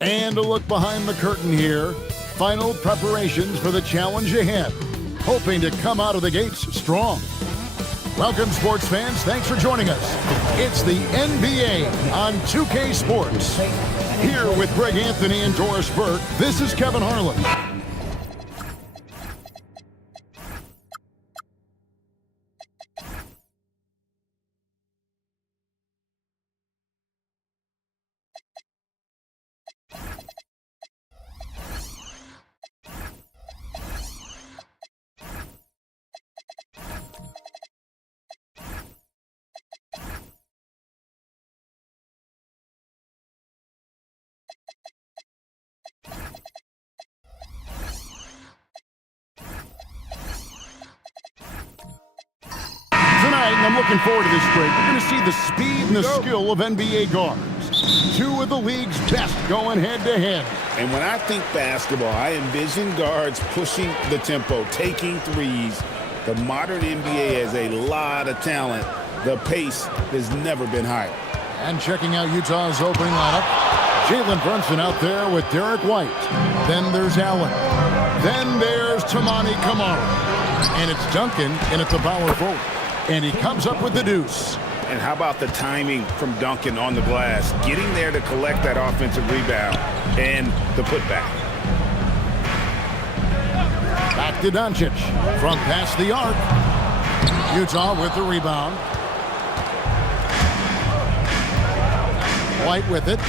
And a look behind the curtain here. Final preparations for the challenge ahead. Hoping to come out of the gates strong. Welcome, sports fans. Thanks for joining us. It's the NBA on 2K Sports. Here with Greg Anthony and Doris Burke, this is Kevin Harlan. Tonight, I'm looking forward to this break. We're going to see the speed and the skill of NBA guards. Two of the league's best going head-to-head. And when I think basketball, I envision guards pushing the tempo, taking threes. The modern NBA has a lot of talent. The pace has never been higher. And checking out Utah's opening lineup, Jalen Brunson out there with Derek White. Then there's Allen. Then there's Toumani Camara. And it's Duncan in at the power forward. And he comes up with the deuce. And how about the timing from Duncan on the glass, getting there to collect that offensive rebound and the putback. Back to Doncic from past the arc. Utah with the rebound. White with it.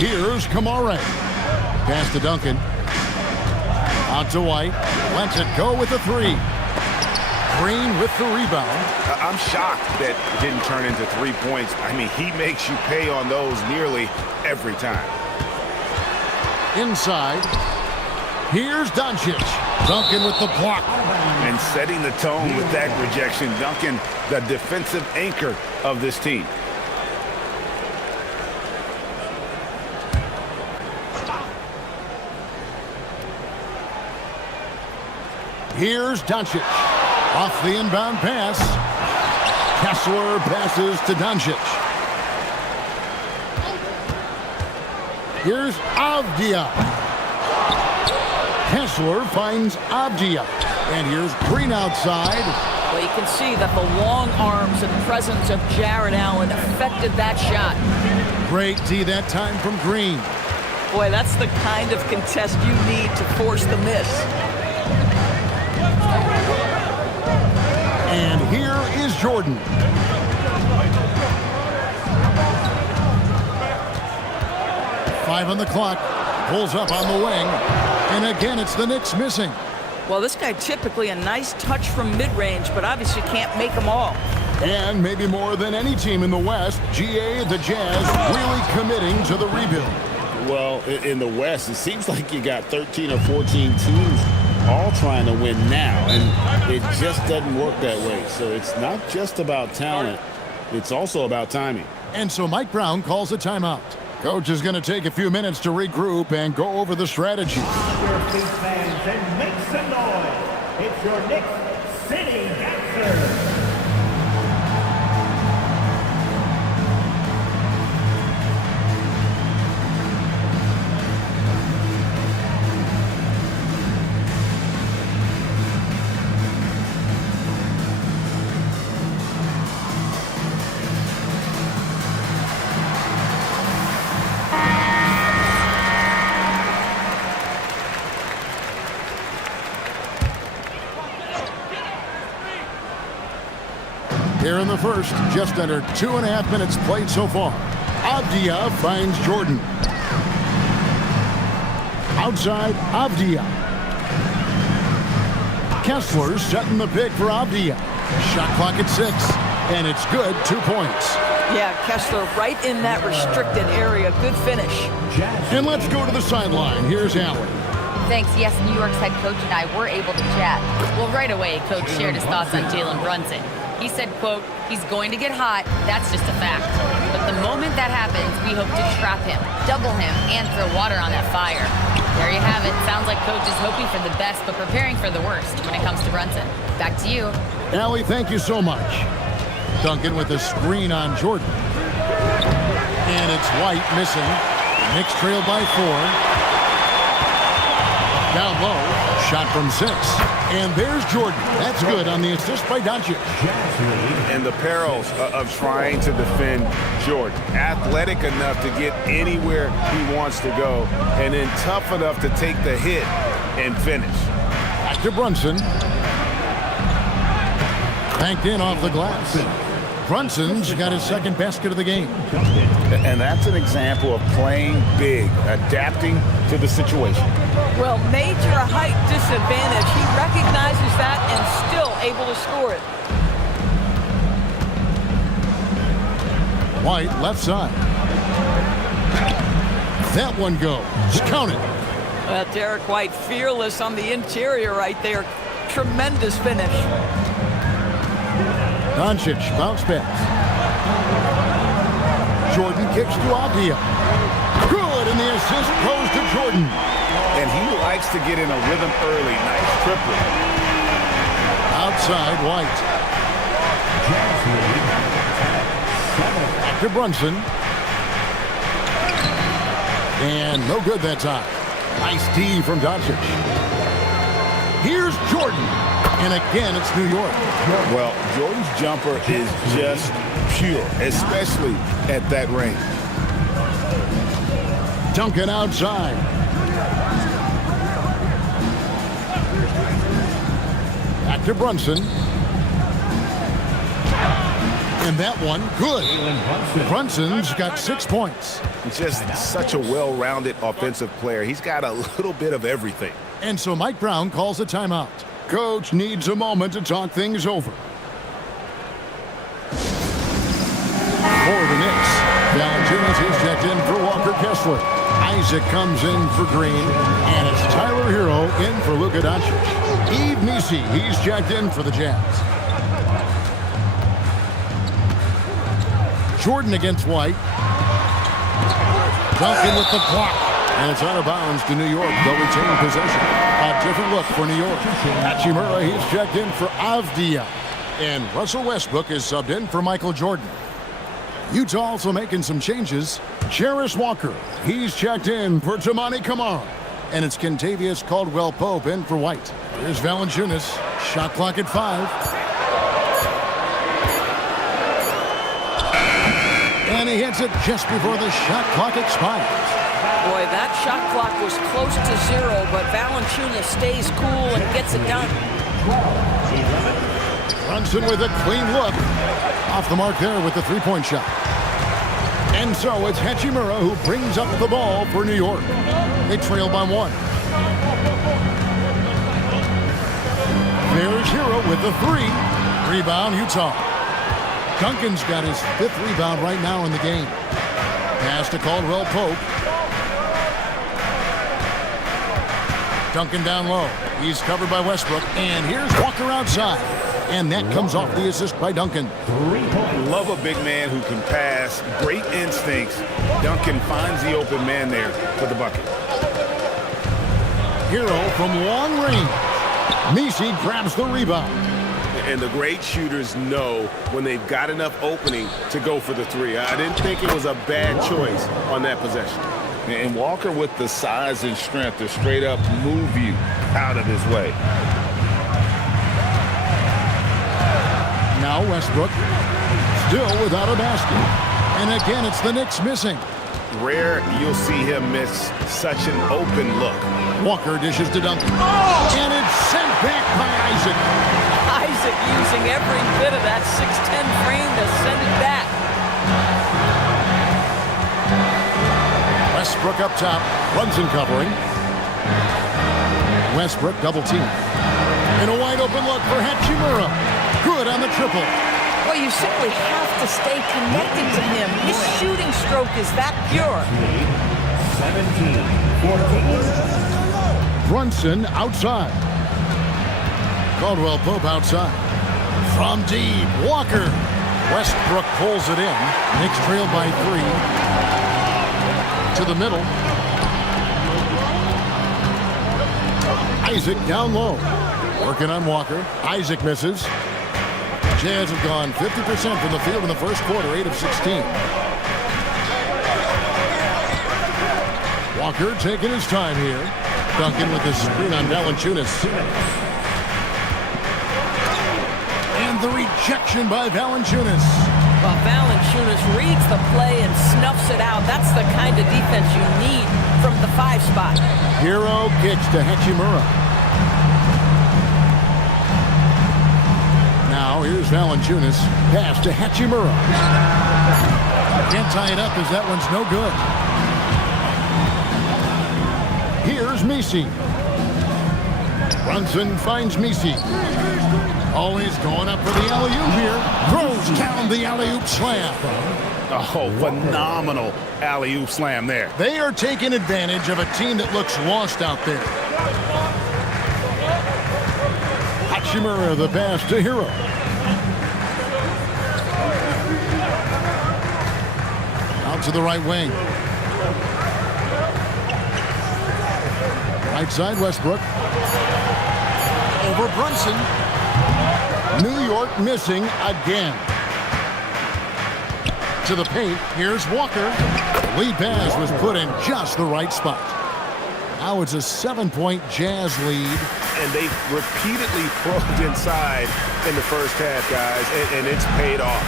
Here's Camara. Pass to Duncan. Out to White. Lets it go with the three. Green with the rebound. I'm shocked that it didn't turn into 3 points. I mean, he makes you pay on those nearly every time. Inside. Here's Doncic. Duncan with the block. And setting the tone with that rejection. Duncan, the defensive anchor of this team. Here's Doncic. Off the inbound pass. Kessler passes to Doncic. Here's Avdia. Kessler finds Avdia. And here's Green outside. Well, you can see that the long arms and presence of Jarrett Allen affected that shot. Great D that time from Green. Boy, that's the kind of contest you need to force the miss. And here is Jordan. Five on the clock. Pulls up on the wing. And again, it's the Knicks missing. Well, this guy typically a nice touch from mid-range, but obviously can't make them all. And maybe more than any team in the West, GA, the Jazz, really committing to the rebuild. Well, in the West, it seems like you got 13 or 14 teams all trying to win now, and it just doesn't work that way. So it's not just about talent, it's also about timing. And so Mike Brown calls a timeout. Coach is going to take a few minutes to regroup and go over the strategy. Your feet fans and make some noise. It's your Knicks City Dancers. in the first, just under 2.5 minutes played so far. Avdia finds Jordan. Outside, Avdia. Kessler setting the pick for Avdia. Shot clock at 6, and it's good, 2 points. Yeah, Kessler right in that restricted area. Good finish. And let's go to the sideline. Here's Allen. Thanks. Yes, New York's head coach and I were able to chat. Well, right away, Coach shared his thoughts on Jalen Brunson. He said, quote, "He's going to get hot. That's just a fact. But the moment that happens, we hope to trap him, double him, and throw water on that fire." There you have it. Sounds like Coach is hoping for the best, but preparing for the worst when it comes to Brunson. Back to you. Allie, thank you so much. Duncan with a screen on Jordan. And it's White missing. Knicks trailed by 4. Down low, shot from 6. And there's Jordan. That's good on the assist by Doncic. And the perils of trying to defend Jordan. Athletic enough to get anywhere he wants to go, and then tough enough to take the hit and finish. Back to Brunson. Banked in off the glass. Brunson's got his second basket of the game. And that's an example of playing big, adapting to the situation. Well, major height disadvantage. He recognizes that and still able to score it. White left side. That one goes. Count it. Well, Derek White fearless on the interior right there. Tremendous finish. Doncic bounce pass. Jordan kicks to Avdia. Good, and the assist goes to Jordan. And he likes to get in a rhythm early. Nice triplet. Outside, White. Back to Brunson. And no good that time. Nice D from Doncic. Here's Jordan. And again, it's New York. Well, Jordan's jumper is just pure, especially at that range. Duncan outside. Back to Brunson. And that one, good. Brunson's got 6 points. Just such a well-rounded offensive player. He's got a little bit of everything. And so Mike Brown calls a timeout. Coach needs a moment to talk things over. For the Knicks, Valanciunas is checked in for Walker Kessler. Isaac comes in for Green, and it's Tyler Hero in for Luka Doncic. Yves Missi, he's checked in for the Jazz. Jordan against White. Duncan with the block. And it's out of bounds to New York. They'll retain possession. A different look for New York. Hachimura, he's checked in for Avdia. And Russell Westbrook is subbed in for Michael Jordan. Utah also making some changes. Jarris Walker, he's checked in for Toumani Camara. And it's Kentavious Caldwell-Pope in for White. Here's Valanciunas. Shot clock at 5. And he hits it just before the shot clock expires. Boy, that shot clock was close to 0, but Valanciunas stays cool and gets it done. Brunson with a clean look. Off the mark there with the three-point shot. And so it's Hachimura who brings up the ball for New York. They trail by 1. There's Hero with the 3. Rebound, Utah. Duncan's got his 5th rebound right now in the game. Pass to Caldwell-Pope. Duncan down low. He's covered by Westbrook. And here's Walker outside. And that comes off the assist by Duncan. Love a big man who can pass. Great instincts. Duncan finds the open man there for the bucket. Hero from long range. Missi grabs the rebound. And the great shooters know when they've got enough opening to go for the 3. I didn't think it was a bad choice on that possession. And Walker with the size and strength to straight up move you out of his way. Now Westbrook, still without a basket. And again, it's the Knicks missing. Rare you'll see him miss such an open look. Walker dishes to Duncan. And it's sent back by Isaac. Isaac using every bit of that 6'10 frame to send it back. Westbrook up top. Brunson covering. Westbrook double team. And a wide open look for Hachimura. Good on the triple. Well, you simply have to stay connected to him. His shooting stroke is that pure. 17-14. Brunson outside. Caldwell Pope outside. From deep, Walker. Westbrook pulls it in. Knicks trail by 3. To the middle. Isaac down low. Working on Walker. Isaac misses. Jazz have gone 50% from the field in the first quarter, 8 of 16. Walker taking his time here. Duncan with the screen on Valanciunas. And the rejection by Valanciunas. Well, Valanciunas reads the play and snuffs it out. That's the kind of defense you need from the 5 spot. Hero kicks to Hachimura. Now here's Valanciunas. Pass to Hachimura. Can't tie it up as that one's no good. Here's Messi. Brunson finds Messi. Always going up for the alley-oop here. Throws down the alley-oop slam. Oh, phenomenal alley-oop slam there. They are taking advantage of a team that looks lost out there. Hachimura the pass to Hero. Out to the right wing. Right side, Westbrook. Over Brunson. New York missing again. To the paint. Here's Walker. The lead pass was put in just the right spot. Now it's a 7-point Jazz lead. And they repeatedly probed inside in the first half, guys, and it's paid off.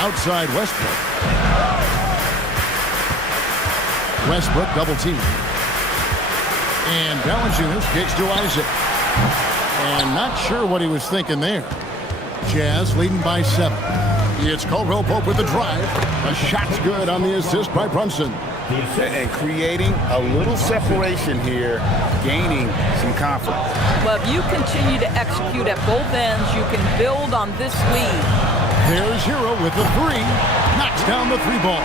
Outside Westbrook. Westbrook double team. And Valanciunas kicks to Isaac. And not sure what he was thinking there. Jazz leading by 7. It's Caldwell Pope with the drive. A shot's good on the assist by Brunson. And creating a little separation here, gaining some confidence. Well, if you continue to execute at both ends, you can build on this lead. There's Hero with the 3. Knocks down the 3 ball.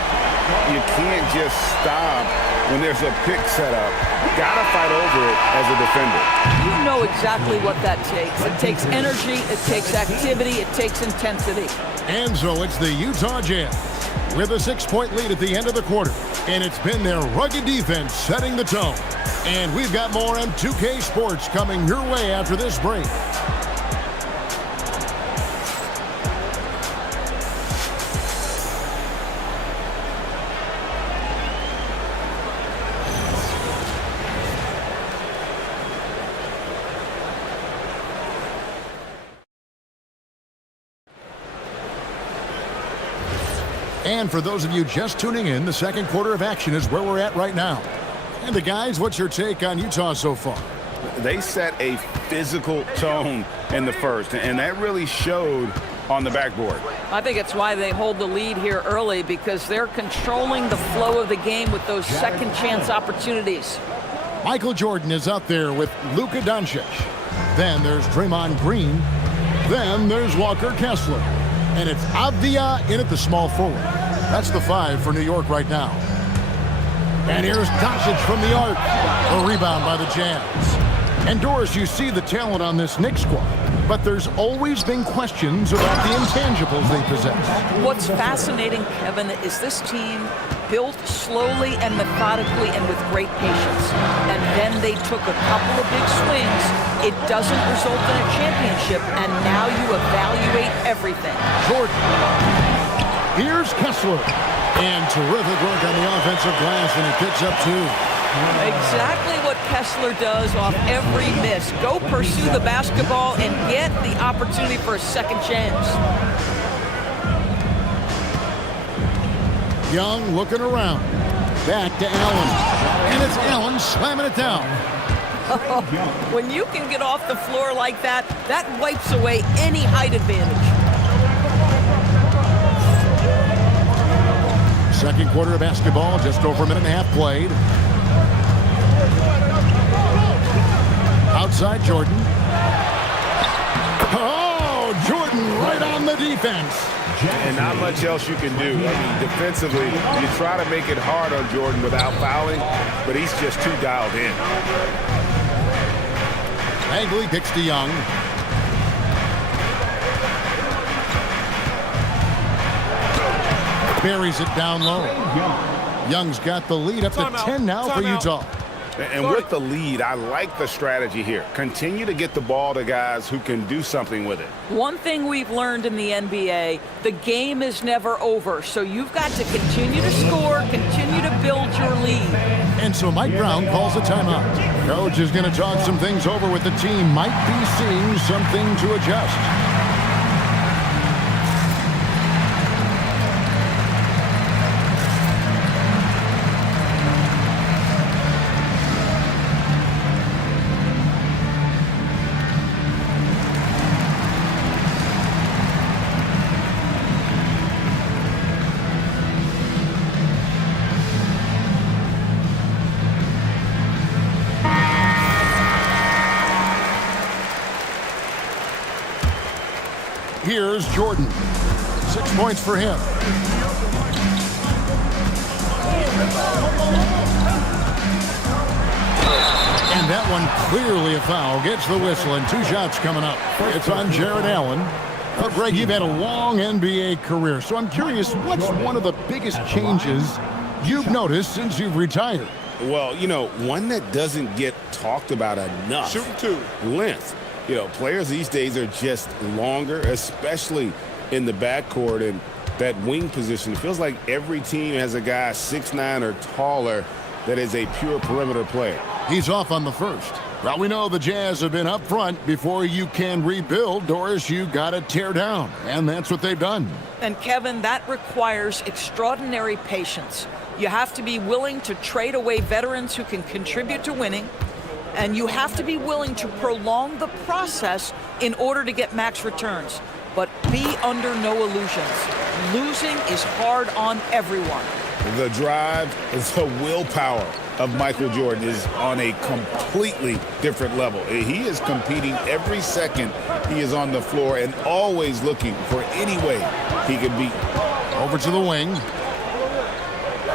You can't just stop when there's a pick set up. Gotta fight over it as a defender. You know exactly what that takes. It takes energy, it takes activity, it takes intensity. And so it's the Utah Jazz with a 6-point lead at the end of the quarter. And it's been their rugged defense setting the tone. And we've got more on 2K Sports coming your way after this break. And for those of you just tuning in, the second quarter of action is where we're at right now. And the guys, what's your take on Utah so far? They set a physical tone in the first, and that really showed on the backboard. I think it's why they hold the lead here early, because they're controlling the flow of the game with those second chance opportunities. Michael Jordan is out there with Luka Doncic. Then there's Draymond Green. Then there's Walker Kessler. And it's Avdia in at the small forward. That's the 5 for New York right now. And here's Doncic from the arc. A rebound by the Jazz. And Doris, you see the talent on this Knicks squad, but there's always been questions about the intangibles they possess. What's fascinating, Kevin, is this team built slowly and methodically and with great patience. And then they took a couple of big swings. It doesn't result in a championship, and now you evaluate everything. Jordan. Here's Kessler. And terrific work on the offensive glass, and he picks up 2. Exactly what Kessler does off every miss. Go pursue the basketball and get the opportunity for a second chance. Young looking around. Back to Allen. And it's Allen slamming it down. When you can get off the floor like that, that wipes away any height advantage. Second quarter of basketball, just over a minute and a half played. Outside Jordan. Oh, Jordan right on the defense. And not much else you can do. I mean, defensively, you try to make it hard on Jordan without fouling, but he's just too dialed in. Bagley kicks to Young. Buries it down low. Young's got the lead up to 10 now for Utah. And with the lead, I like the strategy here. Continue to get the ball to guys who can do something with it. One thing we've learned in the NBA, the game is never over. So you've got to continue to score, continue to build your lead. And so Mike Brown calls a timeout. Coach is going to talk some things over with the team. Might be seeing something to adjust. Here's Jordan. 6 points for him. And that one clearly a foul. Gets the whistle and 2 shots coming up. It's on Jared Allen. Well, Greg, you've had a long NBA career, so I'm curious, what's one of the biggest changes you've noticed since you've retired? Well, you know, one that doesn't get talked about enough. Shooting 2. Length. You know, players these days are just longer, especially in the backcourt and that wing position. It feels like every team has a guy 6'9" or taller that is a pure perimeter player. He's off on the first. Well, we know the Jazz have been up front. Before you can rebuild, Doris, you got to tear down. And that's what they've done. And Kevin, that requires extraordinary patience. You have to be willing to trade away veterans who can contribute to winning. And you have to be willing to prolong the process in order to get max returns. But be under no illusions. Losing is hard on everyone. The drive, the willpower of Michael Jordan is on a completely different level. He is competing every second he is on the floor and always looking for any way he can beat. Over to the wing.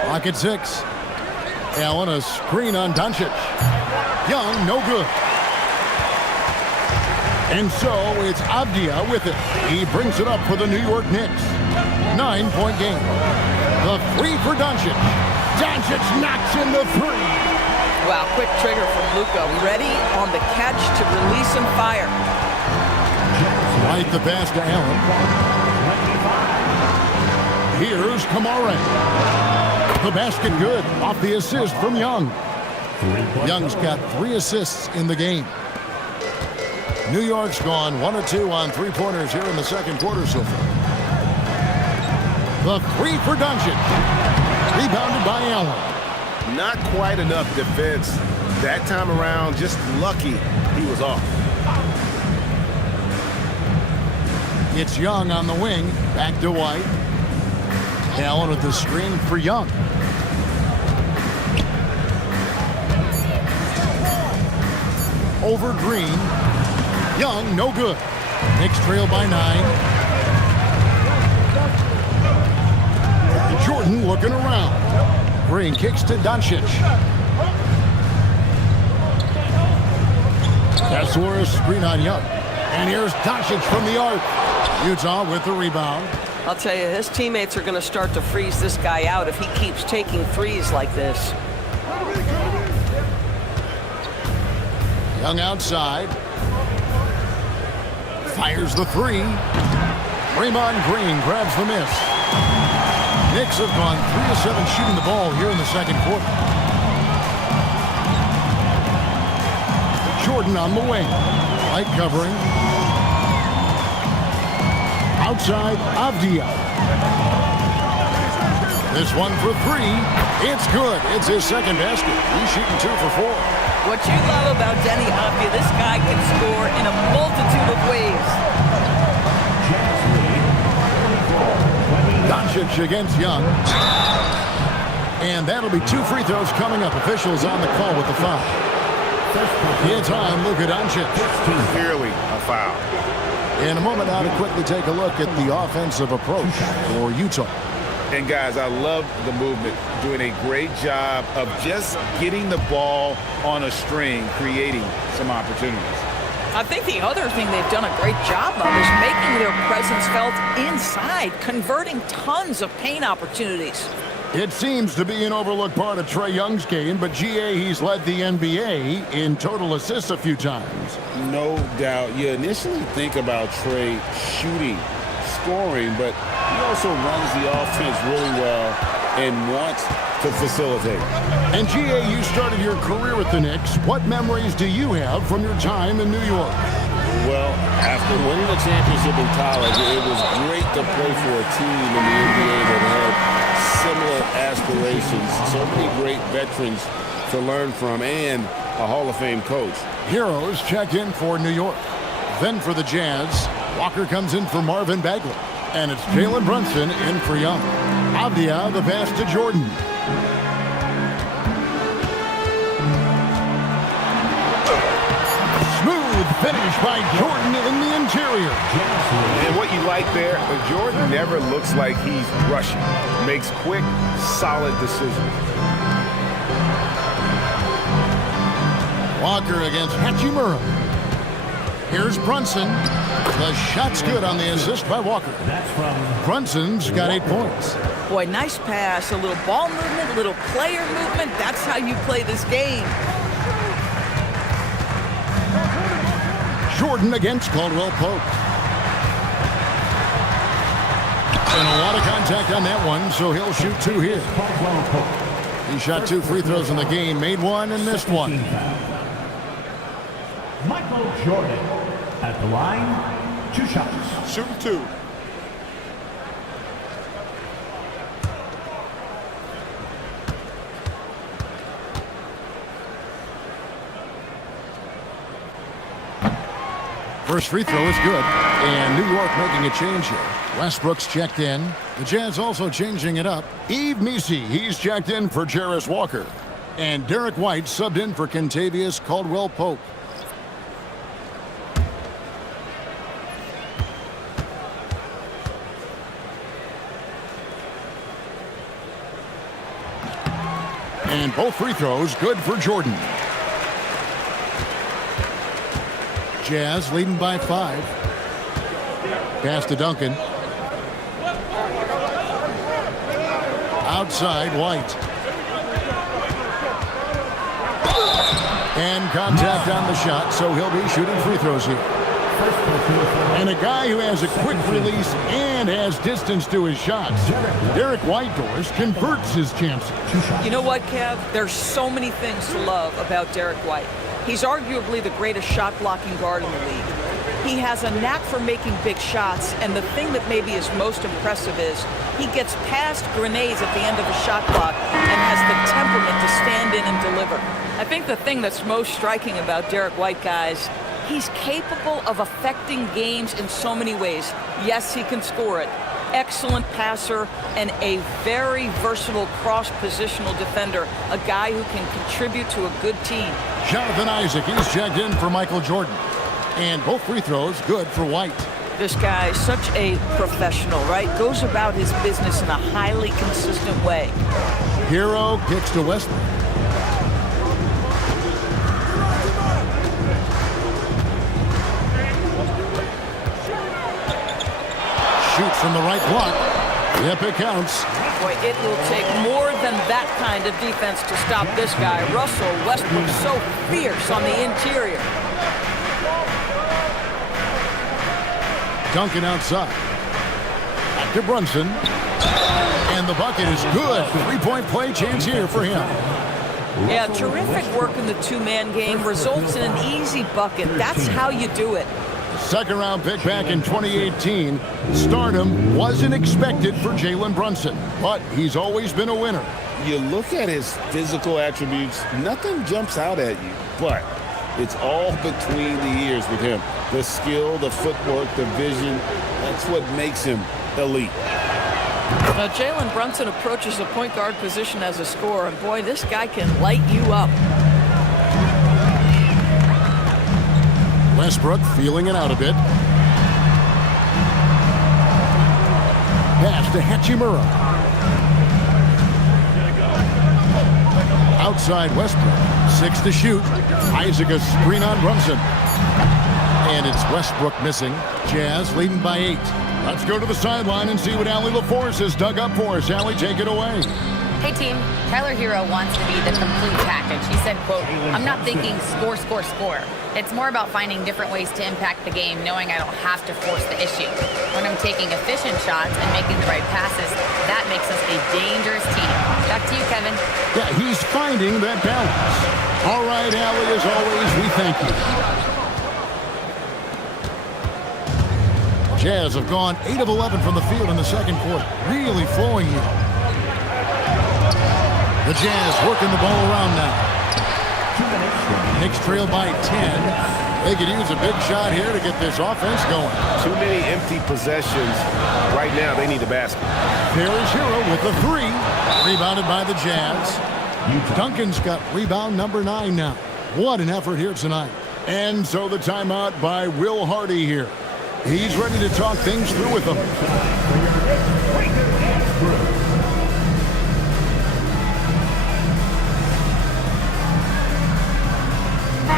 Clock at 6. Allen, a screen on Doncic. Young, no good. And so it's Avdia with it. He brings it up for the New York Knicks. 9-point game. The 3 for Doncic. Doncic knocks in the 3. Wow, quick trigger from Luka. Ready on the catch to release and fire. Right the pass to Allen. Here's Kamara. The basket good. Off the assist from Young. Young's got 3 assists in the game. New York's gone 1 of 2 on 3-pointers here in the second quarter so far. The 3 for Doncic. Rebounded by Allen. Not quite enough defense. That time around, just lucky he was off. It's Young on the wing. Back to White. Allen with the screen for Young. Over Green. Young, no good. Knicks trail by 9. Jordan looking around. Green kicks to Doncic. That's screen on Young. And here's Doncic from the arc. Utah with the rebound. I'll tell you, his teammates are going to start to freeze this guy out if he keeps taking threes like this. Young outside. Fires the 3. Draymond Green grabs the miss. Knicks have gone 3 of 7 shooting the ball here in the second quarter. Jordan on the wing. Light covering. Outside, Avdia. This one for 3. It's good. It's his second basket. He's shooting 2 for 4. What you love about Denny Hoffman, this guy can score in a multitude of ways. Doncic against Young. And that'll be 2 free throws coming up. Officials on the call with the foul. It's on Luka Doncic. Clearly a foul. In a moment now to quickly take a look at the offensive approach for Utah. And guys, I love the movement, doing a great job of just getting the ball on a string, creating some opportunities. I think the other thing they've done a great job of is making their presence felt inside, converting tons of paint opportunities. It seems to be an overlooked part of Trae Young's game, but GA, he's led the NBA in total assists a few times. No doubt. You initially think about Trae shooting, scoring, but he also runs the offense really well and wants to facilitate. And GA, you started your career with the Knicks. What memories do you have from your time in New York? Well, after winning a championship in college, it was great to play for a team in the NBA that had similar aspirations, so many great veterans to learn from, and a Hall of Fame coach. Heroes check in for New York. Then for the Jazz, Walker comes in for Marvin Bagley. And it's Jalen Brunson in for Young. Avdia, the pass to Jordan. Smooth finish by Jordan in the interior. And what you like there, Jordan never looks like he's rushing. Makes quick, solid decisions. Walker against Hachimura. Here's Brunson. The shot's good on the assist by Walker. Brunson's got 8 points. Boy, nice pass, a little ball movement, a little player movement. That's how you play this game. Jordan against Caldwell Pope. And a lot of contact on that one, so he'll shoot 2 here. He shot 2 free throws in the game, made 1 and missed 1. Michael Jordan at the line, 2 shots. Shooting 2. First free throw is good, and New York making a change here. Westbrook's checked in. The Jazz also changing it up. Yves Missi, he's checked in for Jarris Walker. And Derek White subbed in for Kentavious Caldwell Pope. And both free throws good for Jordan. Jazz leading by 5. Pass to Duncan. Outside, White. And contact on the shot, so he'll be shooting free throws here. And a guy who has a quick release and has distance to his shots. Derek White converts his chances. You know what, Kev? There's so many things to love about Derek White. He's arguably the greatest shot-blocking guard in the league. He has a knack for making big shots, and the thing that maybe is most impressive is he gets past grenades at the end of a shot clock and has the temperament to stand in and deliver. I think the thing that's most striking about Derek White, guys, he's capable of affecting games in so many ways. Yes, he can score it. Excellent passer and a very versatile cross-positional defender, a guy who can contribute to a good team. Jonathan Isaac, he's checked in for Michael Jordan. And both free throws good for White. This guy is such a professional, right? Goes about his business in a highly consistent way. Hero kicks to Westbrook. Shoots from the right block. Yep, it counts. Boy, it will take more than that kind of defense to stop this guy. Russell Westbrook so fierce on the interior. Duncan outside. Back to Brunson. And the bucket is good. 3-point play chance here for him. Yeah, terrific work in the two-man game results in an easy bucket. That's how you do it. Second round pick back in 2018. Stardom wasn't expected for Jalen Brunson, but he's always been a winner. You look at his physical attributes, nothing jumps out at you. but it's all between the ears with him. The skill, the footwork, the vision, that's what makes him elite. Now, Jalen Brunson approaches the point guard position as a scorer, and boy, this guy can light you up. Westbrook feeling it out a bit. Pass to Hachimura. Outside Westbrook. 6 to shoot. Isaac a screen on Brunson. And it's Westbrook missing. Jazz leading by 8. Let's go to the sideline and see what Allie LaForce has dug up for us. Allie, take it away. Hey team, Tyler Hero wants to be the complete package. He said, quote, "I'm not thinking score, score, score. It's more about finding different ways to impact the game, knowing I don't have to force the issue. When I'm taking efficient shots and making the right passes, that makes us a dangerous team." Back to you, Kevin. Yeah, he's finding that balance. All right, Allie, as always, we thank you. Jazz have gone 8 of 11 from the field in the second quarter. Really flowing here. The Jazz working the ball around now. Knicks trail by 10. They could use a big shot here to get this offense going. Too many empty possessions. Right now, they need a basket. There's Hero with the 3. Rebounded by the Jazz. Duncan's got rebound number 9 now. What an effort here tonight. And so the timeout by Will Hardy here. He's ready to talk things through with them.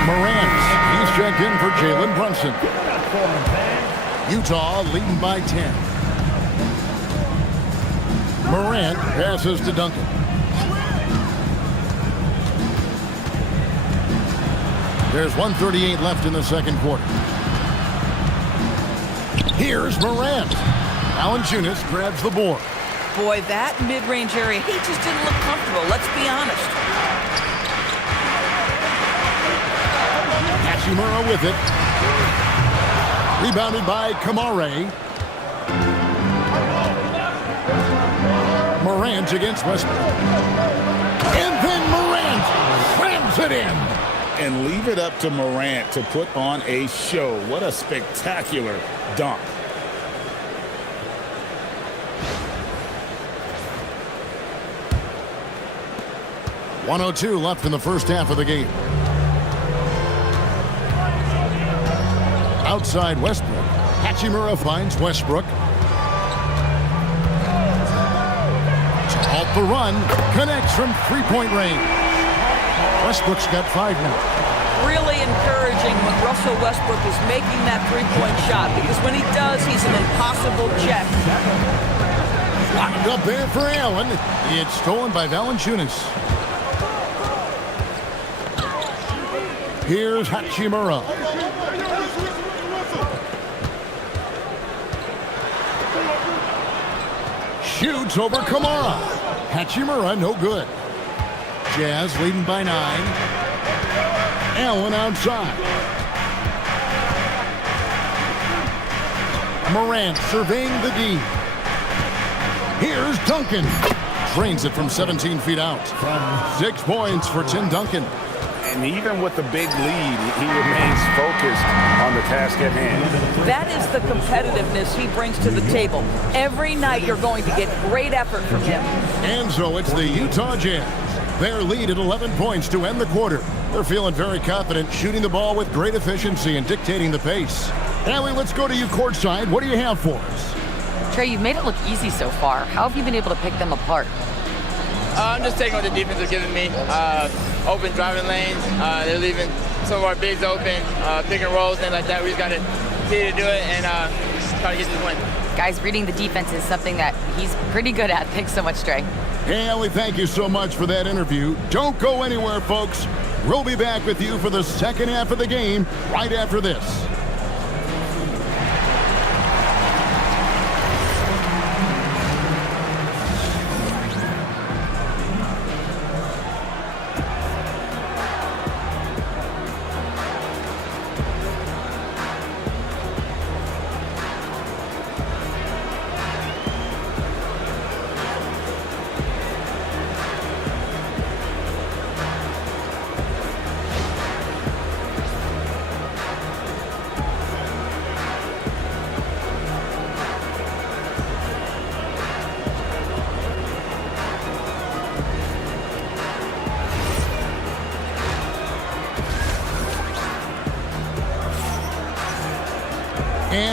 Morant, he's checked in for Jalen Brunson. Utah leading by 10. Morant passes to Duncan. There's 1:38 left in the second quarter. Here's Morant. Valanciunas grabs the board. Boy, that mid-range area, he just didn't look comfortable. Let's be honest. Hachimura with it. Rebounded by Kamare. Morant against Westbrook. And then Morant slams it in. And leave it up to Morant to put on a show. What a spectacular dunk. .102 left in the first half of the game. Outside Westbrook. Hachimura finds Westbrook. To halt the run. Connects from three-point range. Westbrook's got 5 now. Really encouraging when Russell Westbrook is making that three-point shot, because when he does, he's an impossible check. Locked up there for Allen. It's stolen by Valanciunas. Here's Hachimura. Shoots over Kamara. Hachimura, no good. Jazz leading by 9. Allen outside. Morant surveying the D. Here's Duncan. Drains it from 17 feet out. 6 points for Tim Duncan. And even with the big lead, he remains focused on the task at hand. That is the competitiveness he brings to the table. Every night you're going to get great effort from him. And so it's the Utah Jazz. Their lead at 11 points to end the quarter. They're feeling very confident, shooting the ball with great efficiency and dictating the pace. Allie, let's go to you courtside. What do you have for us? Trey, you've made it look easy so far. How have you been able to pick them apart? I'm just taking what the defense is giving me. Open driving lanes. They're leaving some of our bigs open, pick and rolls, things like that. We just got to continue to do it and try to get this win. Guys, reading the defense is something that he's pretty good at. Thanks so much, Trey. Hey, Allie, thank you so much for that interview. Don't go anywhere, folks. We'll be back with you for the second half of the game right after this.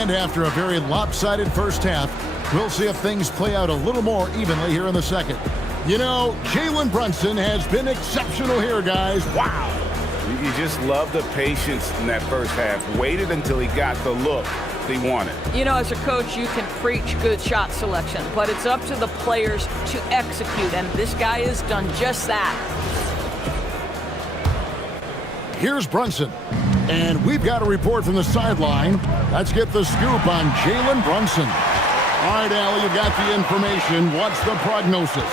And after a very lopsided first half, we'll see if things play out a little more evenly here in the second. You know, Jalen Brunson has been exceptional here, guys. Wow. You just love the patience in that first half. Waited until he got the look he wanted. You know, as a coach, you can preach good shot selection, but it's up to the players to execute, and this guy has done just that. Here's Brunson. And we've got a report from the sideline. Let's get the scoop on Jalen Brunson. All right, Allie, you got the information. What's the prognosis?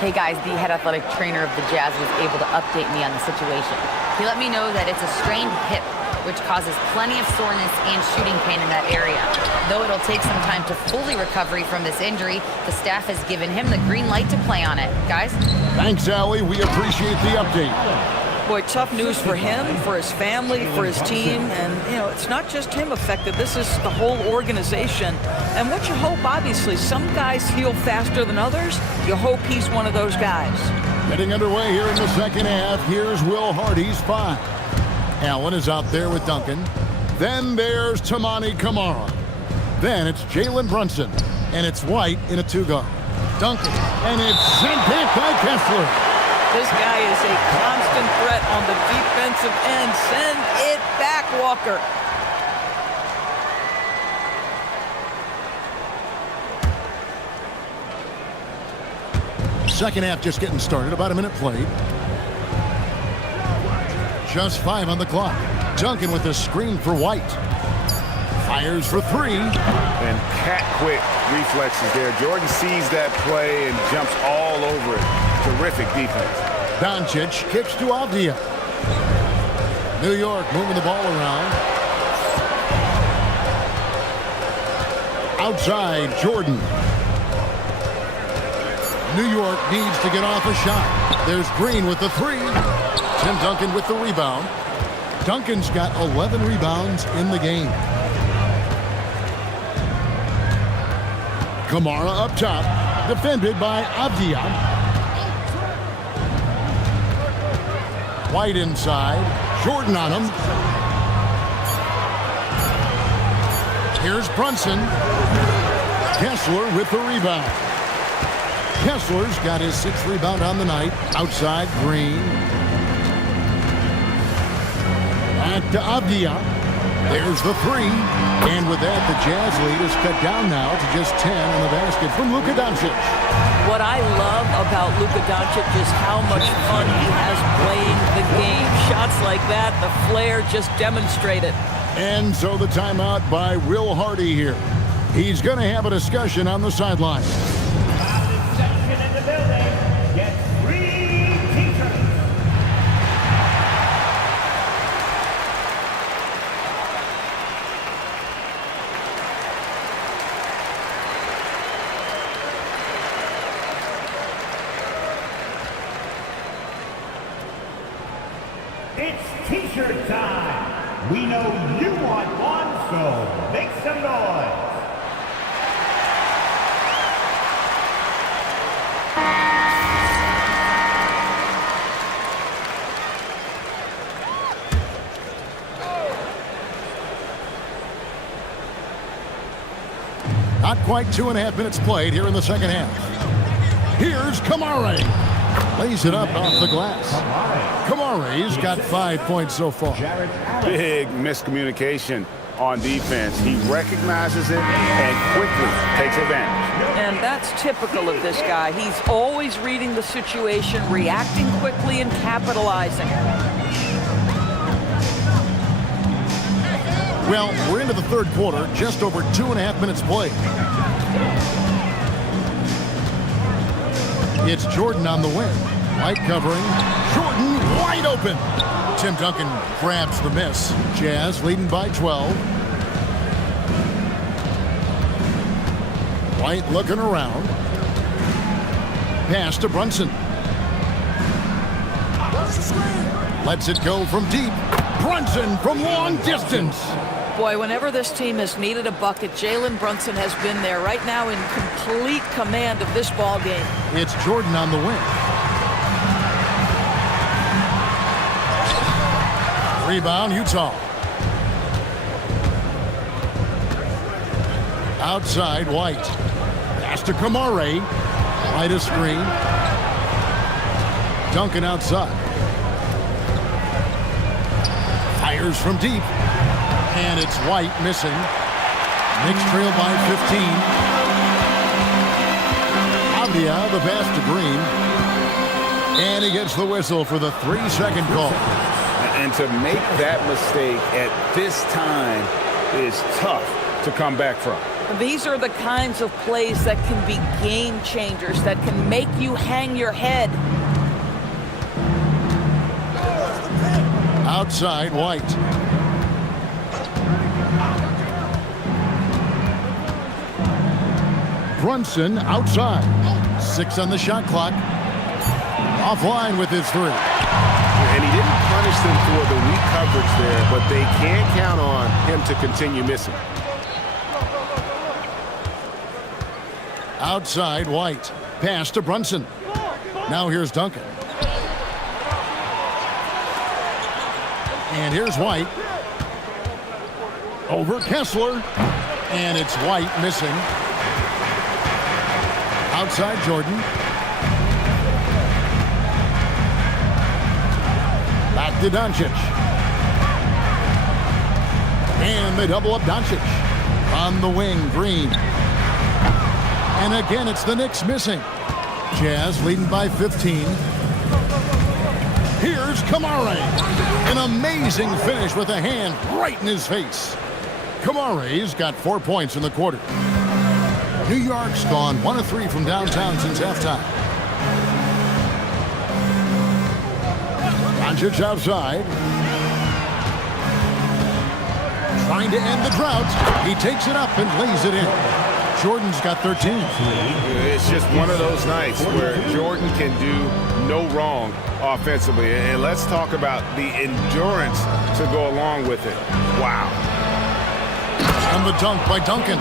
Hey guys, the head athletic trainer of the Jazz was able to update me on the situation. He let me know that it's a strained hip, which causes plenty of soreness and shooting pain in that area. Though it'll take some time to fully recovery from this injury, the staff has given him the green light to play on it. Guys? Thanks, Allie. We appreciate the update. Boy, tough news for him, for his family, for his team. And, you know, it's not just him affected. This is the whole organization. And what you hope, obviously, some guys heal faster than others. You hope he's one of those guys. Getting underway here in the second half. Here's Will Hardy's 5. Allen is out there with Duncan. Then there's Toumani Camara. Then it's Jalen Brunson. And it's White in a 2-guard. Duncan. And it's sent back by Kessler. This guy is a constant threat on the defensive end. Send it back, Walker. Second half just getting started. About a minute played. Just 5 on the clock. Duncan with a screen for White. Fires for 3. And cat-quick reflexes there. Jordan sees that play and jumps all over it. Terrific defense. Doncic kicks to Avdia. New York moving the ball around. Outside, Jordan. New York needs to get off a shot. There's Green with the 3. Tim Duncan with the rebound. Duncan's got 11 rebounds in the game. Camara up top, defended by Avdia. White inside, Jordan on him. Here's Brunson. Kessler with the rebound. Kessler's got his 6th rebound on the night. Outside, Green. Back to Avdia. There's the 3. And with that, the Jazz lead is cut down now to just 10 on the basket from Luka Doncic. What I love about Luka Doncic is how much fun he has playing the game. Shots like that, the flair just demonstrated. And so the timeout by Will Hardy here. He's going to have a discussion on the sideline. Section in the building gets 3 t-shirts. It's t-shirt time. We know you want one, so make some noise. Not quite 2.5 minutes played here in the second half. Here's Camara. Lays it up off the glass. Camara's got 5 points so far. Big miscommunication on defense. He recognizes it and quickly takes advantage. And that's typical of this guy. He's always reading the situation, reacting quickly, and capitalizing. Well, we're into the third quarter, just over 2.5 minutes played. It's Jordan on the wing. White covering. Jordan wide open. Tim Duncan grabs the miss. Jazz leading by 12. White looking around. Pass to Brunson. Lets it go from deep. Brunson from long distance. Boy, whenever this team has needed a bucket, Jalen Brunson has been there right now in complete command of this ball game. It's Jordan on the wing. Rebound, Utah. Outside, White. Pass to Kamare. Right a screen. Duncan outside. Fires from deep. And it's White missing. Knicks trail by 15. Avdia, the pass to Green. And he gets the whistle for the 3-second call. And to make that mistake at this time is tough to come back from. These are the kinds of plays that can be game changers, that can make you hang your head. Outside, White. Brunson outside. 6 on the shot clock. Offline with his 3. And he didn't punish them for the weak coverage there, but they can't count on him to continue missing. Outside, White. Pass to Brunson. Now here's Duncan. And here's White. Over Kessler. And it's White missing. Outside, Jordan. Back to Doncic. And they double up Doncic. On the wing, Green. And again, it's the Knicks missing. Jazz leading by 15. Here's Kamare. An amazing finish with a hand right in his face. Kamare's got 4 points in the quarter. New York's gone 1 of 3 from downtown since halftime. Doncic outside. Trying to end the drought. He takes it up and lays it in. Jordan's got 13. It's just one of those nights where Jordan can do no wrong offensively. And let's talk about the endurance to go along with it. Wow. And the dunk by Duncan.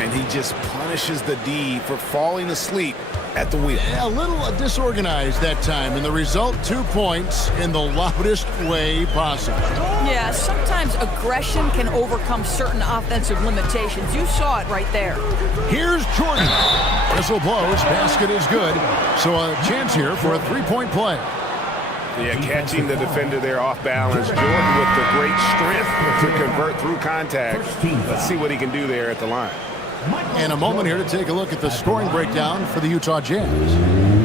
And he just punishes the D for falling asleep at the wheel. A little disorganized that time, and the result, 2 points in the loudest way possible. Yeah, sometimes aggression can overcome certain offensive limitations. You saw it right there. Here's Jordan. Whistle blows, basket is good. So a chance here for a 3-point play. Yeah, catching the defender there off balance. Jordan with the great strength to convert through contact. Let's see what he can do there at the line. And a moment here to take a look at the scoring breakdown for the Utah Jazz.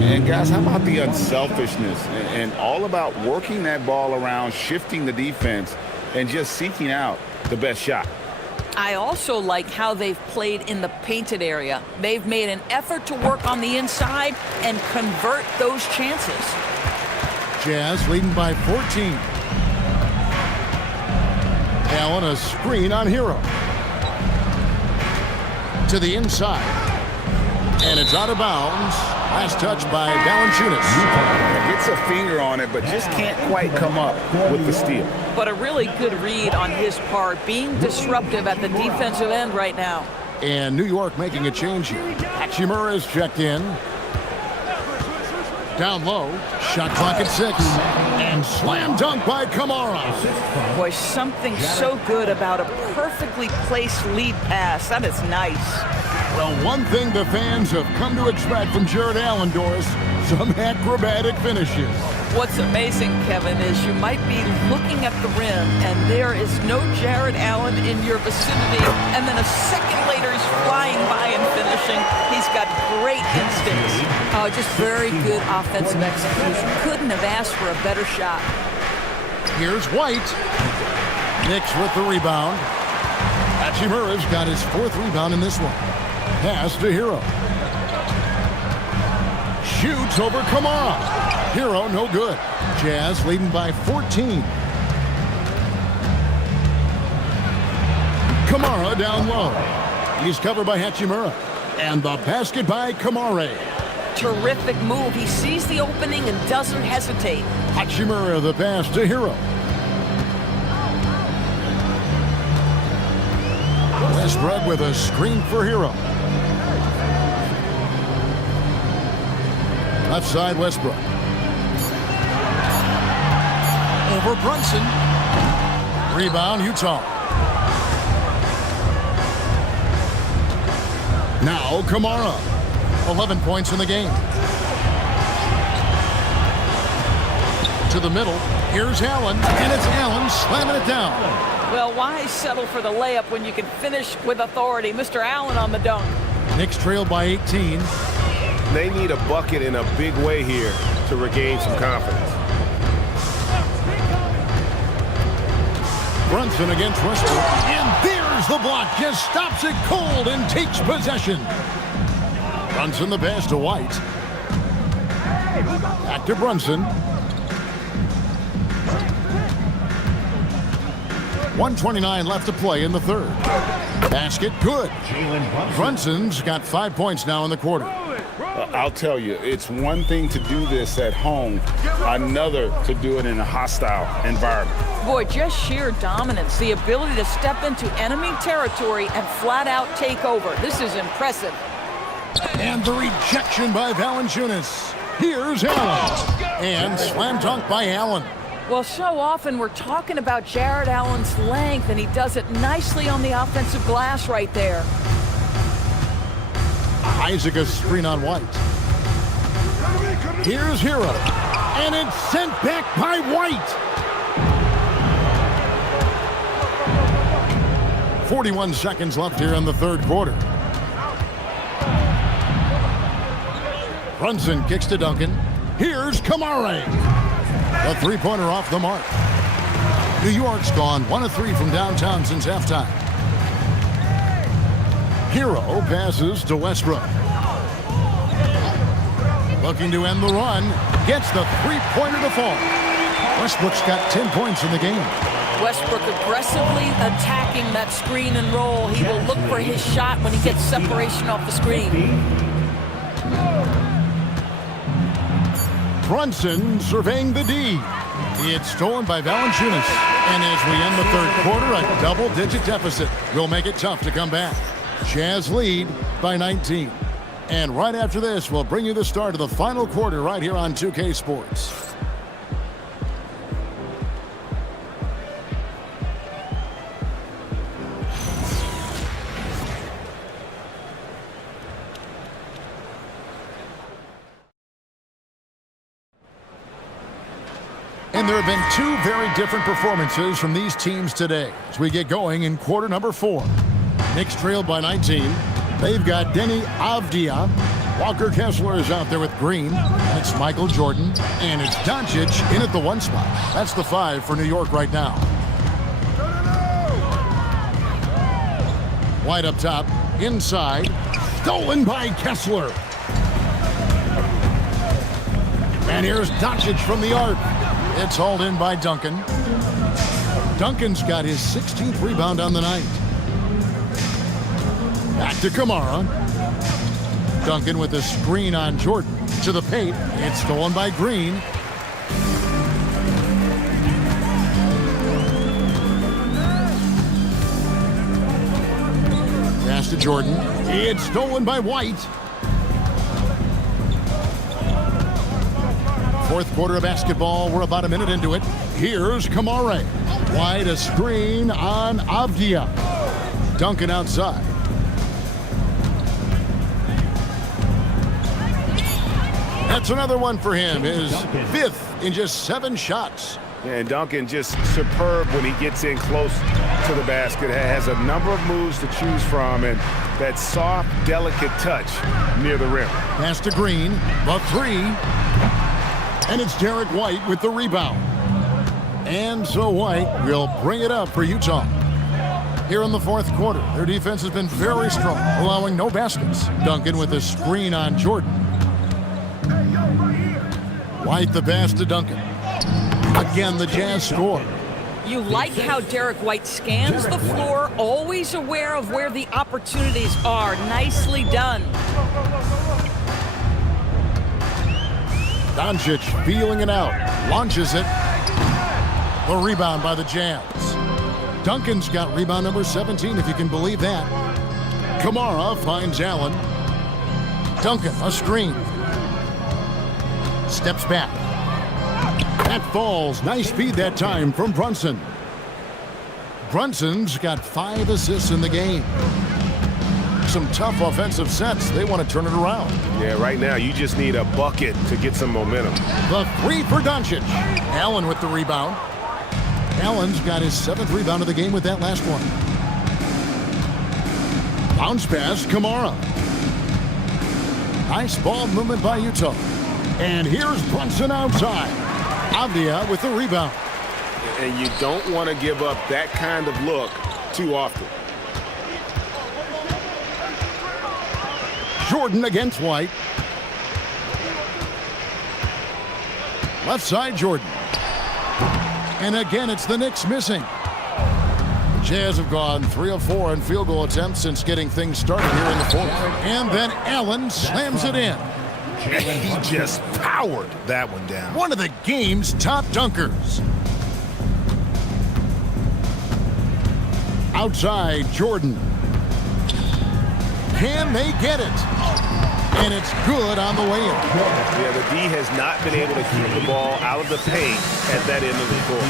And guys, how about the unselfishness and all about working that ball around, shifting the defense, and just seeking out the best shot. I also like how they've played in the painted area. They've made an effort to work on the inside and convert those chances. Jazz leading by 14. Allen a screen on Hero. To the inside. And it's out of bounds. Last touch by Valanciunas. Gets a finger on it, but just can't quite come up with the steal. But a really good read on his part, being disruptive at the defensive end right now. And New York making a change here. Hachimura is checked in. Down low. Shot clock at 6. And slam dunk by Kamara. Boy, something so good about a perfectly placed lead pass. That is nice. Well, one thing the fans have come to expect from Jared Allen, Doris, some acrobatic finishes. What's amazing, Kevin, is you might be looking at the rim and there is no Jared Allen in your vicinity, and then a second later he's flying by and finishing. He's got great instincts. Oh, just very good offensive execution. Couldn't have asked for a better shot. Here's White. Knicks with the rebound. Hachimura's got his 4th rebound in this one. Pass to Hero. Shoots over Kamara. Hero no good. Jazz leading by 14. Kamara down low. He's covered by Hachimura. And the basket by Kamara. Terrific move. He sees the opening and doesn't hesitate. Hachimura the pass to Hero. Westbrook with a screen for Hero. Left side, Westbrook. Over Brunson. Rebound, Utah. Now Kamara. 11 points in the game. To the middle. Here's Allen. And it's Allen slamming it down. Well, why settle for the layup when you can finish with authority? Mr. Allen on the dunk. Knicks trailed by 18. They need a bucket in a big way here to regain some confidence. Brunson against Westbrook. And there's the block. Just stops it cold and takes possession. Brunson the pass to White. Back to Brunson. 1:29 left to play in the third. Basket good. Brunson's got 5 points now in the quarter. I'll tell you, it's one thing to do this at home, another to do it in a hostile environment. Boy, just sheer dominance, the ability to step into enemy territory and flat out take over. This is impressive. And the rejection by Valanciunas. Here's Allen. And slam dunk by Allen. Well, so often we're talking about Jared Allen's length, and he does it nicely on the offensive glass right there. Isaac a screen on White. Here's Hero. And it's sent back by White. 41 seconds left here in the third quarter. Brunson kicks to Duncan. Here's Kamara. A three-pointer off the mark. New York's gone 1 of 3 from downtown since halftime. Hero passes to Westbrook. Looking to end the run. Gets the three-pointer to fall. Westbrook's got 10 points in the game. Westbrook aggressively attacking that screen and roll. He will look for his shot when he gets separation off the screen. Brunson surveying the D. It's stolen by Valanciunas. And as we end the third quarter, a double-digit deficit will make it tough to come back. Jazz lead by 19. And right after this, we'll bring you the start of the final quarter right here on 2K Sports. And there have been two very different performances from these teams today as we get going in quarter number 4. Knicks trailed by 19. They've got Deni Avdija. Walker Kessler is out there with Green. And it's Michael Jordan. And it's Doncic in at the 1 spot. That's the 5 for New York right now. White up top. Inside. Stolen by Kessler. And here's Doncic from the arc. It's hauled in by Duncan. Duncan's got his 16th rebound on the night. Back to Kamara. Duncan with a screen on Jordan. To the paint. It's stolen by Green. Pass to Jordan. It's stolen by White. Fourth quarter of basketball. We're about a minute into it. Here's Kamara. White a screen on Avdija. Duncan outside. That's another one for him. His 5th in just 7 shots. And Duncan just superb when he gets in close to the basket. Has a number of moves to choose from, and that soft, delicate touch near the rim. Pass to Green. The 3. And it's Derek White with the rebound. And so White will bring it up for Utah. Here in the fourth quarter, their defense has been very strong, allowing no baskets. Duncan with a screen on Jordan. White the pass to Duncan. Again, the Jazz score. You like how Derek White scans the floor, always aware of where the opportunities are. Nicely done. Doncic feeling it out. Launches it. The rebound by the Jazz. Duncan's got rebound number 17, if you can believe that. Kamara finds Allen. Duncan, a screen. Steps back. That falls. Nice feed that time from Brunson. Brunson's got 5 assists in the game. some tough offensive sets. They want to turn it around. Yeah, right now you just need a bucket to get some momentum. The three for Doncic. Allen with the rebound. Allen's got his 7th rebound of the game with that last one. Bounce pass, Kamara. Nice ball movement by Utah. And here's Brunson outside. Avdia with the rebound. And you don't want to give up that kind of look too often. Jordan against White. Left side, Jordan. And again, it's the Knicks missing. The Jazz have gone 3 of 4 in field goal attempts since getting things started here in the 4th. And then Allen slams it in. He just powered that one down. One of the game's top dunkers. Outside, Jordan. Can they get it? And it's good on the way in. Yeah, the D has not been able to keep the ball out of the paint at that end of the court.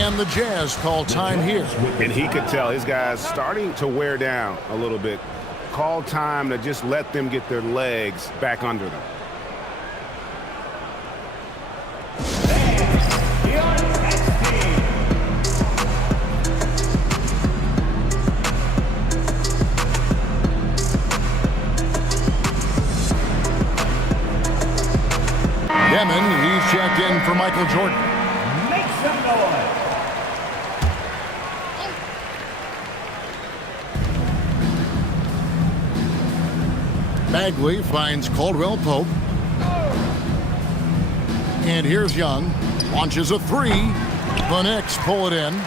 And the Jazz call time here. And he could tell his guys starting to wear down a little bit. Call time to just let them get their legs back under them. Demon, he's checked in for Michael Jordan. Make some noise. Bagley finds Caldwell Pope. And here's Young. Launches a 3. The Knicks pull it in.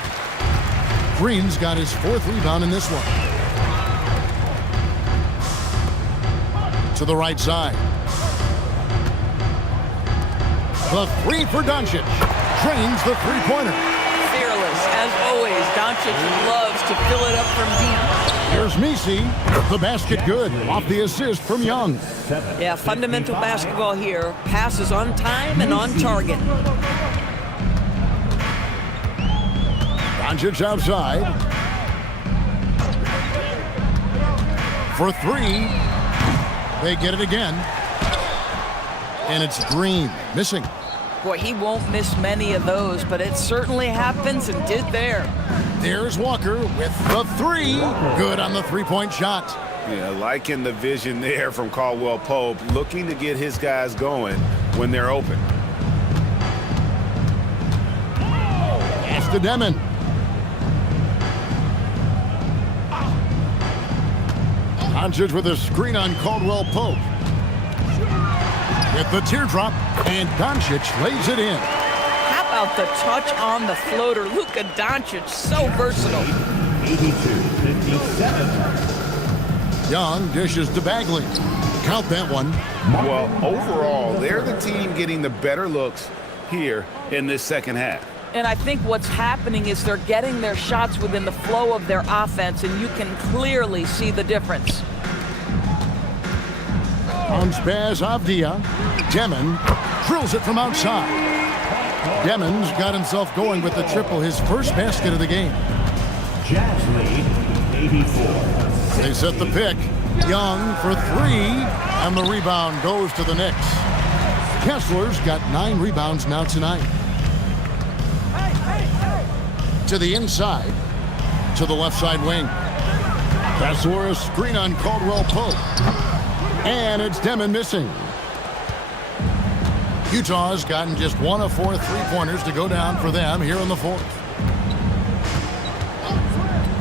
Green's got his 4th rebound in this one. To the right side. The 3 for Doncic. Drains the three-pointer. Fearless, as always. Doncic loves to fill it up from deep. Here's Messi. The basket good. Off the assist from Young. Yeah, fundamental basketball here. Passes on time and on target. Doncic outside. For 3. They get it again. And it's Green missing. Boy, he won't miss many of those, but it certainly happens and did there. There's Walker with the 3. Good on the three-point shot. Yeah, liking the vision there from Caldwell Pope, looking to get his guys going when they're open. Pass to Demon. Doncic with a screen on Caldwell Pope. With the teardrop, and Doncic lays it in. How about the touch on the floater? Luka Doncic, so versatile. 82-57. Young dishes to Bagley. Count that one. Well, overall, they're the team getting the better looks here in this second half. And I think what's happening is they're getting their shots within the flow of their offense, and you can clearly see the difference. On Spaz Avdia. Demon drills it from outside. Demon's got himself going with the triple, his first basket of the game. Jazz lead 84. They set the pick. Young for 3, and the rebound goes to the Knicks. Kessler's got 9 rebounds now tonight. To the inside, to the left side wing. Kessler a screen on Caldwell Pope. And it's Demon missing. Utah's gotten just 1 of 4 three-pointers to go down for them here in the 4th.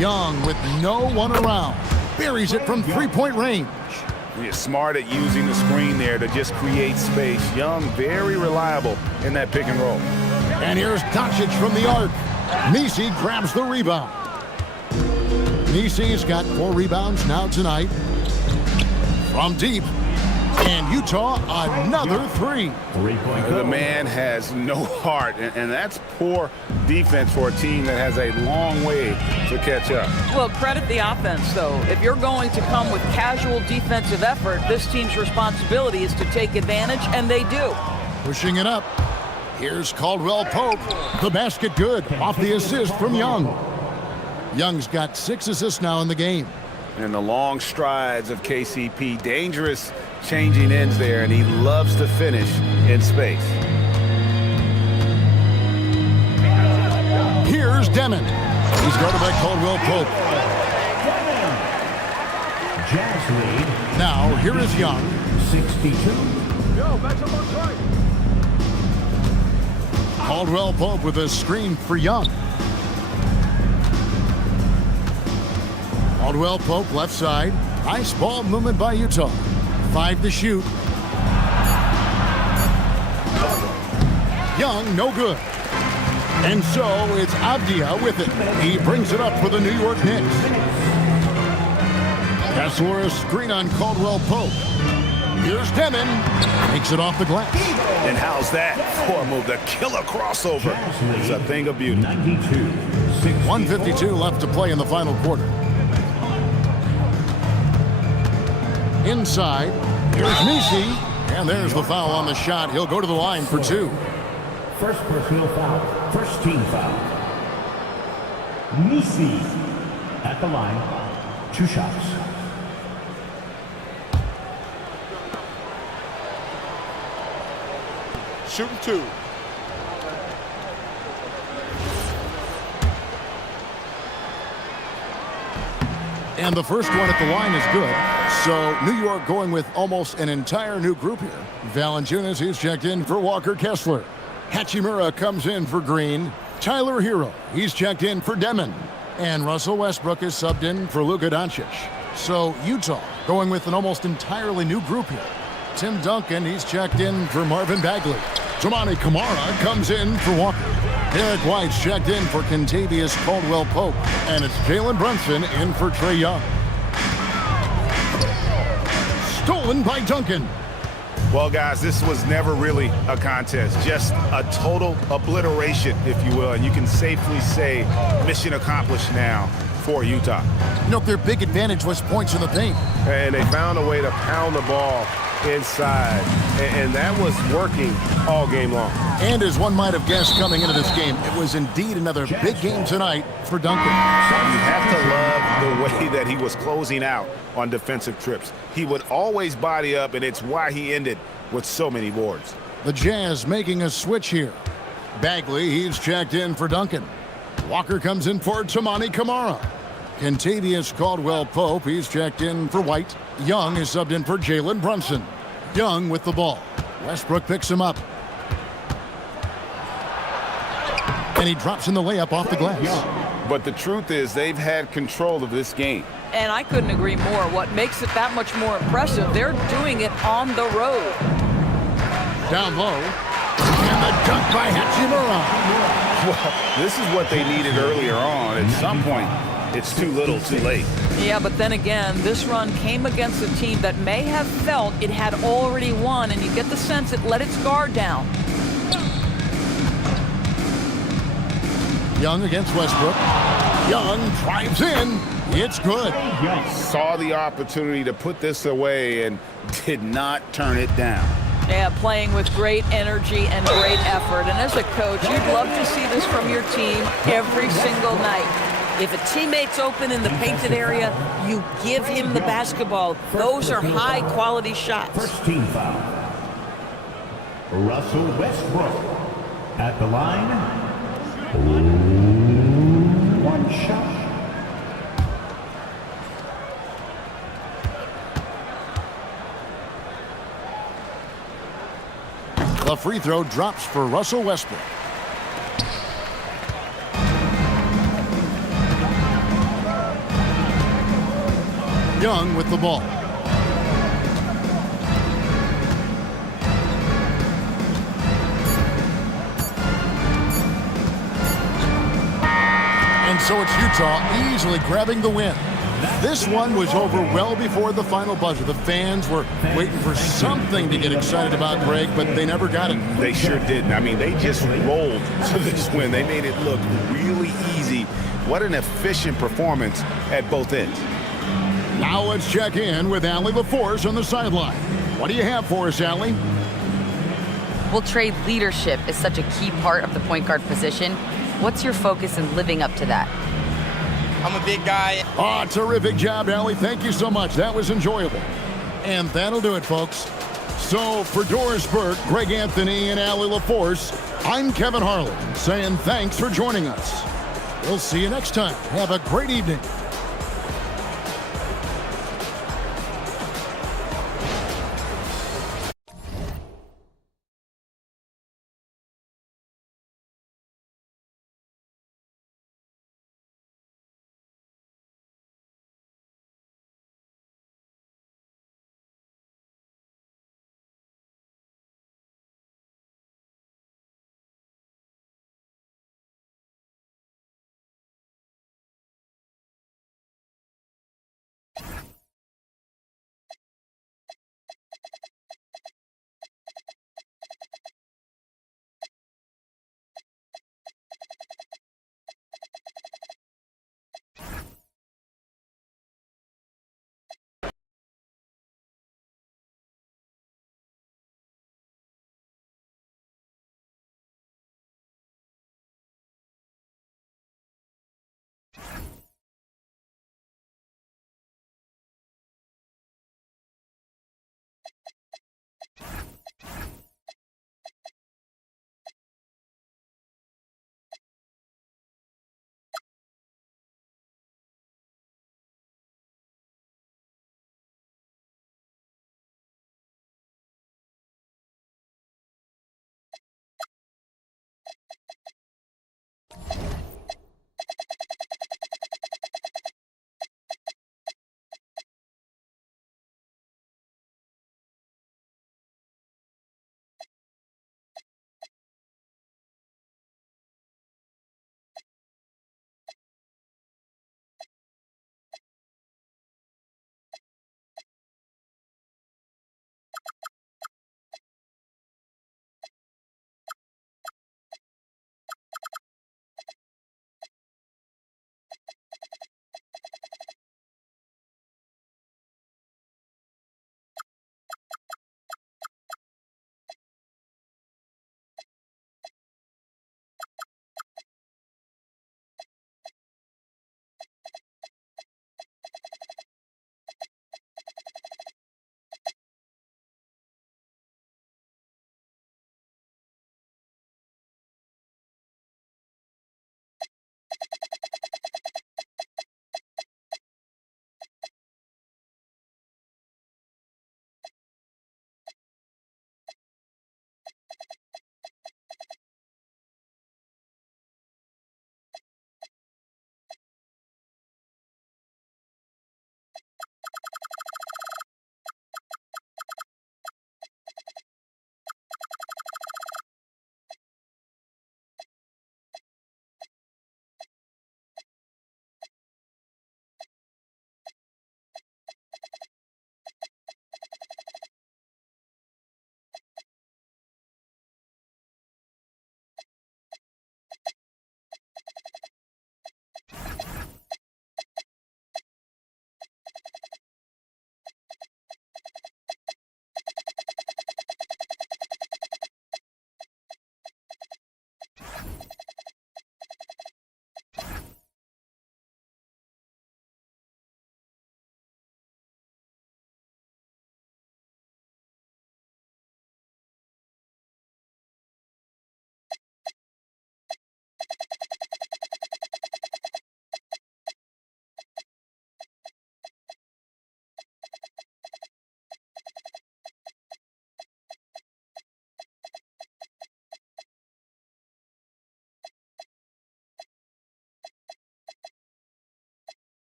Young with no one around. Buries it from three-point range. He's smart at using the screen there to just create space. Young, very reliable in that pick and roll. And here's Doncic from the arc. Messi grabs the rebound. Messi's got 4 rebounds now tonight. From deep. And Utah, another 3. The man has no heart, and that's poor defense for a team that has a long way to catch up. Well, credit the offense, though. If you're going to come with casual defensive effort, this team's responsibility is to take advantage, and they do. Pushing it up. Here's Caldwell Pope. The basket good. Off the assist from Young. Young's got 6 assists now in the game. And the long strides of KCP, dangerous changing ends there, and he loves to finish in space. Here's Demon. He's guarded by Caldwell Pope. Jazz lead. Now, here is Young. 62. Caldwell Pope with a screen for Young. Caldwell Pope left side. Nice ball movement by Utah. 5 to shoot. Young, no good. And so it's Avdia with it. He brings it up for the New York Knicks. Kessler, a screen on Caldwell Pope. Here's Demon. Takes it off the glass. And how's that for a move? The killer crossover. It's a thing of beauty. 92. 1:52 left to play in the final quarter. Inside, here's Nisi, and there's the foul on the shot. He'll go to the line for 2. First personal foul. First team foul. Nisi at the line. 2 shots. Shooting 2. And the first one at the line is good. So New York going with almost an entire new group here. Valanciunas, he's checked in for Walker Kessler. Hachimura comes in for Green. Tyler Hero, he's checked in for Demon. And Russell Westbrook is subbed in for Luka Doncic. So Utah going with an almost entirely new group here. Tim Duncan, he's checked in for Marvin Bagley. Toumani Camara comes in for Walker. Derek White's checked in for Kentavious Caldwell-Pope. And it's Jalen Brunson in for Trae Young. Stolen by Duncan. Well, guys, this was never really a contest, just a total obliteration, if you will. And you can safely say mission accomplished now for Utah. Look, their big advantage was points in the paint. And they found a way to pound the ball inside, and that was working all game long. And as one might have guessed coming into this game, it was indeed another big game tonight for Duncan. You have to love the way that he was closing out on defensive trips. He would always body up, and it's why he ended with so many boards. The Jazz making a switch here. Bagley, he's checked in for Duncan. Walker comes in for Toumani Camara. Kentavious Caldwell-Pope, he's checked in for White. Young is subbed in for Jalen Brunson. Young with the ball. Westbrook picks him up. And he drops in the layup off the glass. But the truth is, they've had control of this game. And I couldn't agree more. What makes it that much more impressive, they're doing it on the road. Down low. And the dunk by Hachimura. Well, this is what they needed earlier on. At some point, it's too little, too late. Yeah, but then again, this run came against a team that may have felt it had already won, and you get the sense it let its guard down. Young against Westbrook. Young drives in. It's good. Saw the opportunity to put this away and did not turn it down. Yeah, playing with great energy and great effort. And as a coach, you'd love to see this from your team every single night. If a teammate's open in the painted area, you give him the basketball. Those are high-quality shots. First team foul. Russell Westbrook at the line. 1 shot. The free throw drops for Russell Westbrook. Young with the ball. And so it's Utah easily grabbing the win. This one was over well before the final buzzer. The fans were waiting for something to get excited about, Greg, but they never got it. They sure didn't. I mean, they just rolled to this win. They made it look really easy. What an efficient performance at both ends. Now let's check in with Allie LaForce on the sideline. What do you have for us, Allie? Well, Trey, leadership is such a key part of the point guard position. What's your focus in living up to that? I'm a big guy. Terrific job, Allie. Thank you so much. That was enjoyable. And that'll do it, folks. So for Doris Burke, Greg Anthony, and Allie LaForce, I'm Kevin Harlan saying thanks for joining us. We'll see you next time. Have a great evening.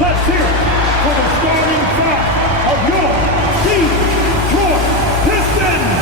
Let's hear it for the starting five of your Detroit Pistons.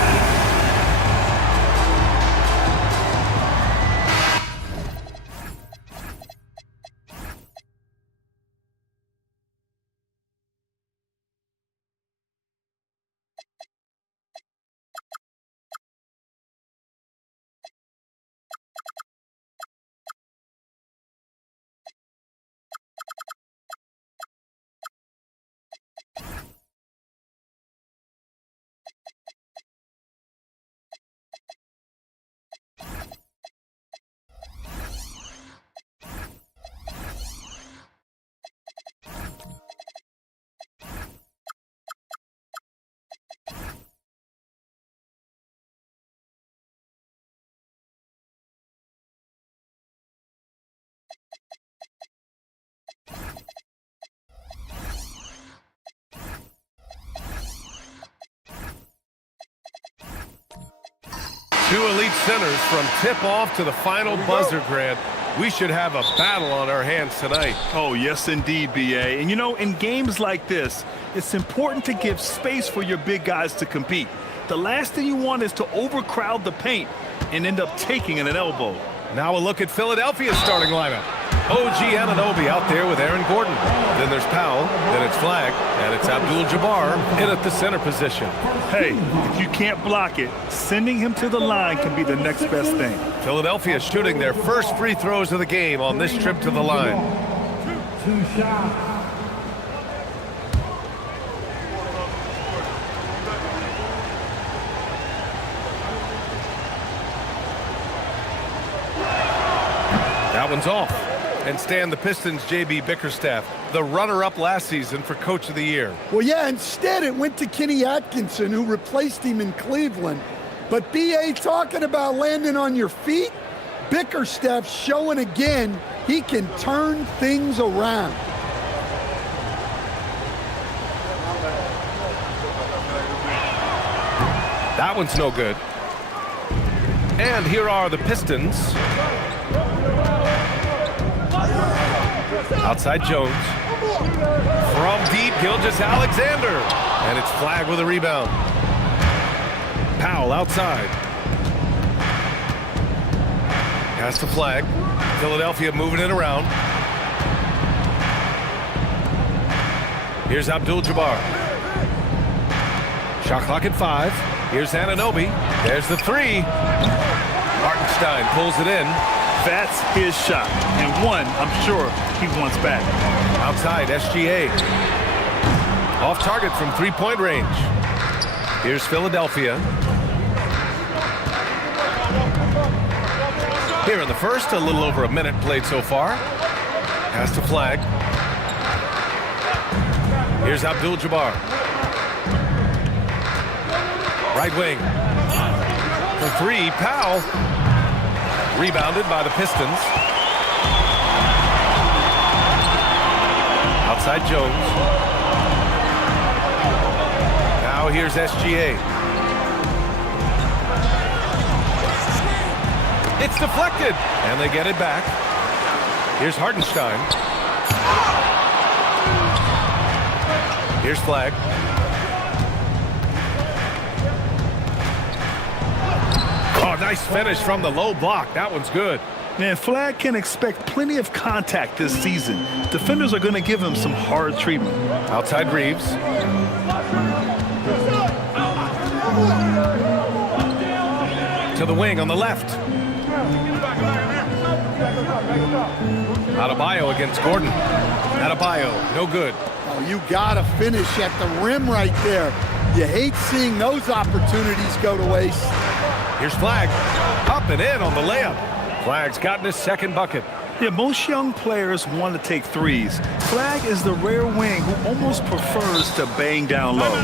Two elite centers from tip-off to the final buzzer, Grant. We should have a battle on our hands tonight. Oh, yes, indeed, B.A. And, you know, in games like this, it's important to give space for your big guys to compete. The last thing you want is to overcrowd the paint and end up taking an elbow. Now a look at Philadelphia's starting lineup. OG Anunoby out there with Aaron Gordon. Then there's Powell, then it's Flagg, and it's Abdul-Jabbar in at the center position. Hey, if you can't block it, sending him to the line can be the next best thing. Philadelphia shooting their first free throws of the game on this trip to the line. Two shots. That one's off. And Stan, the Pistons' J.B. Bickerstaff, the runner-up last season for Coach of the Year. Well, yeah, instead it went to Kenny Atkinson, who replaced him in Cleveland. But B.A. talking about landing on your feet, Bickerstaff showing again he can turn things around. That one's no good. And here are the Pistons. Outside Jones. From deep, Gilgeous-Alexander. And it's Flagg with a rebound. Powell outside. Pass to Flagg. Philadelphia moving it around. Here's Abdul-Jabbar. Shot clock at 5. Here's Anunoby. There's the three. Hartenstein pulls it in. That's his shot, and one I'm sure he wants back. Outside, SGA. Off target from three-point range. Here's Philadelphia. Here in the first, a little over a minute played so far. Pass to Flagg. Here's Abdul-Jabbar. Right wing. For three, Powell. Rebounded by the Pistons. Outside Jones. Now here's SGA. It's deflected, and they get it back. Here's Hartenstein. Here's Flag. Oh, nice finish from the low block. That one's good. Man, Flag can expect plenty of contact this season. Defenders are going to give him some hard treatment. Outside Reeves. To the wing on the left. Adebayo against Gordon. Adebayo, no good. Oh, you gotta finish at the rim right there. You hate seeing those opportunities go to waste. Here's Flag. Up and in on the layup. Flag's gotten his second bucket. Yeah, most young players want to take threes. Flag is the rare wing who almost prefers to bang down low.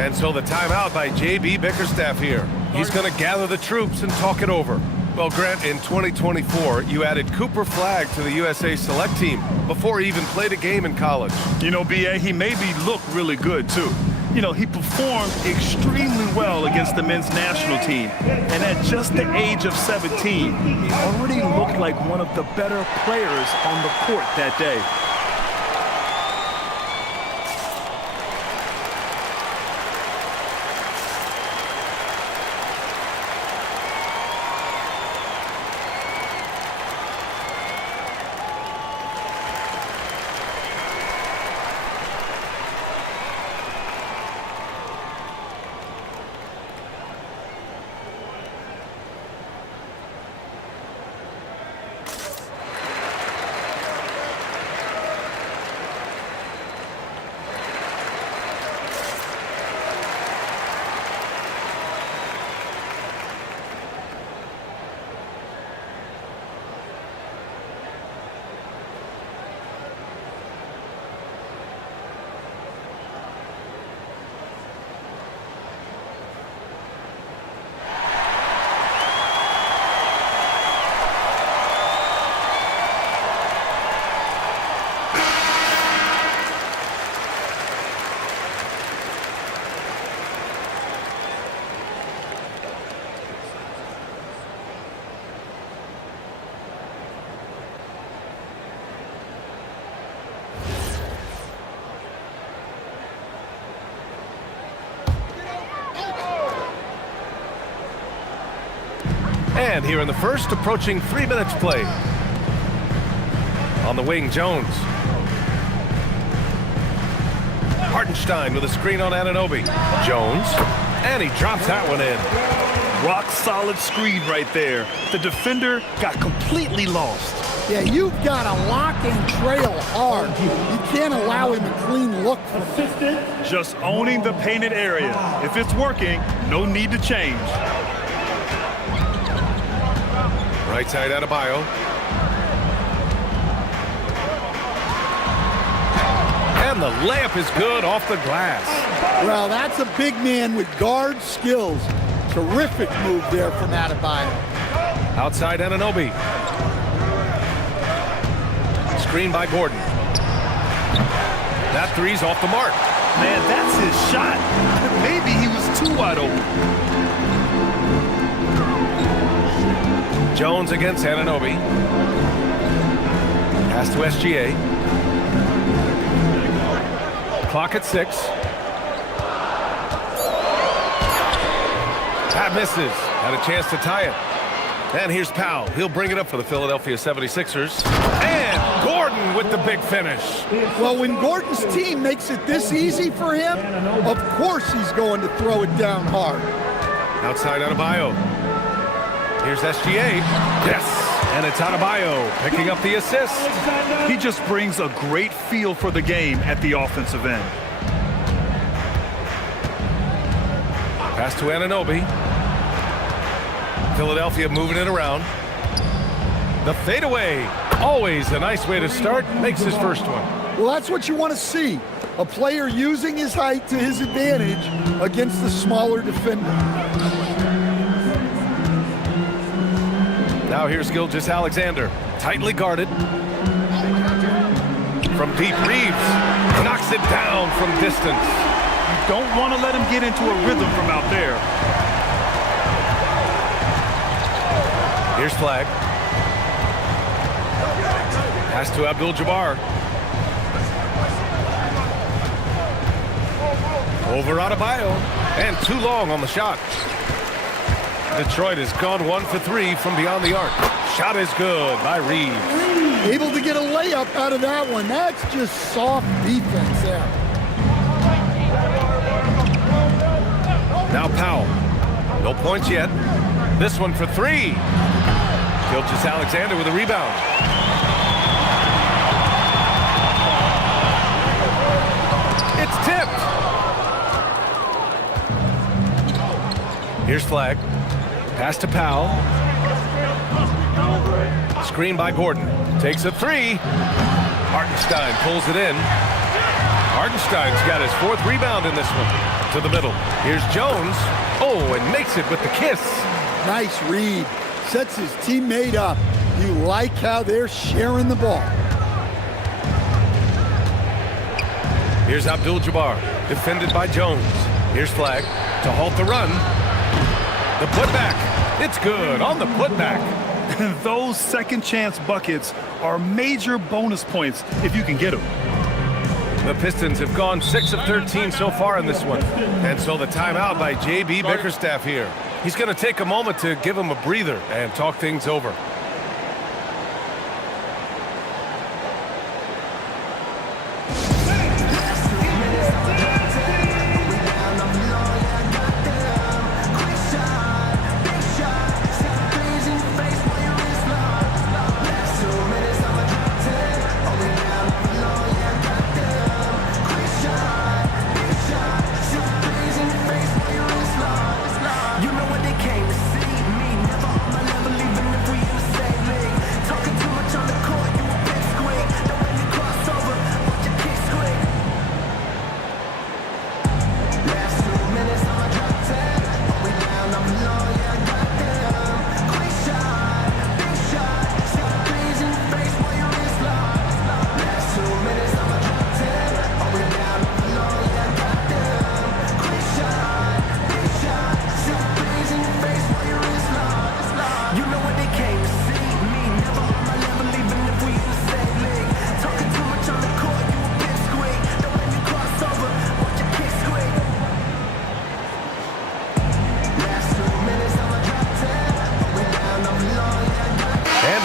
And so the timeout by J.B. Bickerstaff here. He's going to gather the troops and talk it over. Well, Grant, in 2024, you added Cooper Flag to the USA Select team before he even played a game in college. You know, B.A., he made me look really good, too. You know, he performed extremely well against the men's national team. And at just the age of 17, he already looked like one of the better players on the court that day. And here in the first, approaching 3 minutes play. On the wing, Jones. Hartenstein with a screen on Anunoby. Jones, and he drops that one in. Rock solid screen right there. The defender got completely lost. Yeah, you've got to lock and trail hard. You can't allow him a clean look. Just owning the painted area. If it's working, no need to change. Right side Adebayo. And the layup is good off the glass. Well, that's a big man with guard skills. Terrific move there from Adebayo. Outside Anunoby. Screen by Gordon. That three's off the mark. Man, that's his shot. Maybe he was too wide open. Jones against Anunoby. Pass to SGA. Clock at 6. That misses. Had a chance to tie it. And here's Powell. He'll bring it up for the Philadelphia 76ers. And Gordon with the big finish. Well, when Gordon's team makes it this easy for him, of course he's going to throw it down hard. Outside Adebayo. Here's SGA. Yes. And it's Adebayo picking up the assist. He just brings a great feel for the game at the offensive end. Pass to Anunoby. Philadelphia moving it around. The fadeaway. Always a nice way to start. Makes his first one. Well, that's what you want to see. A player using his height to his advantage against the smaller defender. Now here's Gilgeous-Alexander. Tightly guarded. From deep, Reeves knocks it down from distance. You don't want to let him get into a rhythm from out there. Here's flag. Pass to Abdul-Jabbar. Over Adebayo. And too long on the shot. Detroit has gone 1 for 3 from beyond the arc. Shot is good by Reeves. Able to get a layup out of that one. That's just soft defense there. Now Powell. No points yet. This one for 3. Gilgeous-Alexander with a rebound. It's tipped. Here's flag. Pass to Powell. Screen by Gordon. Takes a 3. Hartenstein pulls it in. Hartenstein's got his 4th rebound in this one. To the middle. Here's Jones. Oh, and makes it with the kiss. Nice read. Sets his teammate up. You like how they're sharing the ball. Here's Abdul-Jabbar. Defended by Jones. Here's flag to halt the run. The putback. It's good on the putback. Those second chance buckets are major bonus points if you can get them. The Pistons have gone 6 of 13 so far in this one. And so the timeout by J.B. Bickerstaff here. He's going to take a moment to give him a breather and talk things over.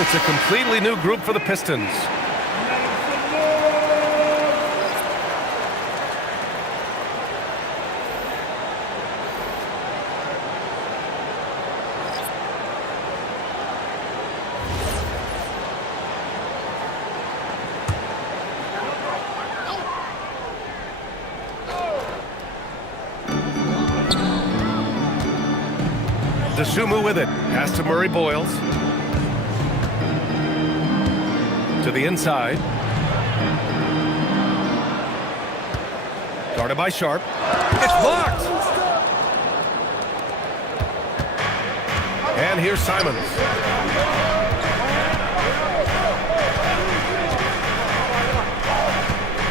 It's a completely new group for the Pistons. Dosunmu with it. Pass to Murray Boyles. To the inside. Guarded by Sharp. It's blocked! And here's Simons.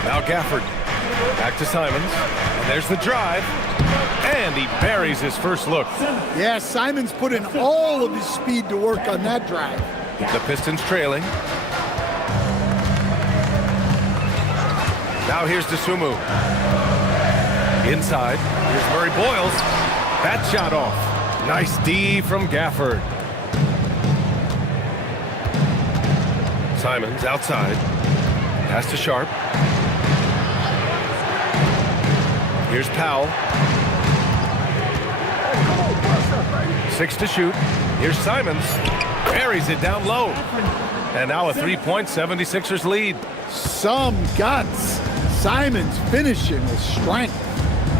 Now Gafford. Back to Simons. And there's the drive. And he buries his first look. Yeah, Simons put in all of his speed to work on that drive. The Pistons trailing. Now here's Dosunmu. Inside. Here's Murray Boyles. That shot off. Nice D from Gafford. Simons outside. Pass to Sharp. Here's Powell. 6 to shoot. Here's Simons. Buries it down low. And now a 3-point 76ers lead. Some guts. Simons finishing with strength.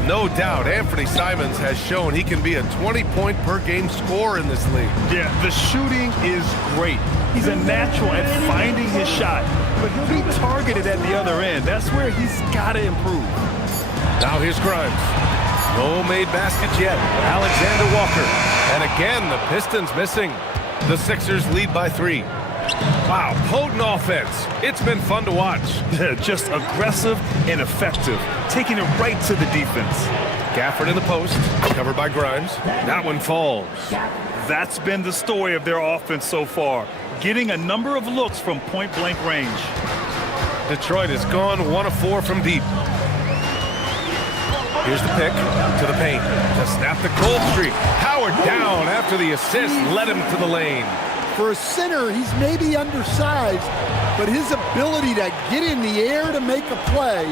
No doubt, Anthony Simons has shown he can be a 20-point per game scorer in this league. Yeah, the shooting is great. He's a natural at finding his shot, but he'll be targeted at the other end. That's where he's got to improve. Now here's Grimes. No made baskets yet. Alexander Walker. And again, the Pistons missing. The Sixers lead by 3. Wow, potent offense. It's been fun to watch. Just aggressive and effective, taking it right to the defense. Gafford in the post, covered by Grimes. That one falls. That's been the story of their offense so far, getting a number of looks from point-blank range. Detroit has gone 1 of 4 from deep. Here's the pick to the paint to snap the cold streak. Howard down after the assist led him to the lane. For a center, he's maybe undersized, but his ability to get in the air to make a play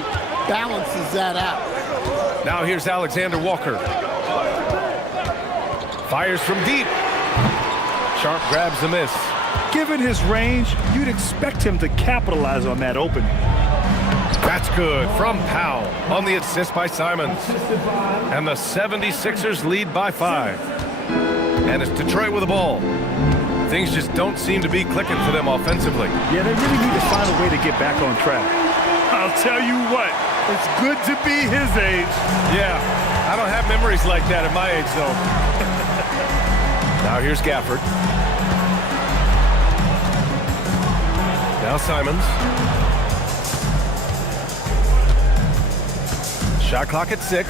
balances that out. Now here's Alexander Walker. Fires from deep. Sharp grabs the miss. Given his range, you'd expect him to capitalize on that opening. That's good from Powell on the assist by Simons. And the 76ers lead by 5. And it's Detroit with the ball. Things just don't seem to be clicking for them offensively. Yeah, they really need to find a way to get back on track. I'll tell you what, it's good to be his age. Yeah, I don't have memories like that at my age, though. Now here's Gafford. Now Simons. Shot clock at 6.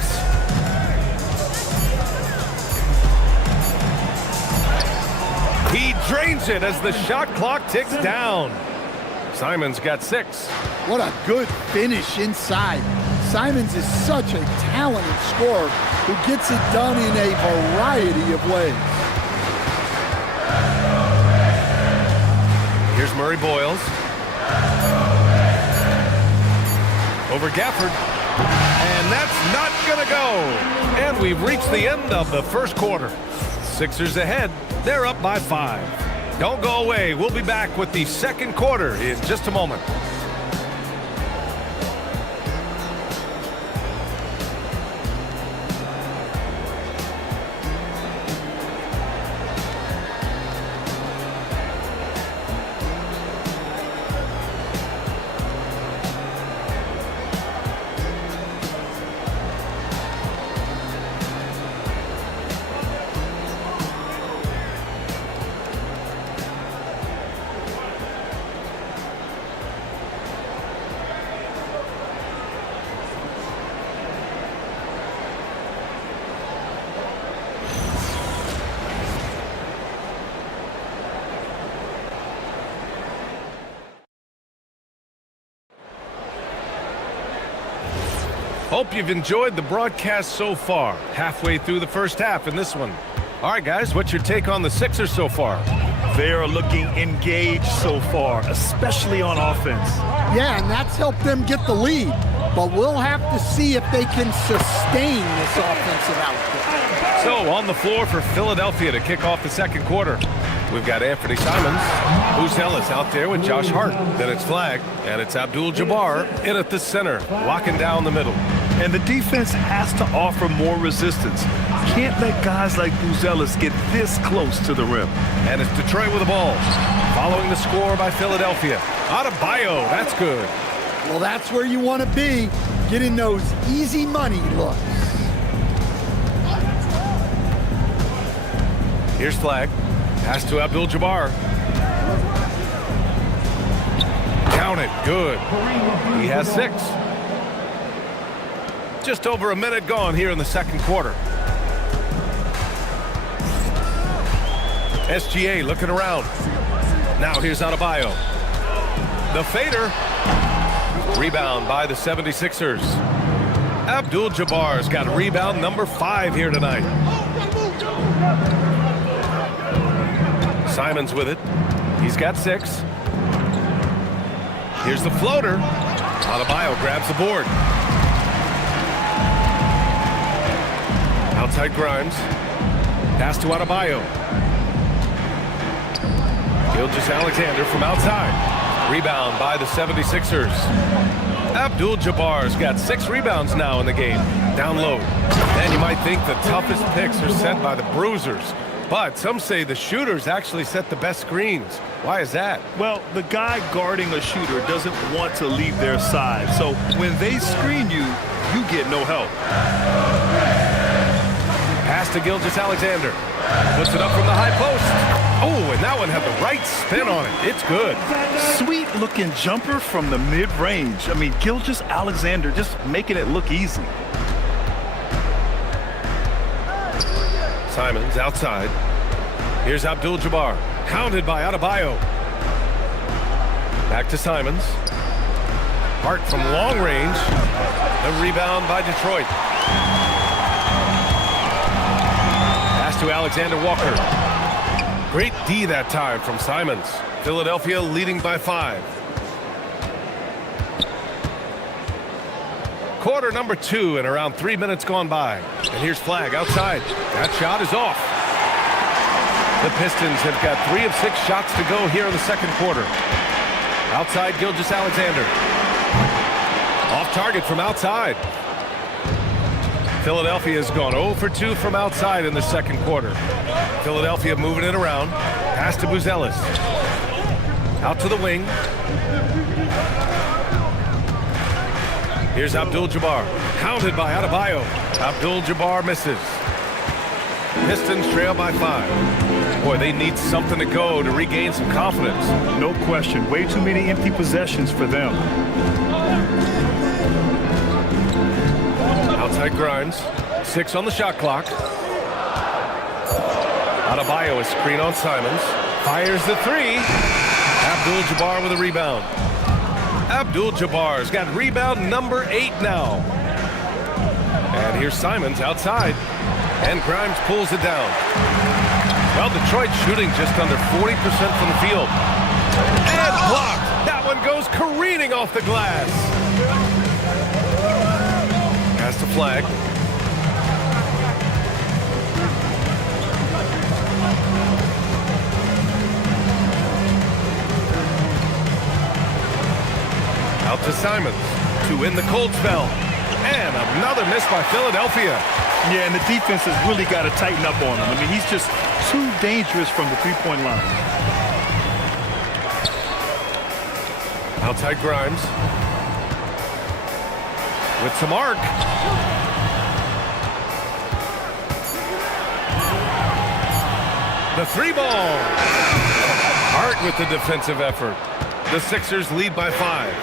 He drains it as the shot clock ticks down. Simons got 6. What a good finish inside. Simons is such a talented scorer who gets it done in a variety of ways. Here's Murray Boyles. Over Gafford. And that's not going to go. And we've reached the end of the first quarter. Sixers ahead. They're up by 5. Don't go away. We'll be back with the second quarter in just a moment. Hope you've enjoyed the broadcast so far. Halfway through the first half in this one. All right, guys, what's your take on the Sixers so far? They are looking engaged so far, especially on offense. Yeah, and that's helped them get the lead. But we'll have to see if they can sustain this offensive output. So, on the floor for Philadelphia to kick off the second quarter. We've got Anthony Simons, who's Ellis out there with Josh Hart. Then it's Flag, and it's Abdul-Jabbar in at the center, locking down the middle. And the defense has to offer more resistance. Can't let guys like Buzelis get this close to the rim. And it's Detroit with the ball. Following the score by Philadelphia. Adebayo, that's good. Well, that's where you want to be, getting those easy money looks. Here's Flag. Pass to Abdul-Jabbar. Count it. Good. He has 6. Just over a minute gone here in the second quarter. SGA looking around. Now here's Adebayo. The fader. Rebound by the 76ers. Abdul-Jabbar's got rebound number 5 here tonight. Simons with it. He's got 6. Here's the floater. Adebayo grabs the board. Outside Grimes. Pass to Adebayo. Gilgeous-Alexander from outside. Rebound by the 76ers. Abdul-Jabbar's got 6 rebounds now in the game. Down low. And you might think the toughest picks are set by the bruisers. But some say the shooters actually set the best screens. Why is that? Well, the guy guarding a shooter doesn't want to leave their side. So when they screen you, you get no help. Pass to Gilgeous-Alexander. Puts it up from the high post. Oh, and that one had the right spin on it. It's good. Sweet-looking jumper from the mid-range. I mean, Gilgeous-Alexander just making it look easy. Simons outside. Here's Abdul-Jabbar, hounded by Adebayo. Back to Simons. Hart from long range. The rebound by Detroit. Pass to Alexander Walker. Great D that time from Simons. Philadelphia leading by 5. Quarter number 2 and around 3 minutes gone by. And here's Flagg outside. That shot is off. The Pistons have got 3 of 6 shots to go here in the second quarter. Outside Gilgeous-Alexander. Off target from outside. Philadelphia has gone 0 for 2 from outside in the second quarter. Philadelphia moving it around. Pass to Buzelis. Out to the wing. Here's Abdul-Jabbar, hounded by Adebayo. Abdul-Jabbar misses. Pistons trail by 5. Boy, they need something to go to regain some confidence. No question. Way too many empty possessions for them. Outside Grimes. 6 on the shot clock. Adebayo is screen on Simons. Fires the 3. Abdul-Jabbar with a rebound. Abdul-Jabbar's got rebound number 8 now. And here's Simons outside. And Grimes pulls it down. Well, Detroit shooting just under 40% from the field. And blocked. That one goes careening off the glass. Pass to Flagg. Out to Simons to win the cold spell. And another miss by Philadelphia. Yeah, and the defense has really got to tighten up on him. I mean, he's just too dangerous from the three-point line. Outside Grimes. With some arc. The 3-ball. Hart with the defensive effort. The Sixers lead by 5.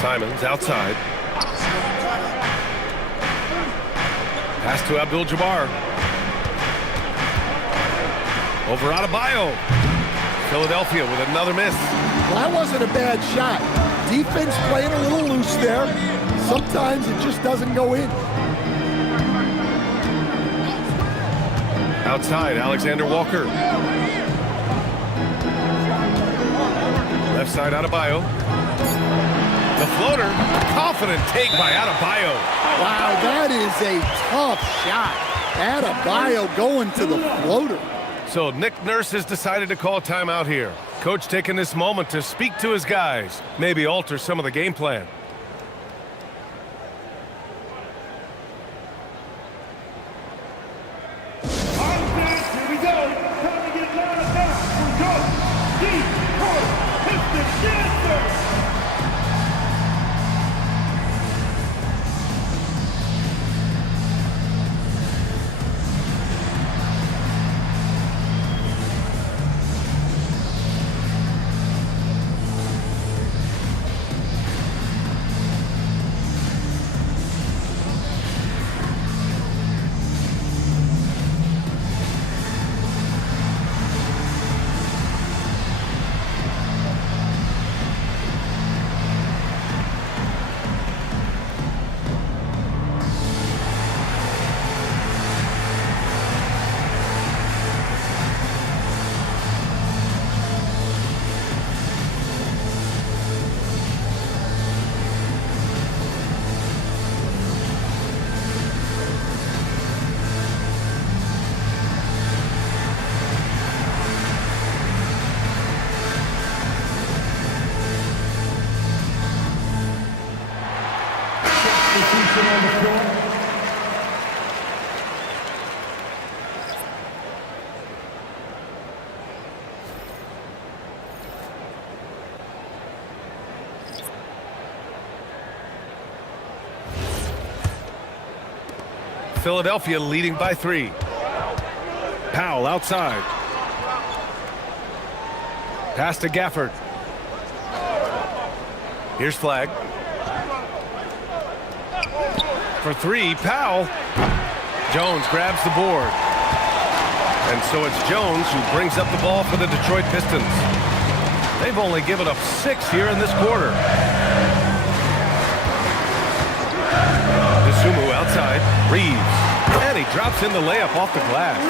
Simons outside. Pass to Abdul-Jabbar. Over Adebayo. Philadelphia with another miss. Well, that wasn't a bad shot. Defense playing a little loose there. Sometimes it just doesn't go in. Outside, Alexander Walker. Left side, Adebayo. The floater. Confident take by Adebayo. Wow, that is a tough shot. Adebayo going to the floater. So Nick Nurse has decided to call timeout here. Coach taking this moment to speak to his guys. Maybe alter some of the game plan. Here we go. Time to get lined up for Coach Detroit Pistons dancer. On the floor. Philadelphia leading by 3. Powell outside. Pass to Gafford. Here's Flagg. For 3, Powell. Jones grabs the board. And so it's Jones who brings up the ball for the Detroit Pistons. They've only given up 6 here in this quarter. DeSumo outside. Reeves. And he drops in the layup off the glass.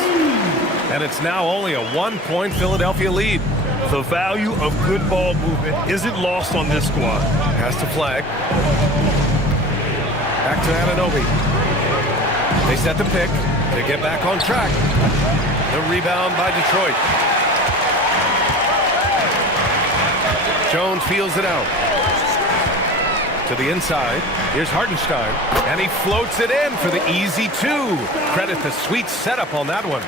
And it's now only a 1-point Philadelphia lead. The value of good ball movement isn't lost on this squad. Pass to Flag. Back to Anunoby. They set the pick. They get back on track. The rebound by Detroit. Jones feels it out. To the inside. Here's Hartenstein. And he floats it in for the easy 2. Credit the sweet setup on that one.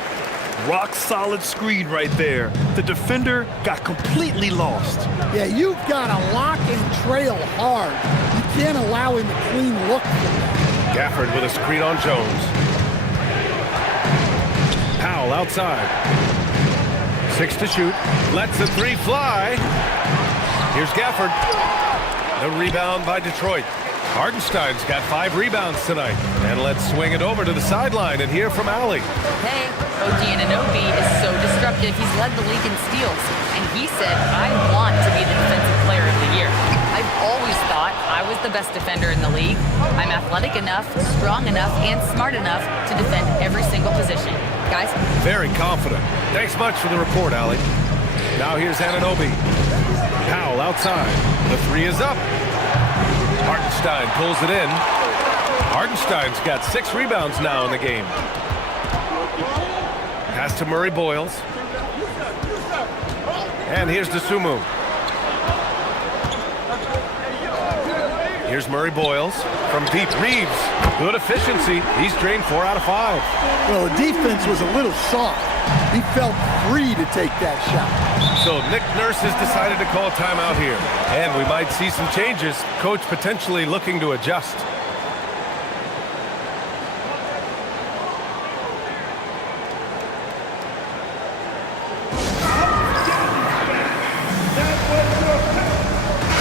Rock solid screen right there. The defender got completely lost. Yeah, you've got to lock and trail hard. You can't allow him a clean look from that. Gafford with a screen on Jones. Powell outside. 6 to shoot. Lets the 3 fly. Here's Gafford. The rebound by Detroit. Hartenstein's got 5 rebounds tonight. And let's swing it over to the sideline and hear from Allie. Hey, OG Anunoby is so disruptive. He's led the league in steals. And he said, I want to be the defensive player of the year. I've always thought I was the best defender in the league. I'm athletic enough, strong enough, and smart enough to defend every single position. Guys? Very confident. Thanks much for the report, Allie. Now here's Anunoby. Powell outside. The 3 is up. Hartenstein pulls it in. Hartenstein's got 6 rebounds now in the game. Pass to Murray Boyles. And here's DeSumo. Here's Murray Boyles from deep. Reeves, good efficiency. He's drained 4 out of 5. Well, the defense was a little soft. He felt free to take that shot. So Nick Nurse has decided to call a timeout here. And we might see some changes. Coach potentially looking to adjust.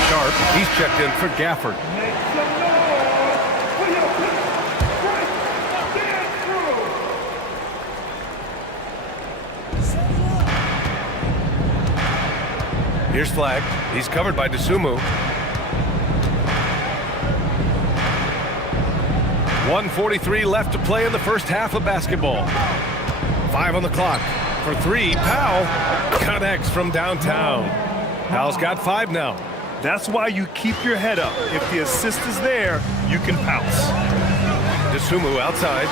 Sharp, he's checked in for Gafford. Here's Flag. He's covered by DeSumo. 1:43 left to play in the first half of basketball. 5 on the clock. For 3, Powell connects from downtown. Powell's got 5 now. That's why you keep your head up. If the assist is there, you can pounce. DeSumo outside.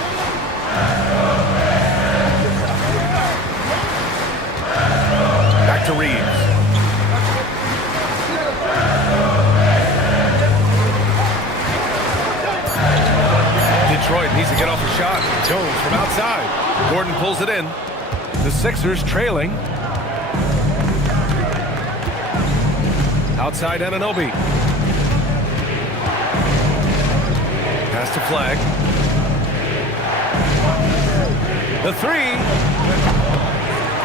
Back to Reeves. Detroit needs to get off a shot. Jones from outside. Gordon pulls it in. The Sixers trailing. Outside Anunoby. Pass to Flag. The 3.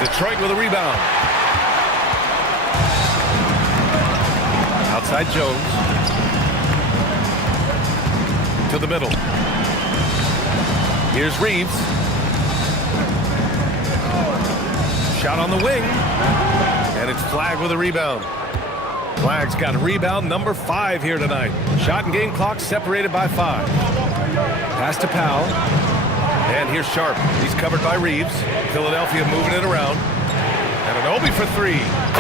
Detroit with a rebound. Outside Jones. To the middle. Here's Reeves. Shot on the wing. And it's Flag with a rebound. Flag's got a rebound number 5 here tonight. Shot and game clock separated by 5. Pass to Powell. And here's Sharp. He's covered by Reeves. Philadelphia moving it around. Anunoby for 3.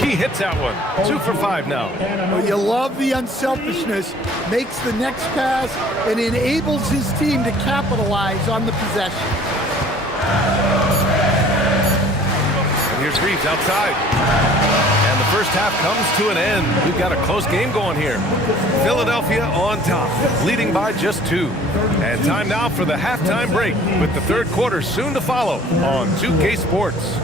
He hits that one. 2 for 5 now. Well, you love the unselfishness. Makes the next pass and enables his team to capitalize on the possession. And here's Reeves outside. And the first half comes to an end. We've got a close game going here. Philadelphia on top, leading by just 2. And time now for the halftime break, with the third quarter soon to follow on 2K Sports.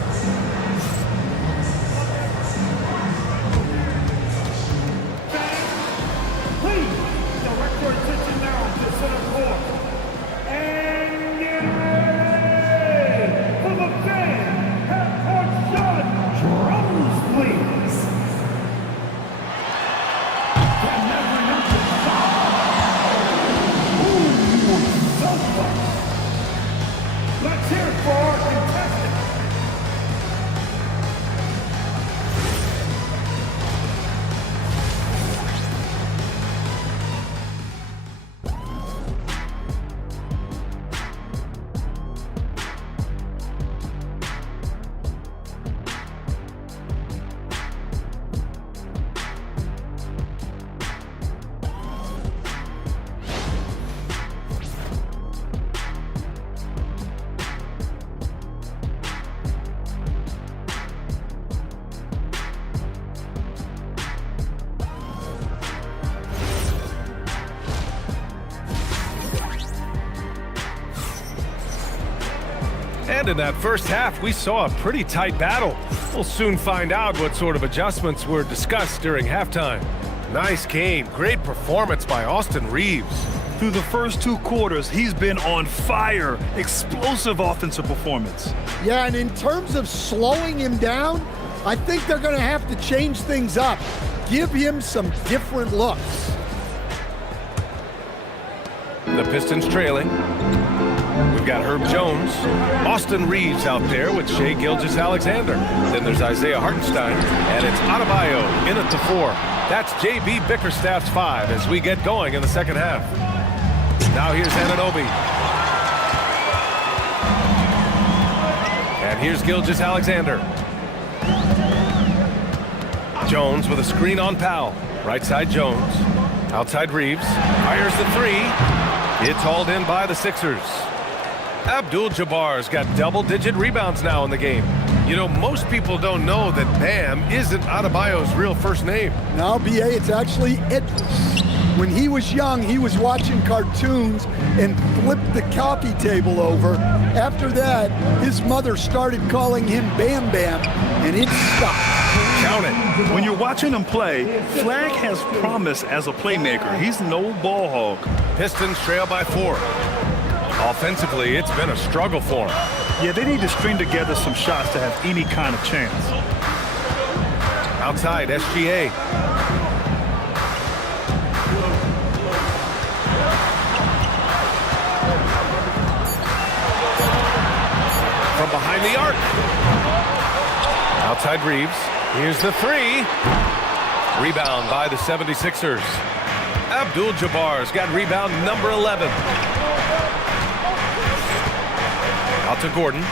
And in that first half, we saw a pretty tight battle. We'll soon find out what sort of adjustments were discussed during halftime. Nice game. Great performance by Austin Reeves. Through the first 2 quarters, he's been on fire. Explosive offensive performance. Yeah, and in terms of slowing him down, I think they're going to have to change things up. Give him some different looks. The Pistons trailing. We've got Herb Jones, Austin Reeves out there with Shai Gilgeous-Alexander. Then there's Isaiah Hartenstein, and it's Adebayo in at the 4. That's J.B. Bickerstaff's 5 as we get going in the second half. Now here's Anunoby. And here's Gilgeous-Alexander. Jones with a screen on Powell. Right side Jones. Outside Reeves. Fires the 3. It's hauled in by the Sixers. Abdul-Jabbar's got double-digit rebounds now in the game. You know, most people don't know that Bam isn't Adebayo's real first name. No, B.A., it's actually Idris. When he was young, he was watching cartoons and flipped the coffee table over. After that, his mother started calling him Bam Bam, and it stopped. Count it. When you're watching him play, Flagg has promise as a playmaker. He's no ball hog. Pistons trail by 4. Offensively, it's been a struggle for them. Yeah, they need to string together some shots to have any kind of chance. Outside, SGA. From behind the arc. Outside Reeves. Here's the 3. Rebound by the 76ers. Abdul-Jabbar's got rebound number 11. Out to Gordon.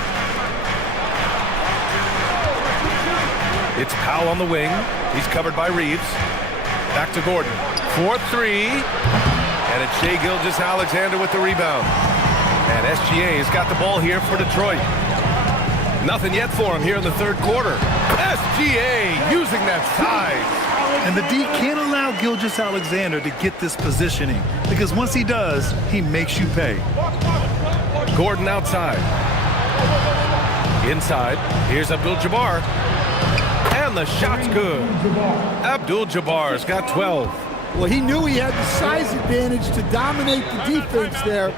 It's Powell on the wing. He's covered by Reeves. Back to Gordon. 4-3. And it's Shai Gilgeous-Alexander with the rebound. And SGA has got the ball here for Detroit. Nothing yet for him here in the third quarter. SGA using that size. And the D can't allow Gilgeous-Alexander to get this positioning, because once he does, he makes you pay. Gordon outside. Inside. Here's Abdul-Jabbar. And the shot's good. Abdul-Jabbar's got 12. Well, he knew he had the size advantage to dominate the defense there.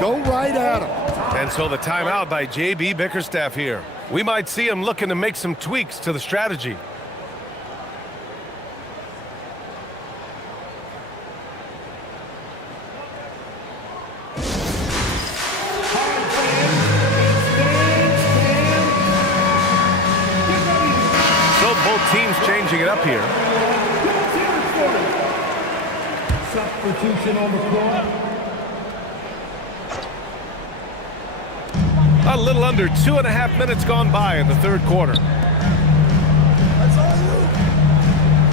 Go right at him. And so the timeout by J.B. Bickerstaff here. We might see him looking to make some tweaks to the strategy. So both teams changing it up here. Substitution on the floor. A little under 2.5 minutes gone by in the third quarter.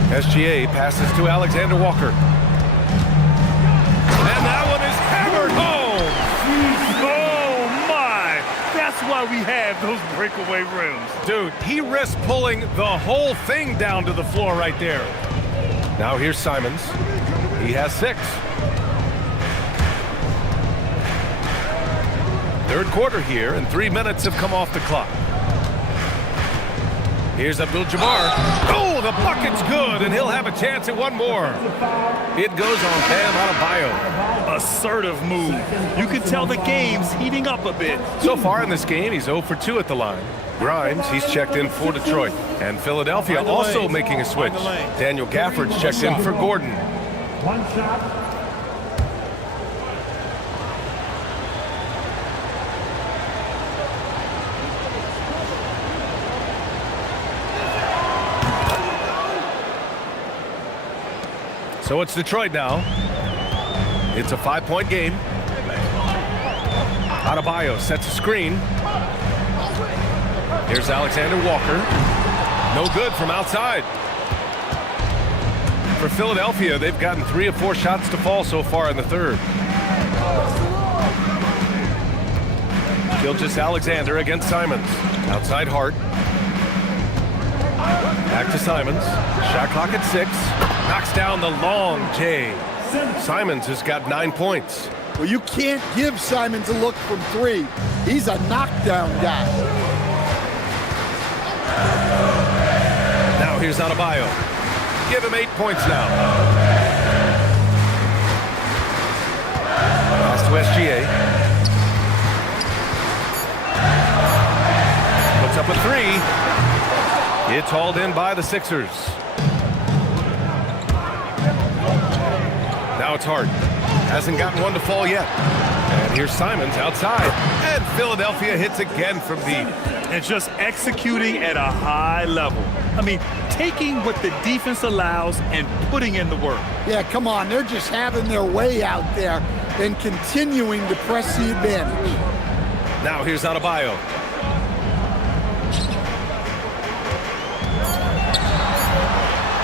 SGA passes to Alexander Walker. And that one is hammered home. Oh, my. That's why we have those breakaway rims. Dude, he risked pulling the whole thing down to the floor right there. Now here's Simons. He has 6. Third quarter here, and 3 minutes have come off the clock. Here's Abdul-Jabbar. Oh, the bucket's good, and he'll have a chance at one more. It goes on Bam Adebayo. Assertive move. You can tell the game's heating up a bit. So far in this game, he's 0 for 2 at the line. Grimes, he's checked in for Detroit. And Philadelphia also making a switch. Daniel Gafford's checked in for Gordon. One shot. So it's Detroit now. It's a 5-point game. Adebayo sets a screen. Here's Alexander Walker. No good from outside. For Philadelphia, they've gotten 3 of 4 shots to fall so far in the third. Gilgeous-Alexander against Simons. Outside Hart. Back to Simons. Shot clock at 6. Knocks down the long J. Simons has got 9 points. Well, you can't give Simons a look from 3. He's a knockdown guy. Now here's Adebayo. Give him 8 points now. Pass to SGA. Puts up a 3. It's hauled in by the Sixers. Now it's Hart. Hasn't gotten one to fall yet. And here's Simons outside. And Philadelphia hits again from deep. And just executing at a high level. I mean, taking what the defense allows and putting in the work. Yeah, come on. They're just having their way out there and continuing to press the advantage. Now here's Adebayo.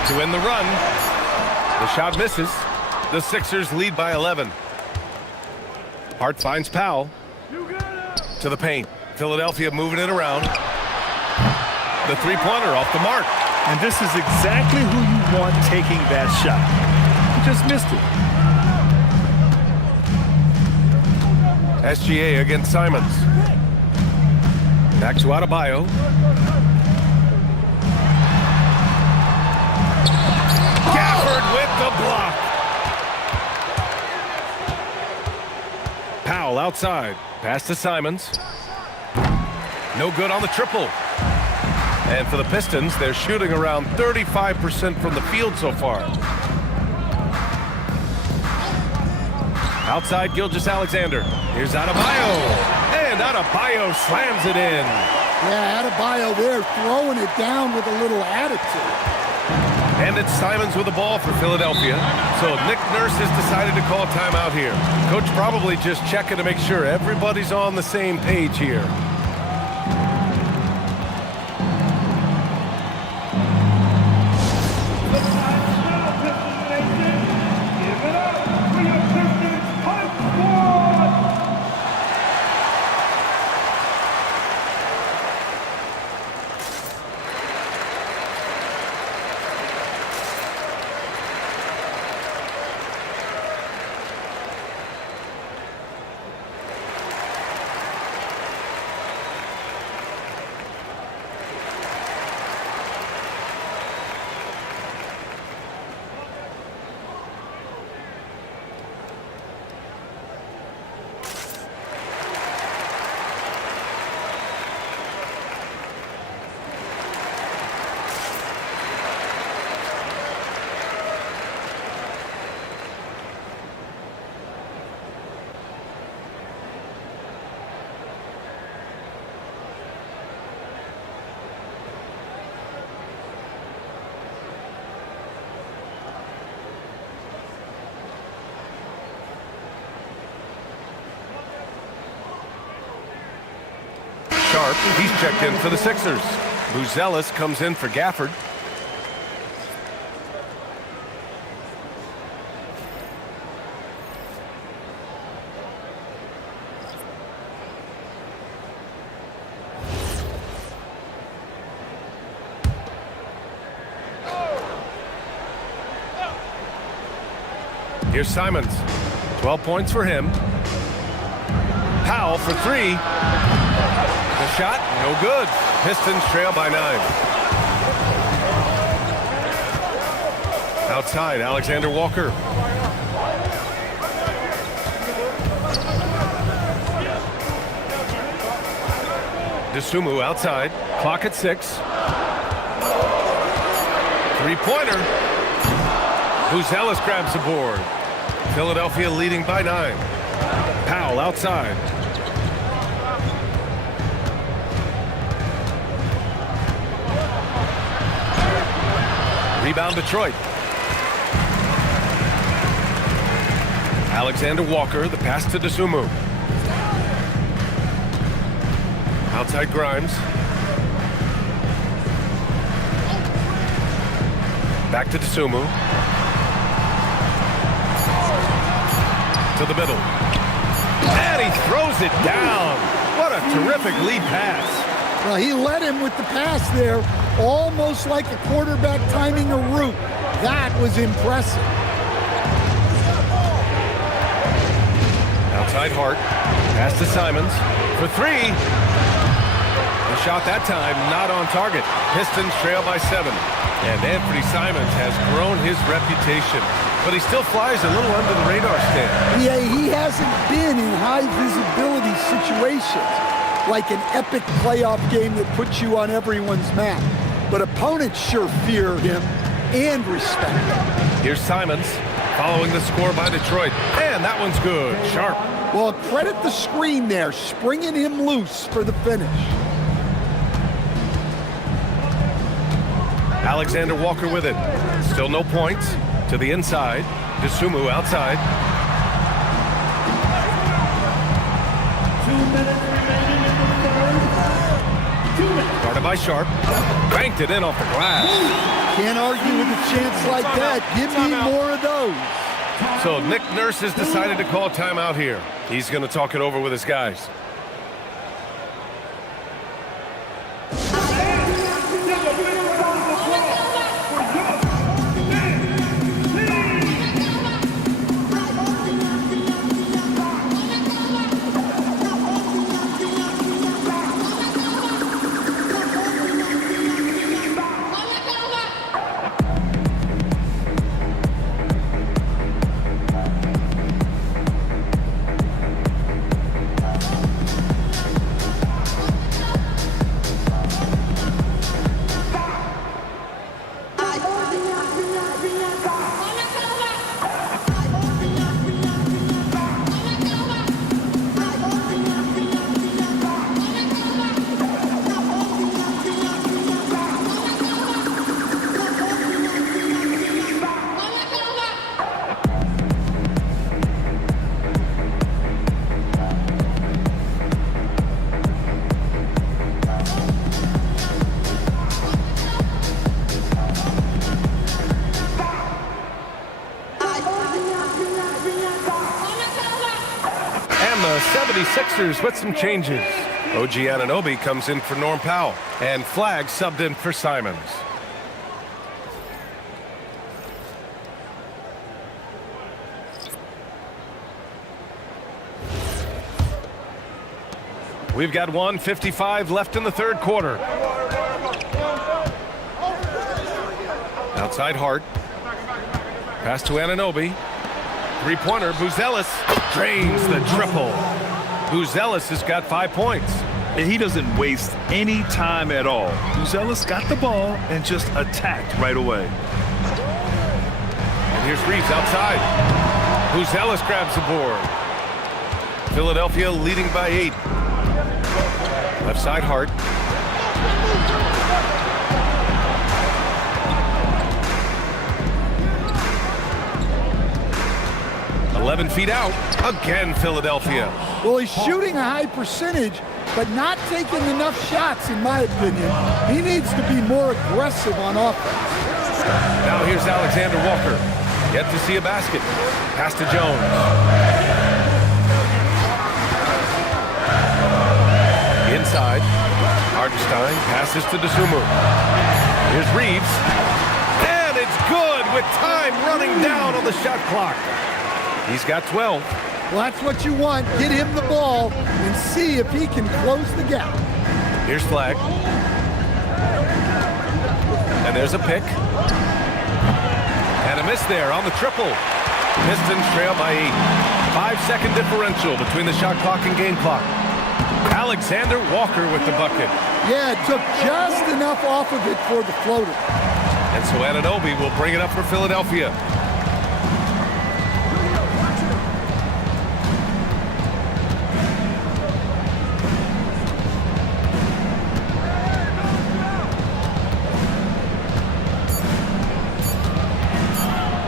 To end the run. The shot misses. The Sixers lead by 11. Hart finds Powell. To the paint. Philadelphia moving it around. The three-pointer off the mark. And this is exactly who you want taking that shot. He just missed it. SGA against Simons. Back to Adebayo. Gafford with the block. Powell outside. Pass to Simons. No good on the triple. And for the Pistons, they're shooting around 35% from the field so far. Outside Gilgeous-Alexander. Here's Adebayo. And Adebayo slams it in. Yeah, Adebayo there throwing it down with a little attitude. And it's Simons with the ball for Philadelphia. So Nick Nurse has decided to call timeout here. Coach probably just checking to make sure everybody's on the same page here. Sharp, he's checked in for the Sixers. Buzelis comes in for Gafford. Here's Simons. 12 points for him. Powell for 3. The shot, no good. Pistons trail by 9. Outside, Alexander Walker. DeSumo outside. Clock at 6. Three-pointer. Buzelis grabs the board. Philadelphia leading by 9. Powell outside. Rebound Detroit. Alexander Walker, the pass to DeSumo. Outside Grimes. Back to DeSumo. To the middle. And he throws it down. What a terrific lead pass. Well, he led him with the pass there, almost like a quarterback timing a route. That was impressive. Outside Hart. Pass to Simons for three. The shot that time not on target. Pistons trail by 7. And Anthony Simons has grown his reputation, but he still flies a little under the radar stand. Yeah, he hasn't been in high visibility situations, like an epic playoff game that puts you on everyone's map. But opponents sure fear him and respect him. Here's Simons following the score by Detroit. And that one's good. Sharp. Well, credit the screen there, springing him loose for the finish. Alexander Walker with it. Still no points. To the inside. DeSumo outside. 2 minutes remaining in the third. 2 minutes. Guarded by Sharp. Banked it in off the glass. Can't argue with a chance like that. Give me more of those. So Nick Nurse has decided to call timeout here. He's going to talk it over with his guys. The 76ers with some changes. OG Anunoby comes in for Norm Powell, and Flagg subbed in for Simons. We've got 1:55 left in the third quarter. Outside Hart. Pass to Anunoby. Three-pointer, Buzelis drains the triple. Buzelis has got 5 points. And he doesn't waste any time at all. Buzelis got the ball and just attacked right away. And here's Reeves outside. Buzelis grabs the board. Philadelphia leading by 8. Left side Hart. 11 feet out. Again, Philadelphia. Well, he's shooting a high percentage, but not taking enough shots, in my opinion. He needs to be more aggressive on offense. Now here's Alexander Walker. Yet to see a basket. Pass to Jones. Inside. Hartenstein passes to DeSumo. Here's Reeves. And it's good with time running down on the shot clock. He's got 12. Well, that's what you want. Get him the ball and see if he can close the gap. Here's Flagg. And there's a pick. And a miss there on the triple. Pistons trail by 8. 5-second differential between the shot clock and game clock. Alexander Walker with the bucket. Yeah, it took just enough off of it for the floater. And so Anunoby will bring it up for Philadelphia.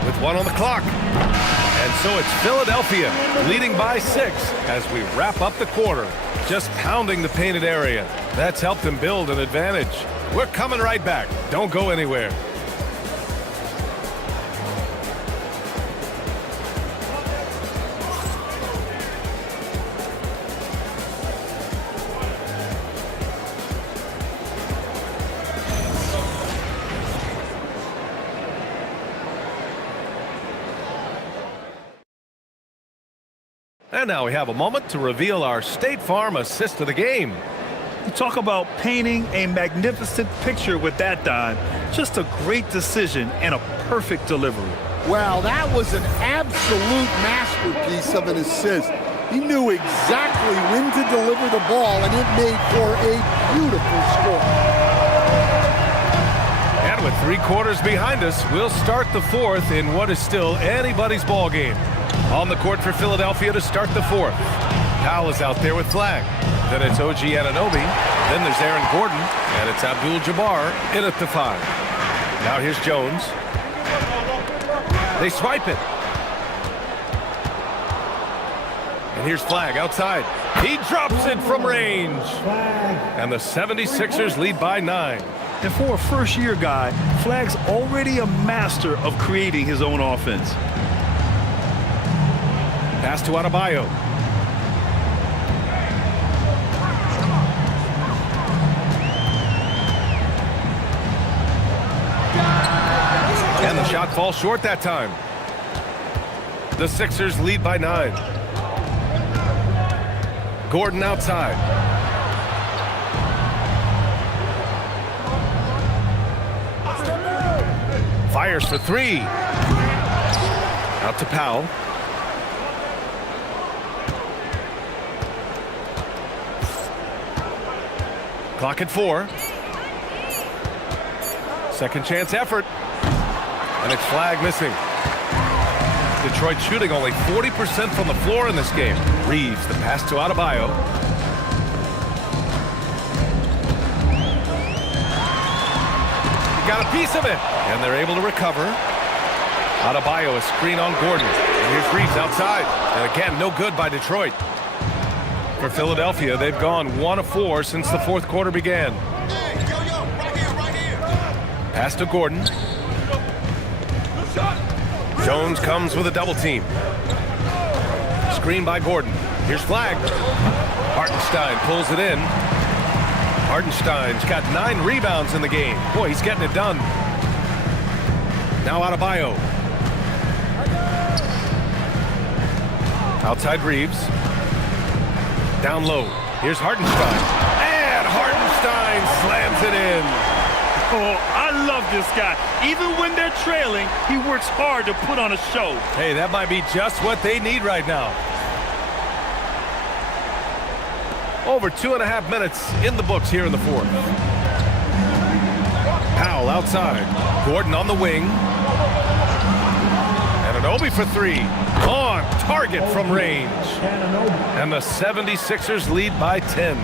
With 1 on the clock. And so it's Philadelphia leading by 6 as we wrap up the quarter. Just pounding the painted area. That's helped them build an advantage. We're coming right back. Don't go anywhere. And now we have a moment to reveal our State Farm assist of the game. You talk about painting a magnificent picture with that dime. Just a great decision and a perfect delivery. Wow, that was an absolute masterpiece of an assist. He knew exactly when to deliver the ball, and it made for a beautiful score. And with 3 quarters behind us, we'll start the 4th in what is still anybody's ball game. On the court for Philadelphia to start the 4th. Powell is out there with Flag. Then it's OG Anunoby. Then there's Aaron Gordon. And it's Abdul-Jabbar in at the 5. Now here's Jones. They swipe it. And here's Flag outside. He drops it from range. And the 76ers lead by 9. And for a first-year guy, Flag's already a master of creating his own offense. Pass to Adebayo. And the shot falls short that time. The Sixers lead by 9. Gordon outside. Fires for 3. Out to Powell. Clock at 4. Second chance effort. And it's Flag missing. Detroit shooting only 40% from the floor in this game. Reeves, the pass to Adebayo. Got a piece of it. And they're able to recover. Adebayo, a screen on Gordon. And here's Reeves outside. And again, no good by Detroit. For Philadelphia, they've gone 1 of 4 since the 4th quarter began. Pass to Gordon. Jones comes with a double team. Screen by Gordon. Here's Flag. Hartenstein pulls it in. Hartenstein's got 9 rebounds in the game. Boy, he's getting it done. Now Adebayo. Outside Reeves. Down low. Here's Hartenstein. And Hartenstein slams it in. Oh, I love this guy. Even when they're trailing, he works hard to put on a show. Hey, that might be just what they need right now. Over 2.5 minutes in the books here in the 4th. Powell outside. Gordon on the wing. And Anunoby for 3. On target from range. And the 76ers lead by 10.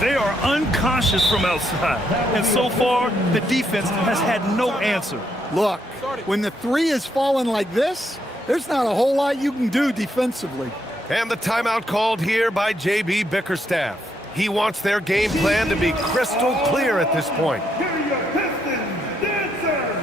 They are unconscious from outside. And so far, the defense has had no answer. Look, when the 3 is falling like this, there's not a whole lot you can do defensively. And the timeout called here by J.B. Bickerstaff. He wants their game plan to be crystal clear at this point. Here are your Pistons dancers.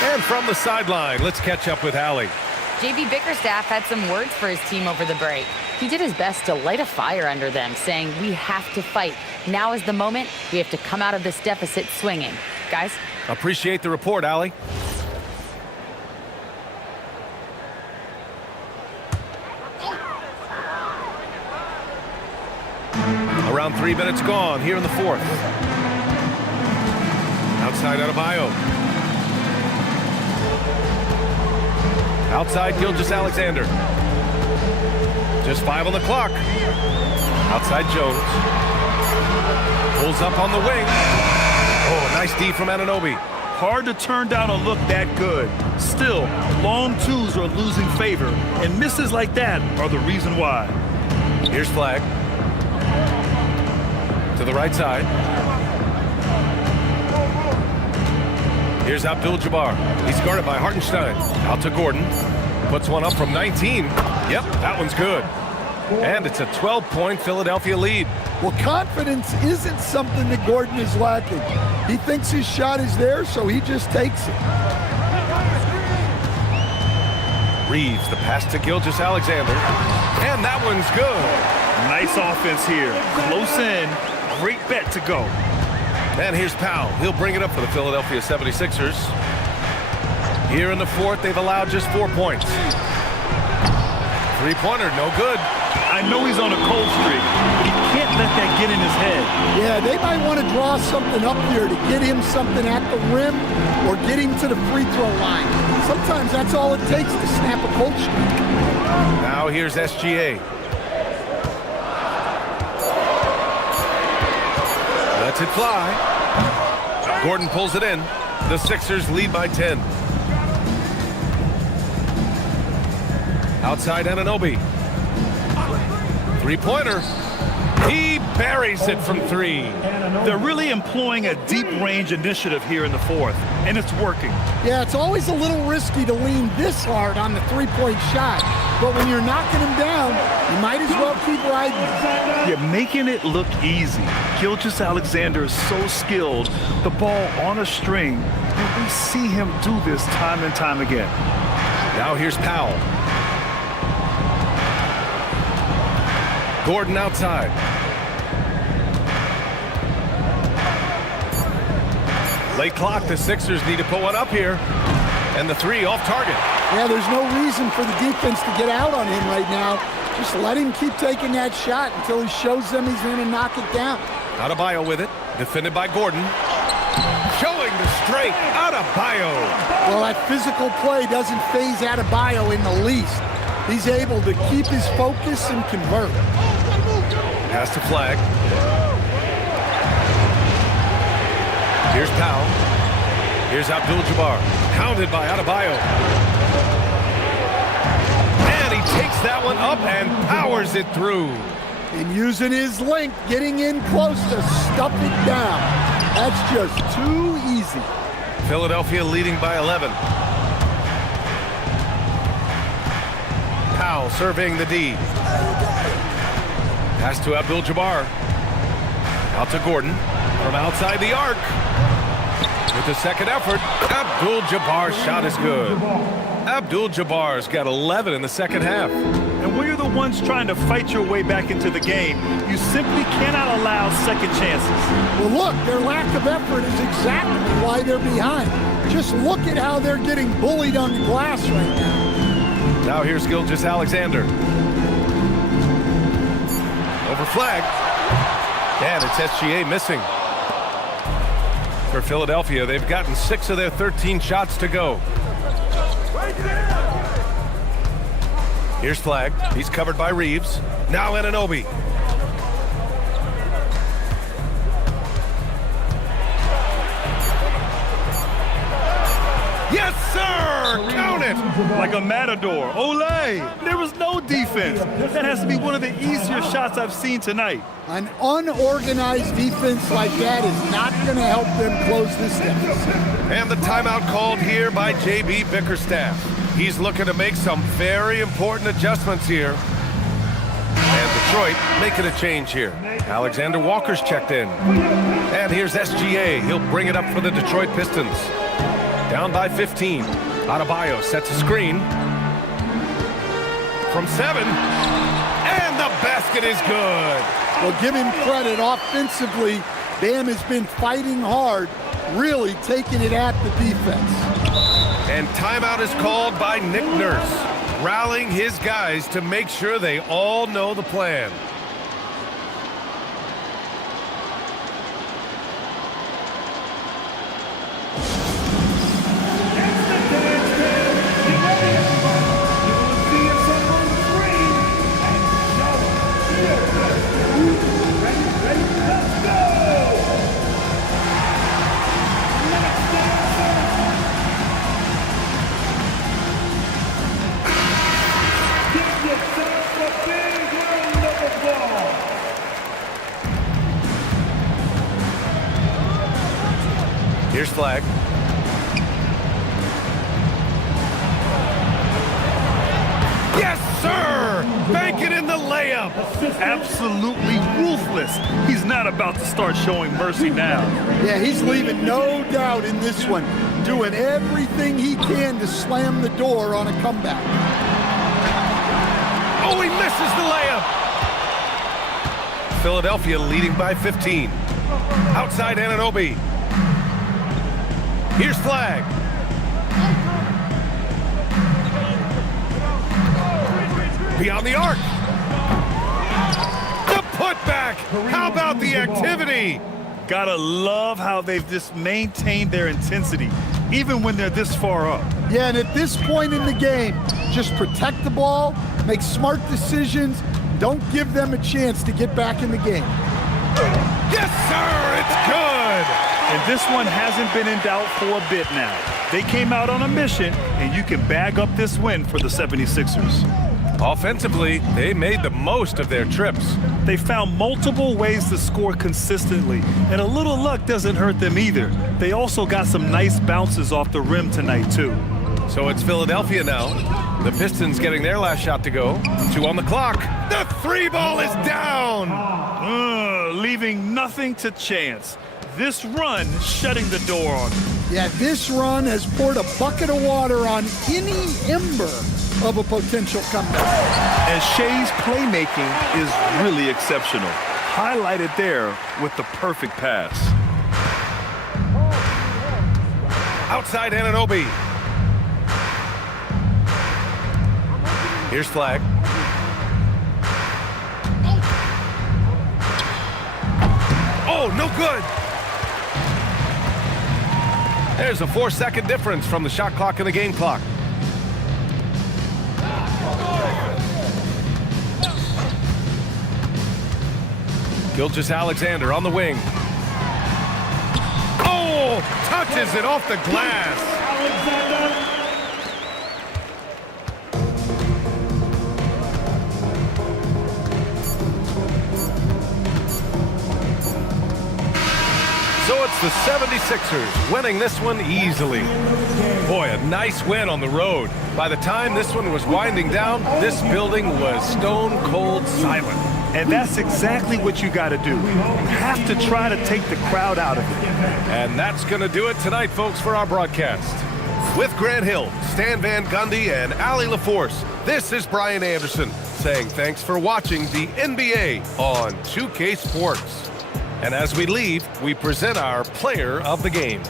And from the sideline, let's catch up with Allie. J.B. Bickerstaff had some words for his team over the break. He did his best to light a fire under them, saying, "We have to fight. Now is the moment. We have to come out of this deficit swinging." Guys? Appreciate the report, Allie. Around 3 minutes gone here in the 4th. Outside Adebayo. Outside Gilgeous-Alexander. Just 5 on the clock. Outside Jones. Pulls up on the wing. Oh, nice D from Anunoby. Hard to turn down a look that good. Still, long twos are losing favor, and misses like that are the reason why. Here's Flagg. To the right side. Here's Abdul-Jabbar. He's guarded by Hartenstein. Out to Gordon. Puts one up from 19. Yep, that one's good. And it's a 12-point Philadelphia lead. Well, confidence isn't something that Gordon is lacking. He thinks his shot is there, so he just takes it. Reeves, the pass to Gilgeous-Alexander. And that one's good. Nice offense here. Close in. Great bet to go. And here's Powell. He'll bring it up for the Philadelphia 76ers. Here in the fourth, they've allowed just 4 points. Three-pointer, no good. I know he's on a cold streak, but he can't let that get in his head. Yeah, they might want to draw something up here to get him something at the rim or get him to the free throw line. Sometimes that's all it takes to snap a cold streak. Now here's SGA. Lets it fly. Gordon pulls it in. The Sixers lead by 10. Outside Anunoby. Three-pointer. He buries it from 3. They're really employing a deep range initiative here in the fourth, and it's working. Yeah, it's always a little risky to lean this hard on the three-point shot, but when you're knocking him down, you might as well keep riding. You're making it look easy. Gilgeous-Alexander is so skilled, the ball on a string, and we see him do this time and time again. Now here's Powell. Gordon outside. Late clock, the Sixers need to put one up here. And the 3 off target. Yeah, there's no reason for the defense to get out on him right now. Just let him keep taking that shot until he shows them he's going to knock it down. Adebayo with it, defended by Gordon. Showing the strength, Adebayo. Well, that physical play doesn't phase Adebayo in the least. He's able to keep his focus and convert. Pass to Flagg. Here's Powell. Here's Abdul-Jabbar. Pounded by Adebayo. And he takes that one up and powers it through. And using his length, getting in close to stuff it down. That's just too easy. Philadelphia leading by 11. Powell surveying the D. Pass to Abdul-Jabbar. Out to Gordon from outside the arc. With the second effort, Abdul-Jabbar's shot is good. Abdul-Jabbar's got 11 in the second half. And when you're the ones trying to fight your way back into the game, you simply cannot allow second chances. Well, look, their lack of effort is exactly why they're behind. Just look at how they're getting bullied on the glass right now. Now here's Gilgeous-Alexander. Over Flagg. And it's SGA missing. For Philadelphia, they've gotten 6 of their 13 shots to go. Here's Flagg. He's covered by Reeves. Now Anunoby. Yes, sir! Count it! Like a matador. Olé! There was no defense. That has to be one of the easier shots I've seen tonight. An unorganized defense like that is not going to help them close this deficit. And the timeout called here by J.B. Bickerstaff. He's looking to make some very important adjustments here. And Detroit making a change here. Alexander Walker's checked in. And here's SGA. He'll bring it up for the Detroit Pistons. Down by 15. Adebayo sets a screen. From 7. And the basket is good. Well, give him credit. Offensively, Bam has been fighting hard, really taking it at the defense. And timeout is called by Nick Nurse, rallying his guys to make sure they all know the plan. Here's Flag. Yes, sir! Banking in the layup. Absolutely ruthless. He's not about to start showing mercy now. Yeah, he's leaving no doubt in this one, doing everything he can to slam the door on a comeback. Oh, he misses the layup. Philadelphia leading by 15. Outside Anunoby. Here's Flag. Beyond the arc. The putback. How about the activity? Gotta love how they've just maintained their intensity, even when they're this far up. Yeah, and at this point in the game, just protect the ball, make smart decisions, don't give them a chance to get back in the game. Yes, sir, it's good. And this one hasn't been in doubt for a bit now. They came out on a mission, and you can bag up this win for the 76ers. Offensively, they made the most of their trips. They found multiple ways to score consistently, and a little luck doesn't hurt them either. They also got some nice bounces off the rim tonight, too. So it's Philadelphia now. The Pistons getting their last shot to go. 2 on the clock. The 3 ball is down. Leaving nothing to chance. This run shutting the door on them. Yeah, this run has poured a bucket of water on any ember of a potential comeback. And Shea's playmaking is really exceptional. Highlighted there with the perfect pass. Outside Anunoby. Here's Flag. Oh, no good. There's a 4-second difference from the shot clock and the game clock. Gilgeous-Alexander on the wing. Oh, touches it off the glass. So it's the 76ers winning this one easily. Boy, a nice win on the road. By the time this one was winding down, this building was stone cold silent. And that's exactly what you got to do. You have to try to take the crowd out of it. And that's going to do it tonight, folks, for our broadcast. With Grant Hill, Stan Van Gundy, and Allie LaForce, this is Brian Anderson saying thanks for watching the NBA on 2K Sports. And as we leave, we present our player of the game.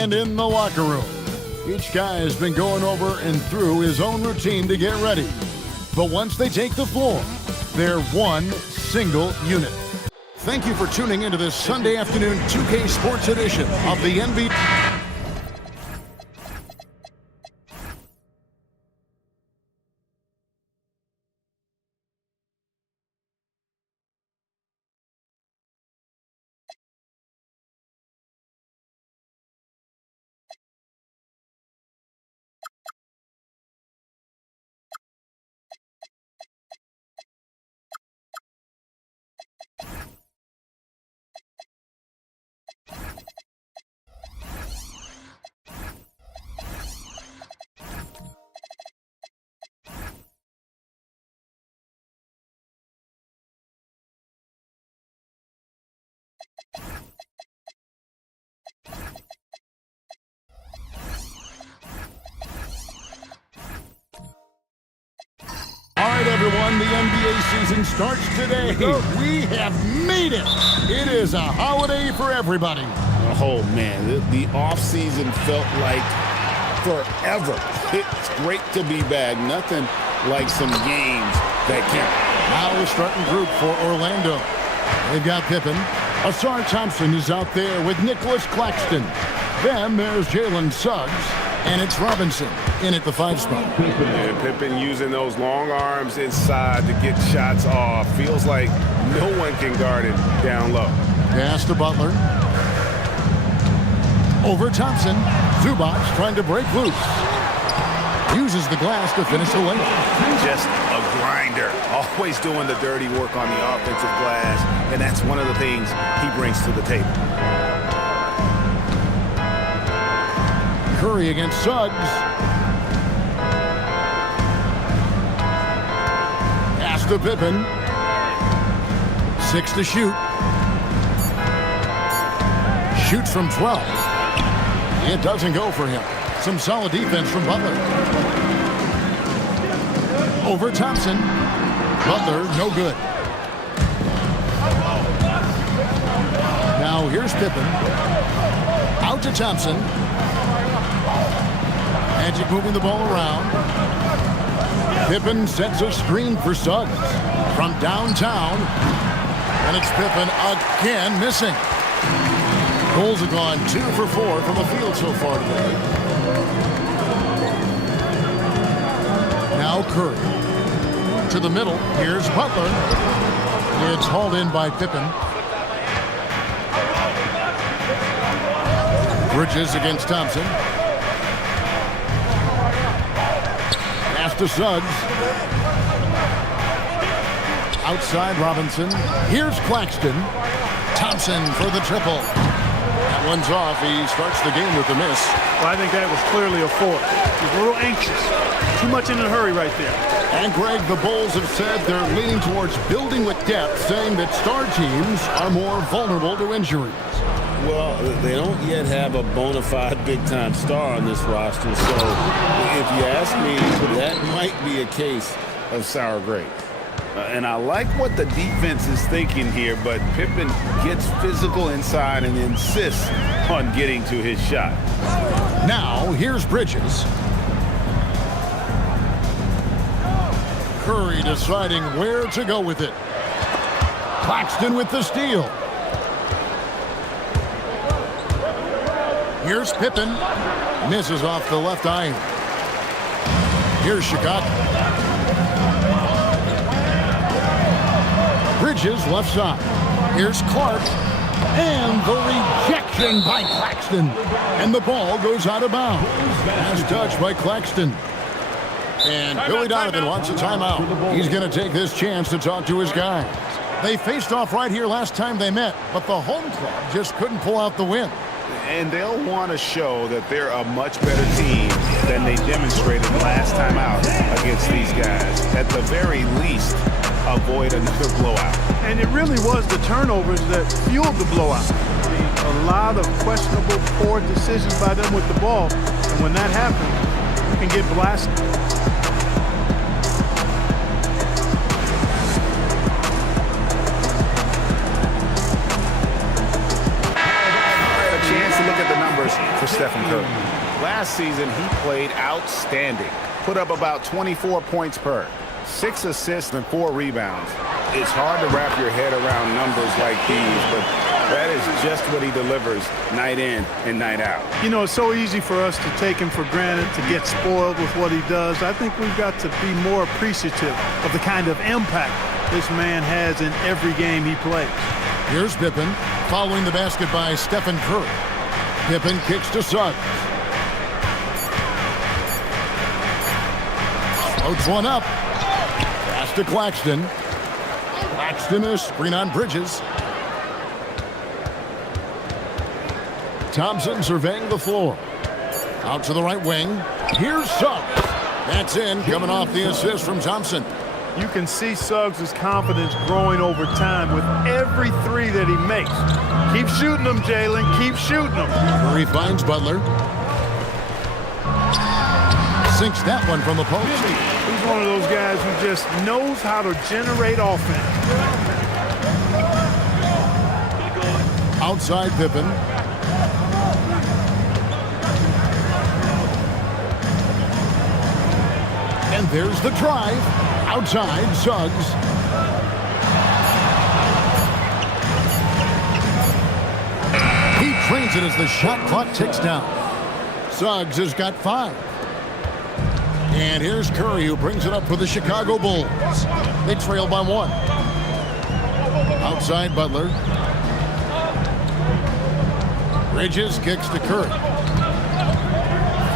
And in the locker room, each guy has been going over and through his own routine to get ready. But once they take the floor, they're one single unit. Thank you for tuning into this Sunday afternoon 2K Sports edition of the NBA. All right, everyone, the NBA season starts today. We have made it. It is a holiday for everybody. Oh, man, the offseason felt like forever. It's great to be back. Nothing like some games that count. Now the starting group for Orlando. They've got Pippen. Ausar Thompson is out there with Nicholas Claxton. Then there's Jalen Suggs. And it's Robinson in at the 5 spot. And Pippen using those long arms inside to get shots off. Feels like no one can guard it down low. Pass to Butler. Over Thompson. Zubac trying to break loose. Uses the glass to finish the lane. Just a grinder. Always doing the dirty work on the offensive glass. And that's one of the things he brings to the table. Curry against Suggs. Pass to Pippen. 6 to shoot. Shoots from 12. It doesn't go for him. Some solid defense from Butler. Over Thompson. Butler, no good. Now here's Pippen. Out to Thompson. Magic moving the ball around. Pippen sets a screen for Suggs from downtown. And it's Pippen again missing. Bulls have gone 2 for 4 from the field so far today. Now Curry. To the middle. Here's Butler. It's hauled in by Pippen. Bridges against Thompson. Pass to Suggs. Outside Robinson. Here's Claxton. Thompson for the triple. That one's off. He starts the game with a miss. Well, I think that was clearly a foul. He's a little anxious. Too much in a hurry right there. And Greg, the Bulls have said they're leaning towards building with depth, saying that star teams are more vulnerable to injuries. Well, they don't yet have a bona fide big-time star on this roster, so if you ask me, that might be a case of sour grapes. And I like what the defense is thinking here, but Pippen gets physical inside and insists on getting to his shot. Now, here's Bridges. Curry deciding where to go with it. Claxton with the steal. Here's Pippen. Misses off the left eye. Here's Chicago. Bridges left side. Here's Clark. And the rejection by Claxton. And the ball goes out of bounds. Last touch by Claxton. And Billy Donovan wants a timeout. He's going to take this chance to talk to his guys. They faced off right here last time they met, but the home club just couldn't pull out the win. And they'll want to show that they're a much better team than they demonstrated last time out against these guys. At the very least, avoid another blowout. And it really was the turnovers that fueled the blowout. A lot of questionable, poor decisions by them with the ball. And when that happens, you can get blasted. For Stephen Curry. Last season, he played outstanding. Put up about 24 points per, 6 assists and 4 rebounds. It's hard to wrap your head around numbers like these, but that is just what he delivers night in and night out. You know, it's so easy for us to take him for granted, to get spoiled with what he does. I think we've got to be more appreciative of the kind of impact this man has in every game he plays. Here's Pippen, following the basket by Stephen Curry. Pippen kicks to Suggs. Floats one up. Pass to Claxton. Claxton, a screen on Bridges. Thompson surveying the floor. Out to the right wing. Here's Suggs. That's in, coming off the assist from Thompson. You can see Suggs' confidence growing over time with every three that he makes. Keep shooting them, Jalen. Keep shooting them. Curry finds Butler. Sinks that one from the post. He's one of those guys who just knows how to generate offense. Outside Pippen. And there's the drive. Outside, Suggs. He trains it as the shot clock ticks down. Suggs has got 5. And here's Curry, who brings it up for the Chicago Bulls. They trail by 1. Outside Butler. Bridges kicks to Curry.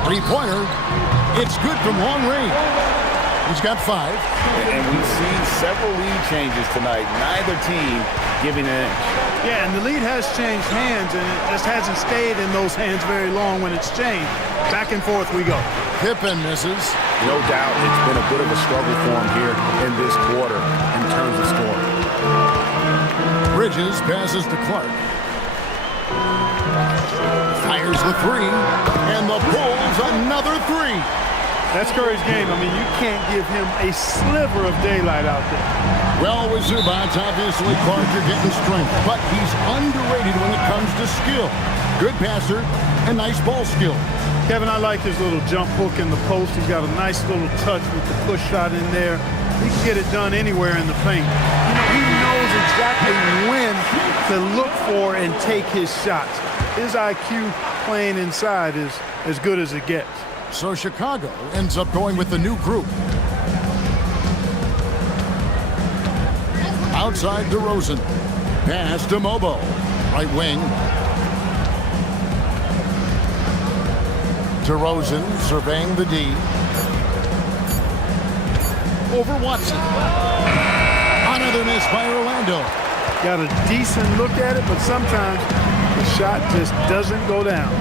Three-pointer. It's good from long range. He's got 5. And we've seen several lead changes tonight. Neither team giving an inch. Yeah, and the lead has changed hands, and it just hasn't stayed in those hands very long when it's changed. Back and forth we go. Pippen misses. No doubt it's been a bit of a struggle for him here in this quarter in terms of scoring. Bridges passes to Clark. Fires the 3, and the Bulls another 3. That's Curry's game. I mean, you can't give him a sliver of daylight out there. Well, with Zubac, obviously Clark, you're getting strength, but he's underrated when it comes to skill. Good passer and nice ball skill. Kevin, I like his little jump hook in the post. He's got a nice little touch with the push shot in there. He can get it done anywhere in the paint. You know, he knows exactly when to look for and take his shots. His IQ playing inside is as good as it gets. So Chicago ends up going with the new group. Outside DeRozan. Pass to Mobo. Right wing. DeRozan surveying the D. Over Watson. Another miss by Orlando. Got a decent look at it, but sometimes the shot just doesn't go down.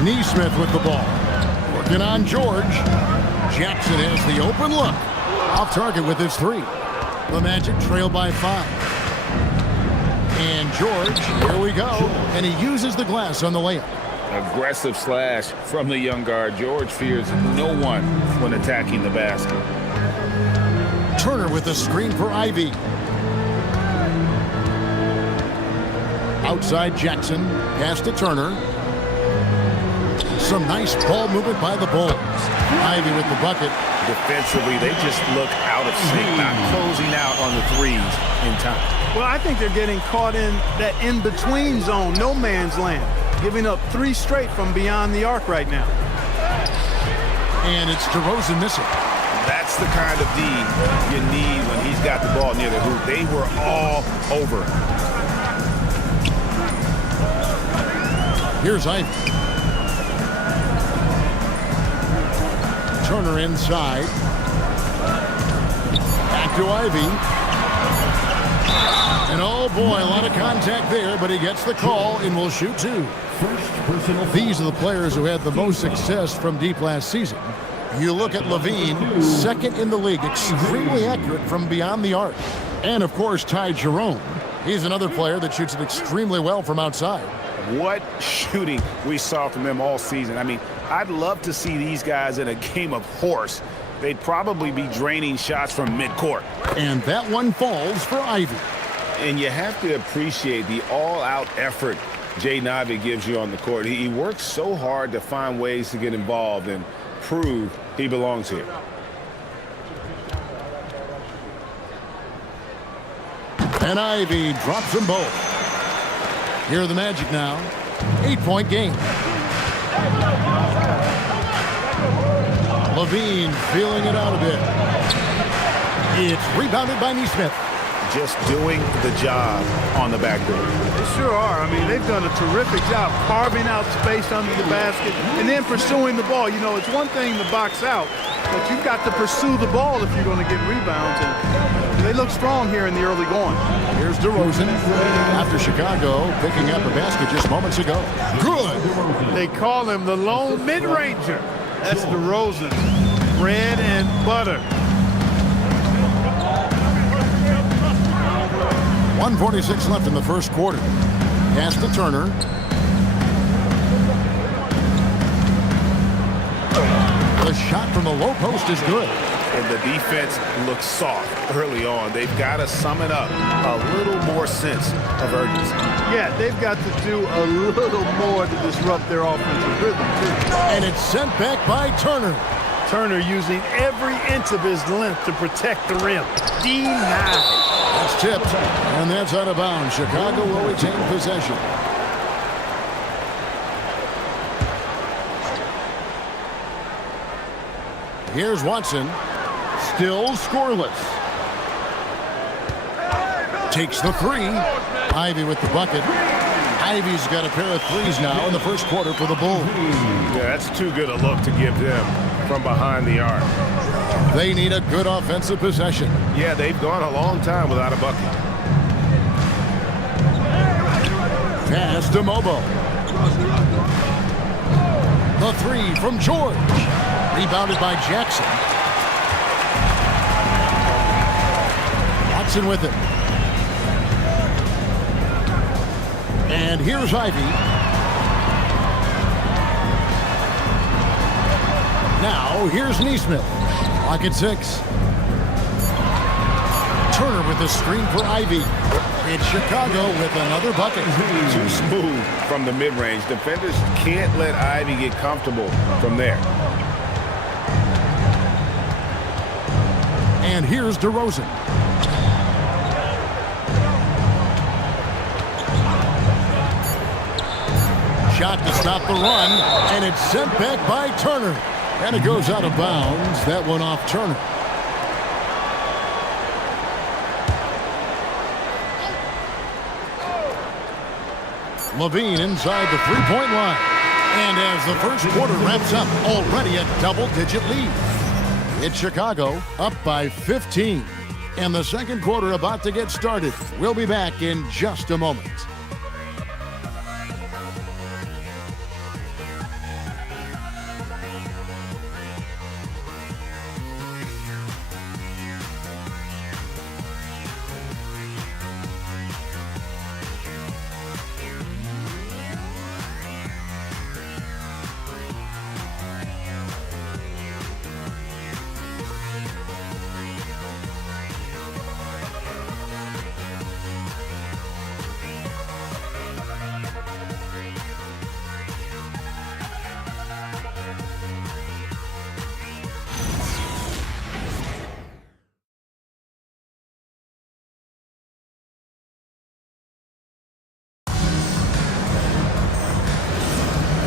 Neesmith with the ball. Working on George. Jackson has the open look. Off target with his 3. The Magic trail by 5. And George, here we go. And he uses the glass on the layup. Aggressive slash from the young guard. George fears no one when attacking the basket. Turner with the screen for Ivy. Outside Jackson. Pass to Turner. Some nice ball movement by the Bulls. Ivy with the bucket. Defensively, they just look out of sync, not closing out on the 3s in time. Well, I think they're getting caught in that in-between zone, no man's land, giving up 3 straight from beyond the arc right now. And it's DeRozan missing. That's the kind of D you need when he's got the ball near the hoop. They were all over him. Here's Ivy. Turner inside. Back to Ivy. And oh boy, a lot of contact there, but he gets the call and will shoot 2. These are the players who had the most success from deep last season. You look at Levine, second in the league, extremely accurate from beyond the arc. And of course, Ty Jerome. He's another player that shoots it extremely well from outside. What shooting we saw from them all season. I mean, I'd love to see these guys in a game of horse. They'd probably be draining shots from midcourt. And that one falls for Ivy. And you have to appreciate the all-out effort Jaden Ivey gives you on the court. He works so hard to find ways to get involved and prove he belongs here. And Ivey drops them both. Here are the Magic now. 8-point game. Levine feeling it out a bit. It's rebounded by Nesmith. Just doing the job on the backboard. They sure are. I mean, they've done a terrific job carving out space under the basket and then pursuing the ball. You know, it's one thing to box out, but you've got to pursue the ball if you're going to get rebounds. And they look strong here in the early going. Here's DeRozan after Chicago picking up a basket just moments ago. Good. They call him the lone mid-ranger. That's DeRozan. Bread and butter. 1:46 left in the first quarter. Pass to Turner. The shot from the low post is good. And the defense looks soft early on. They've got to sum it up. A little more sense of urgency. Yeah, they've got to do a little more to disrupt their offensive rhythm, too. And it's sent back by Turner. Turner using every inch of his length to protect the rim. Denied. That's tipped, and that's out of bounds. Chicago will retain possession. Here's Watson. Still scoreless. Takes the three. Ivey with the bucket. Ivey's got a pair of threes now in the first quarter for the Bulls. Yeah, that's too good a look to give them from behind the arc. They need a good offensive possession. Yeah, they've gone a long time without a bucket. Pass to Mobo. The three from George. Rebounded by Jackson. Watson with it. And here's Ivey. Now, here's Nesmith. Lock at 6. Turner with the screen for Ivey. It's Chicago with another bucket. Too smooth from the mid-range. Defenders can't let Ivey get comfortable from there. And here's DeRozan. Shot to stop the run, and it's sent back by Turner. And it goes out of bounds. That one off Turner. Levine inside the three-point line. And as the first quarter wraps up, already a double-digit lead. It's Chicago up by 15. And the second quarter about to get started. We'll be back in just a moment.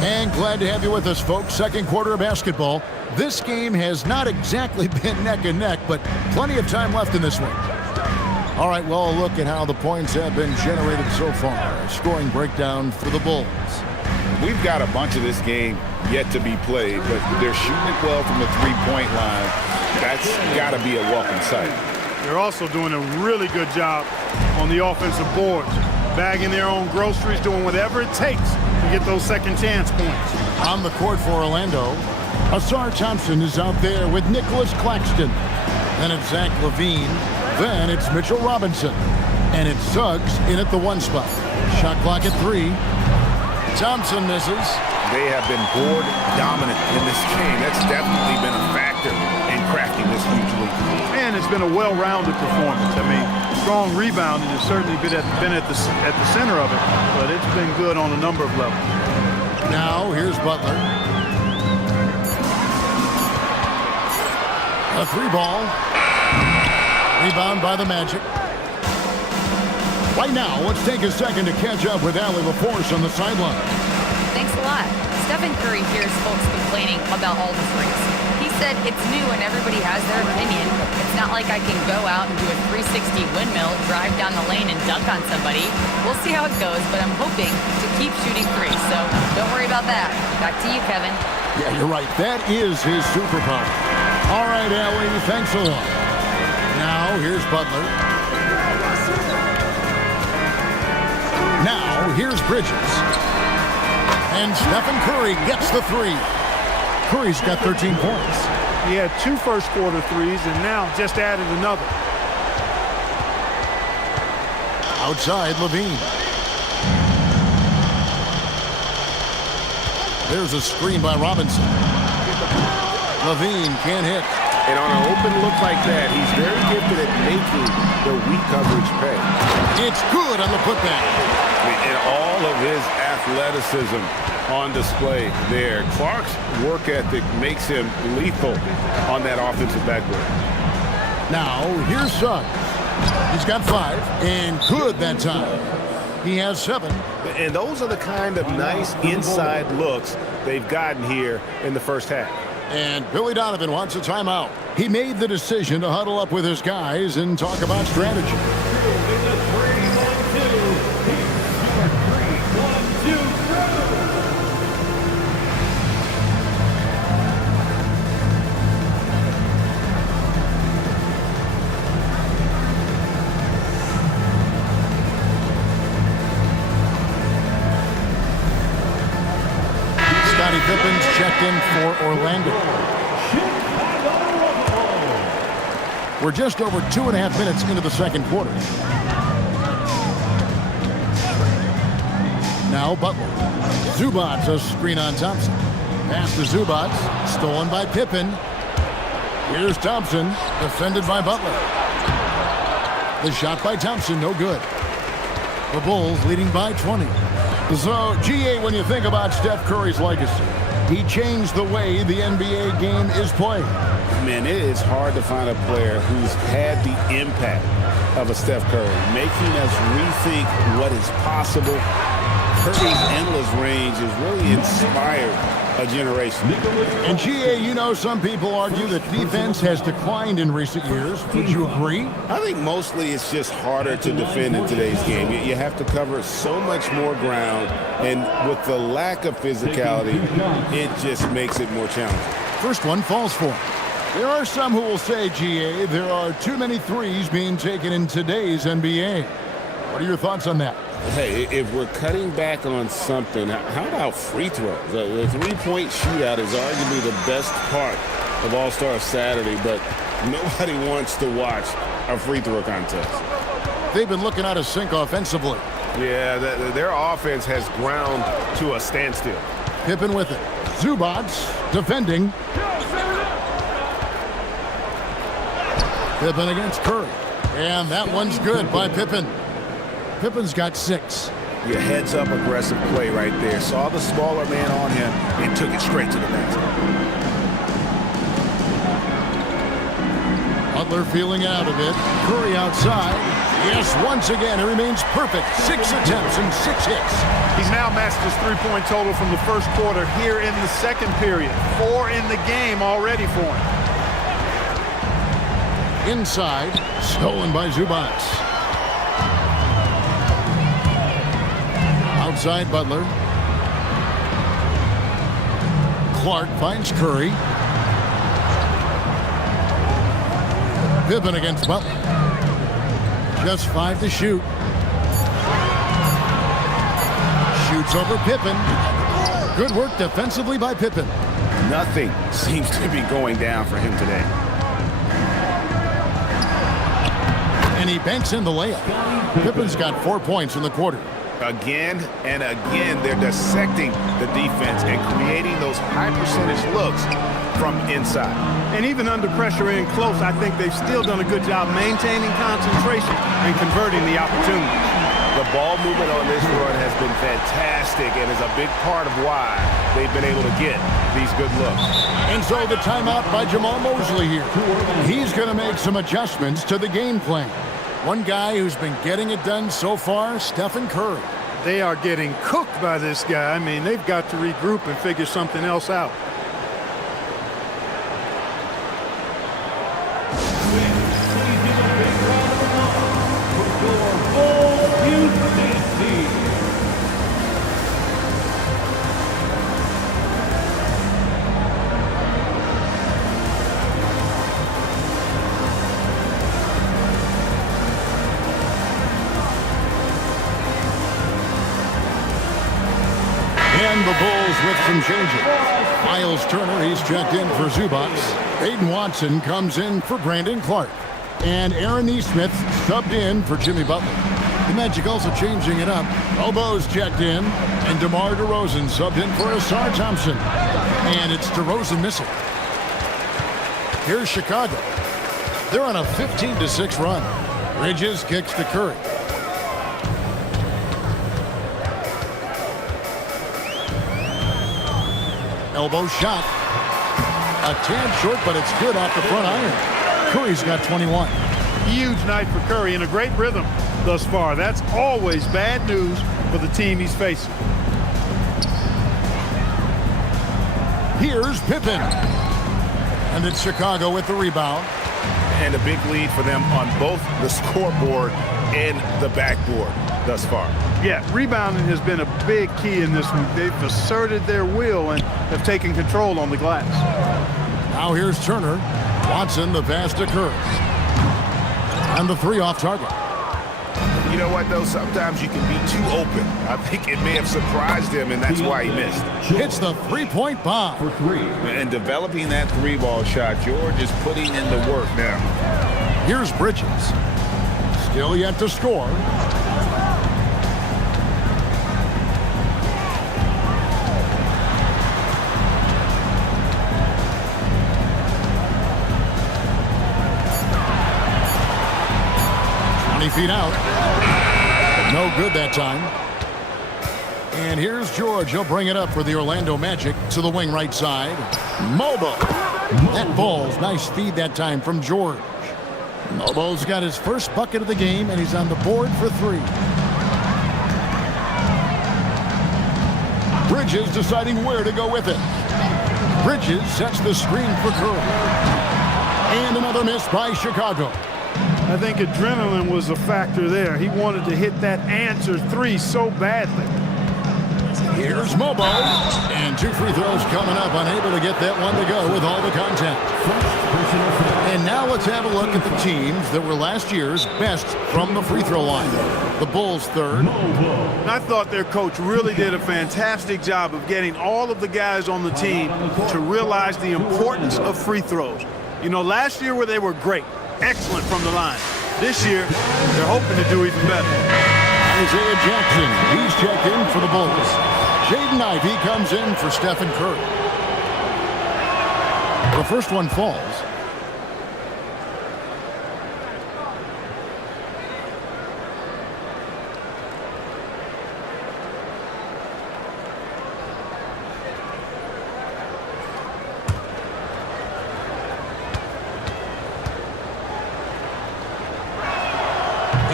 And glad to have you with us, folks. Second quarter of basketball. This game has not exactly been neck and neck, but plenty of time left in this one. All right, well, a look at how the points have been generated so far. A scoring breakdown for the Bulls. We've got a bunch of this game yet to be played, but they're shooting it well from the three-point line. That's got to be a welcome sight. They're also doing a really good job on the offensive boards, bagging their own groceries, doing whatever it takes to get those second chance points. On the court for Orlando, Ausar Thompson is out there with Nicholas Claxton. Then it's Zach LaVine. Then it's Mitchell Robinson. And it's Suggs in at the 1 spot. Shot clock at 3. Thompson misses. They have been board dominant in this game. That's definitely been a factor in crafting this huge lead. And it's been a well-rounded performance. I mean, strong rebounding has certainly been at the center of it, but it's been good on a number of levels. Now, here's Butler. A 3-ball. Rebound by the Magic. Right now, let's take a second to catch up with Allie LaForce on the sideline. Thanks a lot. Stephen Curry hears folks complaining about all the threes. He said it's new and everybody has their opinion. It's not like I can go out and do a 360 windmill, drive down the lane and dunk on somebody. We'll see how it goes, but I'm hoping to keep shooting threes, so don't worry about that. Back to you, Kevin. Yeah, you're right. That is his superpower. All right, Allie, thanks a lot. Now, here's Butler. Now, here's Bridges. And Stephen Curry gets the 3. Curry's got 13 points. He had 2 first-quarter threes and now just added another. Outside, Levine. There's a screen by Robinson. Levine can't hit. And on an open look like that, he's very gifted at making the weak coverage pay. It's good on the putback. And all of his athleticism on display there. Clark's work ethic makes him lethal on that offensive backboard. Now, here's Suggs. He's got 5, and good that time. He has 7. And those are the kind of nice inside looks they've gotten here in the first half. And Billy Donovan wants a timeout. He made the decision to huddle up with his guys and talk about strategy. Scottie Pippen's checked in for Orlando. We're just over 2.5 minutes into the second quarter. Now Butler. Zubac a screen on Thompson. Pass to Zubac. Stolen by Pippen. Here's Thompson. Defended by Butler. The shot by Thompson, no good. The Bulls leading by 20. So, GA, when you think about Steph Curry's legacy, he changed the way the NBA game is played. Man, it is hard to find a player who's had the impact of a Steph Curry, making us rethink what is possible. Curry's endless range has really inspired a generation. And GA, you know, some people argue that defense has declined in recent years. Would you agree? I think mostly it's just harder to defend in today's game. You have to cover so much more ground, and with the lack of physicality, it just makes it more challenging. First one falls for him. There are some who will say, GA, there are too many threes being taken in today's NBA. What are your thoughts on that? Hey, if we're cutting back on something, how about free throws? The three-point shootout is arguably the best part of All-Star Saturday, but nobody wants to watch a free throw contest. They've been looking out of sync offensively. Yeah, their offense has ground to a standstill. Pippen with it. Zubac defending. Pippen against Curry. And that one's good by Pippen. Pippen's got 6. Your heads-up aggressive play right there. Saw the smaller man on him and took it straight to the basket. Butler feeling out of it. Curry outside. Yes, once again, it remains perfect. 6 attempts and 6 hits. He's now matched his three-point total from the first quarter here in the second period. 4 in the game already for him. Inside, stolen by Zubac. Outside Butler. Clark finds Curry. Pippen against Butler. Just 5 to shoot. Shoots over Pippen. Good work defensively by Pippen. Nothing seems to be going down for him today. And he banks in the layup. Pippen's got 4 points in the quarter. Again and again, they're dissecting the defense and creating those high percentage looks from inside. And even under pressure in close, I think they've still done a good job maintaining concentration and converting the opportunities. The ball movement on this run has been fantastic and is a big part of why they've been able to get these good looks. And so the timeout by Jamal Mosley here. He's going to make some adjustments to the game plan. One guy who's been getting it done so far, Stephen Curry. They are getting cooked by this guy. I mean, they've got to regroup and figure something else out. And the Bulls with some changes. Miles Turner, he's checked in for Zubac. Aiden Watson comes in for Brandon Clark. And Aaron Nesmith subbed in for Jimmy Butler. The Magic also changing it up. Bobo's checked in, and DeMar DeRozan subbed in for Asar Thompson. And it's DeRozan missing. Here's Chicago. They're on a 15-6 run. Bridges kicks to Curry. Elbow shot. A tad short, but it's good off the front iron. Curry's got 21. Huge night for Curry and a great rhythm thus far. That's always bad news for the team he's facing. Here's Pippen. And it's Chicago with the rebound. And a big lead for them on both the scoreboard and the backboard thus far. Yeah, rebounding has been a big key in this one. They've asserted their will and have taken control on the glass. Now here's Turner. Watson, the pass to Curry. And the three off target. You know what, though? Sometimes you can be too open. I think it may have surprised him, and that's why he missed. Hits the three-point bomb. For three. And developing that three-ball shot, George is putting in the work now. Here's Bridges. Still yet to score. Feet out. No good that time. And here's George. He'll bring it up for the Orlando Magic to the wing right side. Mobo. That ball's nice feed that time from George. Mobo's got his first bucket of the game, and he's on the board for three. Bridges deciding where to go with it. Bridges sets the screen for Curry. And another miss by Chicago. I think adrenaline was a factor there. He wanted to hit that answer three so badly. Here's Mobo. And two free throws coming up. Unable to get that one to go with all the contact. And now let's have a look at the teams that were last year's best from the free throw line. The Bulls third. I thought their coach really did a fantastic job of getting all of the guys on the team to realize the importance of free throws. You know, last year where they were great. Excellent from the line. This year, they're hoping to do even better. Isaiah Jackson, he's checked in for the Bulls. Jaden Ivey comes in for Stephen Curry. The first one falls.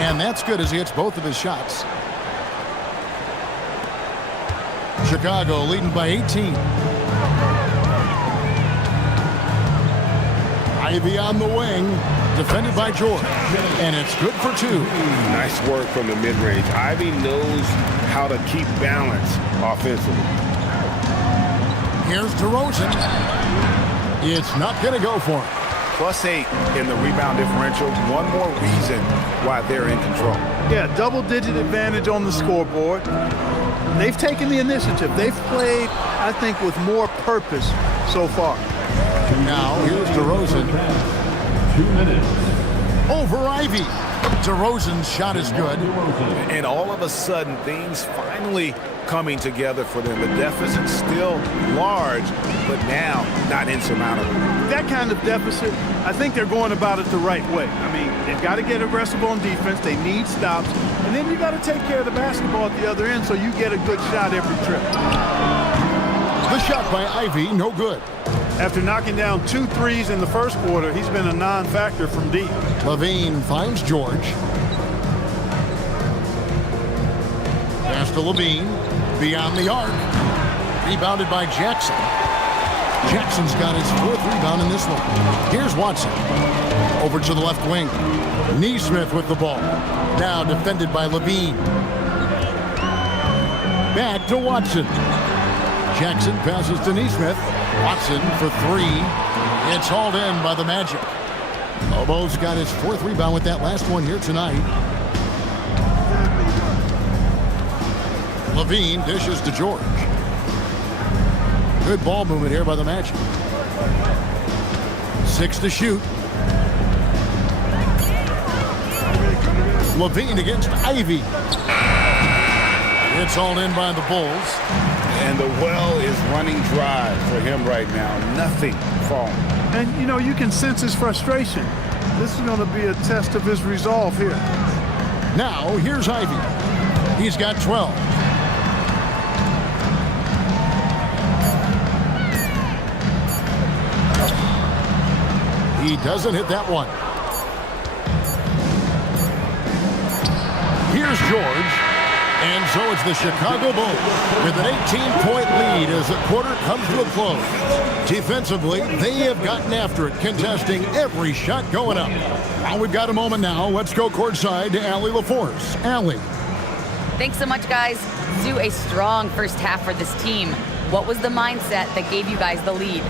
And that's good as he hits both of his shots. Chicago leading by 18. Ivy on the wing, defended by George. And it's good for two. Nice work from the mid-range. Ivy knows how to keep balance offensively. Here's DeRozan. It's not going to go for him. +8 in the rebound differential. One more reason why they're in control. Yeah, double-digit advantage on the scoreboard. They've taken the initiative. They've played, I think, with more purpose so far. Now, here's DeRozan. 2 minutes. Over Ivy. DeRozan's shot is good. And all of a sudden, things finally coming together for them. The deficit's still large, but now not insurmountable. That kind of deficit, I think they're going about it the right way. I mean, they've got to get aggressive on defense. They need stops. And then you got to take care of the basketball at the other end so you get a good shot every trip. The shot by Ivey, no good. After knocking down 2 threes in the first quarter, he's been a non-factor from deep. LaVine finds George. Pass to LaVine. Beyond the arc. Rebounded by Jackson. Jackson's got his 4th rebound in this one. Here's Watson. Over to the left wing. Nesmith with the ball. Now defended by LaVine. Back to Watson. Jackson passes to Nesmith. Watson for 3. It's hauled in by the Magic. Lobo's got his 4th rebound with that last one here tonight. LaVine dishes to George. Good ball movement here by the Magic. 6 to shoot. LaVine against Ivey. It's hauled in by the Bulls. And the well is running dry for him right now. Nothing falling. And, you know, you can sense his frustration. This is going to be a test of his resolve here. Now, here's Ivey. He's got 12. He doesn't hit that one. Here's George. And so it's the Chicago Bulls with an 18-point lead as the quarter comes to a close. Defensively, they have gotten after it, contesting every shot going up. Now we've got a moment now. Let's go courtside to Allie LaForce. Allie. Thanks so much, guys. Zoo, a strong first half for this team. What was the mindset that gave you guys the lead?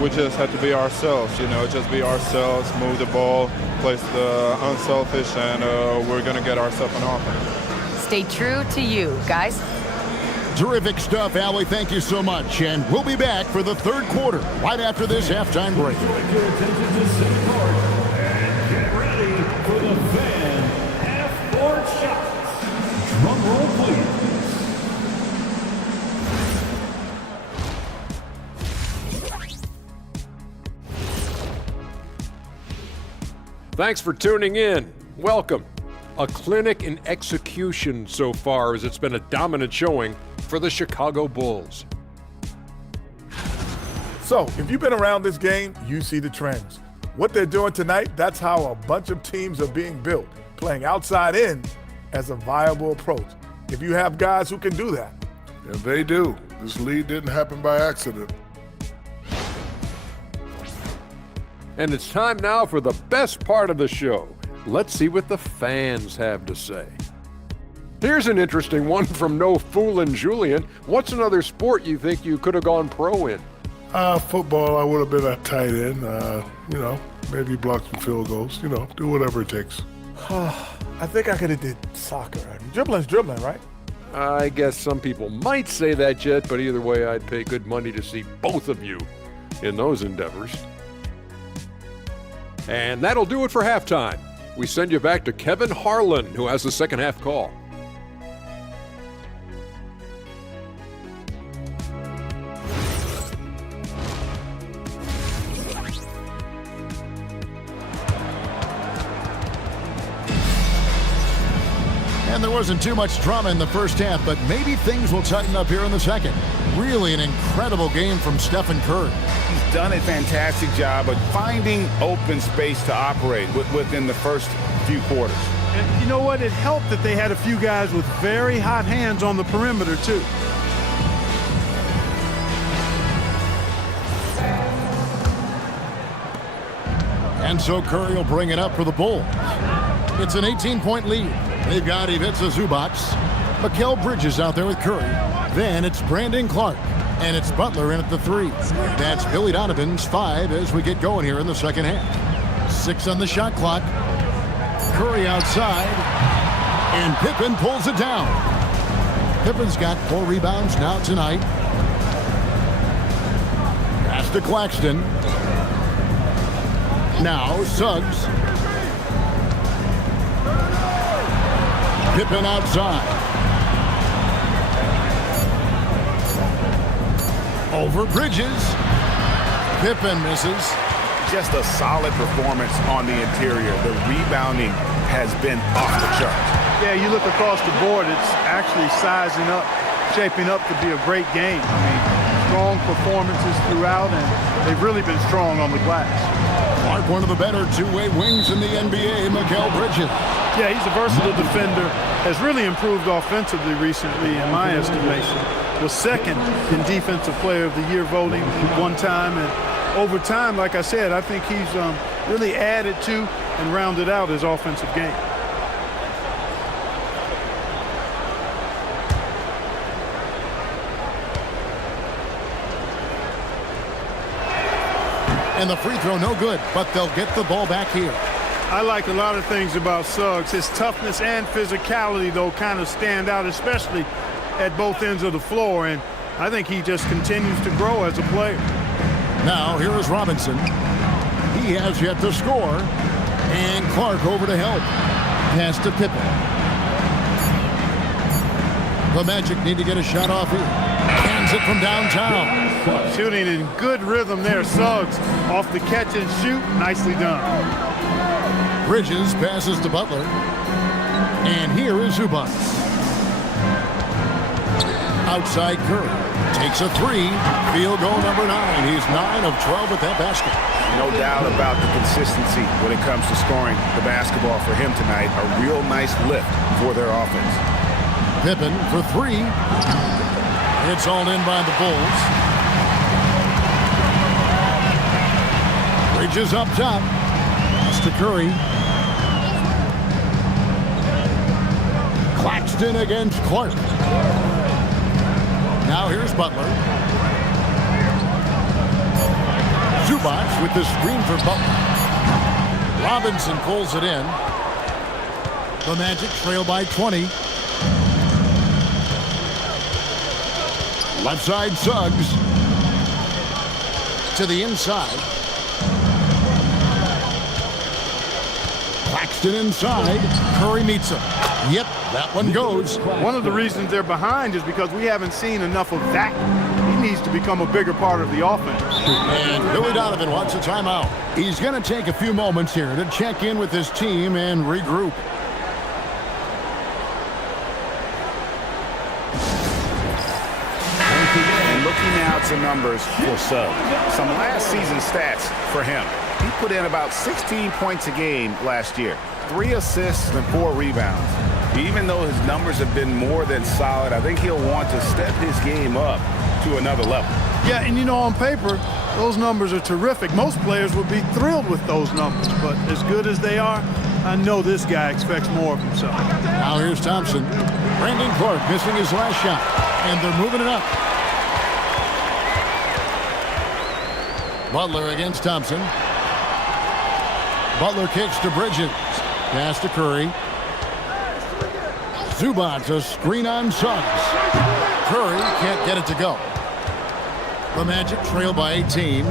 We just had to be ourselves, just be ourselves, move the ball, play the unselfish, and we're going to get ourselves an offense. Stay true to you, guys. Terrific stuff, Allie. Thank you so much. And we'll be back for the 3rd quarter right after this halftime break. Direct your attention to center court and get ready for the fan half-court shots. Drum roll, please. Thanks for tuning in. Welcome. A clinic in execution so far, as it's been a dominant showing for the Chicago Bulls. So, if you've been around this game, you see the trends. What they're doing tonight, that's how a bunch of teams are being built, playing outside in as a viable approach. If you have guys who can do that. And they do. This lead didn't happen by accident. And it's time now for the best part of the show. Let's see what the fans have to say. Here's an interesting one from No Foolin' Julian. What's another sport you think you could have gone pro in? Football, I would have been a tight end. Maybe block some field goals. Do whatever it takes. I think I could have did soccer. Dribbling's dribbling, right? I guess some people might say that, Jet, but either way, I'd pay good money to see both of you in those endeavors. And that'll do it for halftime. We send you back to Kevin Harlan, who has the second half call. And there wasn't too much drama in the first half, but maybe things will tighten up here in the second. Really an incredible game from Stephen Curry. He's done a fantastic job of finding open space to operate within the first few quarters. And you know what? It helped that they had a few guys with very hot hands on the perimeter, too. And so Curry will bring it up for the Bulls. It's an 18-point lead. They've got Ivica Zubac. Mikal Bridges out there with Curry. Then it's Brandon Clark. And it's Butler in at the 3. That's Billy Donovan's 5 as we get going here in the second half. 6 on the shot clock. Curry outside. And Pippen pulls it down. Pippen's got 4 rebounds now tonight. Pass to Claxton. Now Suggs. Pippen outside. Over Bridges. Pippen misses. Just a solid performance on the interior. The rebounding has been off the charts. Yeah, you look across the board, it's actually sizing up, shaping up to be a great game. I mean, strong performances throughout, and they've really been strong on the glass. Clark, one of the better two-way wings in the NBA, Mikal Bridges. Yeah, he's a versatile defender, has really improved offensively recently, in my estimation. Was second in Defensive Player of the Year voting one time, and over time, like I said, I think he's really added to and rounded out his offensive game. And the free throw no good, but they'll get the ball back here. I like a lot of things about Suggs. His toughness and physicality, though, kind of stand out, especially at both ends of the floor, and I think he just continues to grow as a player. Now, here is Robinson. He has yet to score. And Clark over to help. Pass to Pippen. The Magic need to get a shot off here. Hands it from downtown. Shooting in good rhythm there. Suggs off the catch and shoot. Nicely done. Bridges passes to Butler. And here is Zubac. Outside Curry. Takes a three. Field goal number 9. He's 9 of 12 with that basket. No doubt about the consistency when it comes to scoring the basketball for him tonight. A real nice lift for their offense. Pippen for 3. It's all in by the Bulls. Bridges up top. Pass to Curry. Claxton against Clark. Now here's Butler. Zubac with the screen for Butler. Robinson pulls it in. The Magic trail by 20. Left side Suggs. To the inside. Claxton inside. Curry meets him. Yep, that one goes. One of the reasons they're behind is because we haven't seen enough of that. He needs to become a bigger part of the offense. And Billy Donovan wants a timeout. He's going to take a few moments here to check in with his team and regroup. And looking now at some numbers for Suggs. Some last season stats for him. He put in about 16 points a game last year. 3 assists and 4 rebounds. Even though his numbers have been more than solid, I think he'll want to step his game up to another level. Yeah, and you know, on paper, those numbers are terrific. Most players would be thrilled with those numbers, but as good as they are, I know this guy expects more of himself. Now here's Thompson. Brandon Clark missing his last shot, and they're moving it up. Butler against Thompson. Butler kicks to Bridges. Pass to Curry. Zubac, a screen on Suggs. Curry can't get it to go. The Magic trail by 18.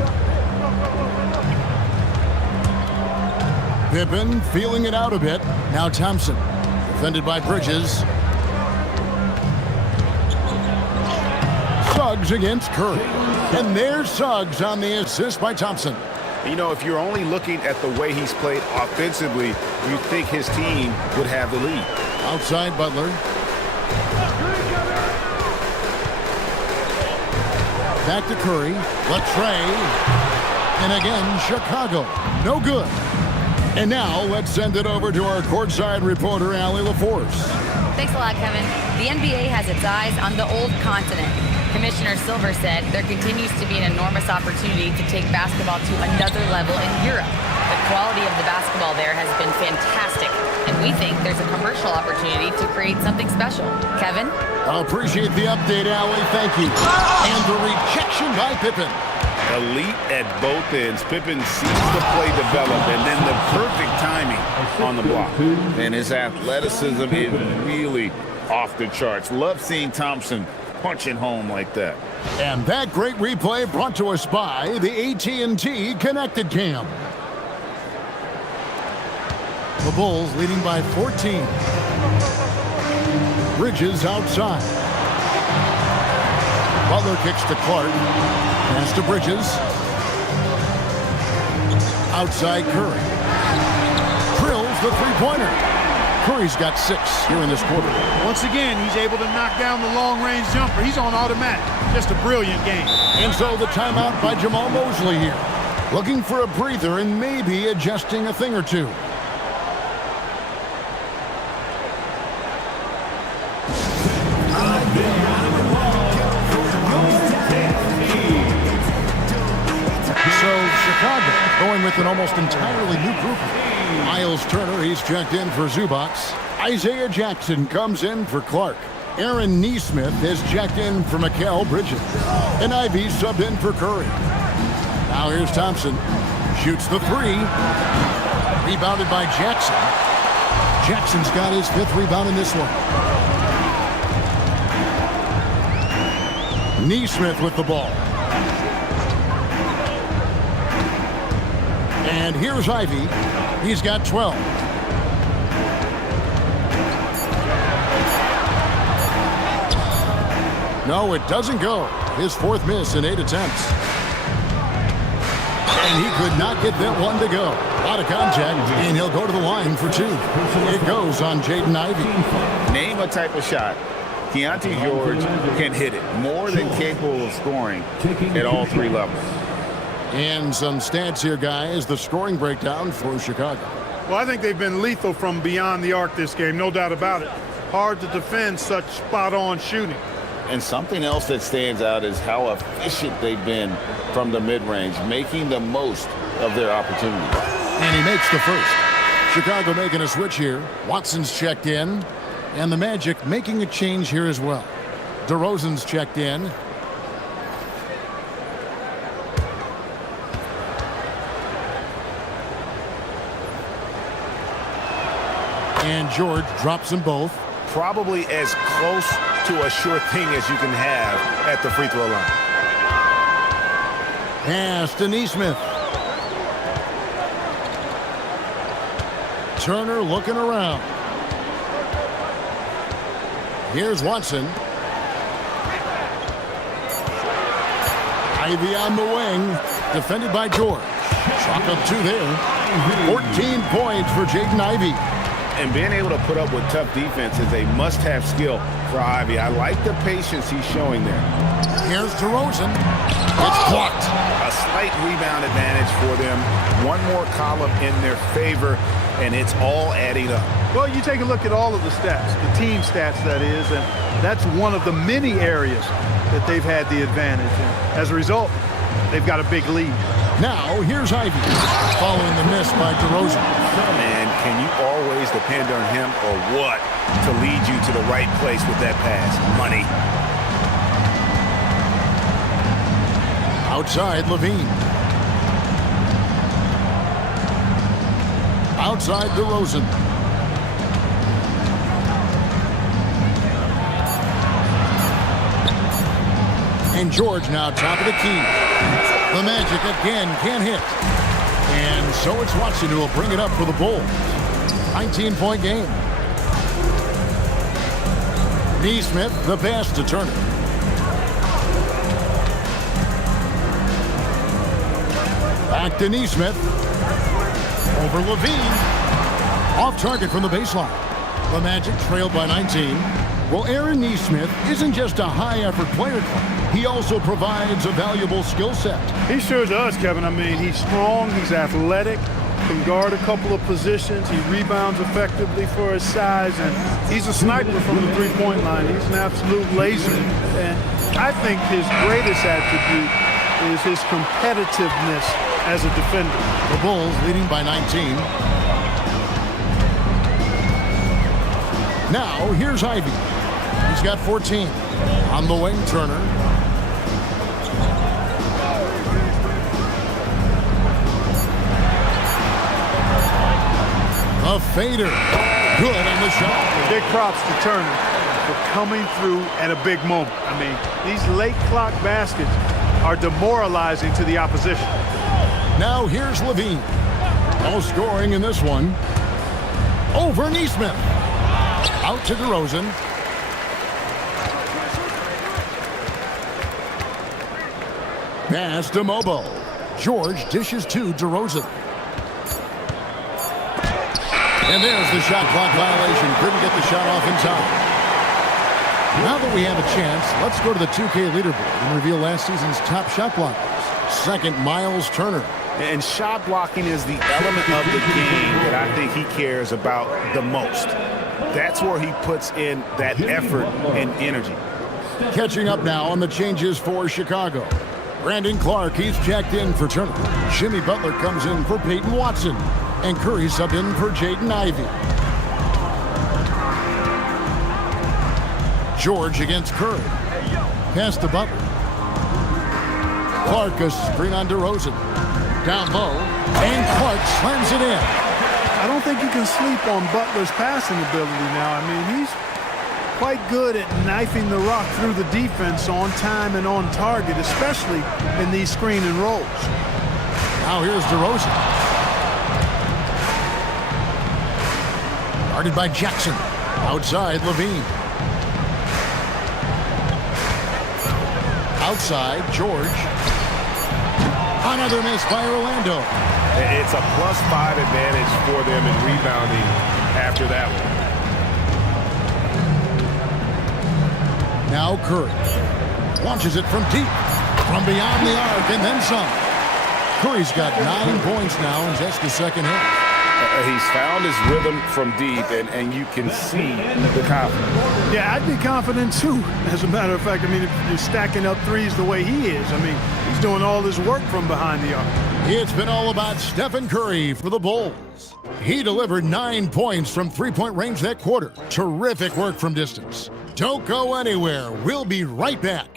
Pippen feeling it out a bit. Now Thompson, defended by Bridges. Suggs against Curry. And there's Suggs on the assist by Thompson. You know, if you're only looking at the way he's played offensively, you think his team would have the lead. Outside Butler. Back to Curry. Latrey. And again, Chicago. No good. And now let's send it over to our courtside reporter, Allie LaForce. Thanks a lot, Kevin. The NBA has its eyes on the old continent. Commissioner Silver said there continues to be an enormous opportunity to take basketball to another level in Europe. The quality of the basketball there has been fantastic, and we think there's a commercial opportunity to create something special. Kevin? I appreciate the update, Allie. Thank you. And the rejection by Pippen. Elite at both ends. Pippen sees the play develop, and then the perfect timing on the block. And his athleticism is really off the charts. Love seeing Thompson punching home like that. And that great replay brought to us by the AT&T Connected Cam. The Bulls leading by 14. Bridges outside. Butler kicks to Clark. Pass to Bridges. Outside Curry. Drills the three-pointer. Curry's got 6 here in this quarter. Once again, he's able to knock down the long-range jumper. He's on automatic. Just a brilliant game. And so the timeout by Jamal Mosley here. Looking for a breather and maybe adjusting a thing or two. So Chicago going with an almost entirely new group. Miles Turner, he's checked in for Zubac. Isaiah Jackson comes in for Clark. Aaron Nesmith is checked in for Mikal Bridges. And Ivy subbed in for Curry. Now here's Thompson. Shoots the 3. Rebounded by Jackson. Jackson's got his 5th rebound in this one. Nesmith with the ball. And here's Ivy. He's got 12. No, it doesn't go. His 4th miss in 8 attempts. And he could not get that one to go. A lot of contact, and he'll go to the line for 2. It goes on Jaden Ivey. Name a type of shot Keontae George can hit it. More than capable of scoring at all 3 levels. And some stats here, guys. The scoring breakdown for Chicago. Well, I think they've been lethal from beyond the arc this game, no doubt about it. Hard to defend such spot-on shooting. And something else that stands out is how efficient they've been from the mid-range, making the most of their opportunities. And he makes the first. Chicago making a switch here. Watson's checked in. And the Magic making a change here as well. DeRozan's checked in. And George drops them both. Probably as close to a sure thing as you can have at the free throw line. Pass to Nesmith. Turner looking around. Here's Watson. Ivy on the wing. Defended by George. Chalk up 2 there. 14 points for Jaden Ivey. And being able to put up with tough defense is a must-have skill for Ivy. I like the patience he's showing there. Here's DeRozan. It's blocked. A slight rebound advantage for them. One more column in their favor, and it's all adding up. Well, you take a look at all of the stats, the team stats, that is, and that's one of the many areas that they've had the advantage. And as a result, they've got a big lead. Now, here's Ivy, following the miss by DeRozan. Man, can you always depend on him or what to lead you to the right place with that pass? Money. Outside, Levine. Outside, DeRozan. And George now top of the key. The Magic again can't hit. And so it's Watson who will bring it up for the Bulls. 19-point game. Nesmith, the pass to Turner. Back to Nesmith. Over Levine. Off target from the baseline. The Magic trailed by 19. Well, Aaron Nesmith isn't just a high-effort player. He also provides a valuable skill set. He sure does, Kevin. I mean, he's strong, he's athletic, can guard a couple of positions, he rebounds effectively for his size, and he's a sniper from the three-point line. He's an absolute laser. And I think his greatest attribute is his competitiveness as a defender. The Bulls leading by 19. Now, here's Ivy. He's got 14. On the wing, Turner. A fader. Good on the shot. Big props to Turner for coming through at a big moment. I mean, these late clock baskets are demoralizing to the opposition. Now here's Levine. No scoring in this one. Over Nesmith. Out to DeRozan. Pass to Mobo. George dishes to DeRozan. And there's the shot clock violation. Couldn't get the shot off in time. Now that we have a chance, let's go to the 2K leaderboard and reveal last season's top shot blockers. Second, Miles Turner. And shot blocking is the element of the game that I think he cares about the most. That's where he puts in that effort and energy. Catching up now on the changes for Chicago. Brandon Clark, he's checked in for Turner. Jimmy Butler comes in for Peyton Watson. And Curry subbed in for Jaden Ivey. George against Curry. Pass to Butler. Clark, a screen on DeRozan. Down low, and Clark slams it in. I don't think you can sleep on Butler's passing ability now. I mean, he's quite good at knifing the rock through the defense on time and on target, especially in these screen and rolls. Now here's DeRozan. Guarded by Jackson. Outside, Levine. Outside, George. Another miss by Orlando. It's a +5 advantage for them in rebounding after that one. Now Curry. Launches it from deep. From beyond the arc and then some. Curry's got 9 points now in just the second half. He's found his rhythm from deep, and you can see the confidence. Yeah, I'd be confident too. As a matter of fact, I mean, if you're stacking up threes the way he is, I mean, he's doing all his work from behind the arc. It's been all about Stephen Curry for the Bulls. He delivered 9 points from three-point range that quarter. Terrific work from distance. Don't go anywhere. We'll be right back.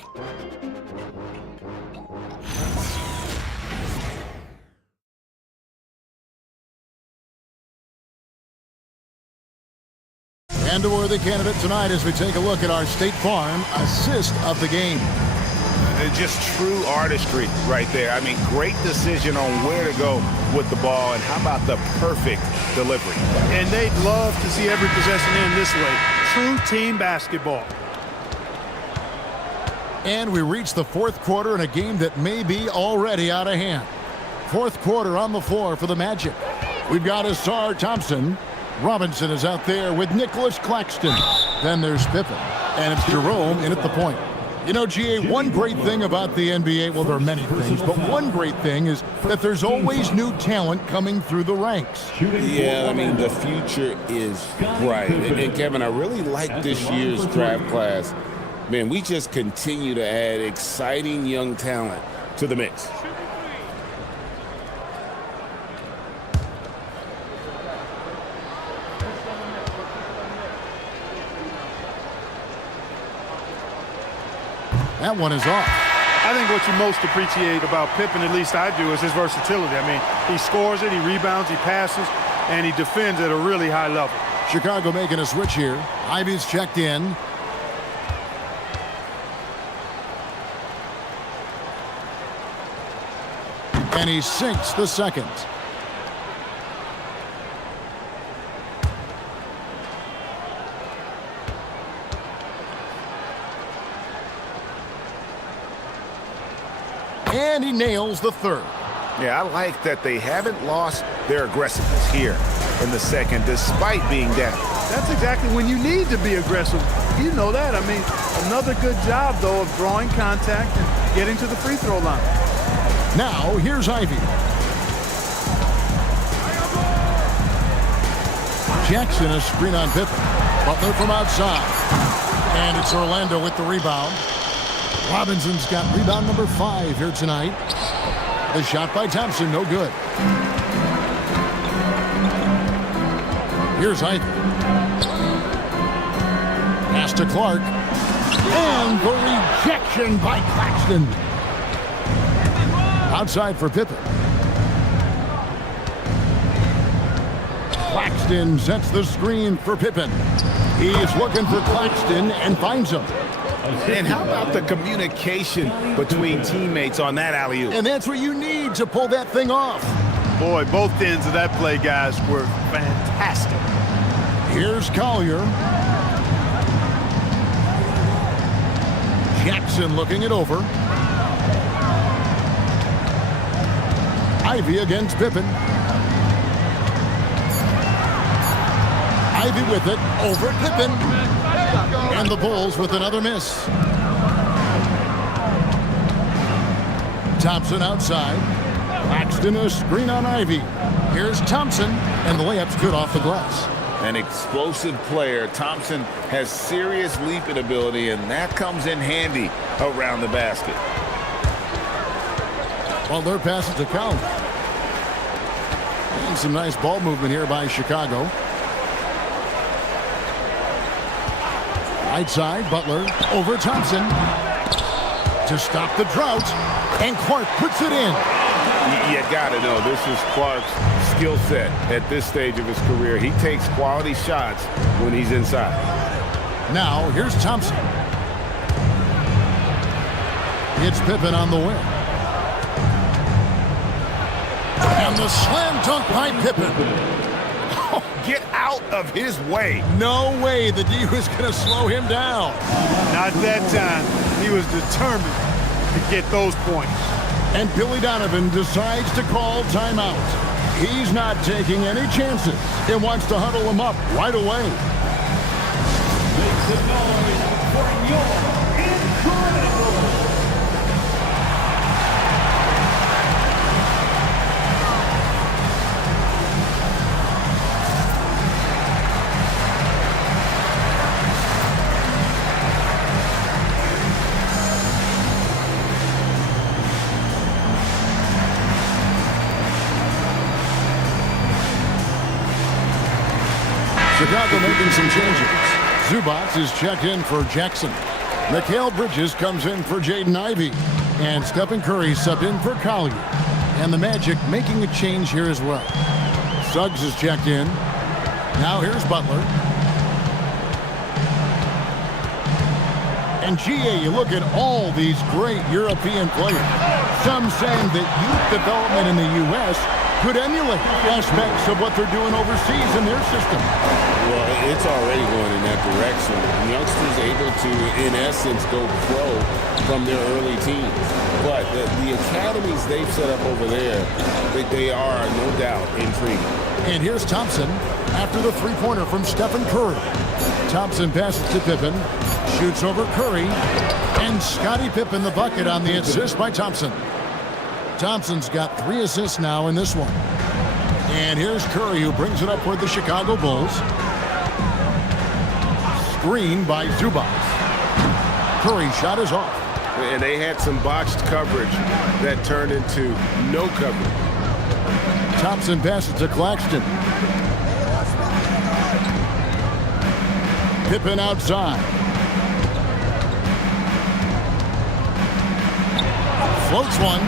And a worthy candidate tonight as we take a look at our State Farm assist of the game. Just true artistry right there. I mean, great decision on where to go with the ball, and how about the perfect delivery. And they'd love to see every possession end this way. True team basketball. And we reach the fourth quarter in a game that may be already out of hand. Fourth quarter on the floor for the Magic. We've got Asar Thompson. Robinson is out there with Nicholas Claxton. Then there's Pippen. And it's Jerome in at the point. You know, GA, one great thing about the NBA, well, there are many things, but one great thing is that there's always new talent coming through the ranks. Yeah, I mean, the future is bright. And Kevin, I really like this year's draft class. Man, we just continue to add exciting young talent to the mix. That one is off. I think what you most appreciate about Pippen, at least I do, is his versatility. I mean, he scores it, he rebounds, he passes, and he defends at a really high level. Chicago making a switch here. Ivy's checked in. And he sinks the second. And he nails the third. Yeah, I like that they haven't lost their aggressiveness here in the second, despite being down. That's exactly when you need to be aggressive. You know that. I mean, another good job, though, of drawing contact and getting to the free throw line. Now, here's Ivy. Jackson, a screen on Pippen. Butler from outside. And it's Orlando with the rebound. Robinson's got rebound number 5 here tonight. The shot by Thompson, no good. Here's Ivy. Pass to Clark. And the rejection by Claxton. Outside for Pippen. Claxton sets the screen for Pippen. He's looking for Claxton and finds him. And how about the communication between teammates on that alley-oop? And that's what you need to pull that thing off. Boy, both ends of that play, guys, were fantastic. Here's Collier. Jackson looking it over. Ivey against Pippen. Ivey with it over Pippen. And the Bulls with another miss. Thompson outside. Claxton a screen on Ivey. Here's Thompson, and the layup's good off the glass. An explosive player. Thompson has serious leaping ability, and that comes in handy around the basket. Butler passes to Collins. And some nice ball movement here by Chicago. Right side, Butler over Thompson to stop the drought, and Clark puts it in. You got to know, this is Clark's skill set at this stage of his career. He takes quality shots when he's inside. Now, here's Thompson. It's Pippen on the wing. And the slam dunk by Pippen. Oh, get out of his way. No way the D was going to slow him down. Not that time. He was determined to get those points. And Billy Donovan decides to call timeout. He's not taking any chances and wants to huddle him up right away. Make some noise for your incredible. Chicago making some changes. Zubac is checked in for Jackson. Mikal Bridges comes in for Jaden Ivey. And Stephen Curry subbed in for Collier. And the Magic making a change here as well. Suggs is checked in. Now here's Butler. And GA, you look at all these great European players. Some saying that youth development in the U.S. could emulate aspects of what they're doing overseas in their system. Well, it's already going in that direction. Youngsters able to, in essence, go pro from their early teens. But the academies they've set up over there, they are, no doubt, intriguing. And here's Thompson after the three-pointer from Stephen Curry. Thompson passes to Pippen, shoots over Curry, and Scottie Pippen the bucket on the assist by Thompson. Thompson's got 3 assists now in this one. And here's Curry, who brings it up for the Chicago Bulls. Screen by Zubac. Curry shot is off. And they had some botched coverage that turned into no coverage. Thompson passes to Claxton. Pippen outside. Floats one,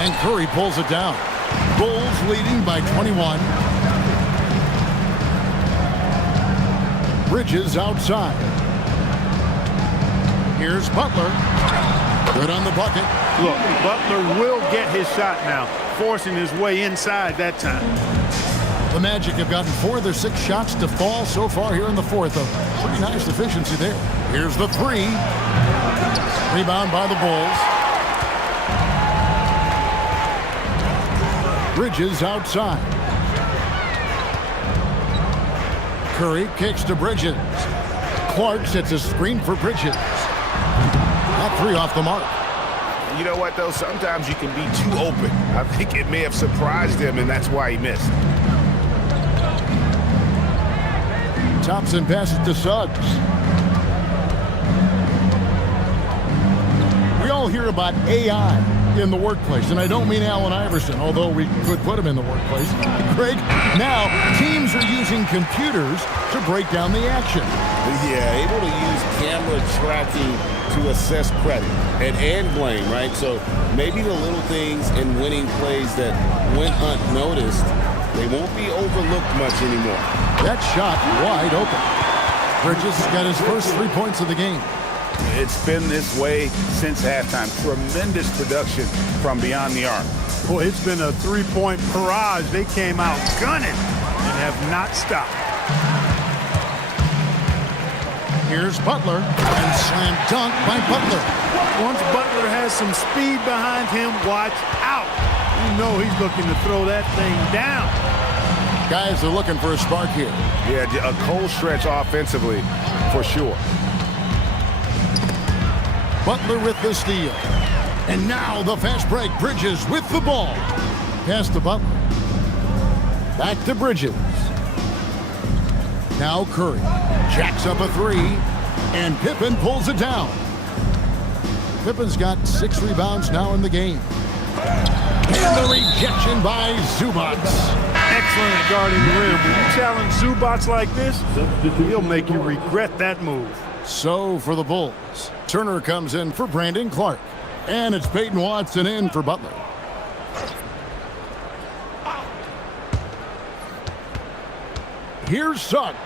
and Curry pulls it down. Bulls leading by 21. Bridges outside. Here's Butler. Good on the bucket. Look, Butler will get his shot now, forcing his way inside that time. The Magic have gotten 4 of their 6 shots to fall so far here in the fourth. A pretty nice efficiency there. Here's the 3. Rebound by the Bulls. Bridges outside. Curry kicks to Bridges. Clark sets a screen for Bridges. That 3 off the mark. You know what, though? Sometimes you can be too open. I think it may have surprised him, and that's why he missed. Thompson passes to Suggs. We all hear about AI in the workplace, and I don't mean Allen Iverson, although we could put him in the workplace. Greg, now teams are using computers to break down the action. Yeah, able to use camera tracking to assess credit and blame, right? So maybe the little things in winning plays that went unnoticed, they won't be overlooked much anymore. That shot wide open. Bridges got his first 3 points of the game. It's been this way since halftime. Tremendous production from beyond the arc. Boy, it's been a 3-point barrage. They came out gunning and have not stopped. Here's Butler, and slam dunk by Butler. Once Butler has some speed behind him, watch out. You know he's looking to throw that thing down. Guys are looking for a spark here. Yeah, a cold stretch offensively, for sure. Butler with the steal. And now the fast break. Bridges with the ball. Pass to Butler. Back to Bridges. Now Curry. Jacks up a three. And Pippen pulls it down. Pippen's got 6 rebounds now in the game. And the rejection by Zubac. Excellent guarding the rim. When you challenge Zubac like this, he'll make you regret that move. So for the Bulls, Turner comes in for Brandon Clark. And it's Peyton Watson in for Butler. Here's Suggs.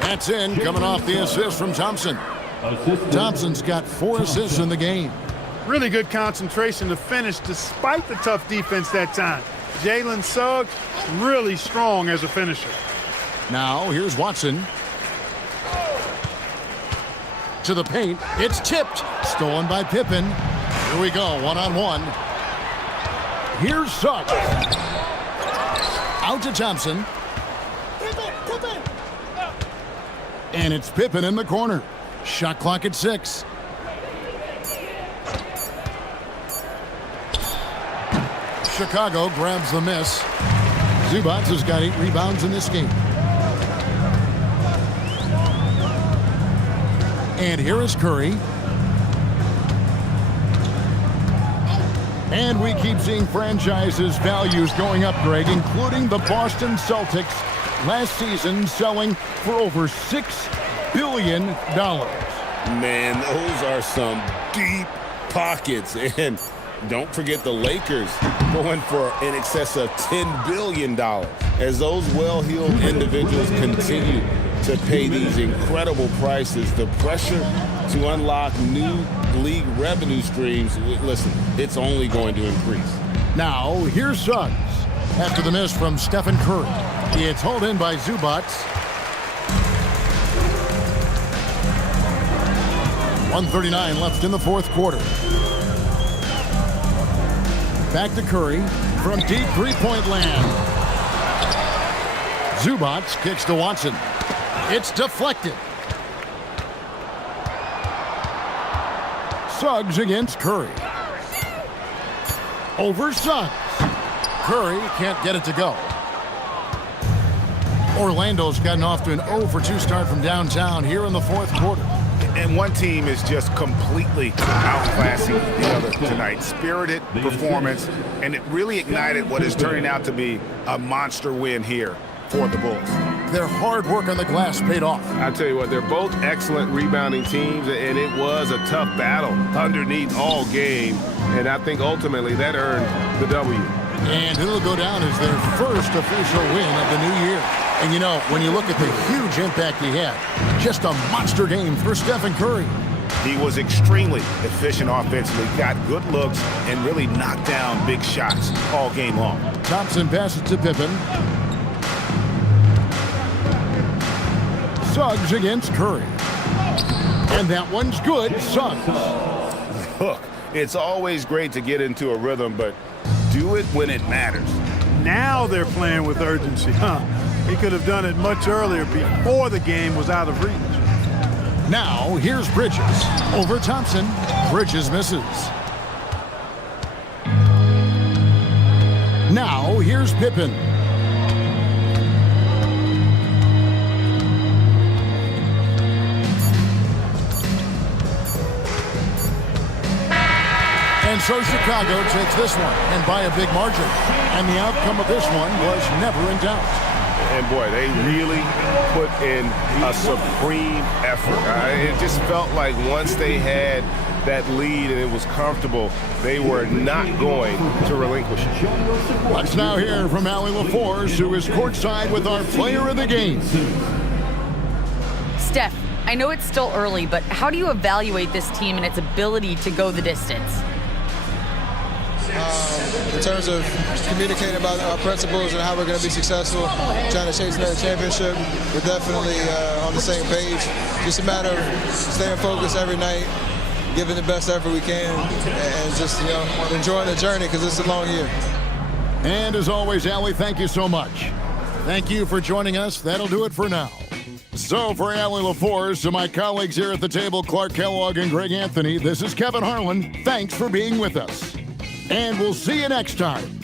That's in, coming off the assist from Thompson. Thompson's got 4 assists in the game. Really good concentration to finish despite the tough defense that time. Jalen Suggs, really strong as a finisher. Now, here's Watson. To the paint. It's tipped. Stolen by Pippen. Here we go, one-on-one. Here's Suggs. Out to Thompson. And it's Pippen in the corner. Shot clock at 6. Chicago grabs the miss. Zubac has got 8 rebounds in this game. And here is Curry. And we keep seeing franchises' values going up, Greg, including the Boston Celtics last season selling for over $6 billion. Man, those are some deep pockets. And don't forget the Lakers going for in excess of $10 billion. As those well-heeled individuals continue to pay these incredible prices, the pressure to unlock new league revenue streams, listen, it's only going to increase. Now, here's Suggs. After the miss from Stephen Curry. It's hauled in by Zubac. 1:39 left in the fourth quarter. Back to Curry from deep three-point land. Zubac kicks to Watson. It's deflected. Suggs against Curry. Over Suggs. Curry can't get it to go. Orlando's gotten off to an 0-for-2 start from downtown here in the fourth quarter. And one team is just completely outclassing the other tonight. Spirited performance, and it really ignited what is turning out to be a monster win here for the Bulls. Their hard work on the glass paid off. I'll tell you what, they're both excellent rebounding teams, and it was a tough battle underneath all game, and I think ultimately that earned the W. And it'll go down as their first official win of the new year. And you know, when you look at the huge impact he had, just a monster game for Stephen Curry. He was extremely efficient offensively, got good looks, and really knocked down big shots all game long. Thompson passes to Pippen. Suggs against Curry. And that one's good. Suggs. Look, it's always great to get into a rhythm, but do it when it matters. Now they're playing with urgency, huh? He could have done it much earlier before the game was out of reach. Now, here's Bridges. Over Thompson. Bridges misses. Now, here's Pippen. And so Chicago takes this one, and by a big margin. And the outcome of this one was never in doubt. And boy, they really put in a supreme effort. It just felt like once they had that lead and it was comfortable, they were not going to relinquish it. Let's now hear from Allie LaForce, who is courtside with our player of the game. Steph, I know it's still early, but how do you evaluate this team and its ability to go the distance? In terms of communicating about our principles and how we're going to be successful, trying to chase another championship, we're definitely on the same page. Just a matter of staying focused every night, giving the best effort we can, and just, you know, enjoying the journey because it's a long year. And as always, Allie, thank you so much. Thank you for joining us. That'll do it for now. So for Allie LaForce, to my colleagues here at the table, Clark Kellogg and Greg Anthony, this is Kevin Harlan. Thanks for being with us. And we'll see you next time.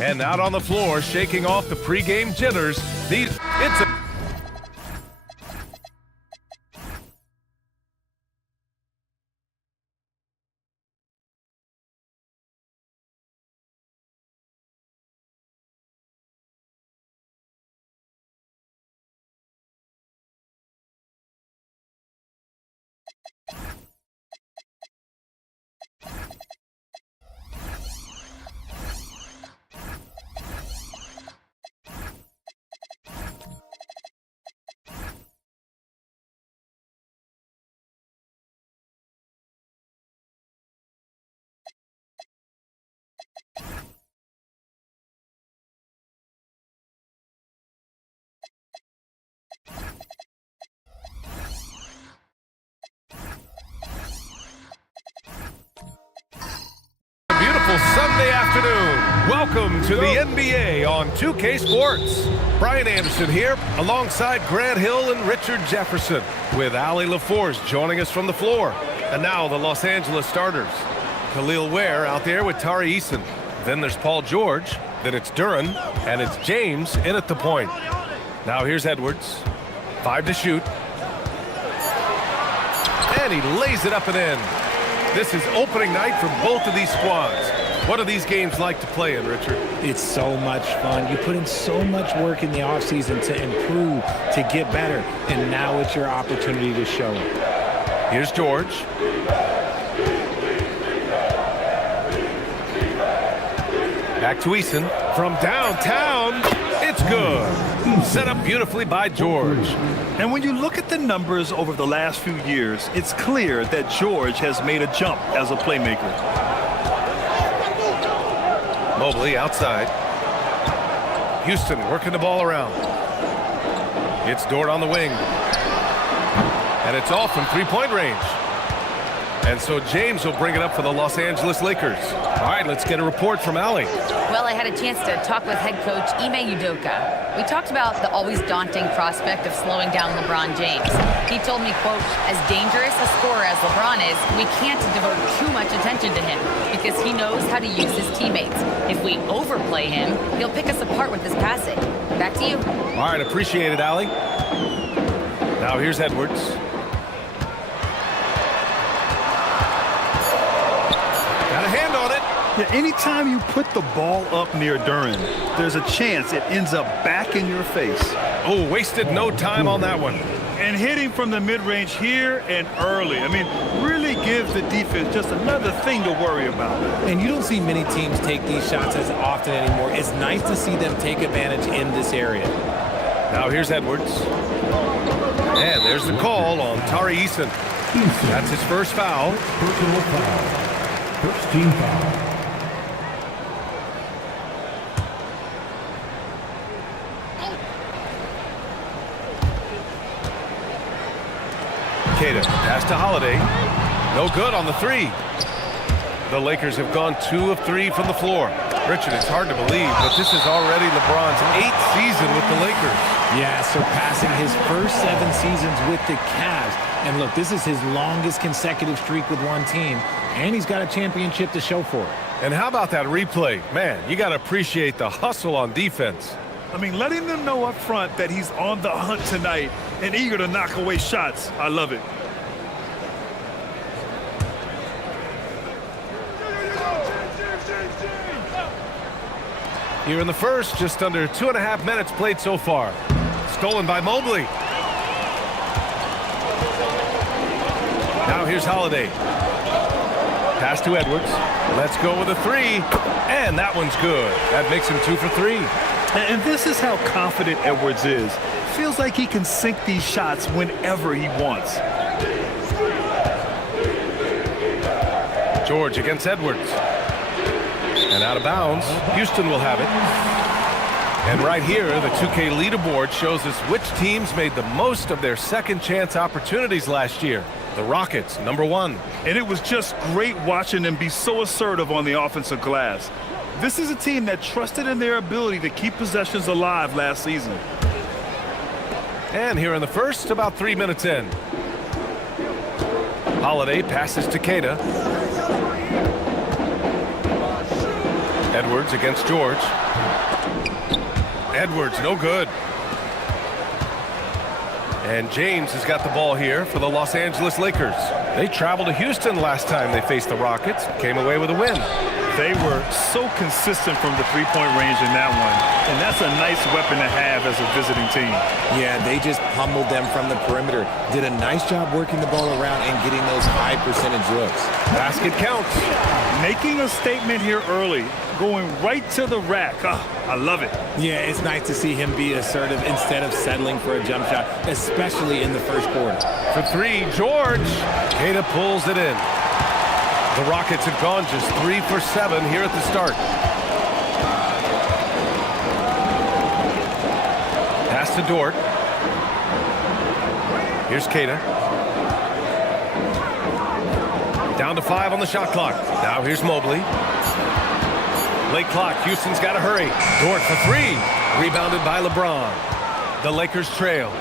And out on the floor, shaking off the pregame jitters, it's a... Sunday afternoon. Welcome to the NBA on 2K Sports. Brian Anderson here alongside Grant Hill and Richard Jefferson with Allie LaForce joining us from the floor. And now the Los Angeles starters. Khalil Ware out there with Tari Eason. Then there's Paul George. Then it's Duren. And it's James in at the point. Now here's Edwards. 5 to shoot. And he lays it up and in. This is opening night for both of these squads. What are these games like to play in, Richard? It's so much fun. You put in so much work in the offseason to improve, to get better, and now it's your opportunity to show it. Here's George. Back to Eason. From downtown, it's good. Set up beautifully by George. And when you look at the numbers over the last few years, it's clear that George has made a jump as a playmaker. Mobley outside. Houston working the ball around. It's Dort on the wing. And it's off from three-point range. And so James will bring it up for the Los Angeles Lakers. All right, let's get a report from Allie. Well, I had a chance to talk with head coach Ime Udoka. We talked about the always daunting prospect of slowing down LeBron James. He told me, quote, as dangerous a scorer as LeBron is, we can't devote too much attention to him because he knows how to use his teammates. If we overplay him, he'll pick us apart with his passing. Back to you. All right, appreciate it, Allie. Now here's Edwards. Got a hand on it. Yeah, anytime you put the ball up near Duren, there's a chance it ends up back in your face. Oh, wasted no time on that one. And hitting from the mid-range here and early. I mean, really gives the defense just another thing to worry about. And you don't see many teams take these shots as often anymore. It's nice to see them take advantage in this area. Now here's Edwards. And there's the call on Tari Eason. That's his first foul. Personal foul. First team foul. Queta, pass to Holiday. No good on the three. The Lakers have gone 2 of 3 from the floor. Richard, it's hard to believe, but this is already LeBron's 8th season with the Lakers. Yeah, surpassing his first 7 seasons with the Cavs. And look, this is his longest consecutive streak with one team, and he's got a championship to show for it. And how about that replay? Man, you got to appreciate the hustle on defense. I mean, letting them know up front that he's on the hunt tonight and eager to knock away shots. I love it. Here in the first, just under 2.5 minutes played so far. Stolen by Mobley. Now here's Holiday. Pass to Edwards. Let's go with a 3. And that one's good. That makes him 2 for 3. And this is how confident Edwards is. Feels like he can sink these shots whenever he wants. George against Edwards. And out of bounds. Houston will have it. And right here, the 2K leaderboard shows us which teams made the most of their second chance opportunities last year. The Rockets, number 1. And it was just great watching them be so assertive on the offensive glass. This is a team that trusted in their ability to keep possessions alive last season. And here in the first, about 3 minutes in. Holiday passes to Queta. Edwards against George. Edwards, no good. And James has got the ball here for the Los Angeles Lakers. They traveled to Houston last time they faced the Rockets, came away with a win. They were so consistent from the three-point range in that one, and that's a nice weapon to have as a visiting team. Yeah, they just pummeled them from the perimeter. Did a nice job working the ball around and getting those high percentage looks. Basket counts. Making a statement here early, going right to the rack. I love it. Yeah, it's nice to see him be assertive instead of settling for a jump shot, especially in the first quarter. For three, George. Queta pulls it in. The Rockets have gone just 3 for 7 here at the start. Pass to Dort. Here's Queta. Down to 5 on the shot clock. Now here's Mobley. Late clock. Houston's got to hurry. Dort for 3. Rebounded by LeBron. The Lakers trail.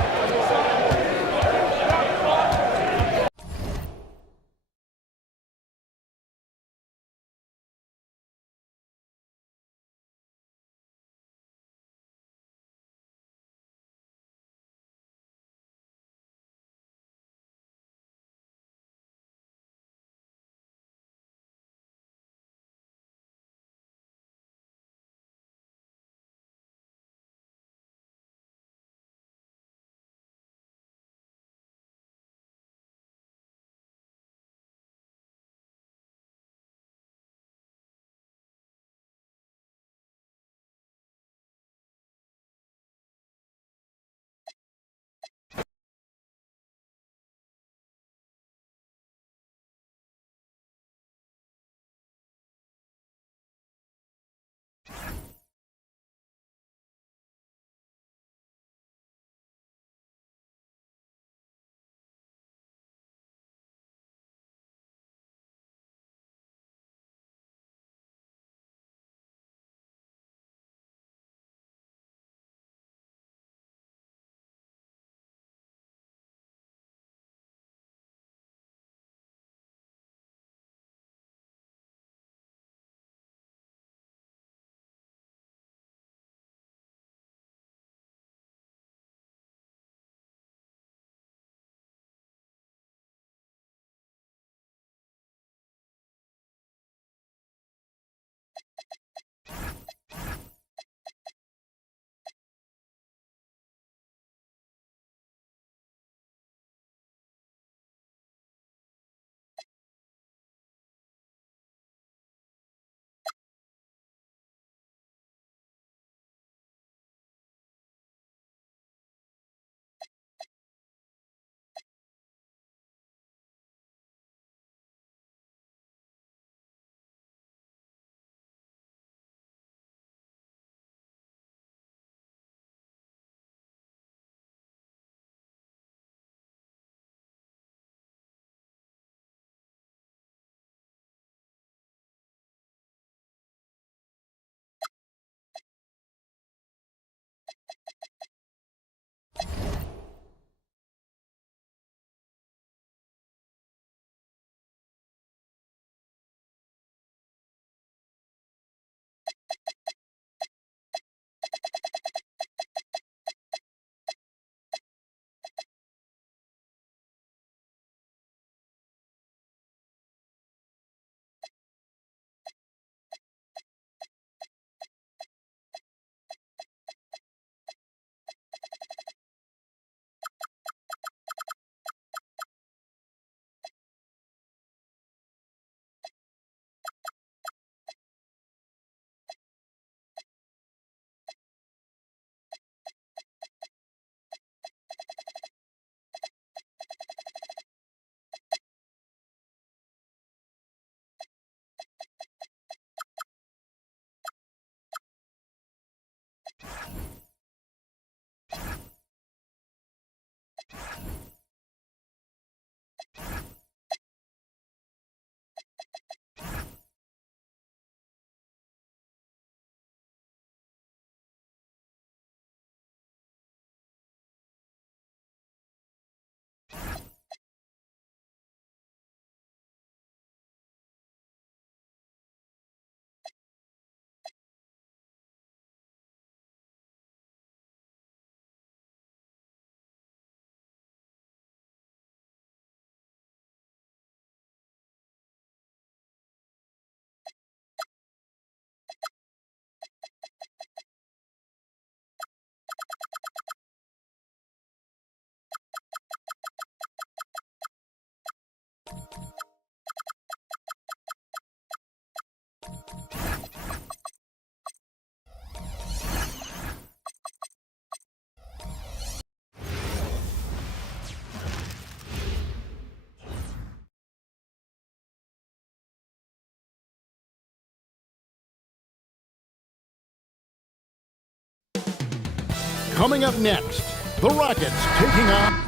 Coming up next, the Rockets taking on...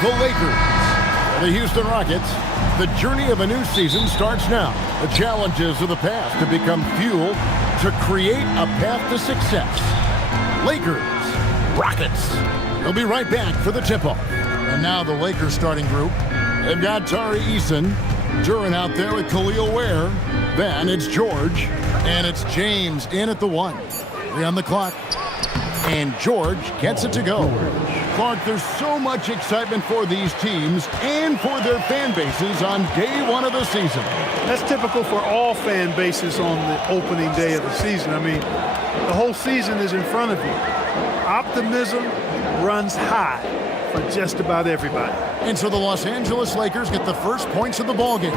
The Lakers. For the Houston Rockets, the journey of a new season starts now. The challenges of the past to become fuel to create a path to success. Lakers, Rockets. We'll be right back for the tip-off. And now the Lakers starting group. They've got Tari Eason, Duren out there with Khalil Ware. Then it's George, and it's James in at the 1. 3 on the clock. And George gets it to go. Clark, there's so much excitement for these teams and for their fan bases on day 1 of the season. That's typical for all fan bases on the opening day of the season. I mean, the whole season is in front of you. Optimism runs high for just about everybody. And so the Los Angeles Lakers get the first points of the ballgame.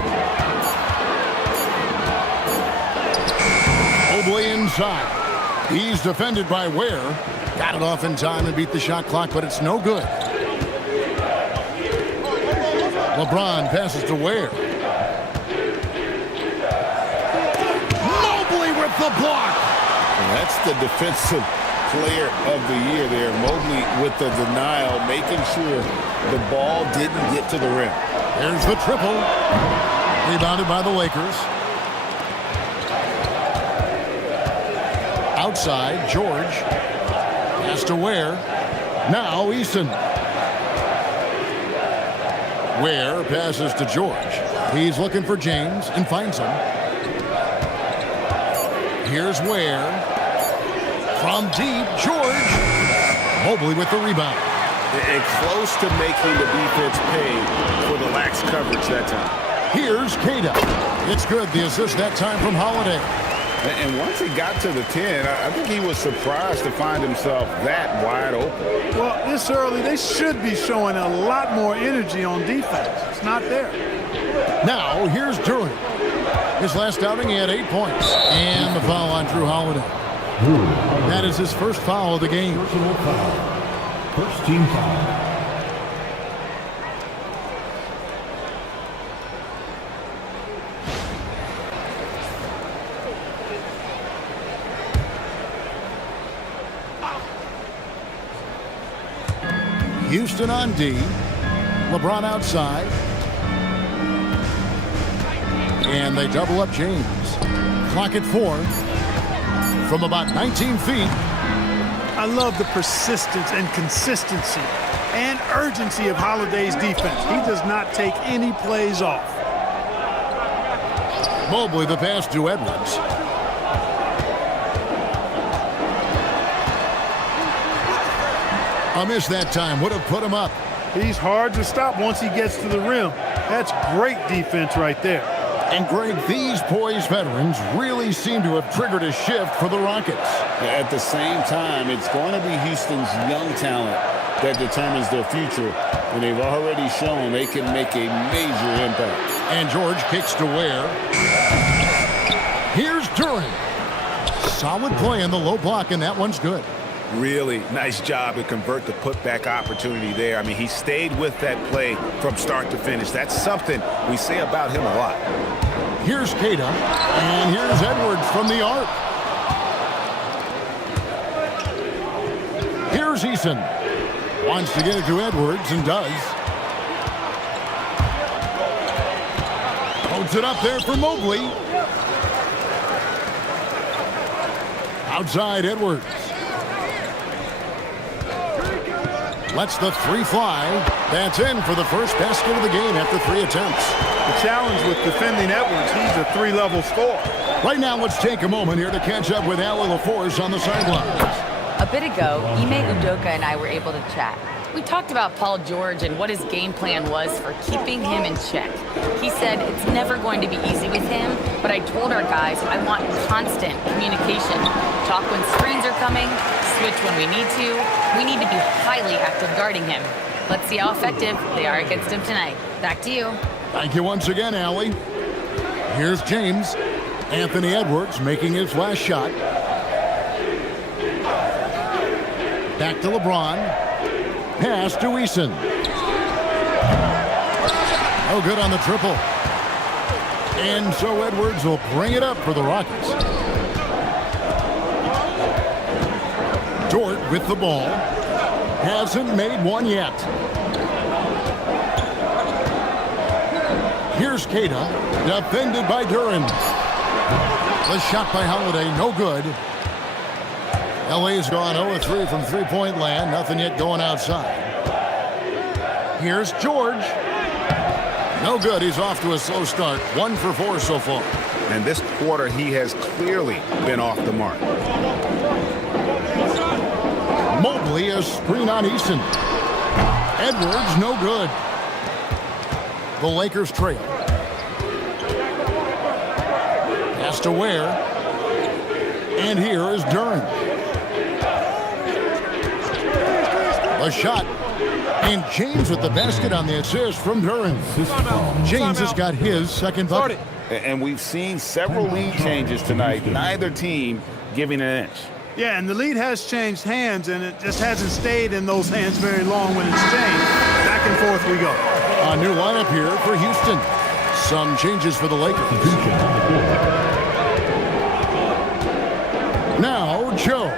Mobley inside. He's defended by Ware. Got it off in time and beat the shot clock, but it's no good. LeBron passes to Ware. Mobley with the block. And that's the defensive player of the year there. Mobley with the denial, making sure the ball didn't get to the rim. There's the triple. Rebounded by the Lakers. Outside, George. Pass to Ware. Now Eason. Ware passes to George. He's looking for James and finds him. Here's Ware. From deep, George. Mobley with the rebound. And close to making the defense pay for the lax coverage that time. Here's Queta. It's good. The assist that time from Holiday. And once he got to the 10, I think he was surprised to find himself that wide open. Well, this early, they should be showing a lot more energy on defense. It's not there. Now, here's Duren. His last outing, he had 8 points. And the foul on Drew Holiday. That is his first foul of the game. Personal foul. First team foul. Houston on D. LeBron outside. And they double up James. Clock at 4. from about 19 feet. I love the persistence and consistency and urgency of Holiday's defense. He does not take any plays off. Mobley the pass to Edwards. A miss that time would have put him up. He's hard to stop once he gets to the rim. That's great defense right there. And Greg, these poised veterans really seem to have triggered a shift for the Rockets. At the same time, it's going to be Houston's young talent that determines their future. And they've already shown they can make a major impact. And George kicks to Ware. Here's Duren. Solid play in the low block, and that one's good. Really nice job to convert the putback opportunity there. I mean, he stayed with that play from start to finish. That's something we say about him a lot. Here's Queta, and here's Edwards from the arc. Here's Eason. Wants to get it to Edwards, and does. Holds it up there for Mobley. Outside Edwards. Lets the three fly. That's in for the first basket of the game after 3 attempts. The challenge with defending Edwards, he's a 3-level scorer. Right now, let's take a moment here to catch up with Allie LaForce on the sidelines. A bit ago, Ime Udoka and I were able to chat. We talked about Paul George and what his game plan was for keeping him in check. He said it's never going to be easy with him, but I told our guys I want constant communication. Talk when screens are coming, switch when we need to. We need to be highly active guarding him. Let's see how effective they are against him tonight. Back to you. Thank you once again, Allie. Here's James. Anthony Edwards making his last shot. Back to LeBron. Pass to Eason. No good on the triple. And so Edwards will bring it up for the Rockets. Dort with the ball. Hasn't made one yet. Here's Queta. Defended by Duren. The shot by Holiday, no good. LA's gone 0-3 from three-point land. Nothing yet going outside. Here's George. No good. He's off to a slow start. 1 for 4 so far. And this quarter, he has clearly been off the mark. Mobley, a screen on Eason. Edwards, no good. The Lakers trail. Pass to Ware. And here is Duren. A shot. And James with the basket on the assist from Duren. James has got his second bucket. And we've seen several lead changes tonight. Neither team giving an inch. Yeah, and the lead has changed hands, and it just hasn't stayed in those hands very long when it's changed. Back and forth we go. A new lineup here for Houston. Some changes for the Lakers. Now, Joe.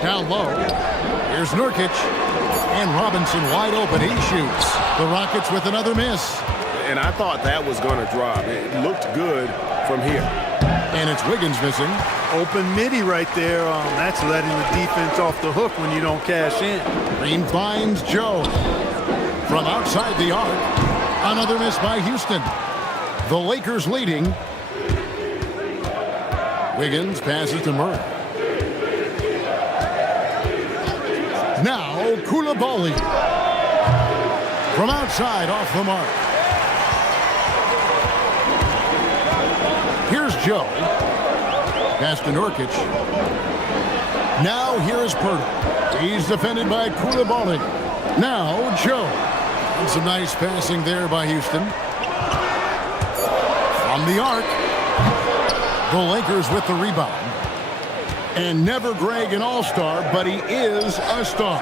Down low. Here's Nurkic. And Robinson wide open. He shoots. The Rockets with another miss. And I thought that was going to drop. It looked good from here. And it's Wiggins missing. Open midi right there. That's letting the defense off the hook when you don't cash in. Green finds Joe. From outside the arc. Another miss by Houston. The Lakers leading. Wiggins passes to Murray. Now Coulibaly. From outside off the mark. Here's Joe. Pass to Nurkic. Now here's Purtle. He's defended by Coulibaly. Now Joe. And some nice passing there by Houston. From the arc. The Lakers with the rebound. And never Greg an all-star, but he is a star.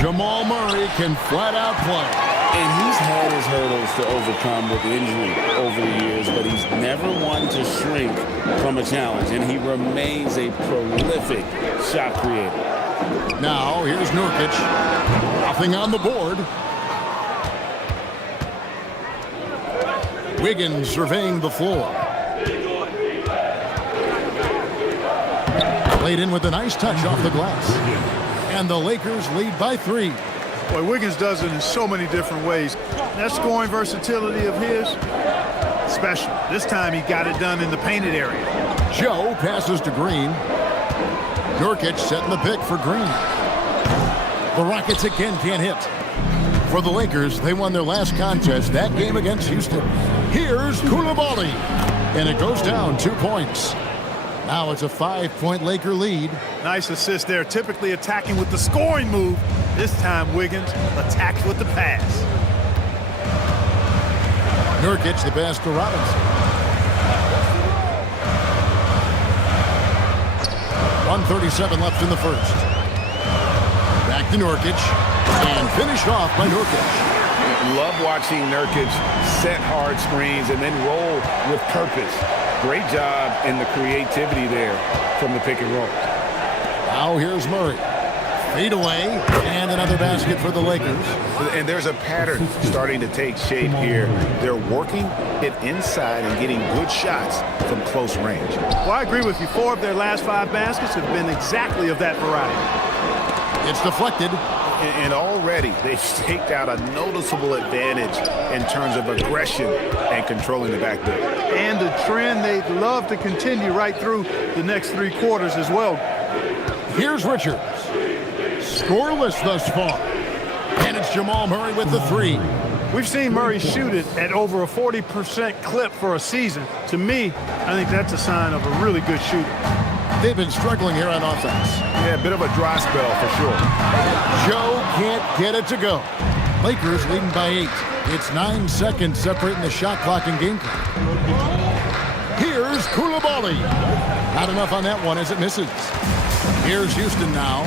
Jamal Murray can flat out play. And he's had his hurdles to overcome with injury over the years, but he's never one to shrink from a challenge, and he remains a prolific shot creator. Now, here's Nurkic. Nothing on the board. Wiggins surveying the floor. Played in with a nice touch off the glass. And the Lakers lead by 3. Boy, Wiggins does it in so many different ways. That scoring versatility of his, special. This time he got it done in the painted area. Joe passes to Green. Nurkic setting the pick for Green. The Rockets again can't hit. For the Lakers, they won their last contest, that game against Houston. Here's Coulibaly. And it goes down 2 points. Now it's a 5-point Laker lead. Nice assist there, typically attacking with the scoring move. This time Wiggins attacks with the pass. Nurkic the pass to Robinson. 1:37 left in the first. Back to Nurkic. And finished off by Nurkic. Love watching Nurkic set hard screens and then roll with purpose. Great job in the creativity there from the pick and roll. Now here's Murray. Fade away, and another basket for the Lakers. And there's a pattern starting to take shape here. They're working it inside and getting good shots from close range. Well, I agree with you. 4 of their last 5 baskets have been exactly of that variety. It's deflected. And already they've staked out a noticeable advantage in terms of aggression and controlling the backboard. And the trend they'd love to continue right through the next 3 quarters as well. Here's Richards. Scoreless thus far. And it's Jamal Murray with the 3. We've seen Murray shoot it at over a 40% clip for a season. To me, I think that's a sign of a really good shooter. They've been struggling here on offense. Yeah, a bit of a dry spell for sure. Joe can't get it to go. Lakers leading by 8. It's 9 seconds separating the shot clock and game clock. Here's Coulibaly. Not enough on that one as it misses. Here's Houston now.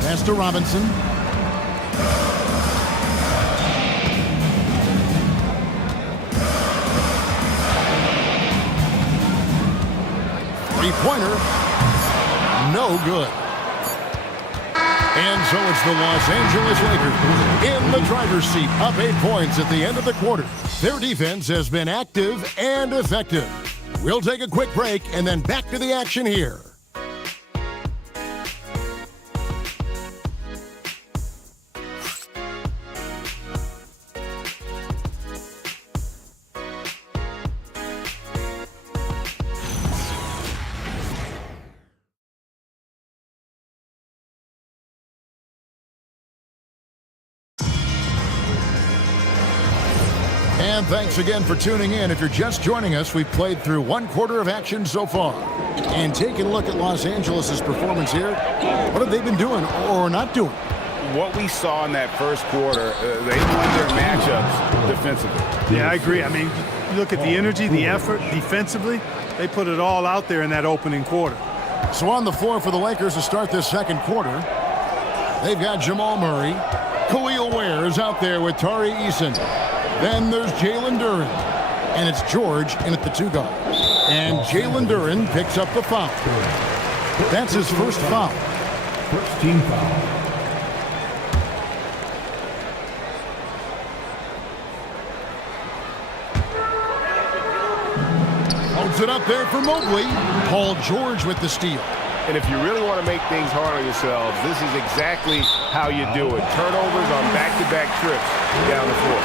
Pass to Robinson. Three-pointer. No good. And so it's the Los Angeles Lakers in the driver's seat, up 8 points at the end of the quarter. Their defense has been active and effective. We'll take a quick break and then back to the action here. And thanks again for tuning in. If you're just joining us, we've played through 1 quarter of action so far. And taking a look at Los Angeles' performance here, what have they been doing or not doing? What we saw in that first quarter, they won their matchups defensively. Yeah, I agree. I mean, you look at the energy, the effort defensively, they put it all out there in that opening quarter. So on the floor for the Lakers to start this second quarter, they've got Jamal Murray. Khalil Ware is out there with Tari Eason. Then there's Jalen Duren, and it's George in at the 2 guard. And Jalen Duren picks up the foul. That's his first foul. First team foul. Holds it up there for Mobley. Paul George with the steal. And if you really want to make things hard on yourselves, this is exactly how you do it. Turnovers on back-to-back trips down the floor.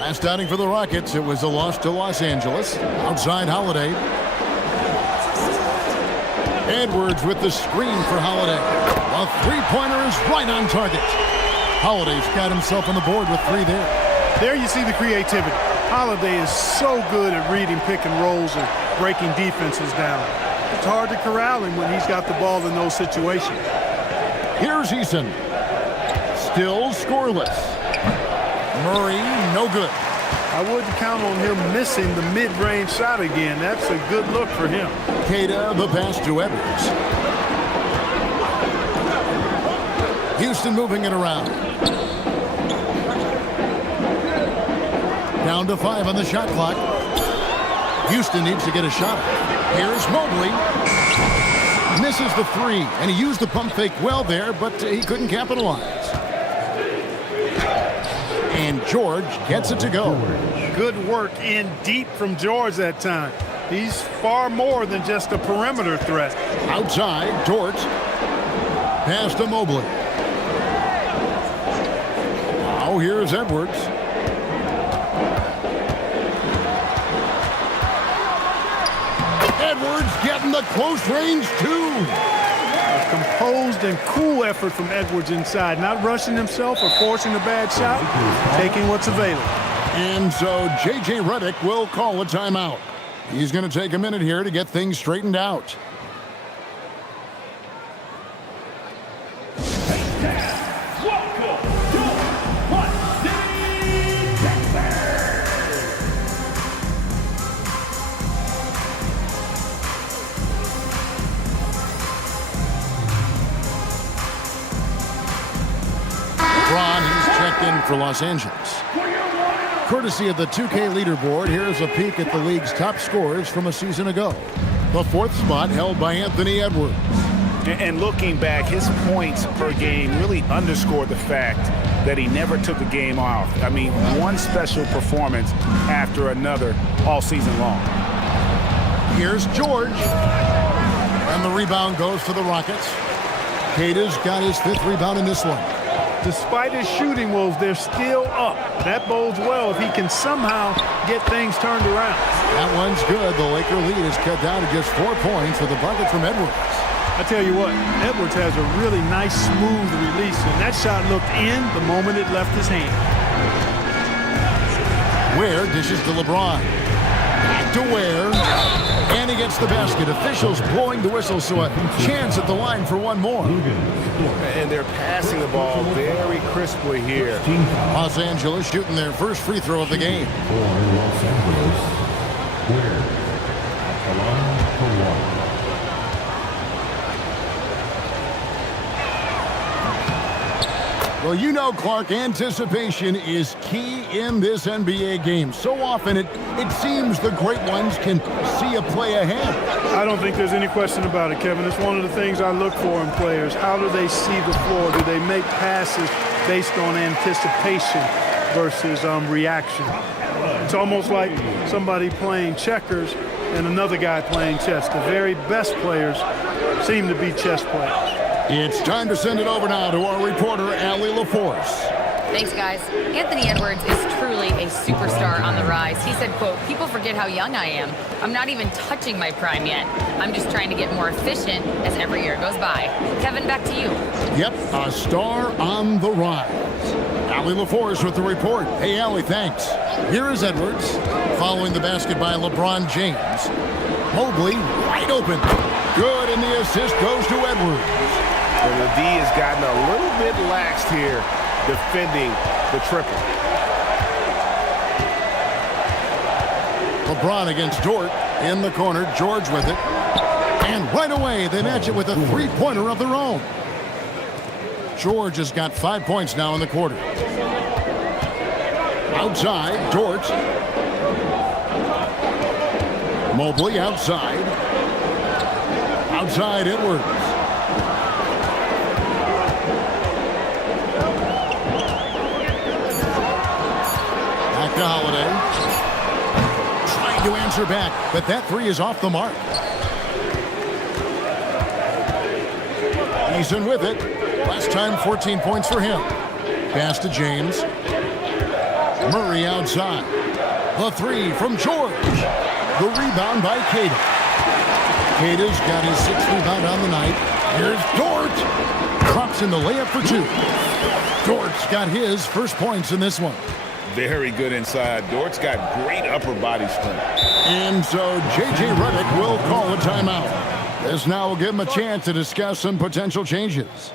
Last outing for the Rockets, it was a loss to Los Angeles. Outside Holiday. Edwards with the screen for Holiday. A three-pointer is right on target. Holiday's got himself on the board with 3 there. There you see the creativity. Holiday is so good at reading pick and rolls and breaking defenses down. It's hard to corral him when he's got the ball in those situations. Here's Eason. Still scoreless. Murray, no good. I wouldn't count on him missing the mid-range shot again. That's a good look for him. Queta, the pass to Edwards. Houston moving it around. Down to 5 on the shot clock. Houston needs to get a shot. Here's Mobley. Misses the three, and he used the pump fake well there, but he couldn't capitalize. And George gets it to go. Good work in deep from George that time. He's far more than just a perimeter threat. Outside, Dort. Pass to Mobley. Now here's Edwards. Edwards getting the close range too. A composed and cool effort from Edwards inside, not rushing himself or forcing a bad shot, taking what's available. And so J.J. Redick will call a timeout. He's going to take a minute here to get things straightened out. LeBron is checked in for Los Angeles. Courtesy of the 2K leaderboard, here's a peek at the league's top scorers from a season ago. The fourth spot held by Anthony Edwards. And looking back, his points per game really underscored the fact that he never took a game off. I mean, one special performance after another all season long. Here's George. And the rebound goes to the Rockets. Cada's got his fifth rebound in this one. Despite his shooting woes, they're still up. That bodes well if he can somehow get things turned around. That one's good. The Laker lead is cut down to just 4 points with a bucket from Edwards. I tell you what, Edwards has a really nice, smooth release, and that shot looked in the moment it left his hand. Ware dishes to LeBron. Back to Ware. And he gets the basket. Officials blowing the whistle, so a chance at the line for one more. And they're passing the ball very crisply here. Los Angeles shooting their first free throw of the game. For Los Angeles, Ware. At the line for one. Well, you know, Clark, anticipation is key in this NBA game. So often it seems the great ones can see a play ahead. I don't think there's any question about it, Kevin. It's one of the things I look for in players. How do they see the floor? Do they make passes based on anticipation versus reaction? It's almost like somebody playing checkers and another guy playing chess. The very best players seem to be chess players. It's time to send it over now to our reporter, Allie LaForce. Thanks, guys. Anthony Edwards is truly a superstar on the rise. He said, quote, "People forget how young I am. I'm not even touching my prime yet. I'm just trying to get more efficient as every year goes by." Kevin, back to you. Yep, a star on the rise. Allie LaForce with the report. Hey, Allie, thanks. Here is Edwards, following the basket by LeBron James. Mobley, wide open. Good, and the assist goes to Edwards. And the D has gotten a little bit laxed here defending the triple. LeBron against Dort in the corner. George with it. And right away, they match it with a three-pointer of their own. George has got 5 points now in the quarter. Outside, Dort. Mobley outside. Outside, Edwards. Back to Holiday. Trying to answer back, but that three is off the mark. Eason with it. Last time, 14 points for him. Pass to James. Murray outside. The three from George. The rebound by Cada. Cada's got his 6th rebound on the night. Here's Dort. Drops in the layup for 2. Dort's got his first points in this one. Very good inside. Dort's got great upper body strength. And so J.J. Redick will call a timeout. This now will give him a chance to discuss some potential changes.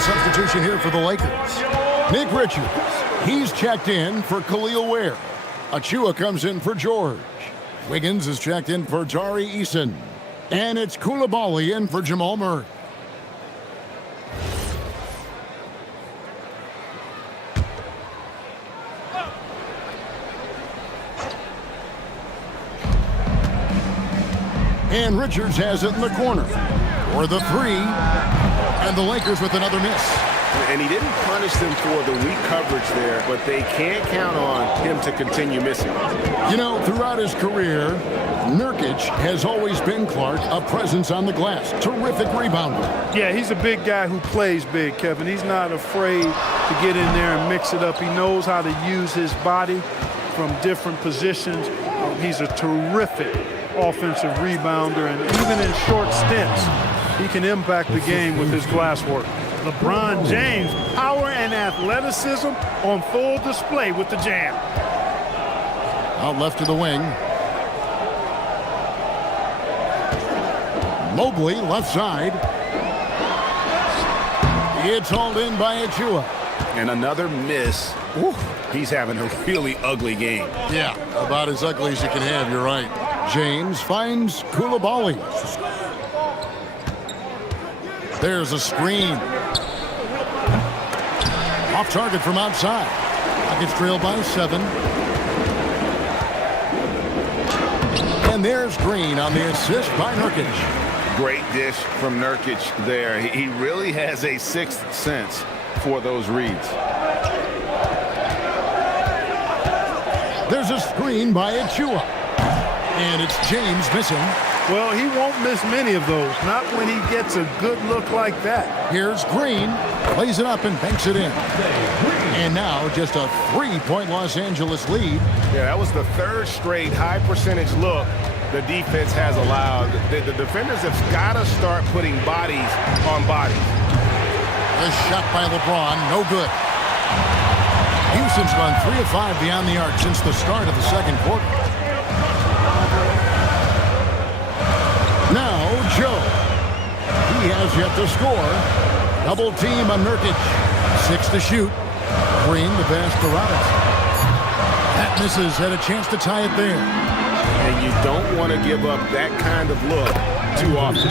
Substitution here for the Lakers. Nick Richards, he's checked in for Khalil Ware. Achua comes in for George. Wiggins is checked in for Tari Eason. And it's Coulibaly in for Jamal Murray. And Richards has it in the corner for the three. And the Lakers with another miss. And he didn't punish them for the weak coverage there, but they can't count on him to continue missing. You know, throughout his career, Nurkic has always been, Clark, a presence on the glass. Terrific rebounder. Yeah, he's a big guy who plays big, Kevin. He's not afraid to get in there and mix it up. He knows how to use his body from different positions. He's a terrific offensive rebounder, and even in short stints, he can impact the game with his glass work. LeBron James, power and athleticism on full display with the jam. Out left to the wing. Mobley, left side. It's hauled in by Achua. And another miss. Ooh, he's having a really ugly game. Yeah, about as ugly as you can have, you're right. James finds Coulibaly. There's a screen. Off target from outside. Rockets trail by 7. And there's Green on the assist by Nurkic. Great dish from Nurkic there. He really has a sixth sense for those reads. There's a screen by Achua. And it's James missing. Well, he won't miss many of those, not when he gets a good look like that. Here's Green, plays it up and banks it in. And now just a 3-point Los Angeles lead. Yeah, that was the third straight high percentage look the defense has allowed. The defenders have got to start putting bodies on bodies. A shot by LeBron, no good. Houston's gone 3 of 5 beyond the arc since the start of the second quarter. Now, Joe. He has yet to score. Double team on Nurkic. 6 to shoot. Green the pass to Robinson. That misses. Had a chance to tie it there. And you don't want to give up that kind of look too often.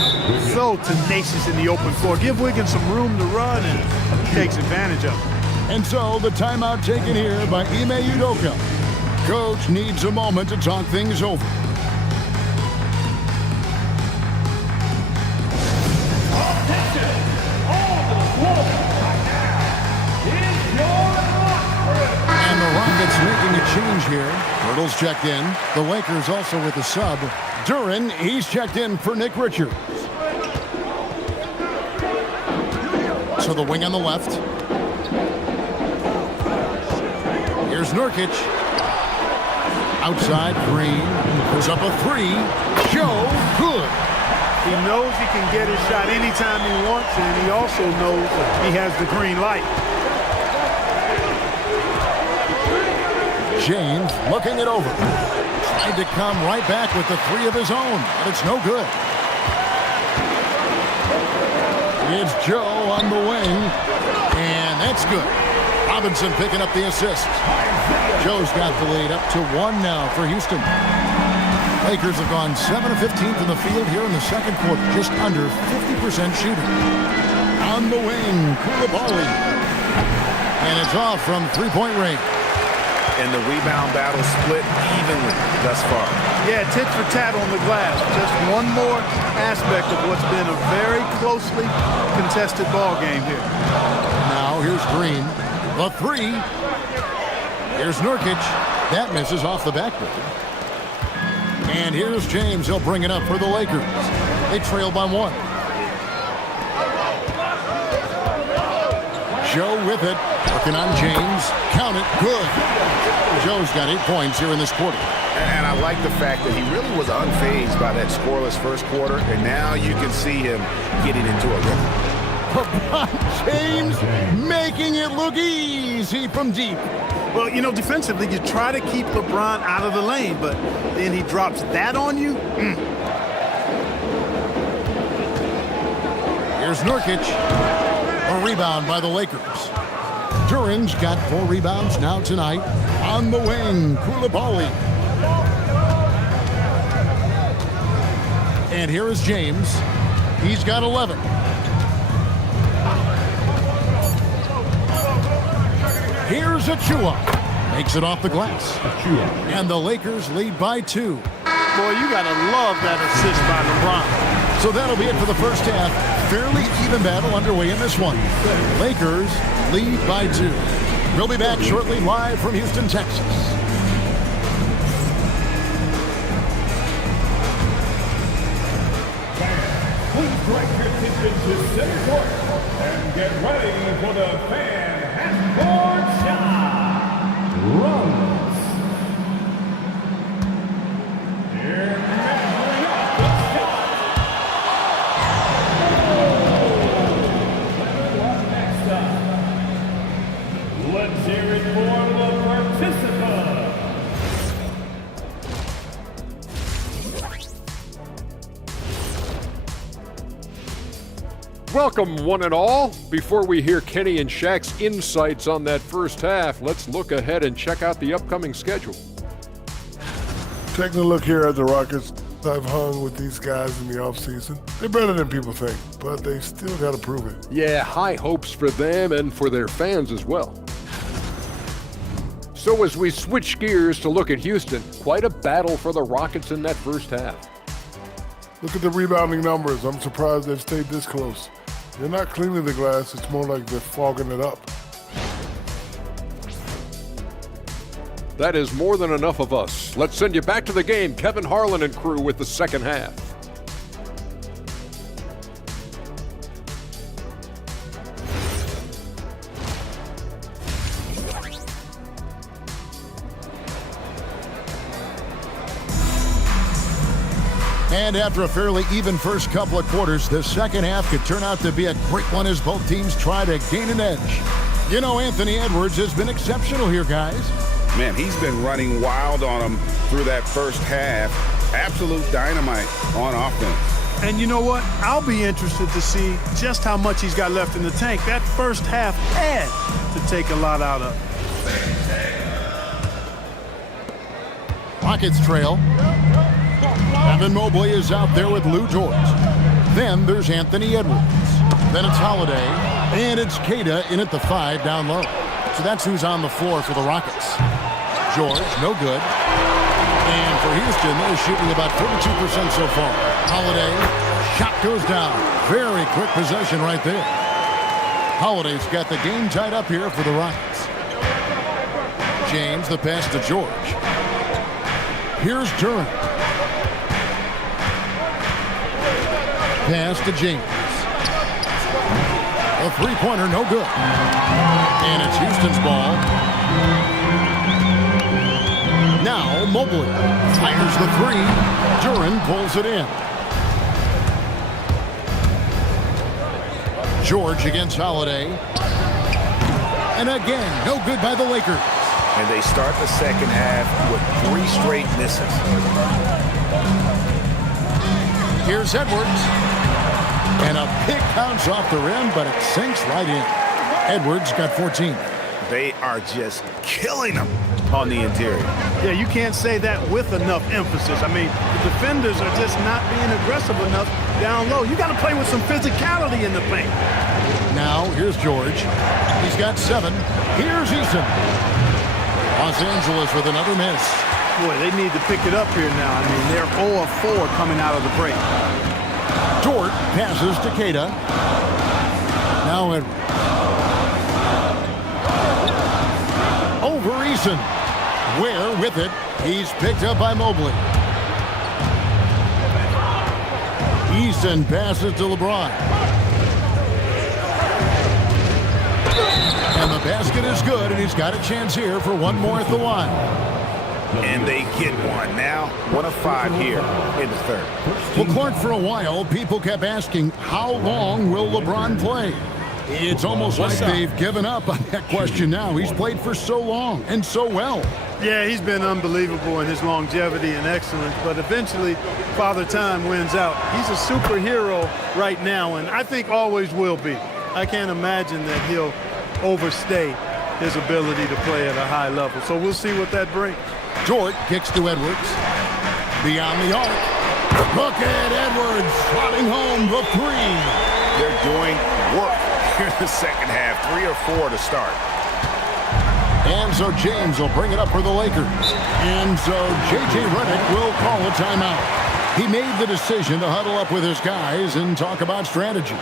So tenacious in the open floor. Give Wiggins some room to run, and he takes advantage of it. And so the timeout taken here by Ime Udoka. Coach needs a moment to talk things over. Making a change here. Turtles checked in. The Lakers also with a sub. Duren, he's checked in for Nick Richards. So the wing on the left. Here's Nurkic. Outside, Green puts up a 3. Joe, good. He knows he can get his shot anytime he wants, and he also knows he has the green light. James looking it over. Tried to come right back with the 3 of his own, but it's no good. It's Joe on the wing, and that's good. Robinson picking up the assist. Joe's got the lead up to 1 now for Houston. Lakers have gone 7 of 15 from the field here in the second quarter, just under 50% shooting. On the wing, Coulibaly. And it's off from 3-point range. And the rebound battle split evenly thus far. Yeah, tit for tat on the glass. Just one more aspect of what's been a very closely contested ball game here. Now here's Green. The 3. Here's Nurkic. That misses off the backboard. And here's James. He'll bring it up for the Lakers. They trail by 1. Joe with it. Working on James. Count it. Good. Joe's got 8 points here in this quarter. And I like the fact that he really was unfazed by that scoreless first quarter, and now you can see him getting into a rhythm. LeBron James making it look easy from deep. Well, you know, defensively, you try to keep LeBron out of the lane, but then he drops that on you. Here's Nurkic. A rebound by the Lakers. Duren's got 4 rebounds now tonight. On the wing, Coulibaly. And here is James. He's got 11. Here's Achua. Makes it off the glass. And the Lakers lead by 2. Boy, you got to love that assist by LeBron. So that'll be it for the first half. Fairly even battle underway in this one. Lakers lead by 2. We'll be back shortly live from Houston, Texas. Please direct your attention to center court and get ready for the fan half-court shot. Runs. Here measuring up the shot. Next up, let's hear it for the participant. Welcome, one and all. Before we hear Kenny and Shaq's insights on that first half, let's look ahead and check out the upcoming schedule. Taking a look here at the Rockets, I've hung with these guys in the offseason. They're better than people think, but they still got to prove it. Yeah, high hopes for them and for their fans as well. So as we switch gears to look at Houston, quite a battle for the Rockets in that first half. Look at the rebounding numbers. I'm surprised they've stayed this close. They're not cleaning the glass. It's more like they're fogging it up. That is more than enough of us. Let's send you back to the game. Kevin Harlan and crew with the second half. And after a fairly even first couple of quarters, the second half could turn out to be a great one as both teams try to gain an edge. You know, Anthony Edwards has been exceptional here, guys. Man, he's been running wild on them through that first half. Absolute dynamite on offense. And you know what? I'll be interested to see just how much he's got left in the tank. That first half had to take a lot out of. Rockets trail. Evan Mobley is out there with Lou George. Then there's Anthony Edwards. Then it's Holiday. And it's Queta in at the 5 down low. So that's who's on the floor for the Rockets. George, no good. And for Houston, they're shooting about 42% so far. Holiday, shot goes down. Very quick possession right there. Holiday's got the game tied up here for the Rockets. James, the pass to George. Here's Duren. Pass to James. A three-pointer, no good. And it's Houston's ball. Now Mobley fires the 3. Duren pulls it in. George against Holiday. And again, no good by the Lakers. And they start the second half with 3 straight misses. Here's Edwards. And a big bounce off the rim, but it sinks right in. Edwards got 14. They are just killing them on the interior. Yeah, you can't say that with enough emphasis. I mean, the defenders are just not being aggressive enough down low. You got to play with some physicality in the paint. Now, here's George. He's got 7. Here's Eason. Los Angeles with another miss. Boy, they need to pick it up here now. I mean, they're 0 of 4 coming out of the break. Dort passes to Queta. Now Edwards. Over Eason. Ware with it. He's picked up by Mobley. Eason passes to LeBron. And the basket is good, and he's got a chance here for one more at the line. And they get one now. 1 of 5 here in the third. Well, Clark, for a while, people kept asking, how long will LeBron play? It's almost like they've given up on that question now. He's played for so long and so well. Yeah, he's been unbelievable in his longevity and excellence, but eventually Father Time wins out. He's a superhero right now, and I think always will be. I can't imagine that he'll overstay his ability to play at a high level. So we'll see what that brings. Dort kicks to Edwards. Beyond the arc. Look at Edwards slotting home the three. They're doing work here in the second half. 3 or 4 to start. And so James will bring it up for the Lakers. And so J.J. Redick will call a timeout. He made the decision to huddle up with his guys and talk about strategy.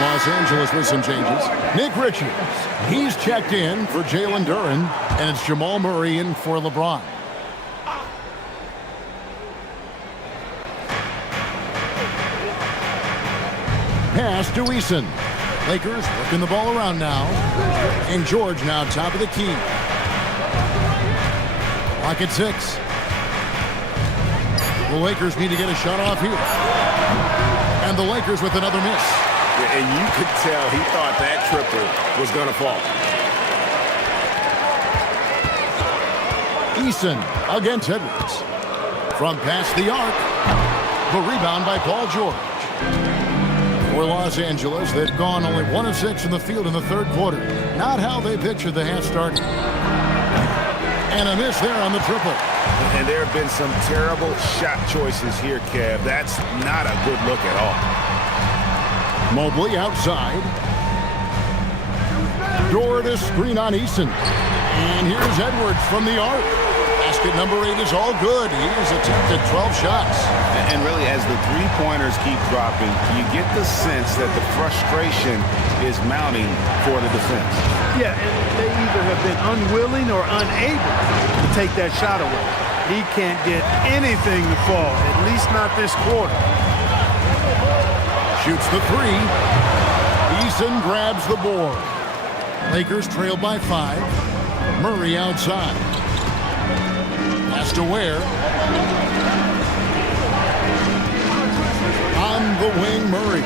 Los Angeles with some changes. Nick Richards, he's checked in for Jalen Duren, and it's Jamal Murray in for LeBron. Pass to Eason. Lakers working the ball around now. And George now top of the key. Clock at 6. The Lakers need to get a shot off here. And the Lakers with another miss. And you could tell he thought that triple was going to fall. Eason against Edwards. From past the arc. The rebound by Paul George. For Los Angeles, they've gone only 1 of 6 in the field in the third quarter. Not how they pictured the half starting. And a miss there on the triple. And there have been some terrible shot choices here, Kev. That's not a good look at all. Mobley outside. Door to screen on Eason. And here's Edwards from the arc. Basket number 8 is all good. He has attempted 12 shots. And really, as the three-pointers keep dropping, you get the sense that the frustration is mounting for the defense. Yeah, and they either have been unwilling or unable to take that shot away. He can't get anything to fall, at least not this quarter. Shoots the 3. Eason grabs the board. Lakers trail by 5. Murray outside. Pass to Ware. On the wing, Murray.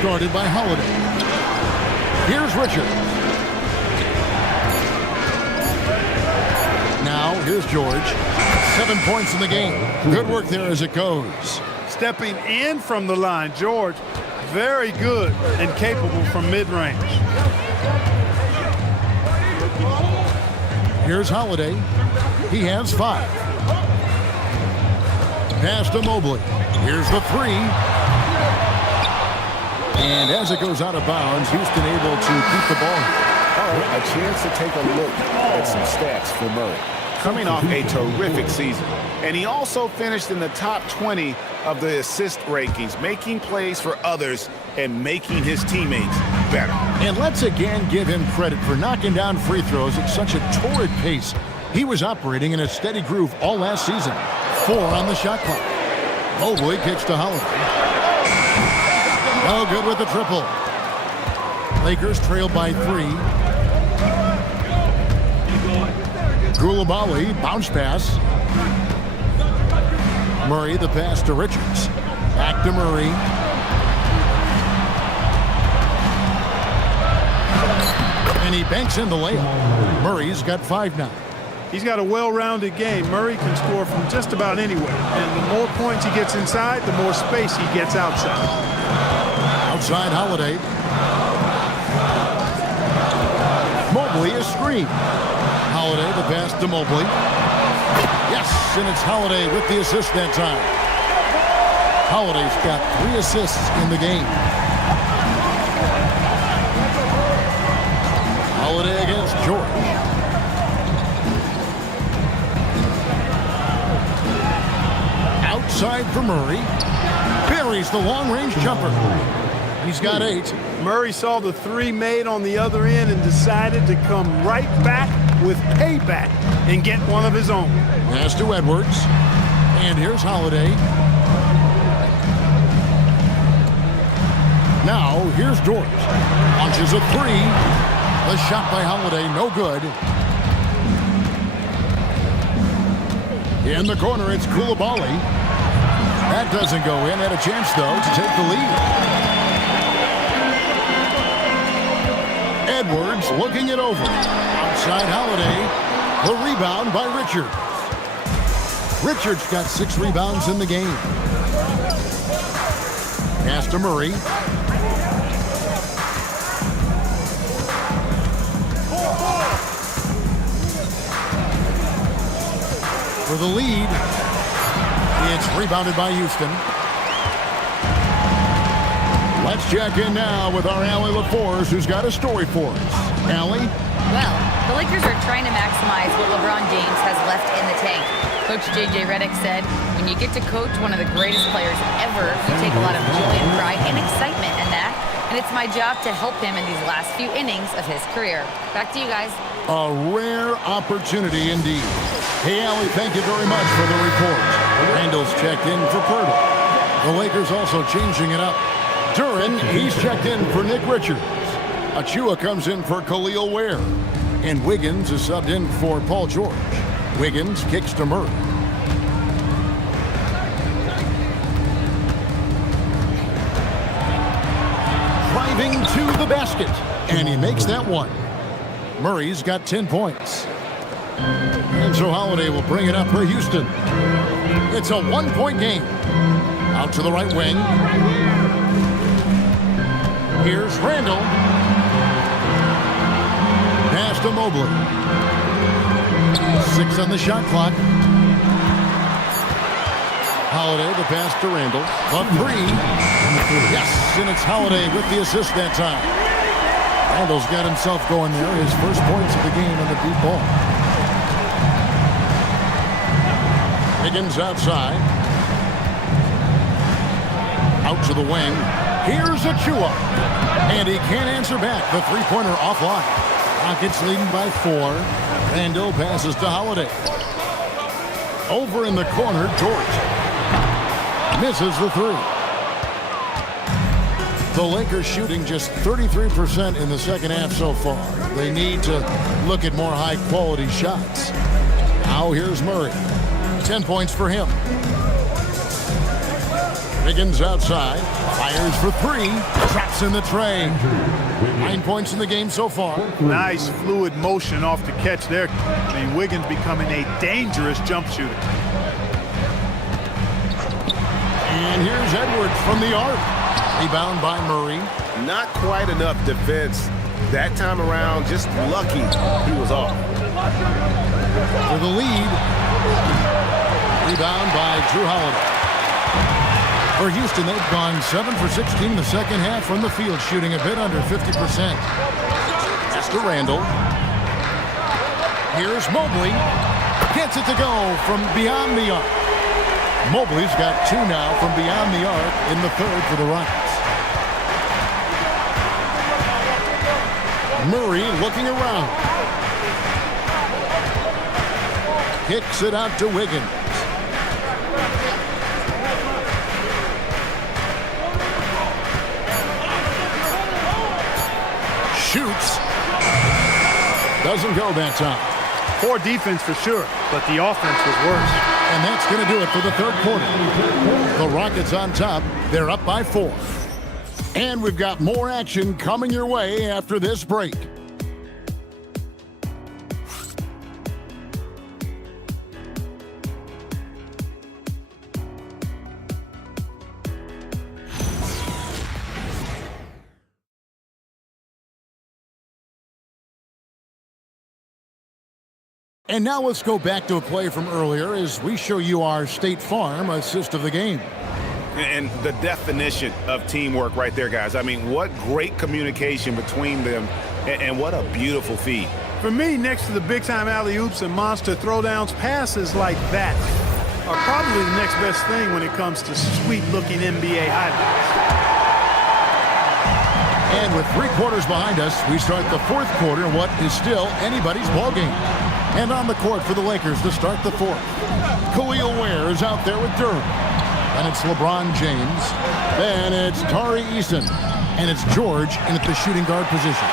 Guarded by Holiday. Here's Richards. Now, here's George. 7 points in the game. Good work there as it goes. Stepping in from the line, George, very good and capable from mid-range. Here's Holiday. He has 5. Pass to Mobley. Here's the 3. And as it goes out of bounds, Houston able to keep the ball. All right, a chance to take a look at some stats for Murray. Coming off a terrific season. And he also finished in the top 20 of the assist rankings, making plays for others and making his teammates better. And let's again give him credit for knocking down free throws at such a torrid pace. He was operating in a steady groove all last season. 4 on the shot clock. Mobley kicks to Holiday. No good with the triple. Lakers trail by 3. Coulibaly, bounce pass. Murray, the pass to Richards. Back to Murray. And he banks in the layup. Murray's got 5 now. He's got a well-rounded game. Murray can score from just about anywhere. And the more points he gets inside, the more space he gets outside. Outside Holiday. Mobley is screened. Holiday, the pass to Mobley. Yes, and it's Holiday with the assist that time. Holiday's got 3 assists in the game. Holiday side for Murray. Buries the long-range jumper. He's got 8. Murray saw the 3 made on the other end and decided to come right back with payback and get one of his own. Pass to Edwards. And here's Holiday. Now, here's Dort. Launches a 3. The shot by Holiday, no good. In the corner, it's Coulibaly. That doesn't go in. Had a chance, though, to take the lead. Edwards looking it over. Outside Holiday. The rebound by Richards. Richards got 6 rebounds in the game. Pass to Murray. For the lead. It's rebounded by Houston. Let's check in now with our Allie LaForce, who's got a story for us. Allie? Well, the Lakers are trying to maximize what LeBron James has left in the tank. Coach J.J. Redick said, when you get to coach one of the greatest players ever, you take a lot of joy and pride and excitement in that. And it's my job to help him in these last few innings of his career. Back to you guys. A rare opportunity indeed. Hey, Allie, thank you very much for the report. Randall's checked in for Pirtle. The Lakers also changing it up. Duran, he's checked in for Nick Richards. Achua comes in for Khalil Ware. And Wiggins is subbed in for Paul George. Wiggins kicks to Murray. Driving to the basket. And he makes that one. Murray's got 10 points. And so Holiday will bring it up for Houston. It's a 1-point game. Out to the right wing. Here's Randall. Pass to Mobley. 6 on the shot clock. Holiday, the pass to Randall. The 3. Yes, and it's Holiday with the assist that time. Randall's got himself going there. His first points of the game on the deep ball. Higgins outside. Out to the wing. Here's Achua. And he can't answer back. The three-pointer offline. Rockets leading by 4. Randall passes to Holiday. Over in the corner, George. Misses the 3. The Lakers shooting just 33% in the second half so far. They need to look at more high-quality shots. Now here's Murray. 10 points for him. Higgins outside. Fires for 3. Traps in the tray. 9 points in the game so far. Nice fluid motion off the catch there. I mean, Wiggins becoming a dangerous jump shooter. And here's Edwards from the arc. Rebound by Murray. Not quite enough defense that time around. Just lucky he was off. For the lead. Rebound by Drew Holiday. For Houston, they've gone 7 for 16 in the second half from the field, shooting a bit under 50%. Pass to Randall. Here's Mobley. Gets it to go from beyond the arc. Mobley's got 2 now from beyond the arc in the third for the Rockets. Murray looking around. Kicks it out to Wiggins. Shoots. Doesn't go that time. Poor defense for sure, but the offense was worse. And that's going to do it for the third quarter. The Rockets on top. They're up by 4. And we've got more action coming your way after this break. And now let's go back to a play from earlier as we show you our State Farm assist of the game. And the definition of teamwork right there, guys. I mean, what great communication between them, and what a beautiful feed. For me, next to the big-time alley-oops and monster throwdowns, passes like that. are probably the next best thing when it comes to sweet-looking NBA highlights. And with 3 quarters behind us, we start the 4th quarter in what is still anybody's ballgame. And on the court for the Lakers to start the 4th. Khalil Ware is out there with Durham. And it's LeBron James. Then it's Tari Eason. And it's George in at the shooting guard position.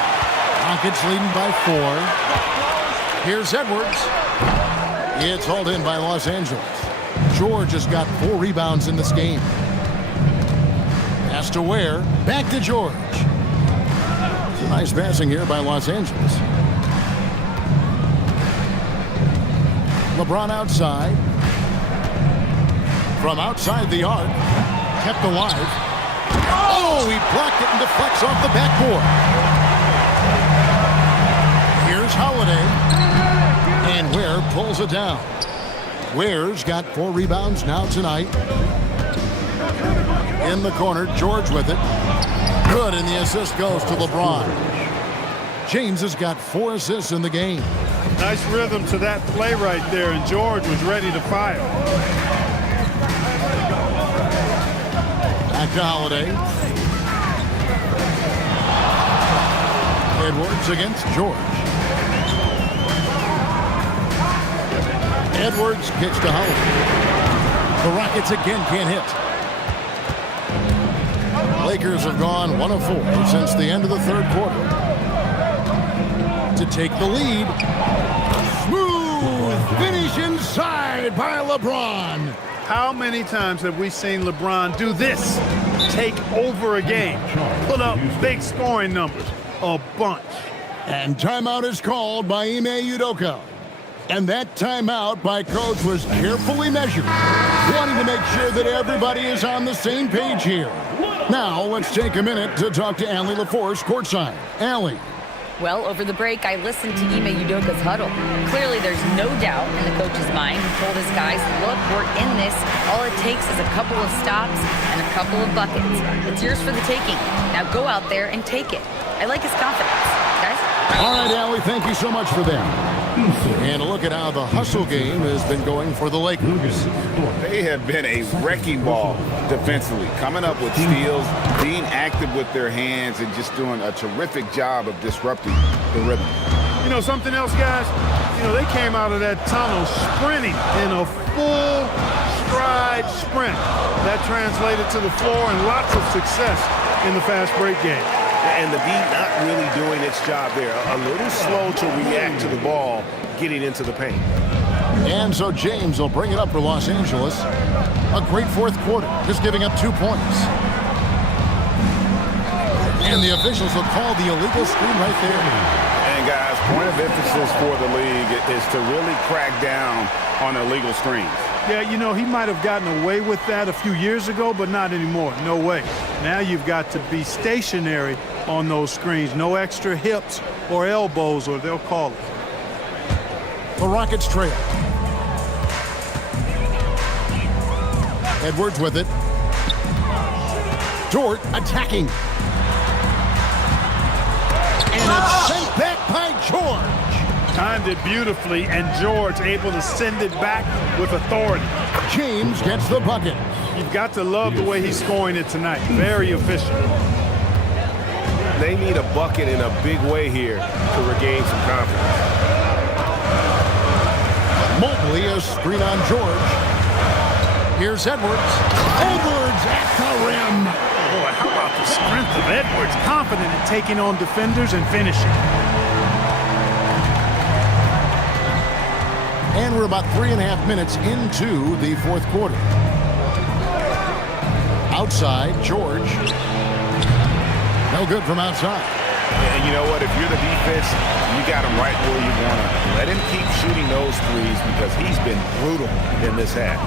Rockets leading by 4. Here's Edwards. It's hauled in by Los Angeles. George has got 4 rebounds in this game. Pass to Ware. Back to George. It's a nice passing here by Los Angeles. LeBron outside. From outside the arc. Kept alive. Oh, he blocked it and deflects off the backboard. Here's Holiday. And Ware pulls it down. Ware's got 4 rebounds now tonight. In the corner, George with it. Good, and the assist goes to LeBron. James has got 4 assists in the game. Nice rhythm to that play right there, and George was ready to fire. Back to Holiday. Edwards against George. Edwards kicks to Holiday. The Rockets again can't hit. Lakers have gone 1 of 4 since the end of the 3rd quarter. To take the lead. Smooth finish inside by LeBron. How many times have we seen LeBron do this? Take over a game. Put up big scoring numbers. A bunch. And timeout is called by Ime Udoka. And that timeout by Coach was carefully measured, wanting to make sure that everybody is on the same page here. Now, let's take a minute to talk to Allie LaForce courtside. Allie. Well, over the break, I listened to Ime Udoka's huddle. Clearly, there's no doubt in the coach's mind. He told his guys, look, we're in this. All it takes is a couple of stops and a couple of buckets. It's yours for the taking. Now go out there and take it. I like his confidence. Guys? All right, Allie, thank you so much for that. And a look at how the hustle game has been going for the Lakers. They have been a wrecking ball defensively, coming up with steals, being active with their hands, and just doing a terrific job of disrupting the rhythm. You know, something else, guys? You know, they came out of that tunnel sprinting in a full stride sprint. That translated to the floor and lots of success in the fast break game. And the D not really doing its job there. A little slow to react to the ball getting into the paint. And so James will bring it up for Los Angeles. A great 4th quarter, just giving up 2 points. And the officials will call the illegal screen right there. And guys, point of emphasis for the league is to really crack down on illegal screens. Yeah, you know, he might have gotten away with that a few years ago, but not anymore. No way. Now you've got to be stationary on those screens. No extra hips or elbows, or they'll call it. The Rockets trail. Edwards with it. Dort attacking. And it's sent back by George. Timed it beautifully, and George able to send it back with authority. James gets the bucket. You've got to love the way he's scoring it tonight. Very efficient. They need a bucket in a big way here to regain some confidence. Mobley, a screen on George. Here's Edwards. Edwards at the rim. Boy, how about the strength of Edwards? Confident in taking on defenders and finishing. And we're about 3.5 minutes into the 4th quarter. Outside, George. No good from outside. And you know what? If you're the defense, you got him right where you want him. Let him keep shooting those threes because he's been brutal in this half.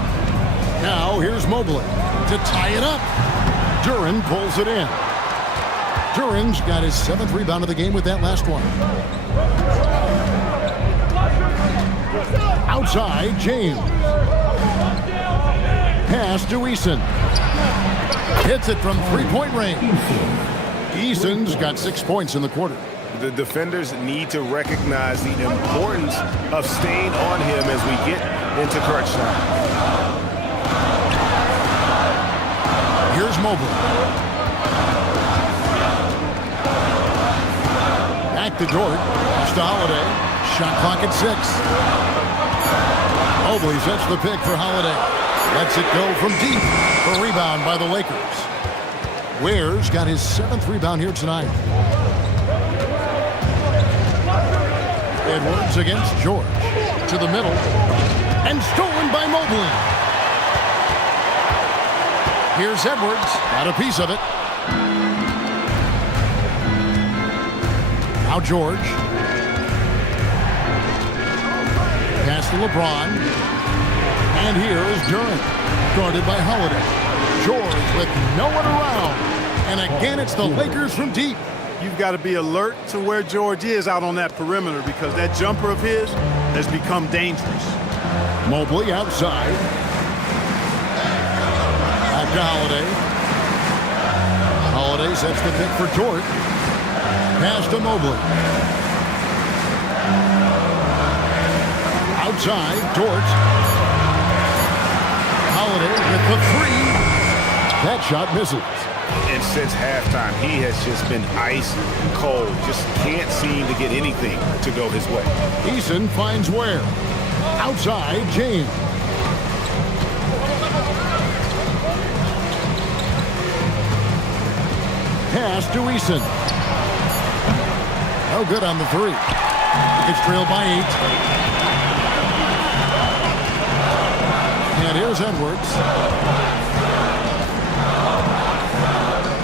Now here's Mobley to tie it up. Duren pulls it in. Duren's got his 7th rebound of the game with that last one. Outside, James. Pass to Eason. Hits it from 3-point range. Eason's got 6 points in the quarter. The defenders need to recognize the importance of staying on him as we get into crunch time. Here's Mobley. Back to Dort. To Holiday. Shot clock at 6. Mobley sets the pick for Holiday. Lets it go from deep. A rebound by the Lakers. Ware's got his 7th rebound here tonight. Edwards against George. To the middle. And stolen by Mobley. Here's Edwards. Got a piece of it. Now George. Pass to LeBron. And here is Durant. Guarded by Holiday. George with no one around. And again, it's the Lakers from deep. You've got to be alert to where George is out on that perimeter because that jumper of his has become dangerous. Mobley outside. Back to Holiday. Holiday sets the pick for Dort. Pass to Mobley. Outside, Dort. Holiday with the 3. That shot misses. And since halftime, he has just been ice cold. Just can't seem to get anything to go his way. Eason finds Ware. Outside, James. Pass to Eason. No good on the 3. It's trailed by 8. And here's Edwards.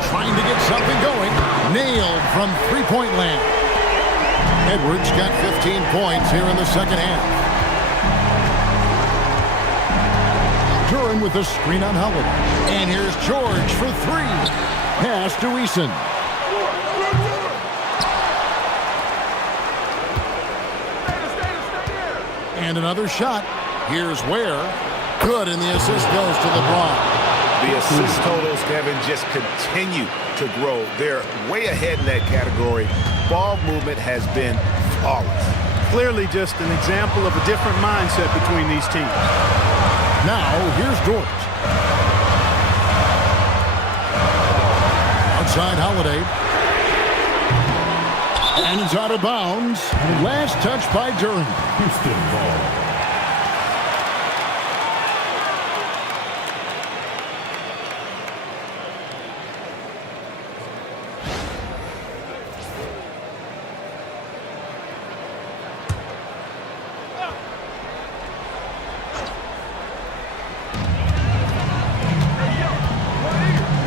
Trying to get something going. Nailed from three-point land. Edwards got 15 points here in the second half. Duran with a screen on Howard. And here's George for 3. Pass to Eason. And another shot. Here's Ware. Good, and the assist goes to LeBron. The assist totals, Kevin, just continue to grow. They're way ahead in that category. Ball movement has been flawless. Clearly just an example of a different mindset between these teams. Now, here's George. Outside Holiday. And it's out of bounds. Last touch by Duran. Houston ball.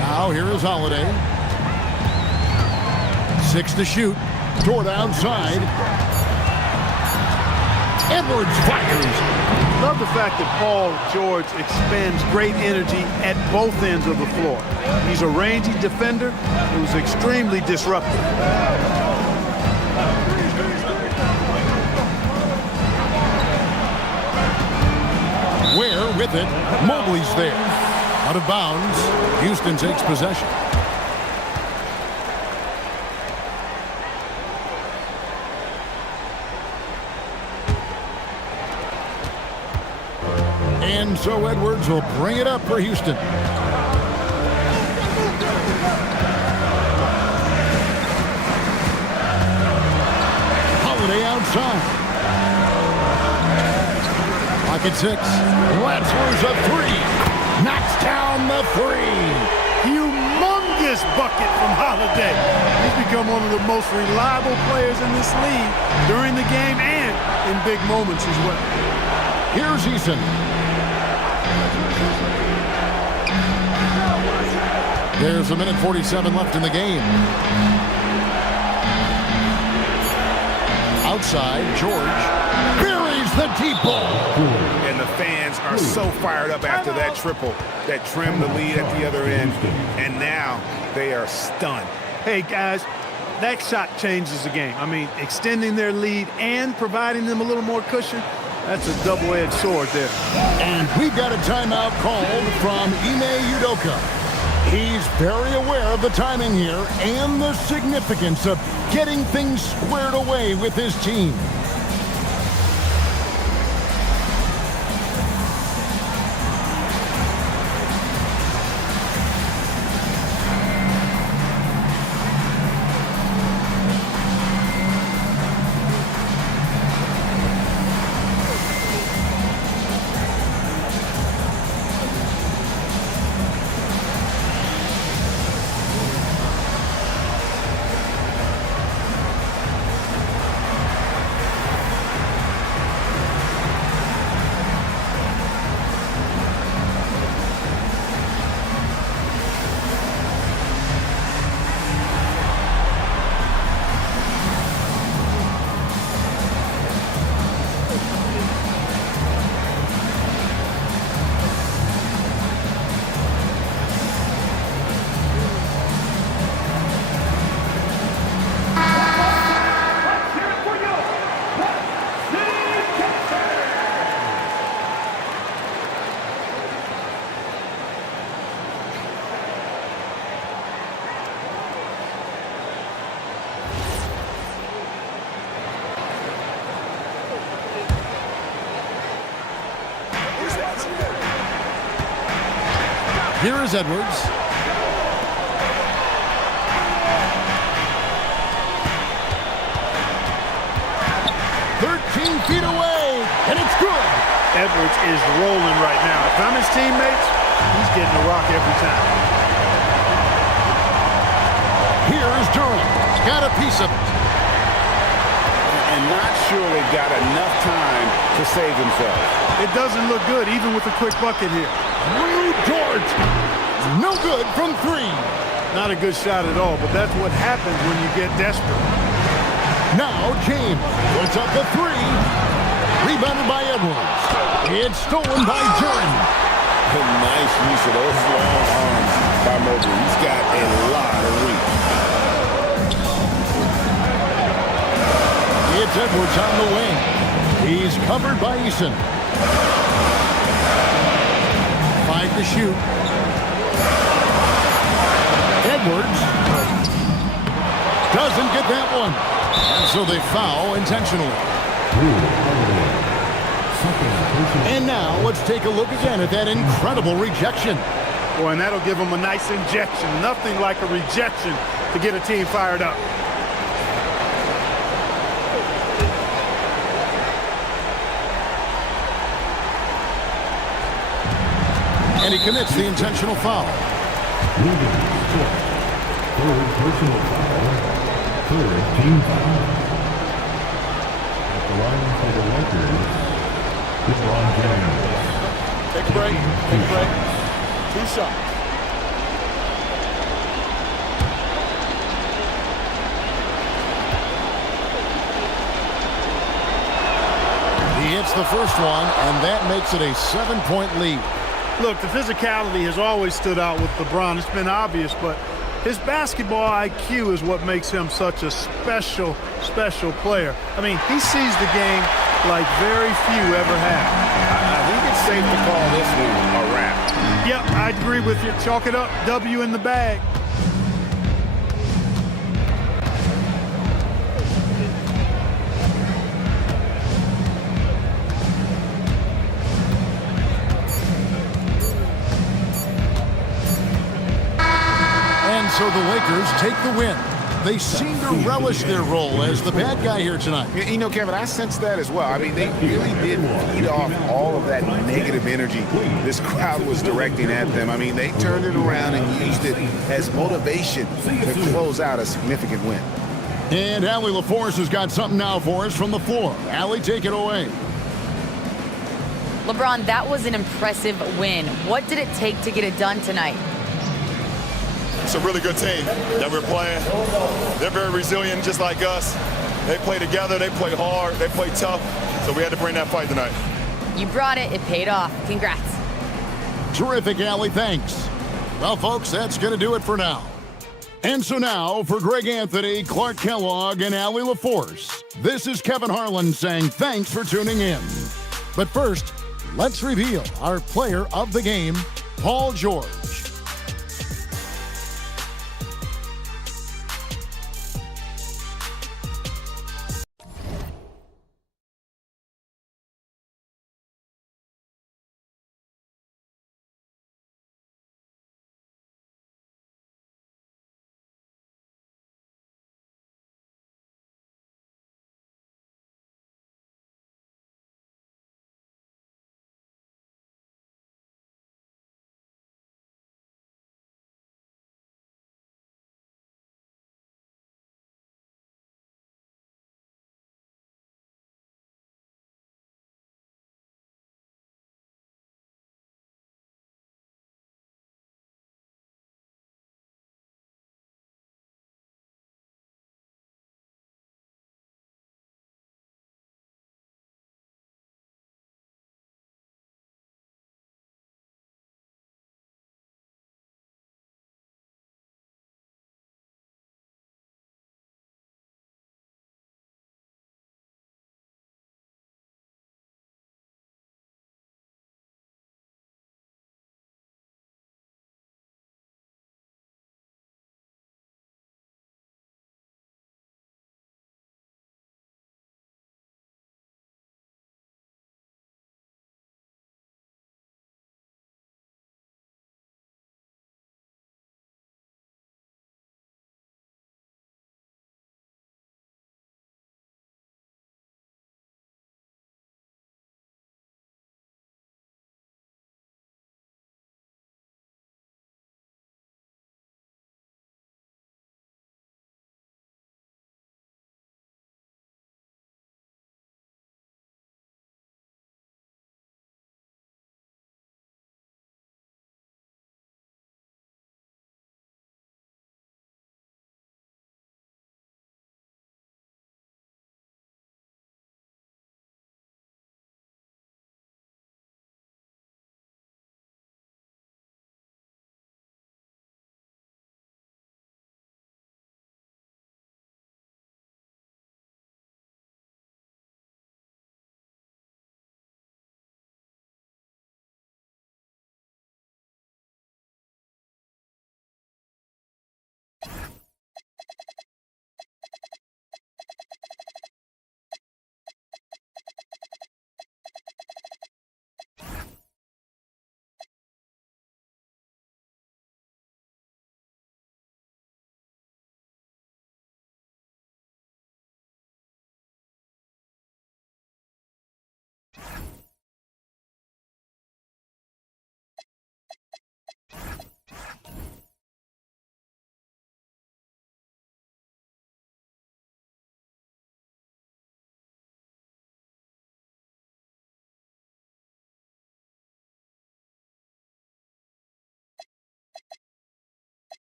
Now here is Holiday. 6 to shoot. Dort outside. Edwards fires. Love the fact that Paul George expends great energy at both ends of the floor. He's a rangy defender who's extremely disruptive. Ware with it. Mobley's there. Out of bounds. Houston takes possession. And so Edwards will bring it up for Houston. Holiday outside. Clock at 6. Latzler's a 3. Knocks down the 3. Humongous bucket from Holiday. He's become one of the most reliable players in this league during the game and in big moments as well. Here's Eason. There's a minute 47 left in the game. Outside, George buries the deep ball. And the fans are so fired up after that triple that trimmed the lead at the other end. And now they are stunned. Hey, guys, that shot changes the game. I mean, extending their lead and providing them a little more cushion, that's a double-edged sword there. And we've got a timeout called from Ime Udoka. He's very aware of the timing here and the significance of getting things squared away with his team. Here is Edwards. Feet away, and it's good. Edwards is rolling right now. If I'm his teammates, he's getting the rock every time. Here's Durham. Got a piece of it. And not sure they've got enough time to save themselves. It doesn't look good, even with a quick bucket here. Lou Dort. No good from three. Not a good shot at all, but that's what happens when you get desperate. Now James puts up the three. Rebounded by Edwards. It's stolen by Jordan. A nice use of those long arms by Mobley. He's got a lot of reach. It's Edwards on the wing. He's covered by Eason. 5 to shoot. Edwards doesn't get that one. And so they foul intentionally. And now let's take a look again at that incredible rejection. Boy, and that'll give them a nice injection. Nothing like a rejection to get a team fired up. And he commits the intentional foul. Third personal foul. Third team foul. At the line for the Lakers, LeBron James. Take a break. Take a break. 2 shots. He hits the first one, and that makes it a 7-point lead. Look, the physicality has always stood out with LeBron. It's been obvious, but his basketball IQ is what makes him such a special, special player. I mean, he sees the game like very few ever have. I think it's safe to call this one a wrap. Yep, I agree with you. Chalk it up. W in the bag. So the Lakers take the win. They seem to relish their role as the bad guy here tonight. You know, Kevin, I sense that as well. I mean, they really did feed off all of that negative energy this crowd was directing at them. I mean, they turned it around and used it as motivation to close out a significant win. And Allie LaForce has got something now for us from the floor. Allie, take it away. LeBron, that was an impressive win. What did it take to get it done tonight? It's a really good team that we're playing. They're very resilient, just like us. They play together, they play hard, they play tough, so we had to bring that fight tonight. You brought it. It paid off. Congrats. Terrific, Allie. Thanks. Well, folks, that's going to do it for now. And so now, for Greg Anthony, Clark Kellogg, and Allie LaForce, this is Kevin Harlan saying thanks for tuning in. But first, let's reveal our player of the game, Paul George.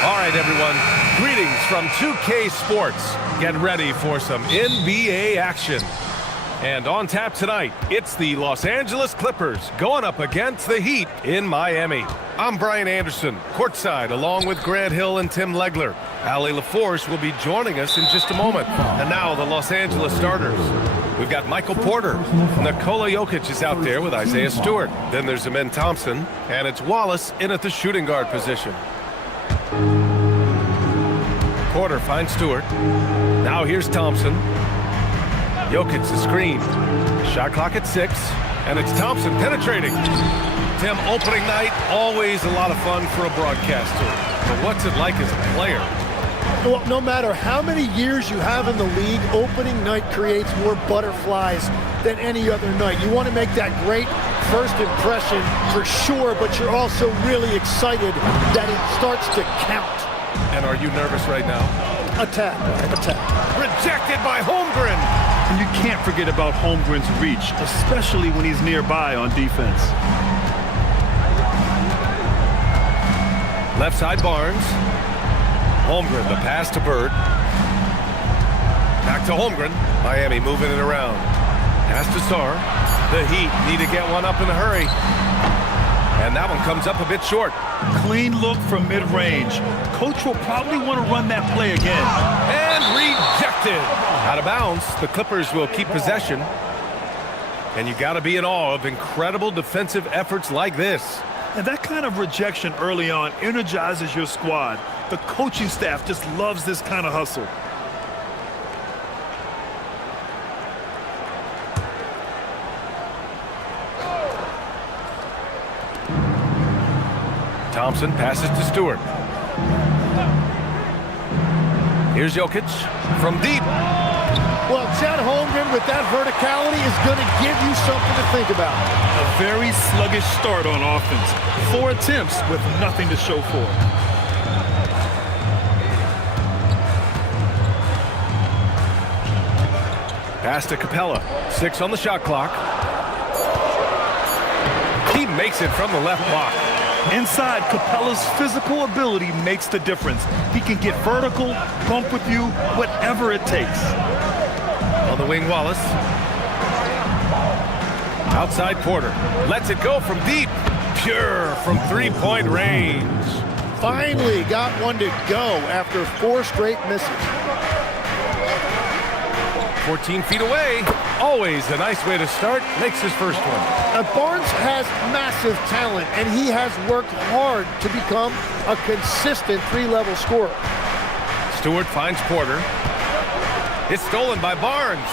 All right, everyone. Greetings from 2K Sports. Get ready for some NBA action. And on tap tonight, it's the Los Angeles Clippers going up against the Heat in Miami. I'm Brian Anderson, courtside, along with Grant Hill and Tim Legler. Allie LaForce will be joining us in just a moment. And now the Los Angeles starters. We've got Michael Porter. Nikola Jokic is out there with Isaiah Stewart. Then there's Amen Thompson. And it's Wallace in at the shooting guard position. Porter finds Stewart. Now here's Thompson. Jokic the screen. Shot clock at 6. And it's Thompson penetrating. Tim, opening night, always a lot of fun for a broadcaster. But what's it like as a player? Well, no matter how many years you have in the league, opening night creates more butterflies than any other night. You want to make that great first impression for sure, but you're also really excited that it starts to count. And are you nervous right now? Attack. Rejected by Holmgren. And you can't forget about Holmgren's reach, especially when he's nearby on defense. Left side Barnes. Holmgren, the pass to Bird. Back to Holmgren. Miami moving it around. Pass to Sarr. The Heat need to get one up in a hurry. And that one comes up a bit short. Clean look from mid-range. Coach will probably want to run that play again. And rejected. Out of bounds. The Clippers will keep possession. And you got to be in awe of incredible defensive efforts like this. And that kind of rejection early on energizes your squad. The coaching staff just loves this kind of hustle. Thompson passes to Stewart. Here's Jokic from deep. Well, Chet Holmgren with that verticality is going to give you something to think about. A very sluggish start on offense. 4 attempts with nothing to show for it. Pass to Capella. 6 on the shot clock. He makes it from the left block. Inside, Capella's physical ability makes the difference. He can get vertical, bump with you, whatever it takes. On the wing, Wallace. Outside Porter. Lets it go from deep. Pure from three-point range. Finally got one to go after 4 straight misses. 14 feet away. Always a nice way to start. Makes his first one. Barnes has massive talent, and he has worked hard to become a consistent 3-level scorer. Stewart finds Porter. It's stolen by Barnes.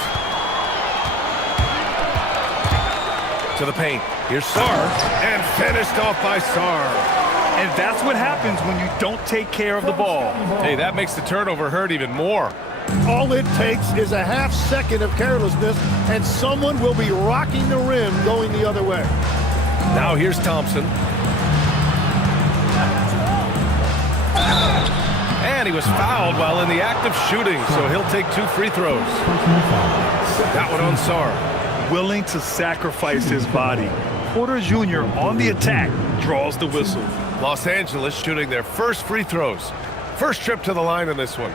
To the paint. Here's Sarr. And finished off by Sarr. And that's what happens when you don't take care of the ball. Hey, that makes the turnover hurt even more. All it takes is a half second of carelessness, and someone will be rocking the rim going the other way. Now here's Thompson. And he was fouled while in the act of shooting, so he'll take 2 free throws. That one on Sarr. Willing to sacrifice his body. Porter Jr. on the attack draws the whistle. Los Angeles shooting their first free throws. First trip to the line in this one.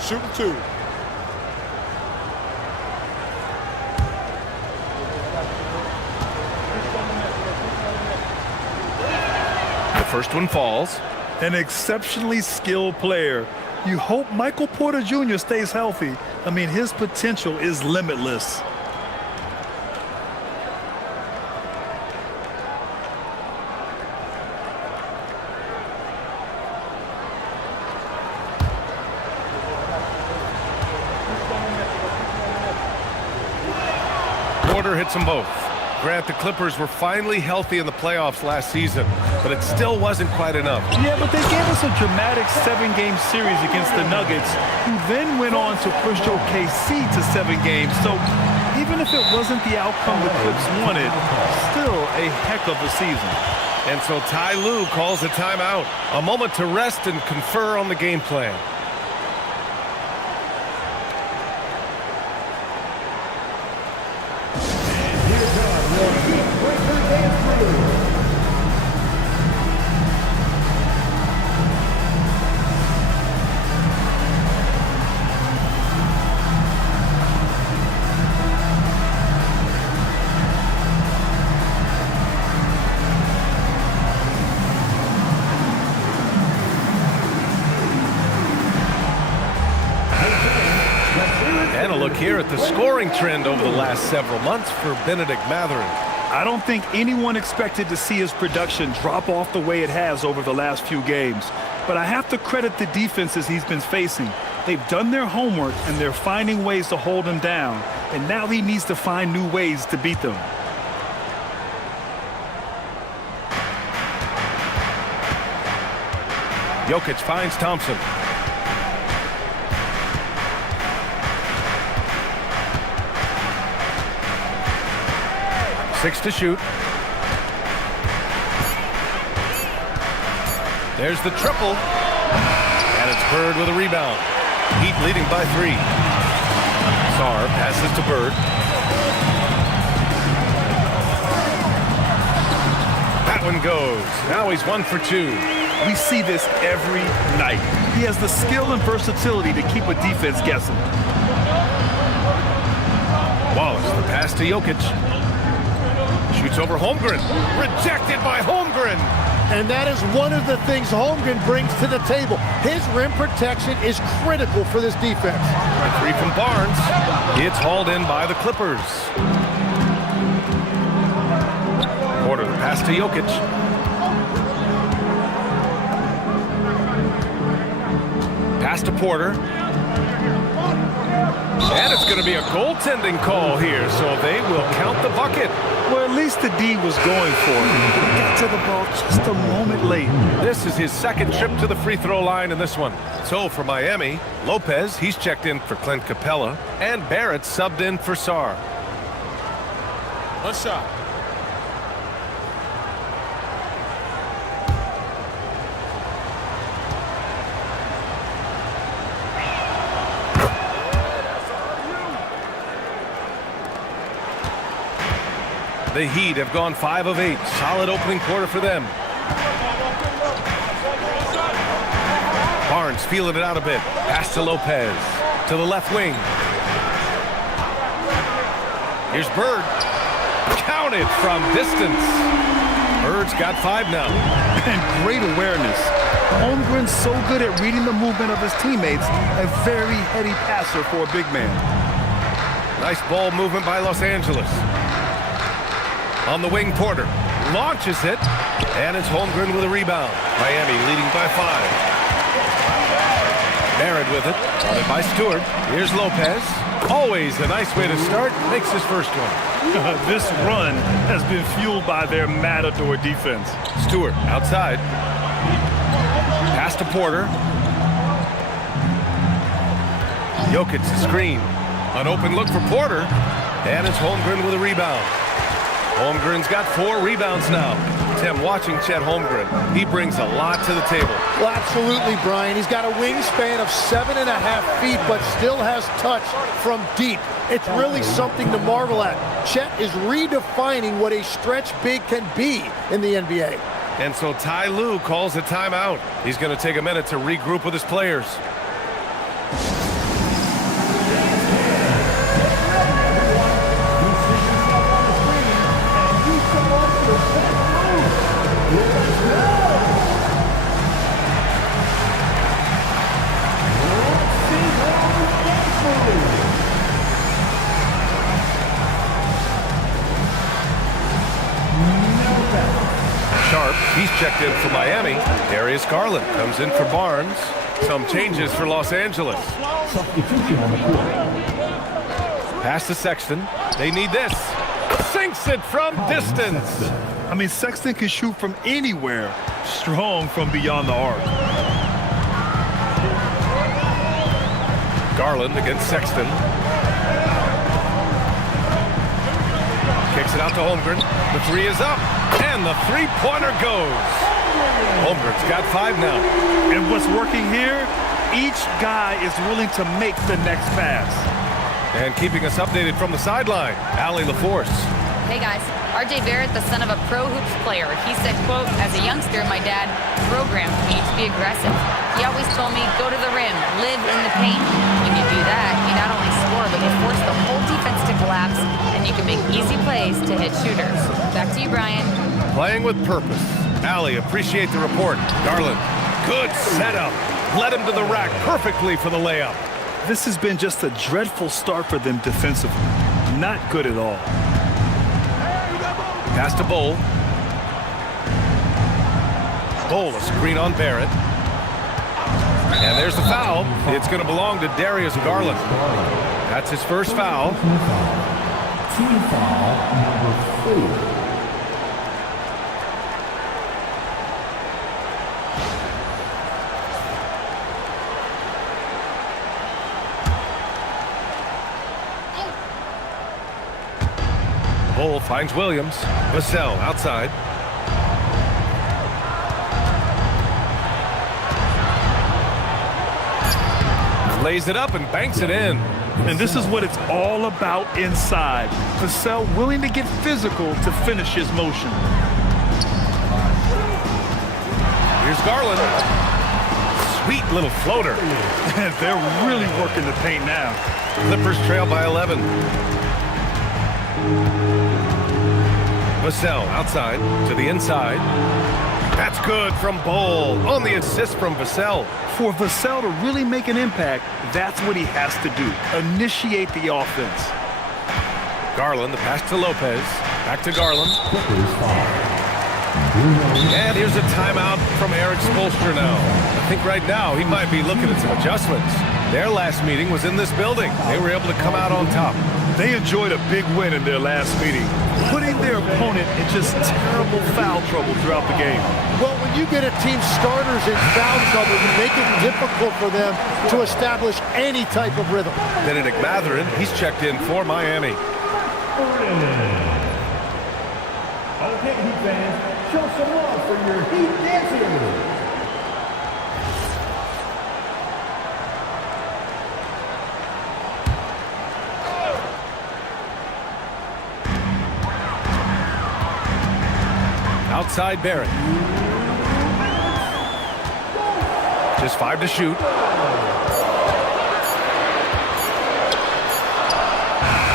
Shooting 2. The first one falls. An exceptionally skilled player. You hope Michael Porter Jr. stays healthy. I mean, his potential is limitless. Porter hits them both. Grant, the Clippers were finally healthy in the playoffs last season, but it still wasn't quite enough. Yeah, but they gave us a dramatic 7-game series against the Nuggets, who then went on to push OKC to 7 games. So even if it wasn't the outcome the Clips wanted, still a heck of a season. And so Ty Lue calls a timeout, a moment to rest and confer on the game plan. And a look here at the scoring trend over the last several months for Bennedict Mathurin. I don't think anyone expected to see his production drop off the way it has over the last few games. But I have to credit the defenses he's been facing. They've done their homework, and they're finding ways to hold him down. And now he needs to find new ways to beat them. Jokic finds Thompson. Six to shoot. There's the triple. And it's Bird with a rebound. Heat leading by 3. Sarr passes to Bird. That one goes. Now he's 1 for 2. We see this every night. He has the skill and versatility to keep a defense guessing. Wallace, the pass to Jokic. Shoots over Holmgren. Rejected by Holmgren. And that is one of the things Holmgren brings to the table. His rim protection is critical for this defense. A 3 from Barnes. It's hauled in by the Clippers. Porter, the pass to Jokic. Pass to Porter. And it's going to be a goaltending call here, so they will count the bucket. Well, at least the D was going for it. He got to the ball just a moment late. This is his second trip to the free throw line in this one. So for Miami, Lopez, he's checked in for Clint Capella, and Barrett subbed in for Sarr. One shot. The Heat have gone 5 of 8. Solid opening quarter for them. Barnes feeling it out a bit. Pass to Lopez. To the left wing. Here's Bird. Counted from distance. Bird's got 5 now. And great awareness. Holmgren's so good at reading the movement of his teammates. A very heady passer for a big man. Nice ball movement by Los Angeles. On the wing, Porter launches it, and it's Holmgren with a rebound. Miami leading by 5. Barrett with it, guarded by Stewart. Here's Lopez. Always a nice way to start. Makes his first one. This run has been fueled by their Matador defense. Stewart outside. Pass to Porter. Jokic the screen. An open look for Porter. And it's Holmgren with a rebound. Holmgren's got 4 rebounds now. Tim, watching Chet Holmgren, he brings a lot to the table. Well, absolutely, Brian. He's got a wingspan of 7.5 feet, but still has touch from deep. It's really something to marvel at. Chet is redefining what a stretch big can be in the NBA. And so Ty Lue calls a timeout. He's going to take a minute to regroup with his players. Sharp, he's checked in for Miami. Darius Garland comes in for Barnes. Some changes for Los Angeles. Pass to Sexton. They need this. Sinks it from distance. I mean, Sexton can shoot from anywhere. Strong from beyond the arc. Garland against Sexton. Kicks it out to Holmgren. The 3 is up. And the three-pointer goes. Holmgren's got 5 now. And what's working here, each guy is willing to make the next pass. And keeping us updated from the sideline, Allie LaForce. Hey guys, RJ Barrett, the son of a pro hoops player, he said, quote, as a youngster, my dad programmed me to be aggressive. He always told me, go to the rim, live in the paint. When you do that, you not only score, but you force the whole defense to collapse, and you can make easy plays to hit shooters. Back to you, Brian. Playing with purpose. Allie, appreciate the report. Garland, good setup. Led him to the rack perfectly for the layup. This has been just a dreadful start for them defensively. Not good at all. Pass to Bol. Bol, a screen on Barrett. And there's the foul. It's going to belong to Darius Garland. That's his first foul. Team foul number 4. Bol finds Williams. Vassell outside. Lays it up and banks it in. And this is what it's all about inside. Vassell willing to get physical to finish his motion. Here's Garland. Sweet little floater. And they're really working the paint now. Clippers trail by 11. Vassell outside to the inside. That's good from Bol on the assist from Vassell. For Vassell to really make an impact, that's what he has to do. Initiate the offense. Garland, the pass to Lopez. Back to Garland. And here's a timeout from Eric Spoelstra now. I think right now he might be looking at some adjustments. Their last meeting was in this building. They were able to come out on top. They enjoyed a big win in their last meeting, putting their opponent in just terrible foul trouble throughout the game. Well, when you get a team starters in foul trouble, you make it difficult for them to establish any type of rhythm. Benedict Mathurin, he's checked in for Miami. Okay, Heat fans, show some love for your Heat dancing. Outside Barrett. Just 5 to shoot.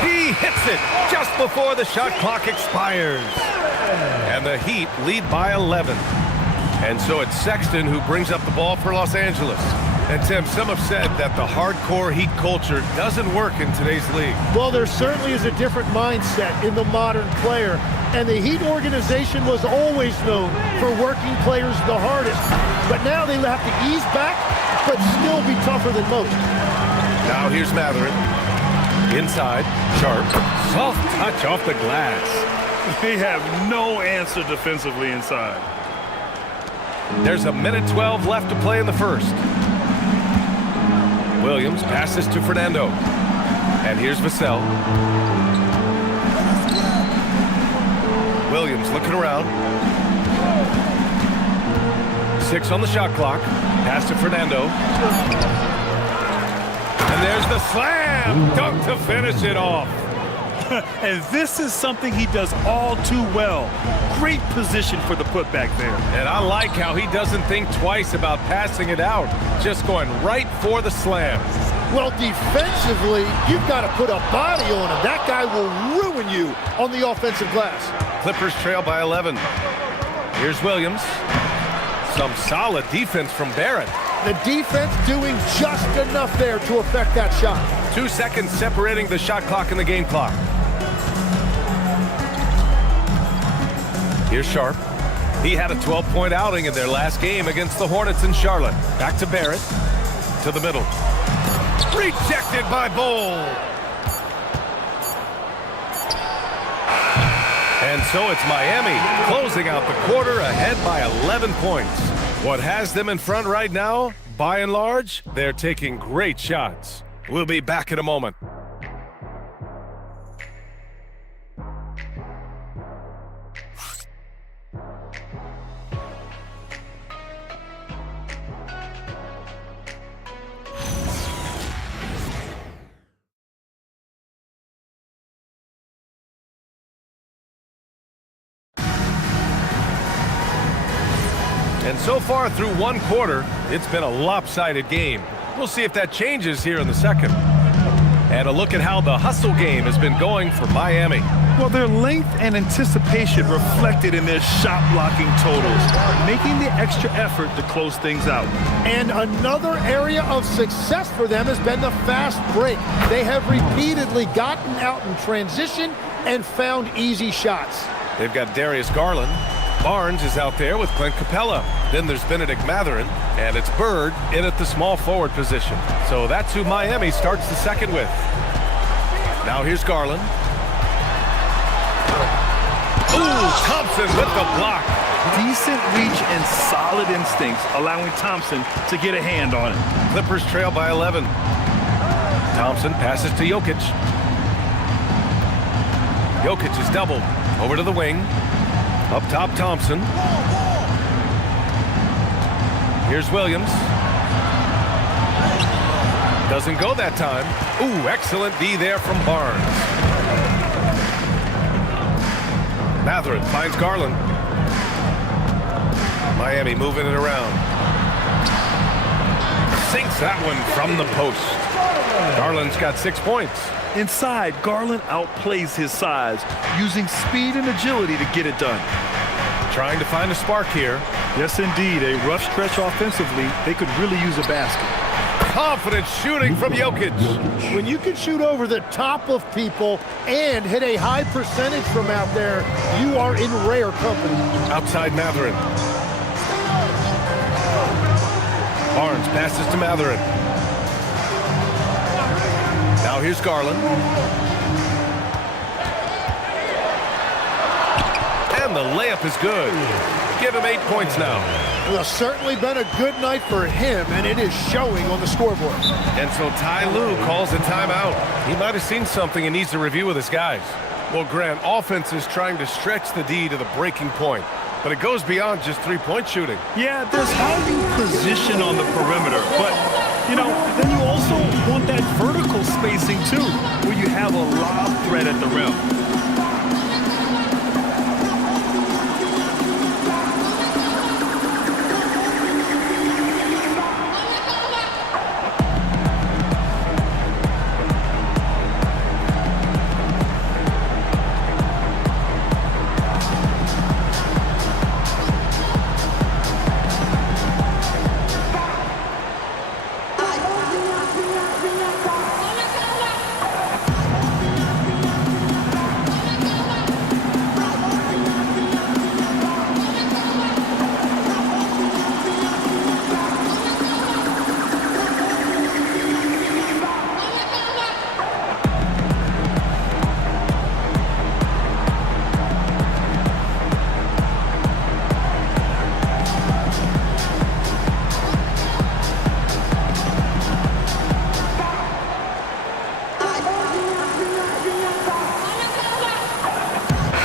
He hits it just before the shot clock expires. And the Heat lead by 11. And so it's Sexton who brings up the ball for Los Angeles. And Tim, some have said that the hardcore Heat culture doesn't work in today's league. Well, there certainly is a different mindset in the modern player. And the Heat organization was always known for working players the hardest. But now they have to ease back, but still be tougher than most. Now here's Mathurin. Inside, Sharp. Soft touch off the glass. They have no answer defensively inside. There's a minute 12 left to play in the first. Williams passes to Fernando. And here's Vassell. Williams looking around. 6 on the shot clock. Pass to Fernando. And there's the slam. Dunk to finish it off. And this is something he does all too well. Great position for the putback there. And I like how he doesn't think twice about passing it out. Just going right for the slam. Well, defensively, you've got to put a body on him. That guy will ruin you on the offensive glass. Clippers trail by 11. Here's Williams. Some solid defense from Barrett. The defense doing just enough there to affect that shot. 2 seconds separating the shot clock and the game clock. Here's Sharp. He had a 12-point outing in their last game against the Hornets in Charlotte. Back to Barrett. To the middle. Rejected by Bol. And so it's Miami closing out the quarter ahead by 11 points. What has them in front right now, by and large, they're taking great shots. We'll be back in a moment. And so far through one quarter, it's been a lopsided game. We'll see if that changes here in the second. And a look at how the hustle game has been going for Miami. Well, their length and anticipation reflected in their shot blocking totals, making the extra effort to close things out. And another area of success for them has been the fast break. They have repeatedly gotten out in transition and found easy shots. They've got Darius Garland. Barnes is out there with Clint Capella. Then there's Benedict Mathurin, and it's Bird in at the small forward position. So that's who Miami starts the second with. Now here's Garland. Ooh, Thompson with the block. Decent reach and solid instincts, allowing Thompson to get a hand on it. Clippers trail by 11. Thompson passes to Jokic. Jokic is doubled. Over to the wing. Up top, Thompson. Here's Williams. Doesn't go that time. Ooh, excellent D there from Barnes. Mathurin finds Garland. Miami moving it around. Sinks that one from the post. Garland's got 6 points. Inside, Garland outplays his size, using speed and agility to get it done. Trying to find a spark here. Yes, indeed. A rough stretch offensively. They could really use a basket. Confident shooting from Jokic. When you can shoot over the top of people and hit a high percentage from out there, you are in rare company. Outside Mathurin. Barnes passes to Mathurin. Now here's Garland. And the layup is good. Give him 8 points now. Well, certainly been a good night for him, and it is showing on the scoreboard. And so Ty Lue calls a timeout. He might have seen something and needs to review with his guys. Well, Grant, offense is trying to stretch the D to the breaking point, but it goes beyond just three-point shooting. Yeah, there's how you position on the perimeter, but, you know, then you also want that vertical spacing, too, where you have a lob threat at the rim.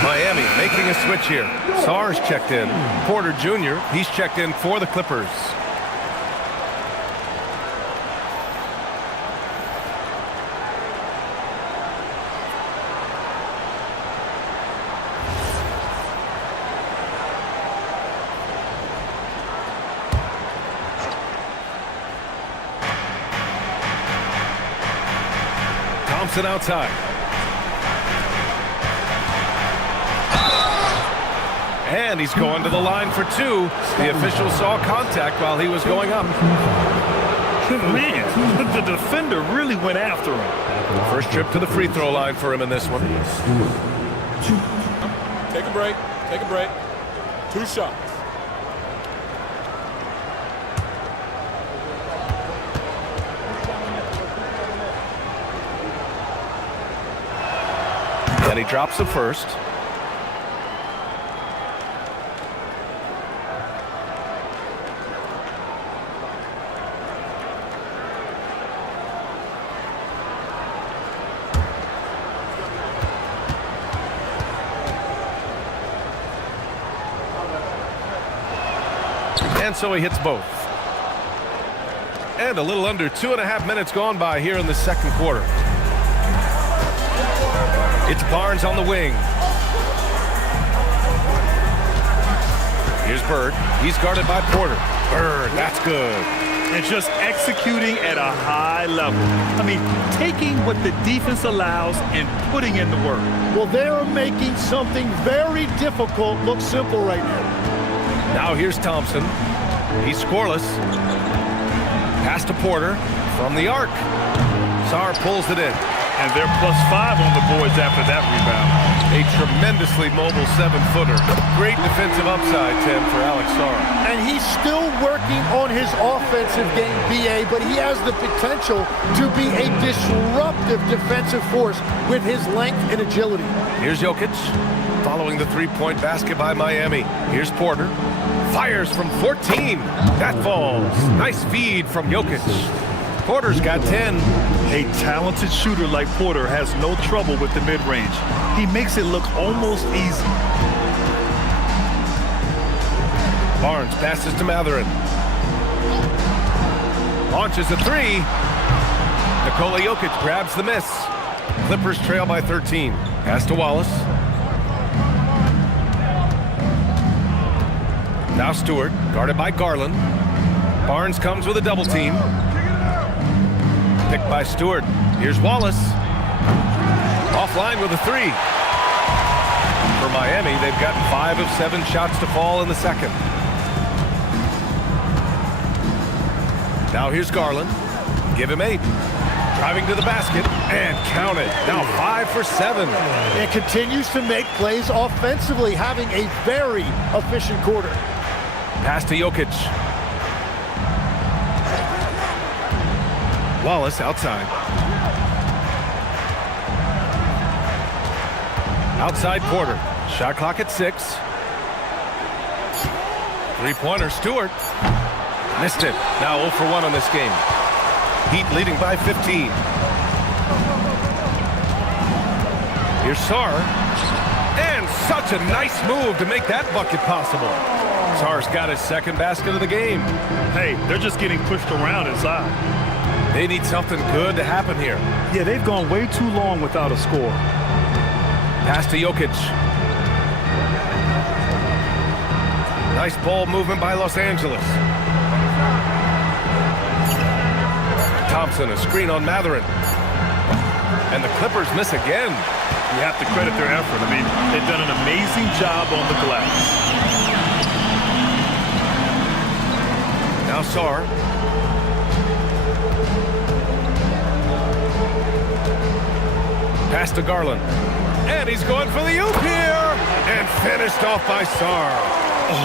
Miami making a switch here. Sarr's checked in. Porter Jr., he's checked in for the Clippers. Thompson outside. And he's going to the line for two. The official saw contact while he was going up. Man, the defender really went after him. First trip to the free throw line for him in this one. Take a break. Take a break. 2 shots. And he drops the first. And so he hits both. And a little under 2.5 minutes gone by here in the second quarter. It's Barnes on the wing. Here's Bird. He's guarded by Porter. Bird, that's good. And just executing at a high level. I mean, taking what the defense allows and putting in the work. Well, they're making something very difficult look simple right now. Now here's Thompson. He's scoreless. Pass to Porter from the arc. Sarr pulls it in. And they're +5 on the boards after that rebound. A tremendously mobile 7-footer. Great defensive upside, Tim, for Alex Sarr. And he's still working on his offensive game, BA, but he has the potential to be a disruptive defensive force with his length and agility. Here's Jokic, following the three-point basket by Miami. Here's Porter. Fires from 14. That falls. Nice feed from Jokic. Porter's got 10. A talented shooter like Porter has no trouble with the mid-range. He makes it look almost easy. Barnes passes to Mathurin. Launches a three. Nikola Jokic grabs the miss. Clippers trail by 13. Pass to Wallace. Now Stewart, guarded by Garland. Barnes comes with a double team. Picked by Stewart. Here's Wallace. Offline with a three. For Miami, they've got 5 of 7 shots to fall in the second. Now here's Garland. Give him 8. Driving to the basket and count it. Now 5 for 7. And continues to make plays offensively, having a very efficient quarter. Pass to Jokic. Wallace outside. Outside Porter. Shot clock at 6. Three-pointer Stewart. Missed it. Now 0 for 1 on this game. Heat leading by 15. Here's Sarr. And such a nice move to make that bucket possible. Sarr's got his second basket of the game. Hey, they're just getting pushed around inside. They need something good to happen here. Yeah, they've gone way too long without a score. Pass to Jokic. Nice ball movement by Los Angeles. Thompson, a screen on Mathurin. And the Clippers miss again. You have to credit their effort. I mean, they've done an amazing job on the glass. Now Sarr. Pass to Garland. And he's going for the oop here. And finished off by Sarr.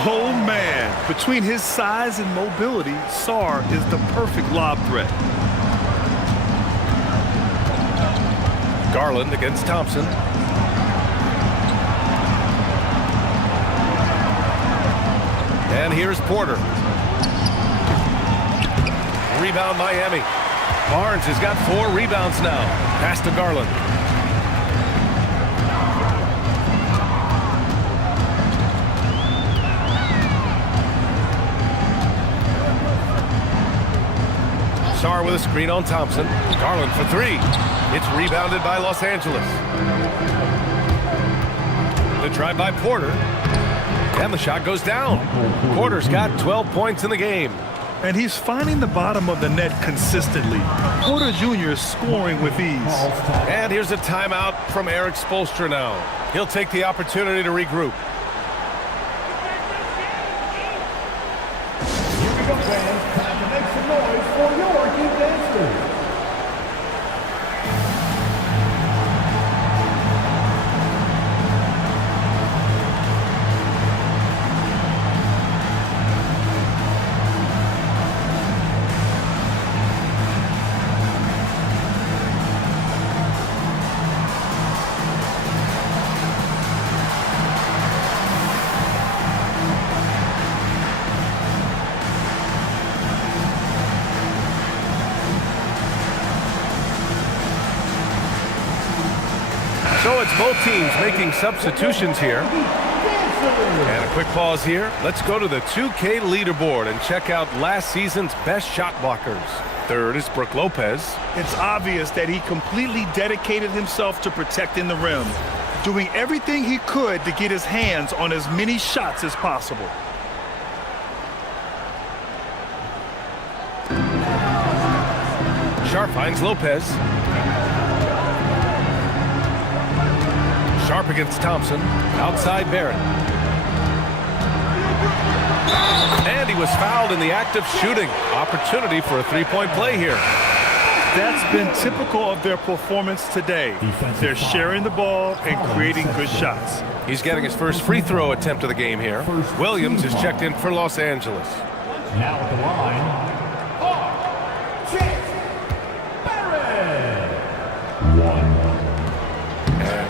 Oh, man. Between his size and mobility, Sarr is the perfect lob threat. Garland against Thompson. And here's Porter. Rebound Miami. Barnes has got 4 rebounds now. Pass to Garland. with a screen on Thompson. Garland for three. It's rebounded by Los Angeles. The drive by Porter. And the shot goes down. Porter's got 12 points in the game. And he's finding the bottom of the net consistently. Porter Jr. is scoring with ease. And here's a timeout from Eric Spoelstra now. He'll take the opportunity to regroup. Here we go, fans. Time to make some noise for your Geek Dancers. So it's both teams making substitutions here. And a quick pause here. Let's go to the 2K leaderboard and check out last season's best shot blockers. Third is Brook Lopez. It's obvious that he completely dedicated himself to protecting the rim, doing everything he could to get his hands on as many shots as possible. Sharp finds Lopez. Sharp against Thompson. Outside Barrett. And he was fouled in the act of shooting. Opportunity for a three-point play here. That's been typical of their performance today. They're sharing the ball and creating good shots. He's getting his first free throw attempt of the game here. Williams is checked in for Los Angeles. Now at the line,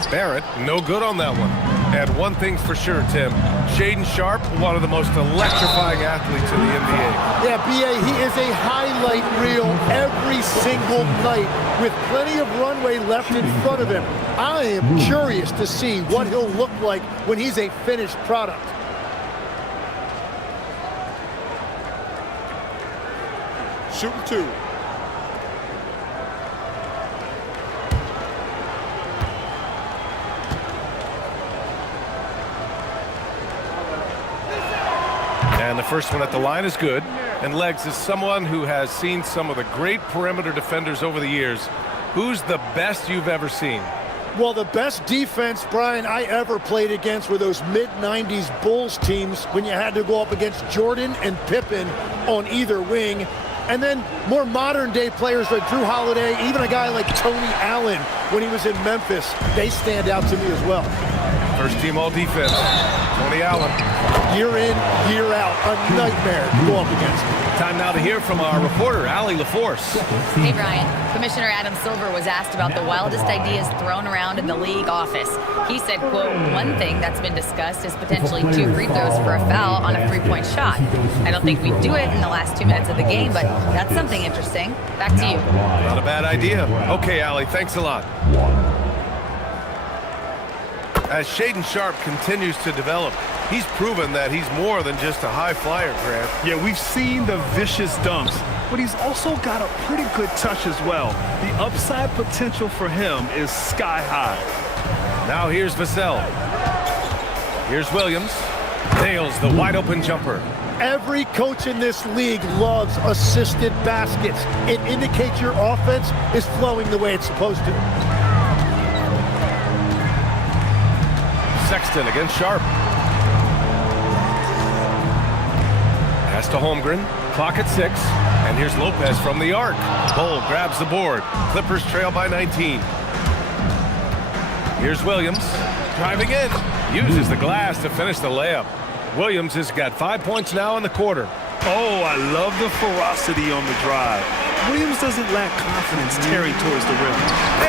Barrett, no good on that one. And one thing's for sure, Tim. Shaedon Sharpe, one of the most electrifying athletes in the NBA. Yeah, B.A., he is a highlight reel every single night with plenty of runway left in front of him. I am curious to see what he'll look like when he's a finished product. Shooting two. And the first one at the line is good. And Legs is someone who has seen some of the great perimeter defenders over the years. Who's the best you've ever seen? Well, the best defense, Brian, I ever played against were those mid-90s Bulls teams when you had to go up against Jordan and Pippen on either wing. And then more modern-day players like Drew Holiday, even a guy like Tony Allen when he was in Memphis, they stand out to me as well. First team all defense, Tony Allen. Year in, year out, a nightmare to go up against. Time now to hear from our reporter, Allie LaForce. Hey, Brian. Commissioner Adam Silver was asked about the wildest ideas thrown around in the league office. He said, quote, one thing that's been discussed is potentially 2 free throws for a foul on a 3-point shot. I don't think we'd do it in the last 2 minutes of the game, but that's something interesting. Back to you. Not a bad idea. Okay, Allie, thanks a lot. As Shaedon Sharpe continues to develop, he's proven that he's more than just a high flyer, Grant. Yeah, we've seen the vicious dunks, but he's also got a pretty good touch as well. The upside potential for him is sky high. Now here's Vassell. Here's Williams. Nails the wide open jumper. Every coach in this league loves assisted baskets. It indicates your offense is flowing the way it's supposed to. Sexton against Sharpe. Pass to Holmgren. Clock at 6. And here's Lopez from the arc. Bull grabs the board. Clippers trail by 19. Here's Williams. Driving in. Uses the glass to finish the layup. Williams has got 5 points now in the quarter. Oh, I love the ferocity on the drive. Williams doesn't lack confidence tearing towards the rim.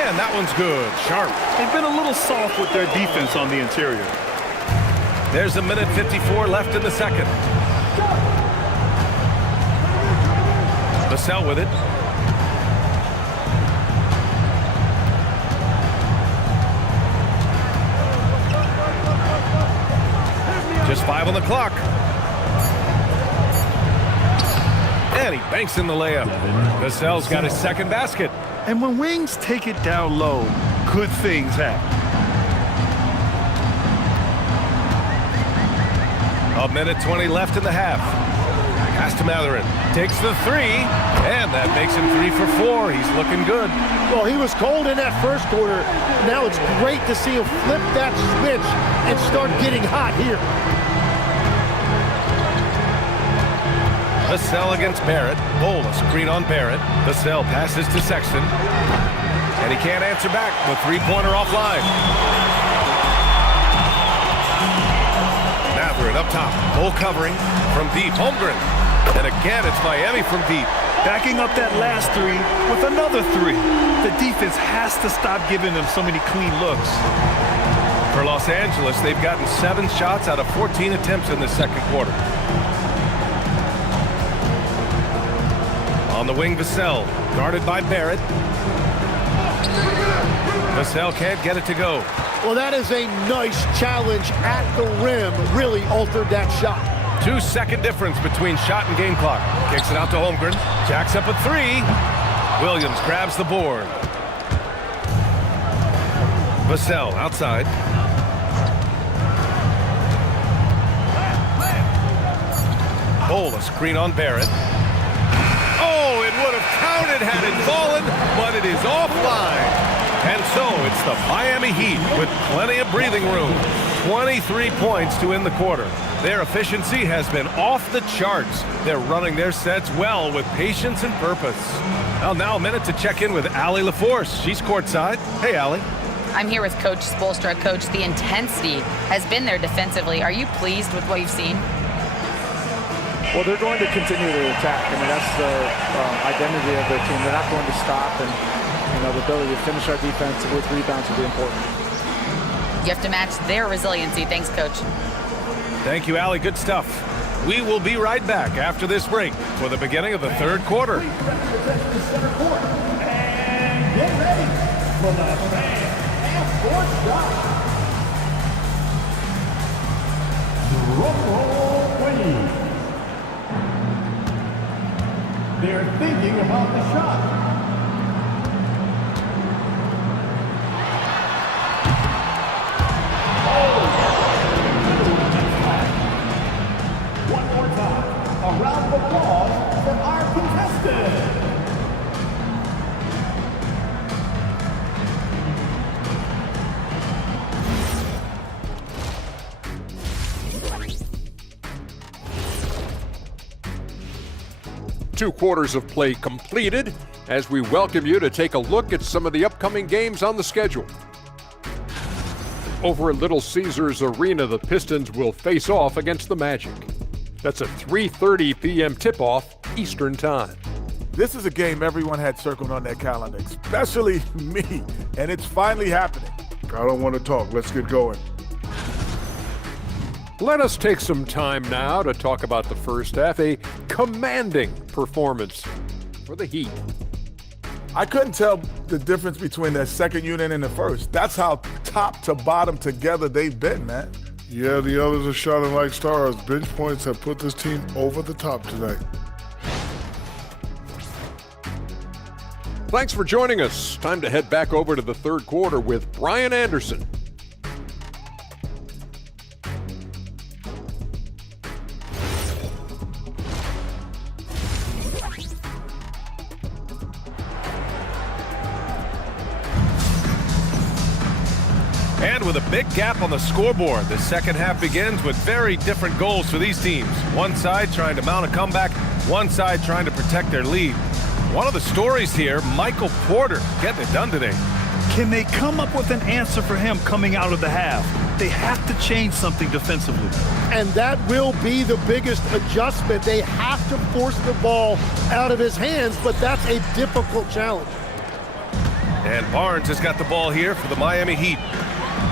And that one's good. Sharpe. They've been a little soft with their defense on the interior. There's a minute 54 left in the second. Vassell with it. Just 5 on the clock. And he banks in the layup. Vassell's got his second basket. And when Wings take it down low, good things happen. A minute 20 left in the half. Pass to Mathurin. Takes the three, and that makes him 3 for 4. He's looking good. Well, he was cold in that first quarter. Now it's great to see him flip that switch and start getting hot here. Vassell against Barrett. Bol, a screen on Barrett. Vassell passes to Sexton. And he can't answer back. The three-pointer offline. Mathurin up top. Bol covering from deep. Holmgren. And again, it's Miami from deep. Backing up that last three with another three. The defense has to stop giving them so many clean looks. For Los Angeles, they've gotten 7 shots out of 14 attempts in the second quarter. On the wing, Vassell, guarded by Barrett. Vassell can't get it to go. Well, that is a nice challenge at the rim. Really altered that shot. 2-second difference between shot and game clock. Kicks it out to Holmgren. Jacks up a 3. Williams grabs the board. Vassell outside. Bol, a screen on Barrett. Oh, it would have counted had it fallen, but it is offline. And so it's the Miami Heat with plenty of breathing room. 23 points to end the quarter. Their efficiency has been off the charts. They're running their sets well with patience and purpose. Well, now a minute to check in with Allie LaForce. She's courtside. Hey, Allie. I'm here with Coach Spoelstra. Coach, the intensity has been there defensively. Are you pleased with what you've seen? Well, they're going to continue to attack. I mean, that's the identity of their team. They're not going to stop, and the ability to finish our defense with rebounds will be important. You have to match their resiliency. Thanks, Coach. Thank you, Allie. Good stuff. We will be right back after this break for the beginning of the third quarter. And get ready for the fan half-court shot. Drum roll, please. They're thinking about the shot. One more time. A round of applause for our contestants. Two quarters of play completed as we welcome you to take a look at some of the upcoming games on the schedule. Over at Little Caesars Arena, the Pistons will face off against the Magic. That's a 3:30 p.m. tip-off Eastern Time. This is a game everyone had circled on their calendar, especially me, and it's finally happening. I don't want to talk. Let's get going. Let us take some time now to talk about the first half, a commanding performance for the Heat. I couldn't tell the difference between their second unit and the first. That's how top to bottom together they've been, man. Yeah, the others are shining like stars. Bench points have put this team over the top tonight. Thanks for joining us. Time to head back over to the third quarter with Brian Anderson. And with a big gap on the scoreboard, the second half begins with very different goals for these teams. One side trying to mount a comeback, one side trying to protect their lead. One of the stories here, Michael Porter getting it done today. Can they come up with an answer for him coming out of the half? They have to change something defensively. And that will be the biggest adjustment. They have to force the ball out of his hands, but that's a difficult challenge. And Barnes has got the ball here for the Miami Heat.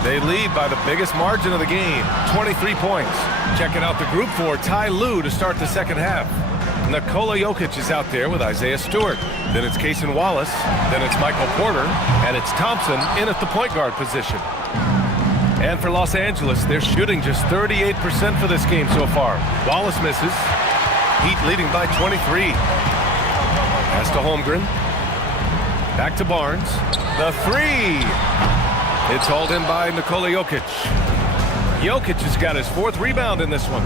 They lead by the biggest margin of the game, 23 points. Checking out the group for Ty Lue to start the second half. Nikola Jokic is out there with Isaiah Stewart. Then it's Cason Wallace. Then it's Michael Porter. And it's Thompson in at the point guard position. And for Los Angeles, they're shooting just 38% for this game so far. Wallace misses. Heat leading by 23. Pass to Holmgren. Back to Barnes. The three. It's hauled in by Nikola Jokic. Jokic has got his 4th rebound in this one.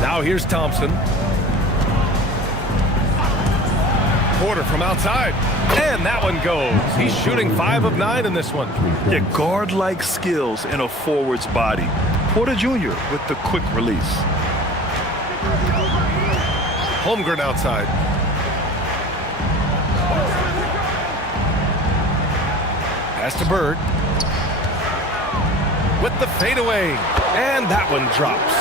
Now here's Thompson. Porter from outside. And that one goes. He's shooting 5 of 9 in this one. Yeah, guard-like skills in a forward's body. Porter Jr. with the quick release. Holmgren outside. Pass to Bird. With the fadeaway. And that one drops.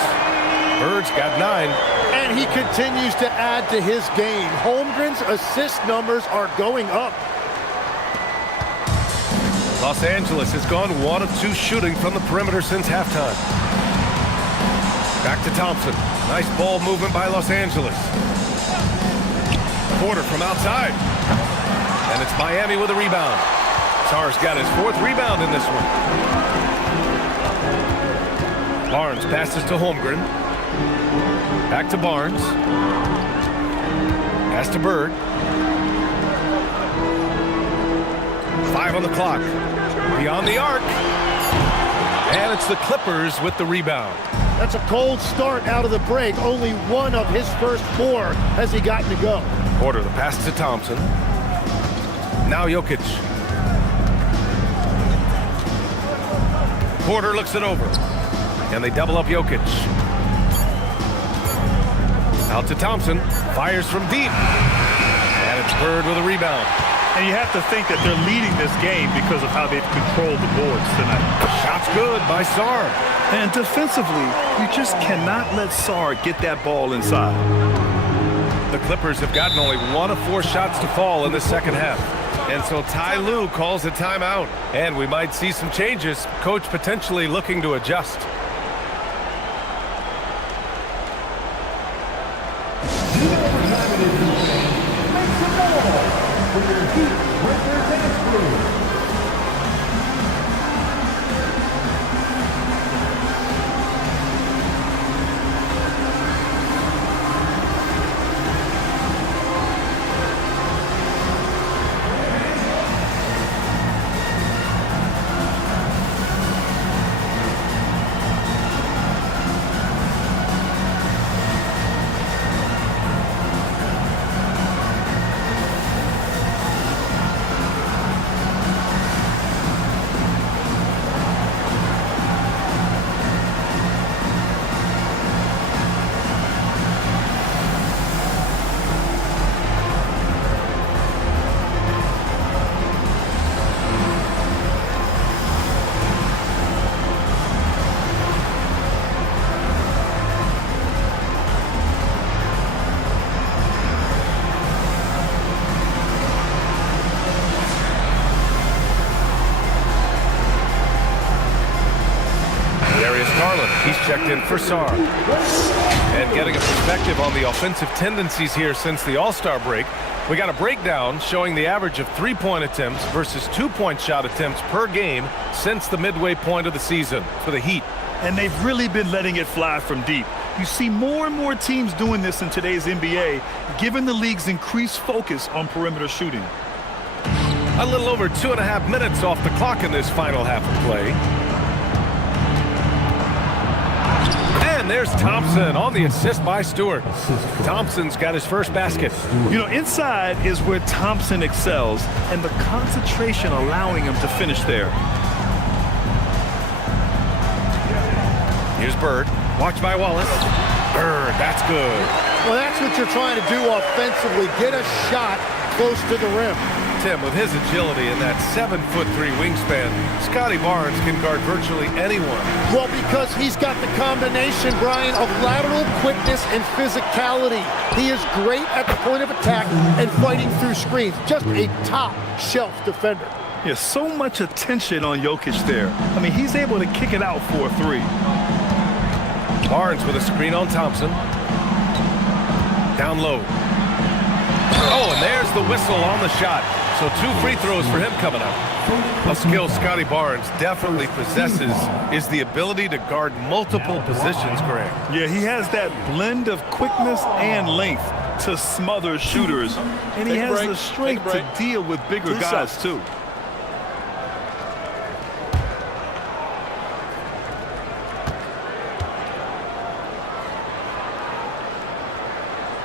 Bird's got 9. And he continues to add to his game. Holmgren's assist numbers are going up. Los Angeles has gone 1 of 2 shooting from the perimeter since halftime. Back to Thompson. Nice ball movement by Los Angeles. Porter from outside. And it's Miami with a rebound. Sarr's got his 4th rebound in this one. Barnes passes to Holmgren. Back to Barnes. Pass to Bird. 5 on the clock. Beyond the arc. And it's the Clippers with the rebound. That's a cold start out of the break. Only 1 of his first 4 has he gotten to go. Porter, the pass to Thompson. Now Jokic. Porter looks it over. And they double up Jokic. Out to Thompson. Fires from deep. And it's Bird with a rebound. And you have to think that they're leading this game because of how they've controlled the boards tonight. Shot's good by Sarr. And defensively, you just cannot let Sarr get that ball inside. The Clippers have gotten only 1 of 4 shots to fall in the second half. And so Ty Lue calls a timeout. And we might see some changes. Coach potentially looking to adjust. He's checked in for Sarr. And getting a perspective on the offensive tendencies here since the All-Star break, we got a breakdown showing the average of 3-point attempts versus 2-point shot attempts per game since the midway point of the season for the Heat. And they've really been letting it fly from deep. You see more and more teams doing this in today's NBA, given the league's increased focus on perimeter shooting. A little over 2.5 minutes off the clock in this final half of play. And there's Thompson on the assist by Stewart. Thompson's got his first basket. You know, inside is where Thompson excels, and the concentration allowing him to finish there. Here's Bird. Watch by Wallace. Bird, that's good. Well, that's what you're trying to do offensively. Get a shot close to the rim. Tim, with his agility and that 7'3" wingspan, Scotty Barnes can guard virtually anyone. Well, because he's got the combination, Brian, of lateral quickness and physicality. He is great at the point of attack and fighting through screens. Just a top-shelf defender. Yeah, so much attention on Jokic there. I mean, he's able to kick it out for a 3. Barnes with a screen on Thompson. Down low. Oh, and there's the whistle on the shot. So 2 free throws for him coming up. A skill Scotty Barnes definitely possesses is the ability to guard multiple positions, Greg. Yeah, he has that blend of quickness and length to smother shooters. And he has the strength to deal with bigger guys, too.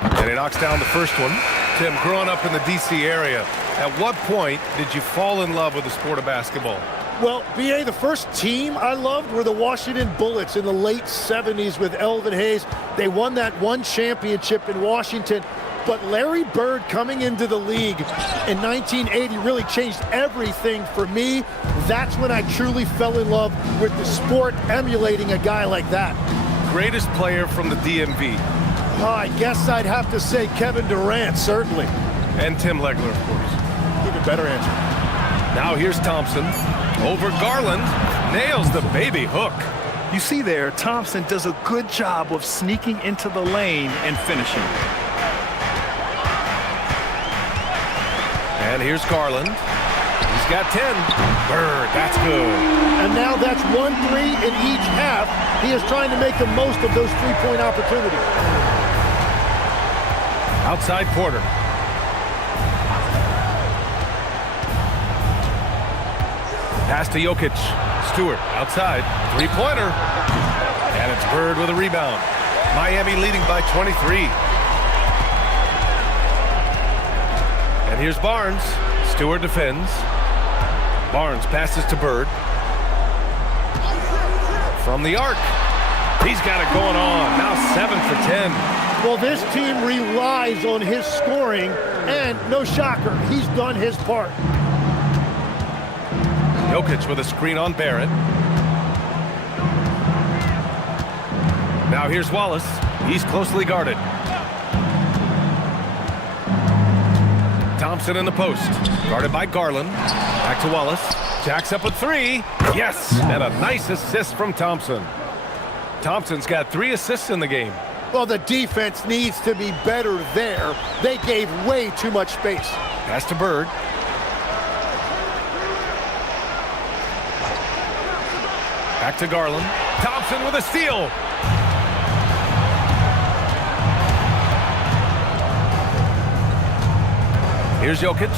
And he knocks down the first one. Tim, growing up in the D.C. area, at what point did you fall in love with the sport of basketball? Well, B.A., the first team I loved were the Washington Bullets in the late 70s with Elvin Hayes. They won that one championship in Washington. But Larry Bird coming into the league in 1980 really changed everything for me. That's when I truly fell in love with the sport, emulating a guy like that. Greatest player from the DMV? Oh, I guess I'd have to say Kevin Durant, certainly. And Tim Legler, of course. Even better answer. Now here's Thompson. Over Garland. Nails the baby hook. You see there, Thompson does a good job of sneaking into the lane and finishing. And here's Garland. He's got 10. Bird, that's good. And now that's 1 3 in each half. He is trying to make the most of those 3-point opportunities. Outside Porter. Pass to Jokic. Stewart outside. 3-pointer. And it's Bird with a rebound. Miami leading by 23. And here's Barnes. Stewart defends. Barnes passes to Bird. From the arc. He's got it going on. Now 7 for 10. Well, this team relies on his scoring, and no shocker, he's done his part. Jokic with a screen on Barrett. Now here's Wallace. He's closely guarded. Thompson in the post. Guarded by Garland. Back to Wallace. Jacks up a 3. Yes! And a nice assist from Thompson. Thompson's got 3 assists in the game. Well, the defense needs to be better there. They gave way too much space. Pass to Bird. Back to Garland. Thompson with a steal. Here's Jokic.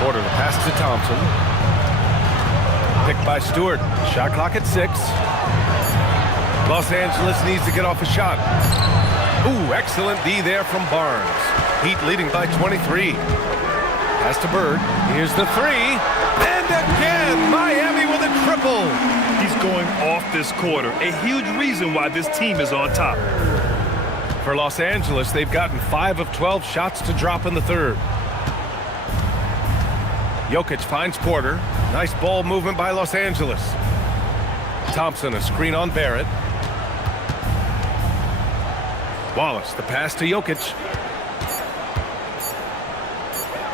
Porter to pass to Thompson. Picked by Stewart. Shot clock at 6. Los Angeles needs to get off a shot. Ooh, excellent D there from Barnes. Heat leading by 23. Pass to Bird. Here's the 3. And again, Miami with a triple. He's going off this quarter. A huge reason why this team is on top. For Los Angeles, they've gotten 5 of 12 shots to drop in the third. Jokic finds Porter. Nice ball movement by Los Angeles. Thompson, a screen on Barrett. Wallace, the pass to Jokic.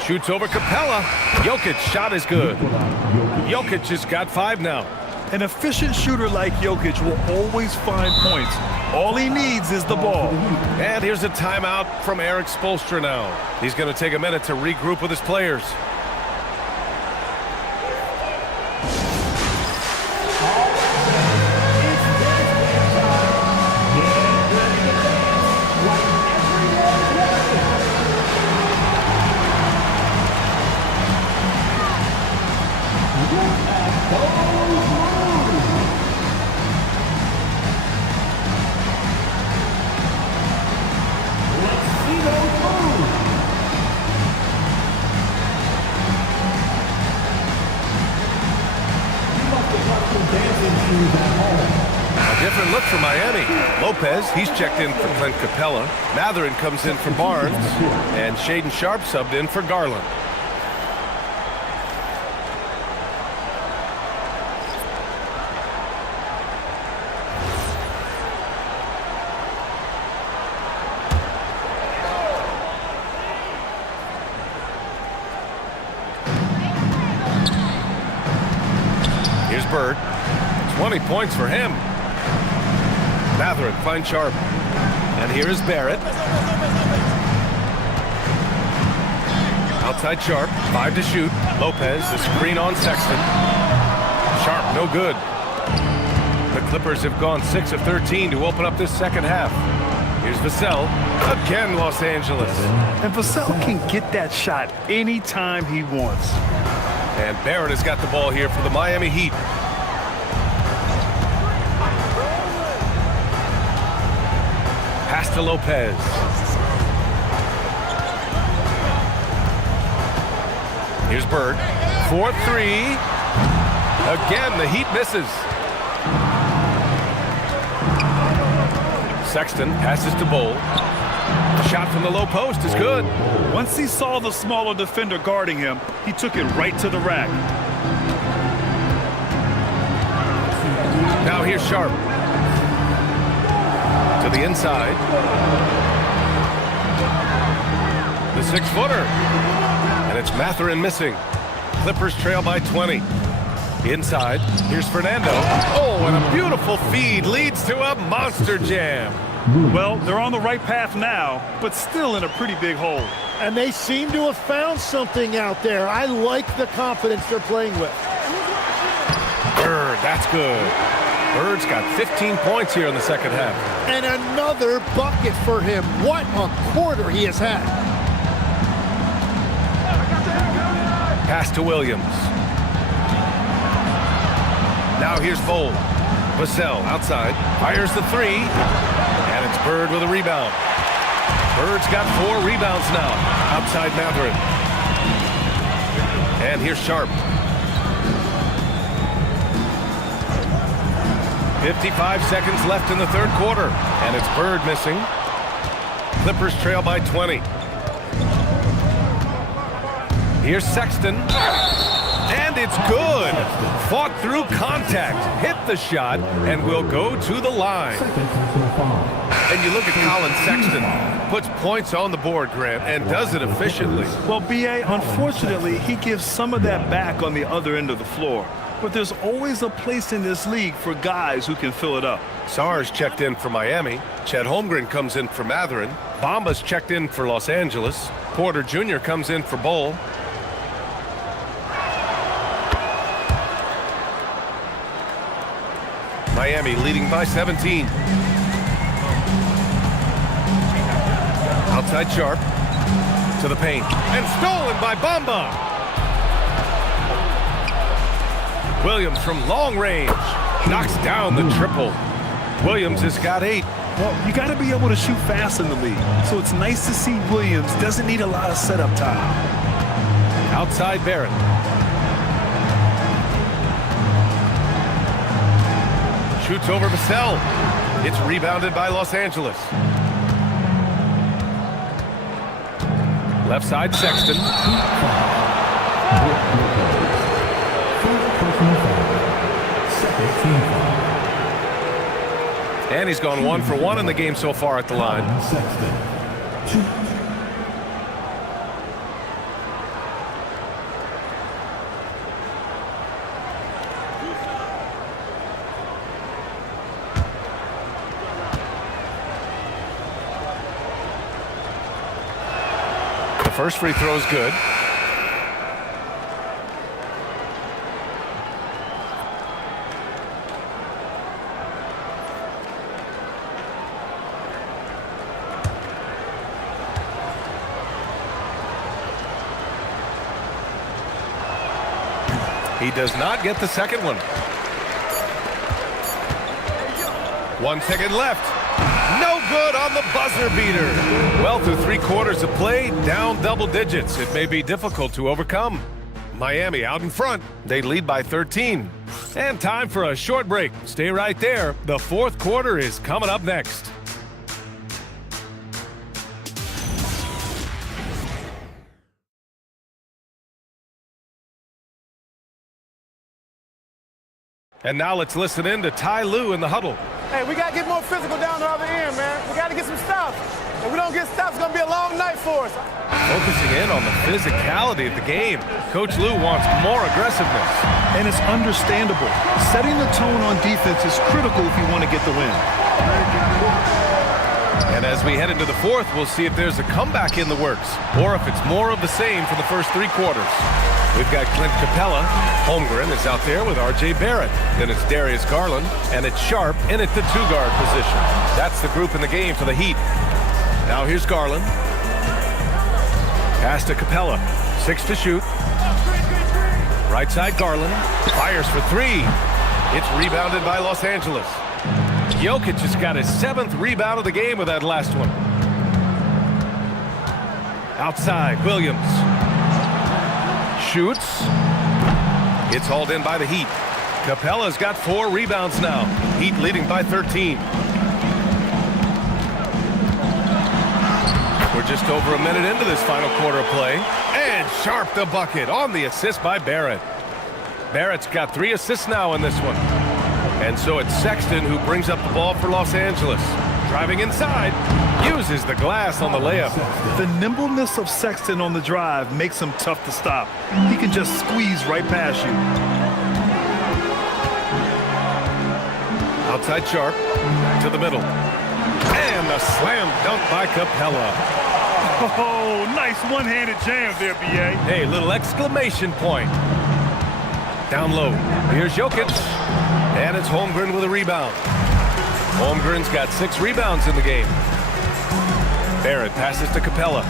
Shoots over Capella. Jokic shot is good. Jokic has got 5 now. An efficient shooter like Jokic will always find points. All he needs is the ball. And here's a timeout from Eric Spoelstra now. He's going to take a minute to regroup with his players. A different look for Miami. Lopez, he's checked in for Clint Capella. Mathurin comes in for Barnes. And Shaden Sharp subbed in for Garland. Here's Bird. 20 points for him. Mathurin finds Sharp. And here is Barrett. Outside Sharp, 5 to shoot. Lopez, the screen on Sexton. Sharp, no good. The Clippers have gone 6 of 13 to open up this second half. Here's Vassell. Again, Los Angeles. And Vassell can get that shot anytime he wants. And Barrett has got the ball here for the Miami Heat. Pass to Lopez. Here's Bird. 4-3. Again, the Heat misses. Sexton passes to Bowl. Shot from the low post is good. Once he saw the smaller defender guarding him, he took it right to the rack. Now here's Sharp. To the inside. The 6-footer. And it's Mathurin missing. Clippers trail by 20. Inside, here's Fernando. Oh, and a beautiful feed leads to a monster jam. Well, they're on the right path now, but still in a pretty big hole. And they seem to have found something out there. I like the confidence they're playing with. Bird, that's good. Bird's got 15 points here in the second half. And another bucket for him. What a quarter he has had. Pass to Williams. Now here's Bowl. Vassell outside. Fires the 3. And it's Bird with a rebound. Bird's got 4 rebounds now. Outside Mathurin. And here's Sharp. 55 seconds left in the third quarter. And it's Bird missing. Clippers trail by 20. Here's Sexton. And it's good. Fought through contact, hit the shot, and will go to the line. And you look at Colin Sexton, puts points on the board, Grant, and does it efficiently. Well, B.A., unfortunately, he gives some of that back on the other end of the floor. But there's always a place in this league for guys who can fill it up. Sars checked in for Miami. Chet Holmgren comes in for Mathurin. Bamba's checked in for Los Angeles. Porter Jr. comes in for Bowl. Miami leading by 17. Outside Sharp. To the paint. And stolen by Bamba. Williams from long range. Knocks down the triple. Williams has got 8. Well, you got to be able to shoot fast in the league. So it's nice to see Williams doesn't need a lot of setup time. Outside Barrett. Shoots over Vassell. It's rebounded by Los Angeles. Left side Sexton. And he's gone 1 for 1 in the game so far at the line. The first free throw is good. He does not get the second one. 1 second left. No good on the buzzer beater. Well, through 3 quarters of play, down double digits. It may be difficult to overcome. Miami out in front. They lead by 13. And time for a short break. Stay right there. The fourth quarter is coming up next. And now let's listen in to Ty Lue in the huddle. Hey, we got to get more physical down the other end, man. We got to get some stops. If we don't get stops, it's going to be a long night for us. Focusing in on the physicality of the game. Coach Lue wants more aggressiveness. And it's understandable. Setting the tone on defense is critical if you want to get the win. And as we head into the fourth, we'll see if there's a comeback in the works or if it's more of the same for the first 3 quarters. We've got Clint Capella. Holmgren is out there with R.J. Barrett. Then it's Darius Garland, and it's Sharp in at the 2-guard position. That's the group in the game for the Heat. Now here's Garland. Pass to Capella. 6 to shoot. Right side Garland. Fires for 3. It's rebounded by Los Angeles. Jokic has got his 7th rebound of the game with that last one. Outside, Williams. Shoots. It's hauled in by the Heat. Capella's got 4 rebounds now. Heat leading by 13. We're just over a minute into this final quarter of play. And Sharp the bucket on the assist by Barrett. Barrett's got 3 assists now in this one. And so it's Sexton who brings up the ball for Los Angeles. Driving inside, uses the glass on the layup. The nimbleness of Sexton on the drive makes him tough to stop. He can just squeeze right past you. Outside Sharp to the middle. And a slam dunk by Capella. Oh, nice one-handed jam there, B.A. Hey, little exclamation point. Down low. Here's Jokic. And it's Holmgren with a rebound. Holmgren's got 6 rebounds in the game. Barrett passes to Capella.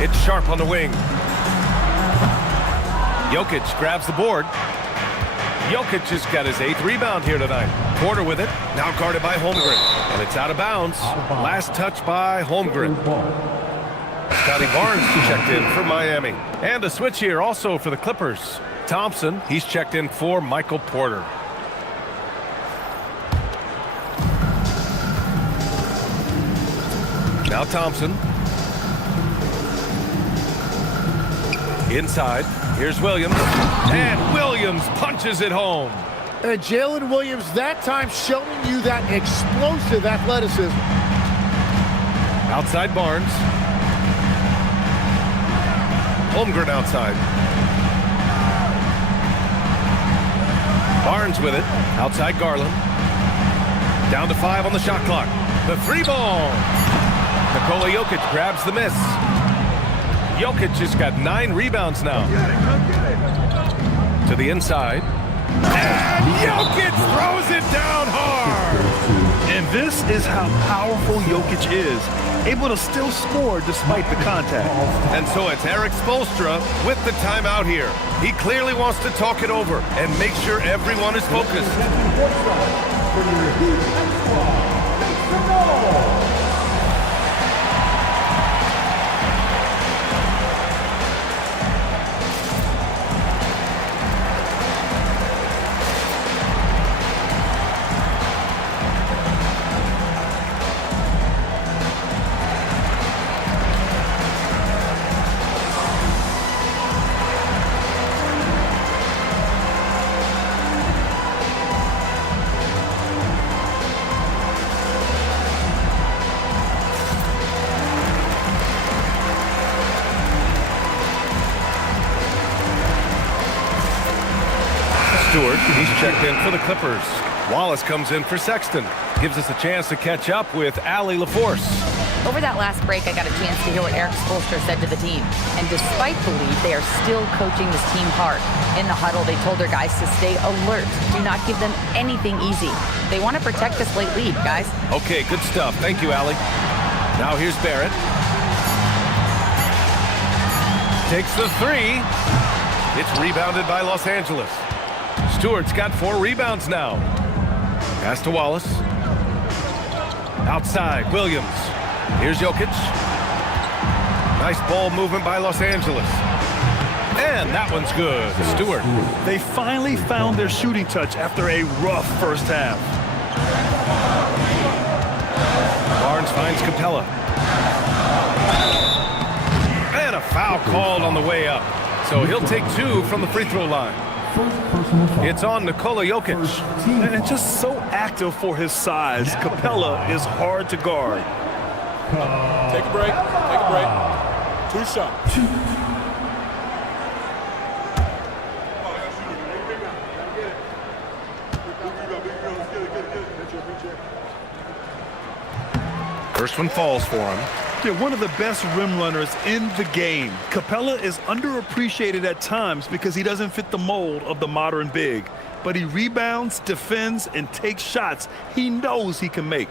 It's Sharp on the wing. Jokic grabs the board. Jokic has got his 8th rebound here tonight. Porter with it. Now guarded by Holmgren. And it's out of bounds. Last touch by Holmgren. Scotty Barnes checked in for Miami. And a switch here also for the Clippers. Thompson, he's checked in for Michael Porter. Now Thompson. Inside. Here's Williams. And Williams punches it home. And Jalen Williams that time showing you that explosive athleticism. Outside Barnes. Holmgren outside. Barnes with it. Outside Garland. Down to 5 on the shot clock. The 3-ball. Nikola Jokic grabs the miss. Jokic has got 9 rebounds now. To the inside. And Jokic throws it down hard. And this is how powerful Jokic is. Able to still score despite the contact. And so it's Eric Spoelstra with the timeout here. He clearly wants to talk it over and make sure everyone is focused. Stewart, he's checked in for the Clippers. Wallace comes in for Sexton. Gives us a chance to catch up with Allie LaForce. Over that last break, I got a chance to hear what Eric Spoelstra said to the team. And despite the lead, they are still coaching this team hard. In the huddle, they told their guys to stay alert. Do not give them anything easy. They want to protect this late lead, guys. Okay, good stuff. Thank you, Allie. Now here's Barrett. Takes the 3. It's rebounded by Los Angeles. Stewart's got 4 rebounds now. Pass to Wallace. Outside, Williams. Here's Jokic. Nice ball movement by Los Angeles. And that one's good. Stewart. They finally found their shooting touch after a rough first half. Barnes finds Capella. And a foul called on the way up. So he'll take 2 from the free throw line. It's on Nikola Jokic. And just so active for his size, Capella is hard to guard. Take a break. Take a break. 2 shots. First one falls for him. They're one of the best rim runners in the game. Capella is underappreciated at times because he doesn't fit the mold of the modern big. But he rebounds, defends, and takes shots he knows he can make.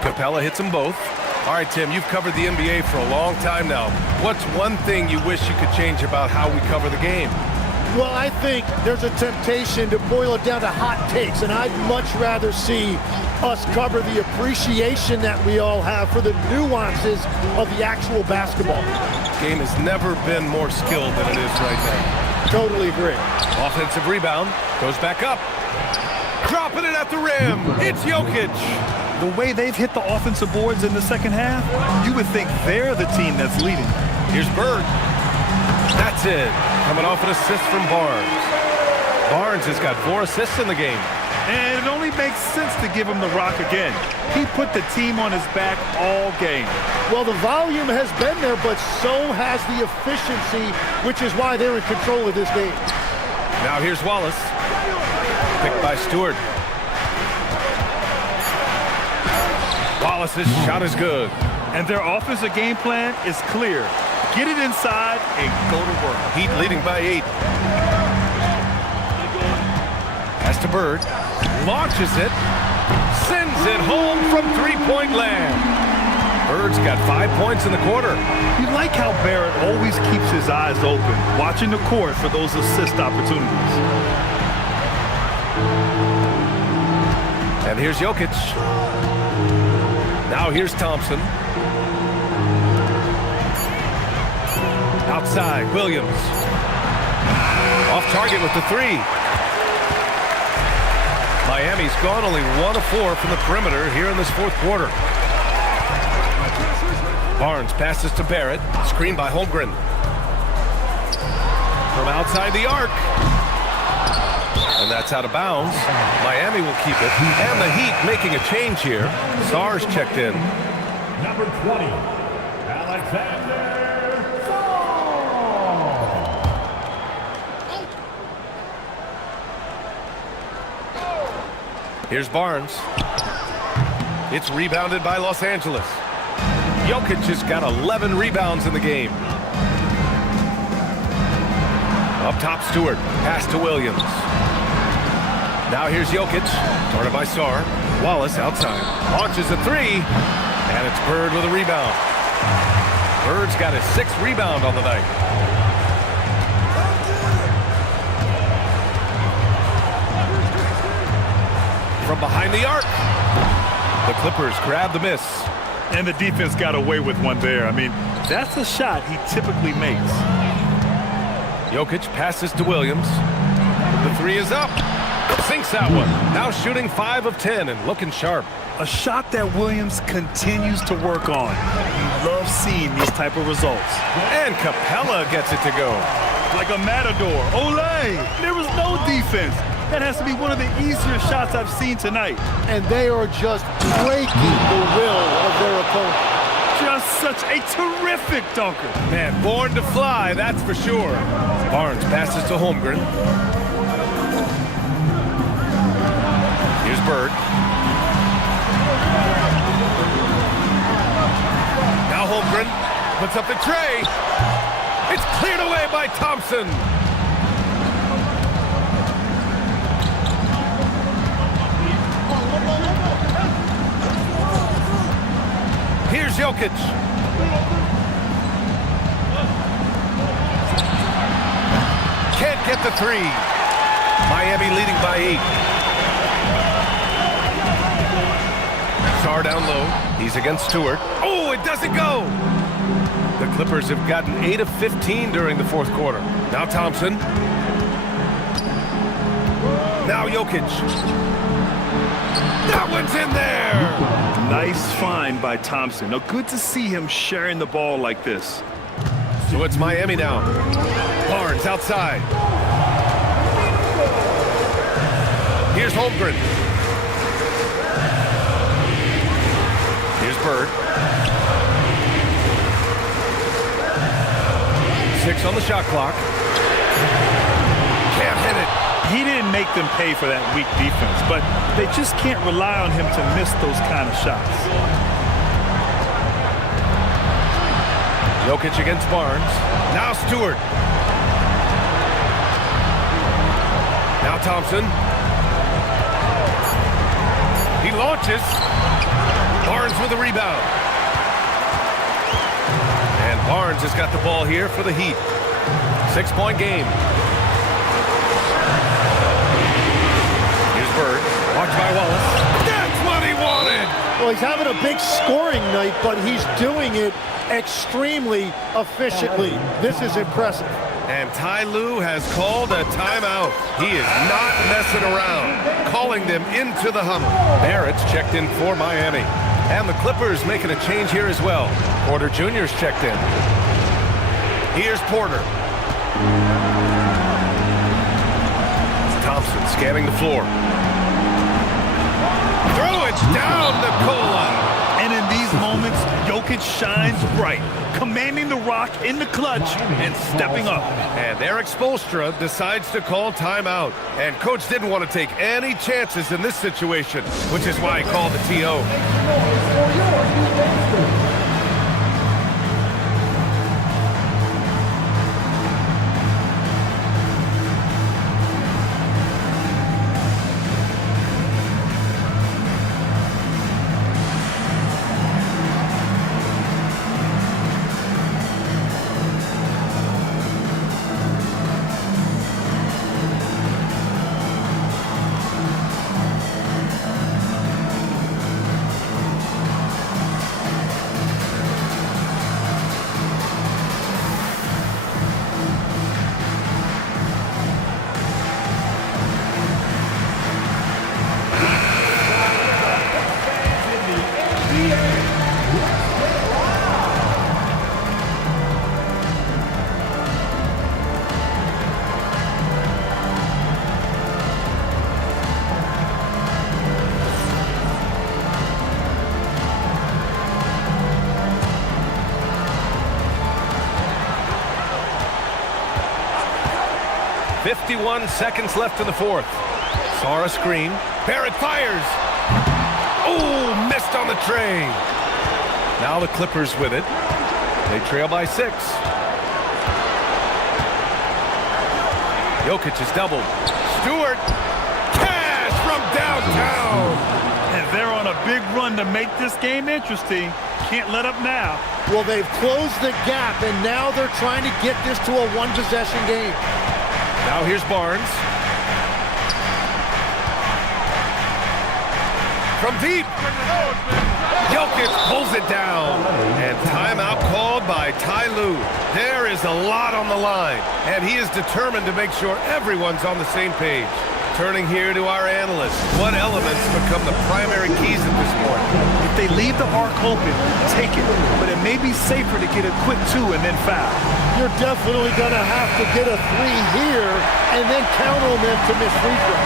Capella hits them both. All right, Tim, you've covered the NBA for a long time now. What's one thing you wish you could change about how we cover the game? Well, I think there's a temptation to boil it down to hot takes, and I'd much rather see us cover the appreciation that we all have for the nuances of the actual basketball. Game has never been more skilled than it is right now. Totally agree. Offensive rebound, goes back up. Dropping it at the rim. It's Jokic. The way they've hit the offensive boards in the second half, you would think they're the team that's leading. Here's Bird. That's it. Coming off an assist from Barnes. Barnes has got 4 assists in the game. And it only makes sense to give him the rock again. He put the team on his back all game. Well, the volume has been there, but so has the efficiency, which is why they're in control of this game. Now here's Wallace. Picked by Stewart. Wallace's shot is good. And their offensive game plan is clear. Get it inside and go to work. Heat leading by 8. Pass to Bird. Launches it. Sends it home from three-point land. Bird's got 5 points in the quarter. You like how Barrett always keeps his eyes open, watching the court for those assist opportunities. And here's Jokic. Now here's Thompson. Outside, Williams. Off target with the 3. Miami's gone only 1 of 4 from the perimeter here in this fourth quarter. Barnes passes to Barrett. Screened by Holmgren. From outside the arc. And that's out of bounds. Miami will keep it. And the Heat making a change here. Sarge checked in. Number 20, Alexander. Here's Barnes. It's rebounded by Los Angeles. Jokic has got 11 rebounds in the game. Up top, Stewart. Pass to Williams. Now here's Jokic. Guarded by Sarr. Wallace outside. Launches a 3. And it's Bird with a rebound. Bird's got his 6th rebound on the night. From behind the arc. The Clippers grab the miss. And the defense got away with one there. I mean, that's a shot he typically makes. Jokic passes to Williams. The 3 is up. Sinks that one. Now shooting 5 of 10 and looking sharp. A shot that Williams continues to work on. You love seeing these type of results. And Capella gets it to go. Like a matador. Olé! There was no defense. That has to be one of the easier shots I've seen tonight. And they are just breaking the will of their opponent. Just such a terrific dunker. Man, born to fly, that's for sure. Barnes passes to Holmgren. Here's Bird. Now Holmgren puts up the tray. It's cleared away by Thompson. Here's Jokic. Can't get the 3. Miami leading by 8. Sarr down low. He's against Stewart. Oh, it doesn't go. The Clippers have gotten 8 of 15 during the fourth quarter. Now Thompson. Now Jokic. That one's in there. Nice find by Thompson. Now, good to see him sharing the ball like this. So it's Miami now. Barnes outside. Here's Holmgren. Here's Bird. 6 on the shot clock. Can't hit it. He didn't make them pay for that weak defense, but they just can't rely on him to miss those kind of shots. Jokic against Barnes. Now Stewart. Now Thompson. He launches. Barnes with a rebound. And Barnes has got the ball here for the Heat. 6-point game. Here's Bird. Watched by Wallace. That's what he wanted! Well, he's having a big scoring night, but he's doing it extremely efficiently. This is impressive. And Ty Lue has called a timeout. He is not messing around, calling them into the Hummer. Barrett's checked in for Miami. And the Clippers making a change here as well. Porter Jr.'s checked in. Here's Porter. Thompson scanning the floor. Throw it down Nikola. And in these moments, Jokic shines bright, commanding the rock in the clutch and stepping up. And Eric Spoelstra decides to call timeout. And coach didn't want to take any chances in this situation, which is why he called the TO. .51 seconds left in the fourth. Saw a screen. Barrett fires. Oh, missed on the tray. Now the Clippers with it. They trail by 6. Jokic is doubled. Stewart. Cash from downtown. And they're on a big run to make this game interesting. Can't let up now. Well, they've closed the gap, and now they're trying to get this to a one-possession game. Now here's Barnes. From deep. Jokic pulls it down. And timeout called by Ty Lue. There is a lot on the line. And he is determined to make sure everyone's on the same page. Turning here to our analysts. What elements become the primary keys at this point? If they leave the arc open, take it. But it may be safer to get a quick 2 and then foul. You're definitely going to have to get a 3 here and then count on them to miss free throw.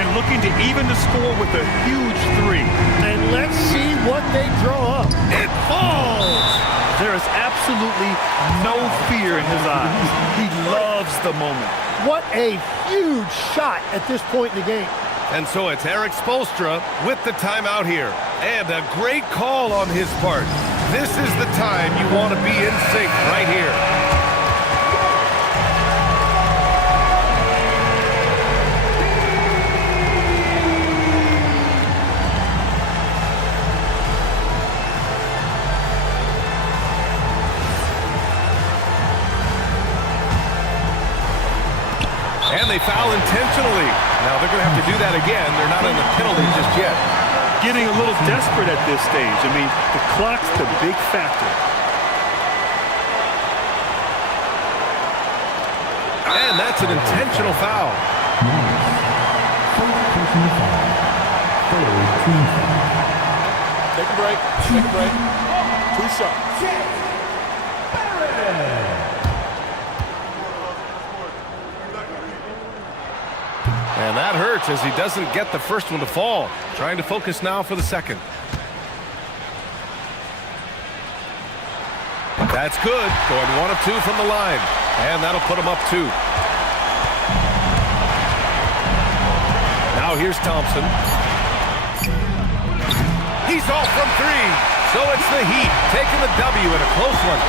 And looking to even the score with a huge 3. And let's see what they draw up. It falls! There is absolutely no fear in his eyes. He loves the moment. What a huge shot at this point in the game. And so it's Eric Spoelstra with the timeout here. And a great call on his part. This is the time you want to be in sync right here. And they foul intentionally. Now they're going to have to do that again. They're not in the penalty just yet. Getting a little desperate at this stage. I mean, the clock's the big factor. And that's an intentional foul. Take a break. Take a break. 2 shots. And that hurts as he doesn't get the first one to fall. Trying to focus now for the second. That's good. Going 1 of 2 from the line. And that'll put him up 2. Now here's Thompson. He's off from 3. So it's the Heat taking the W in a close one.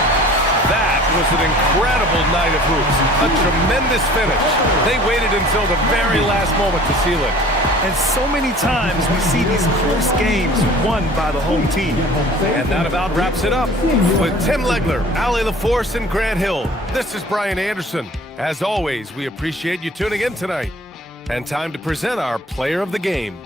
That was an incredible night of hoops. A tremendous finish. They waited until the very last moment to seal it. And so many times we see these close games won by the home team. And that about wraps it up. With Tim Legler, Allie LaForce, and Grant Hill, this is Brian Anderson. As always, we appreciate you tuning in tonight. And time to present our player of the game.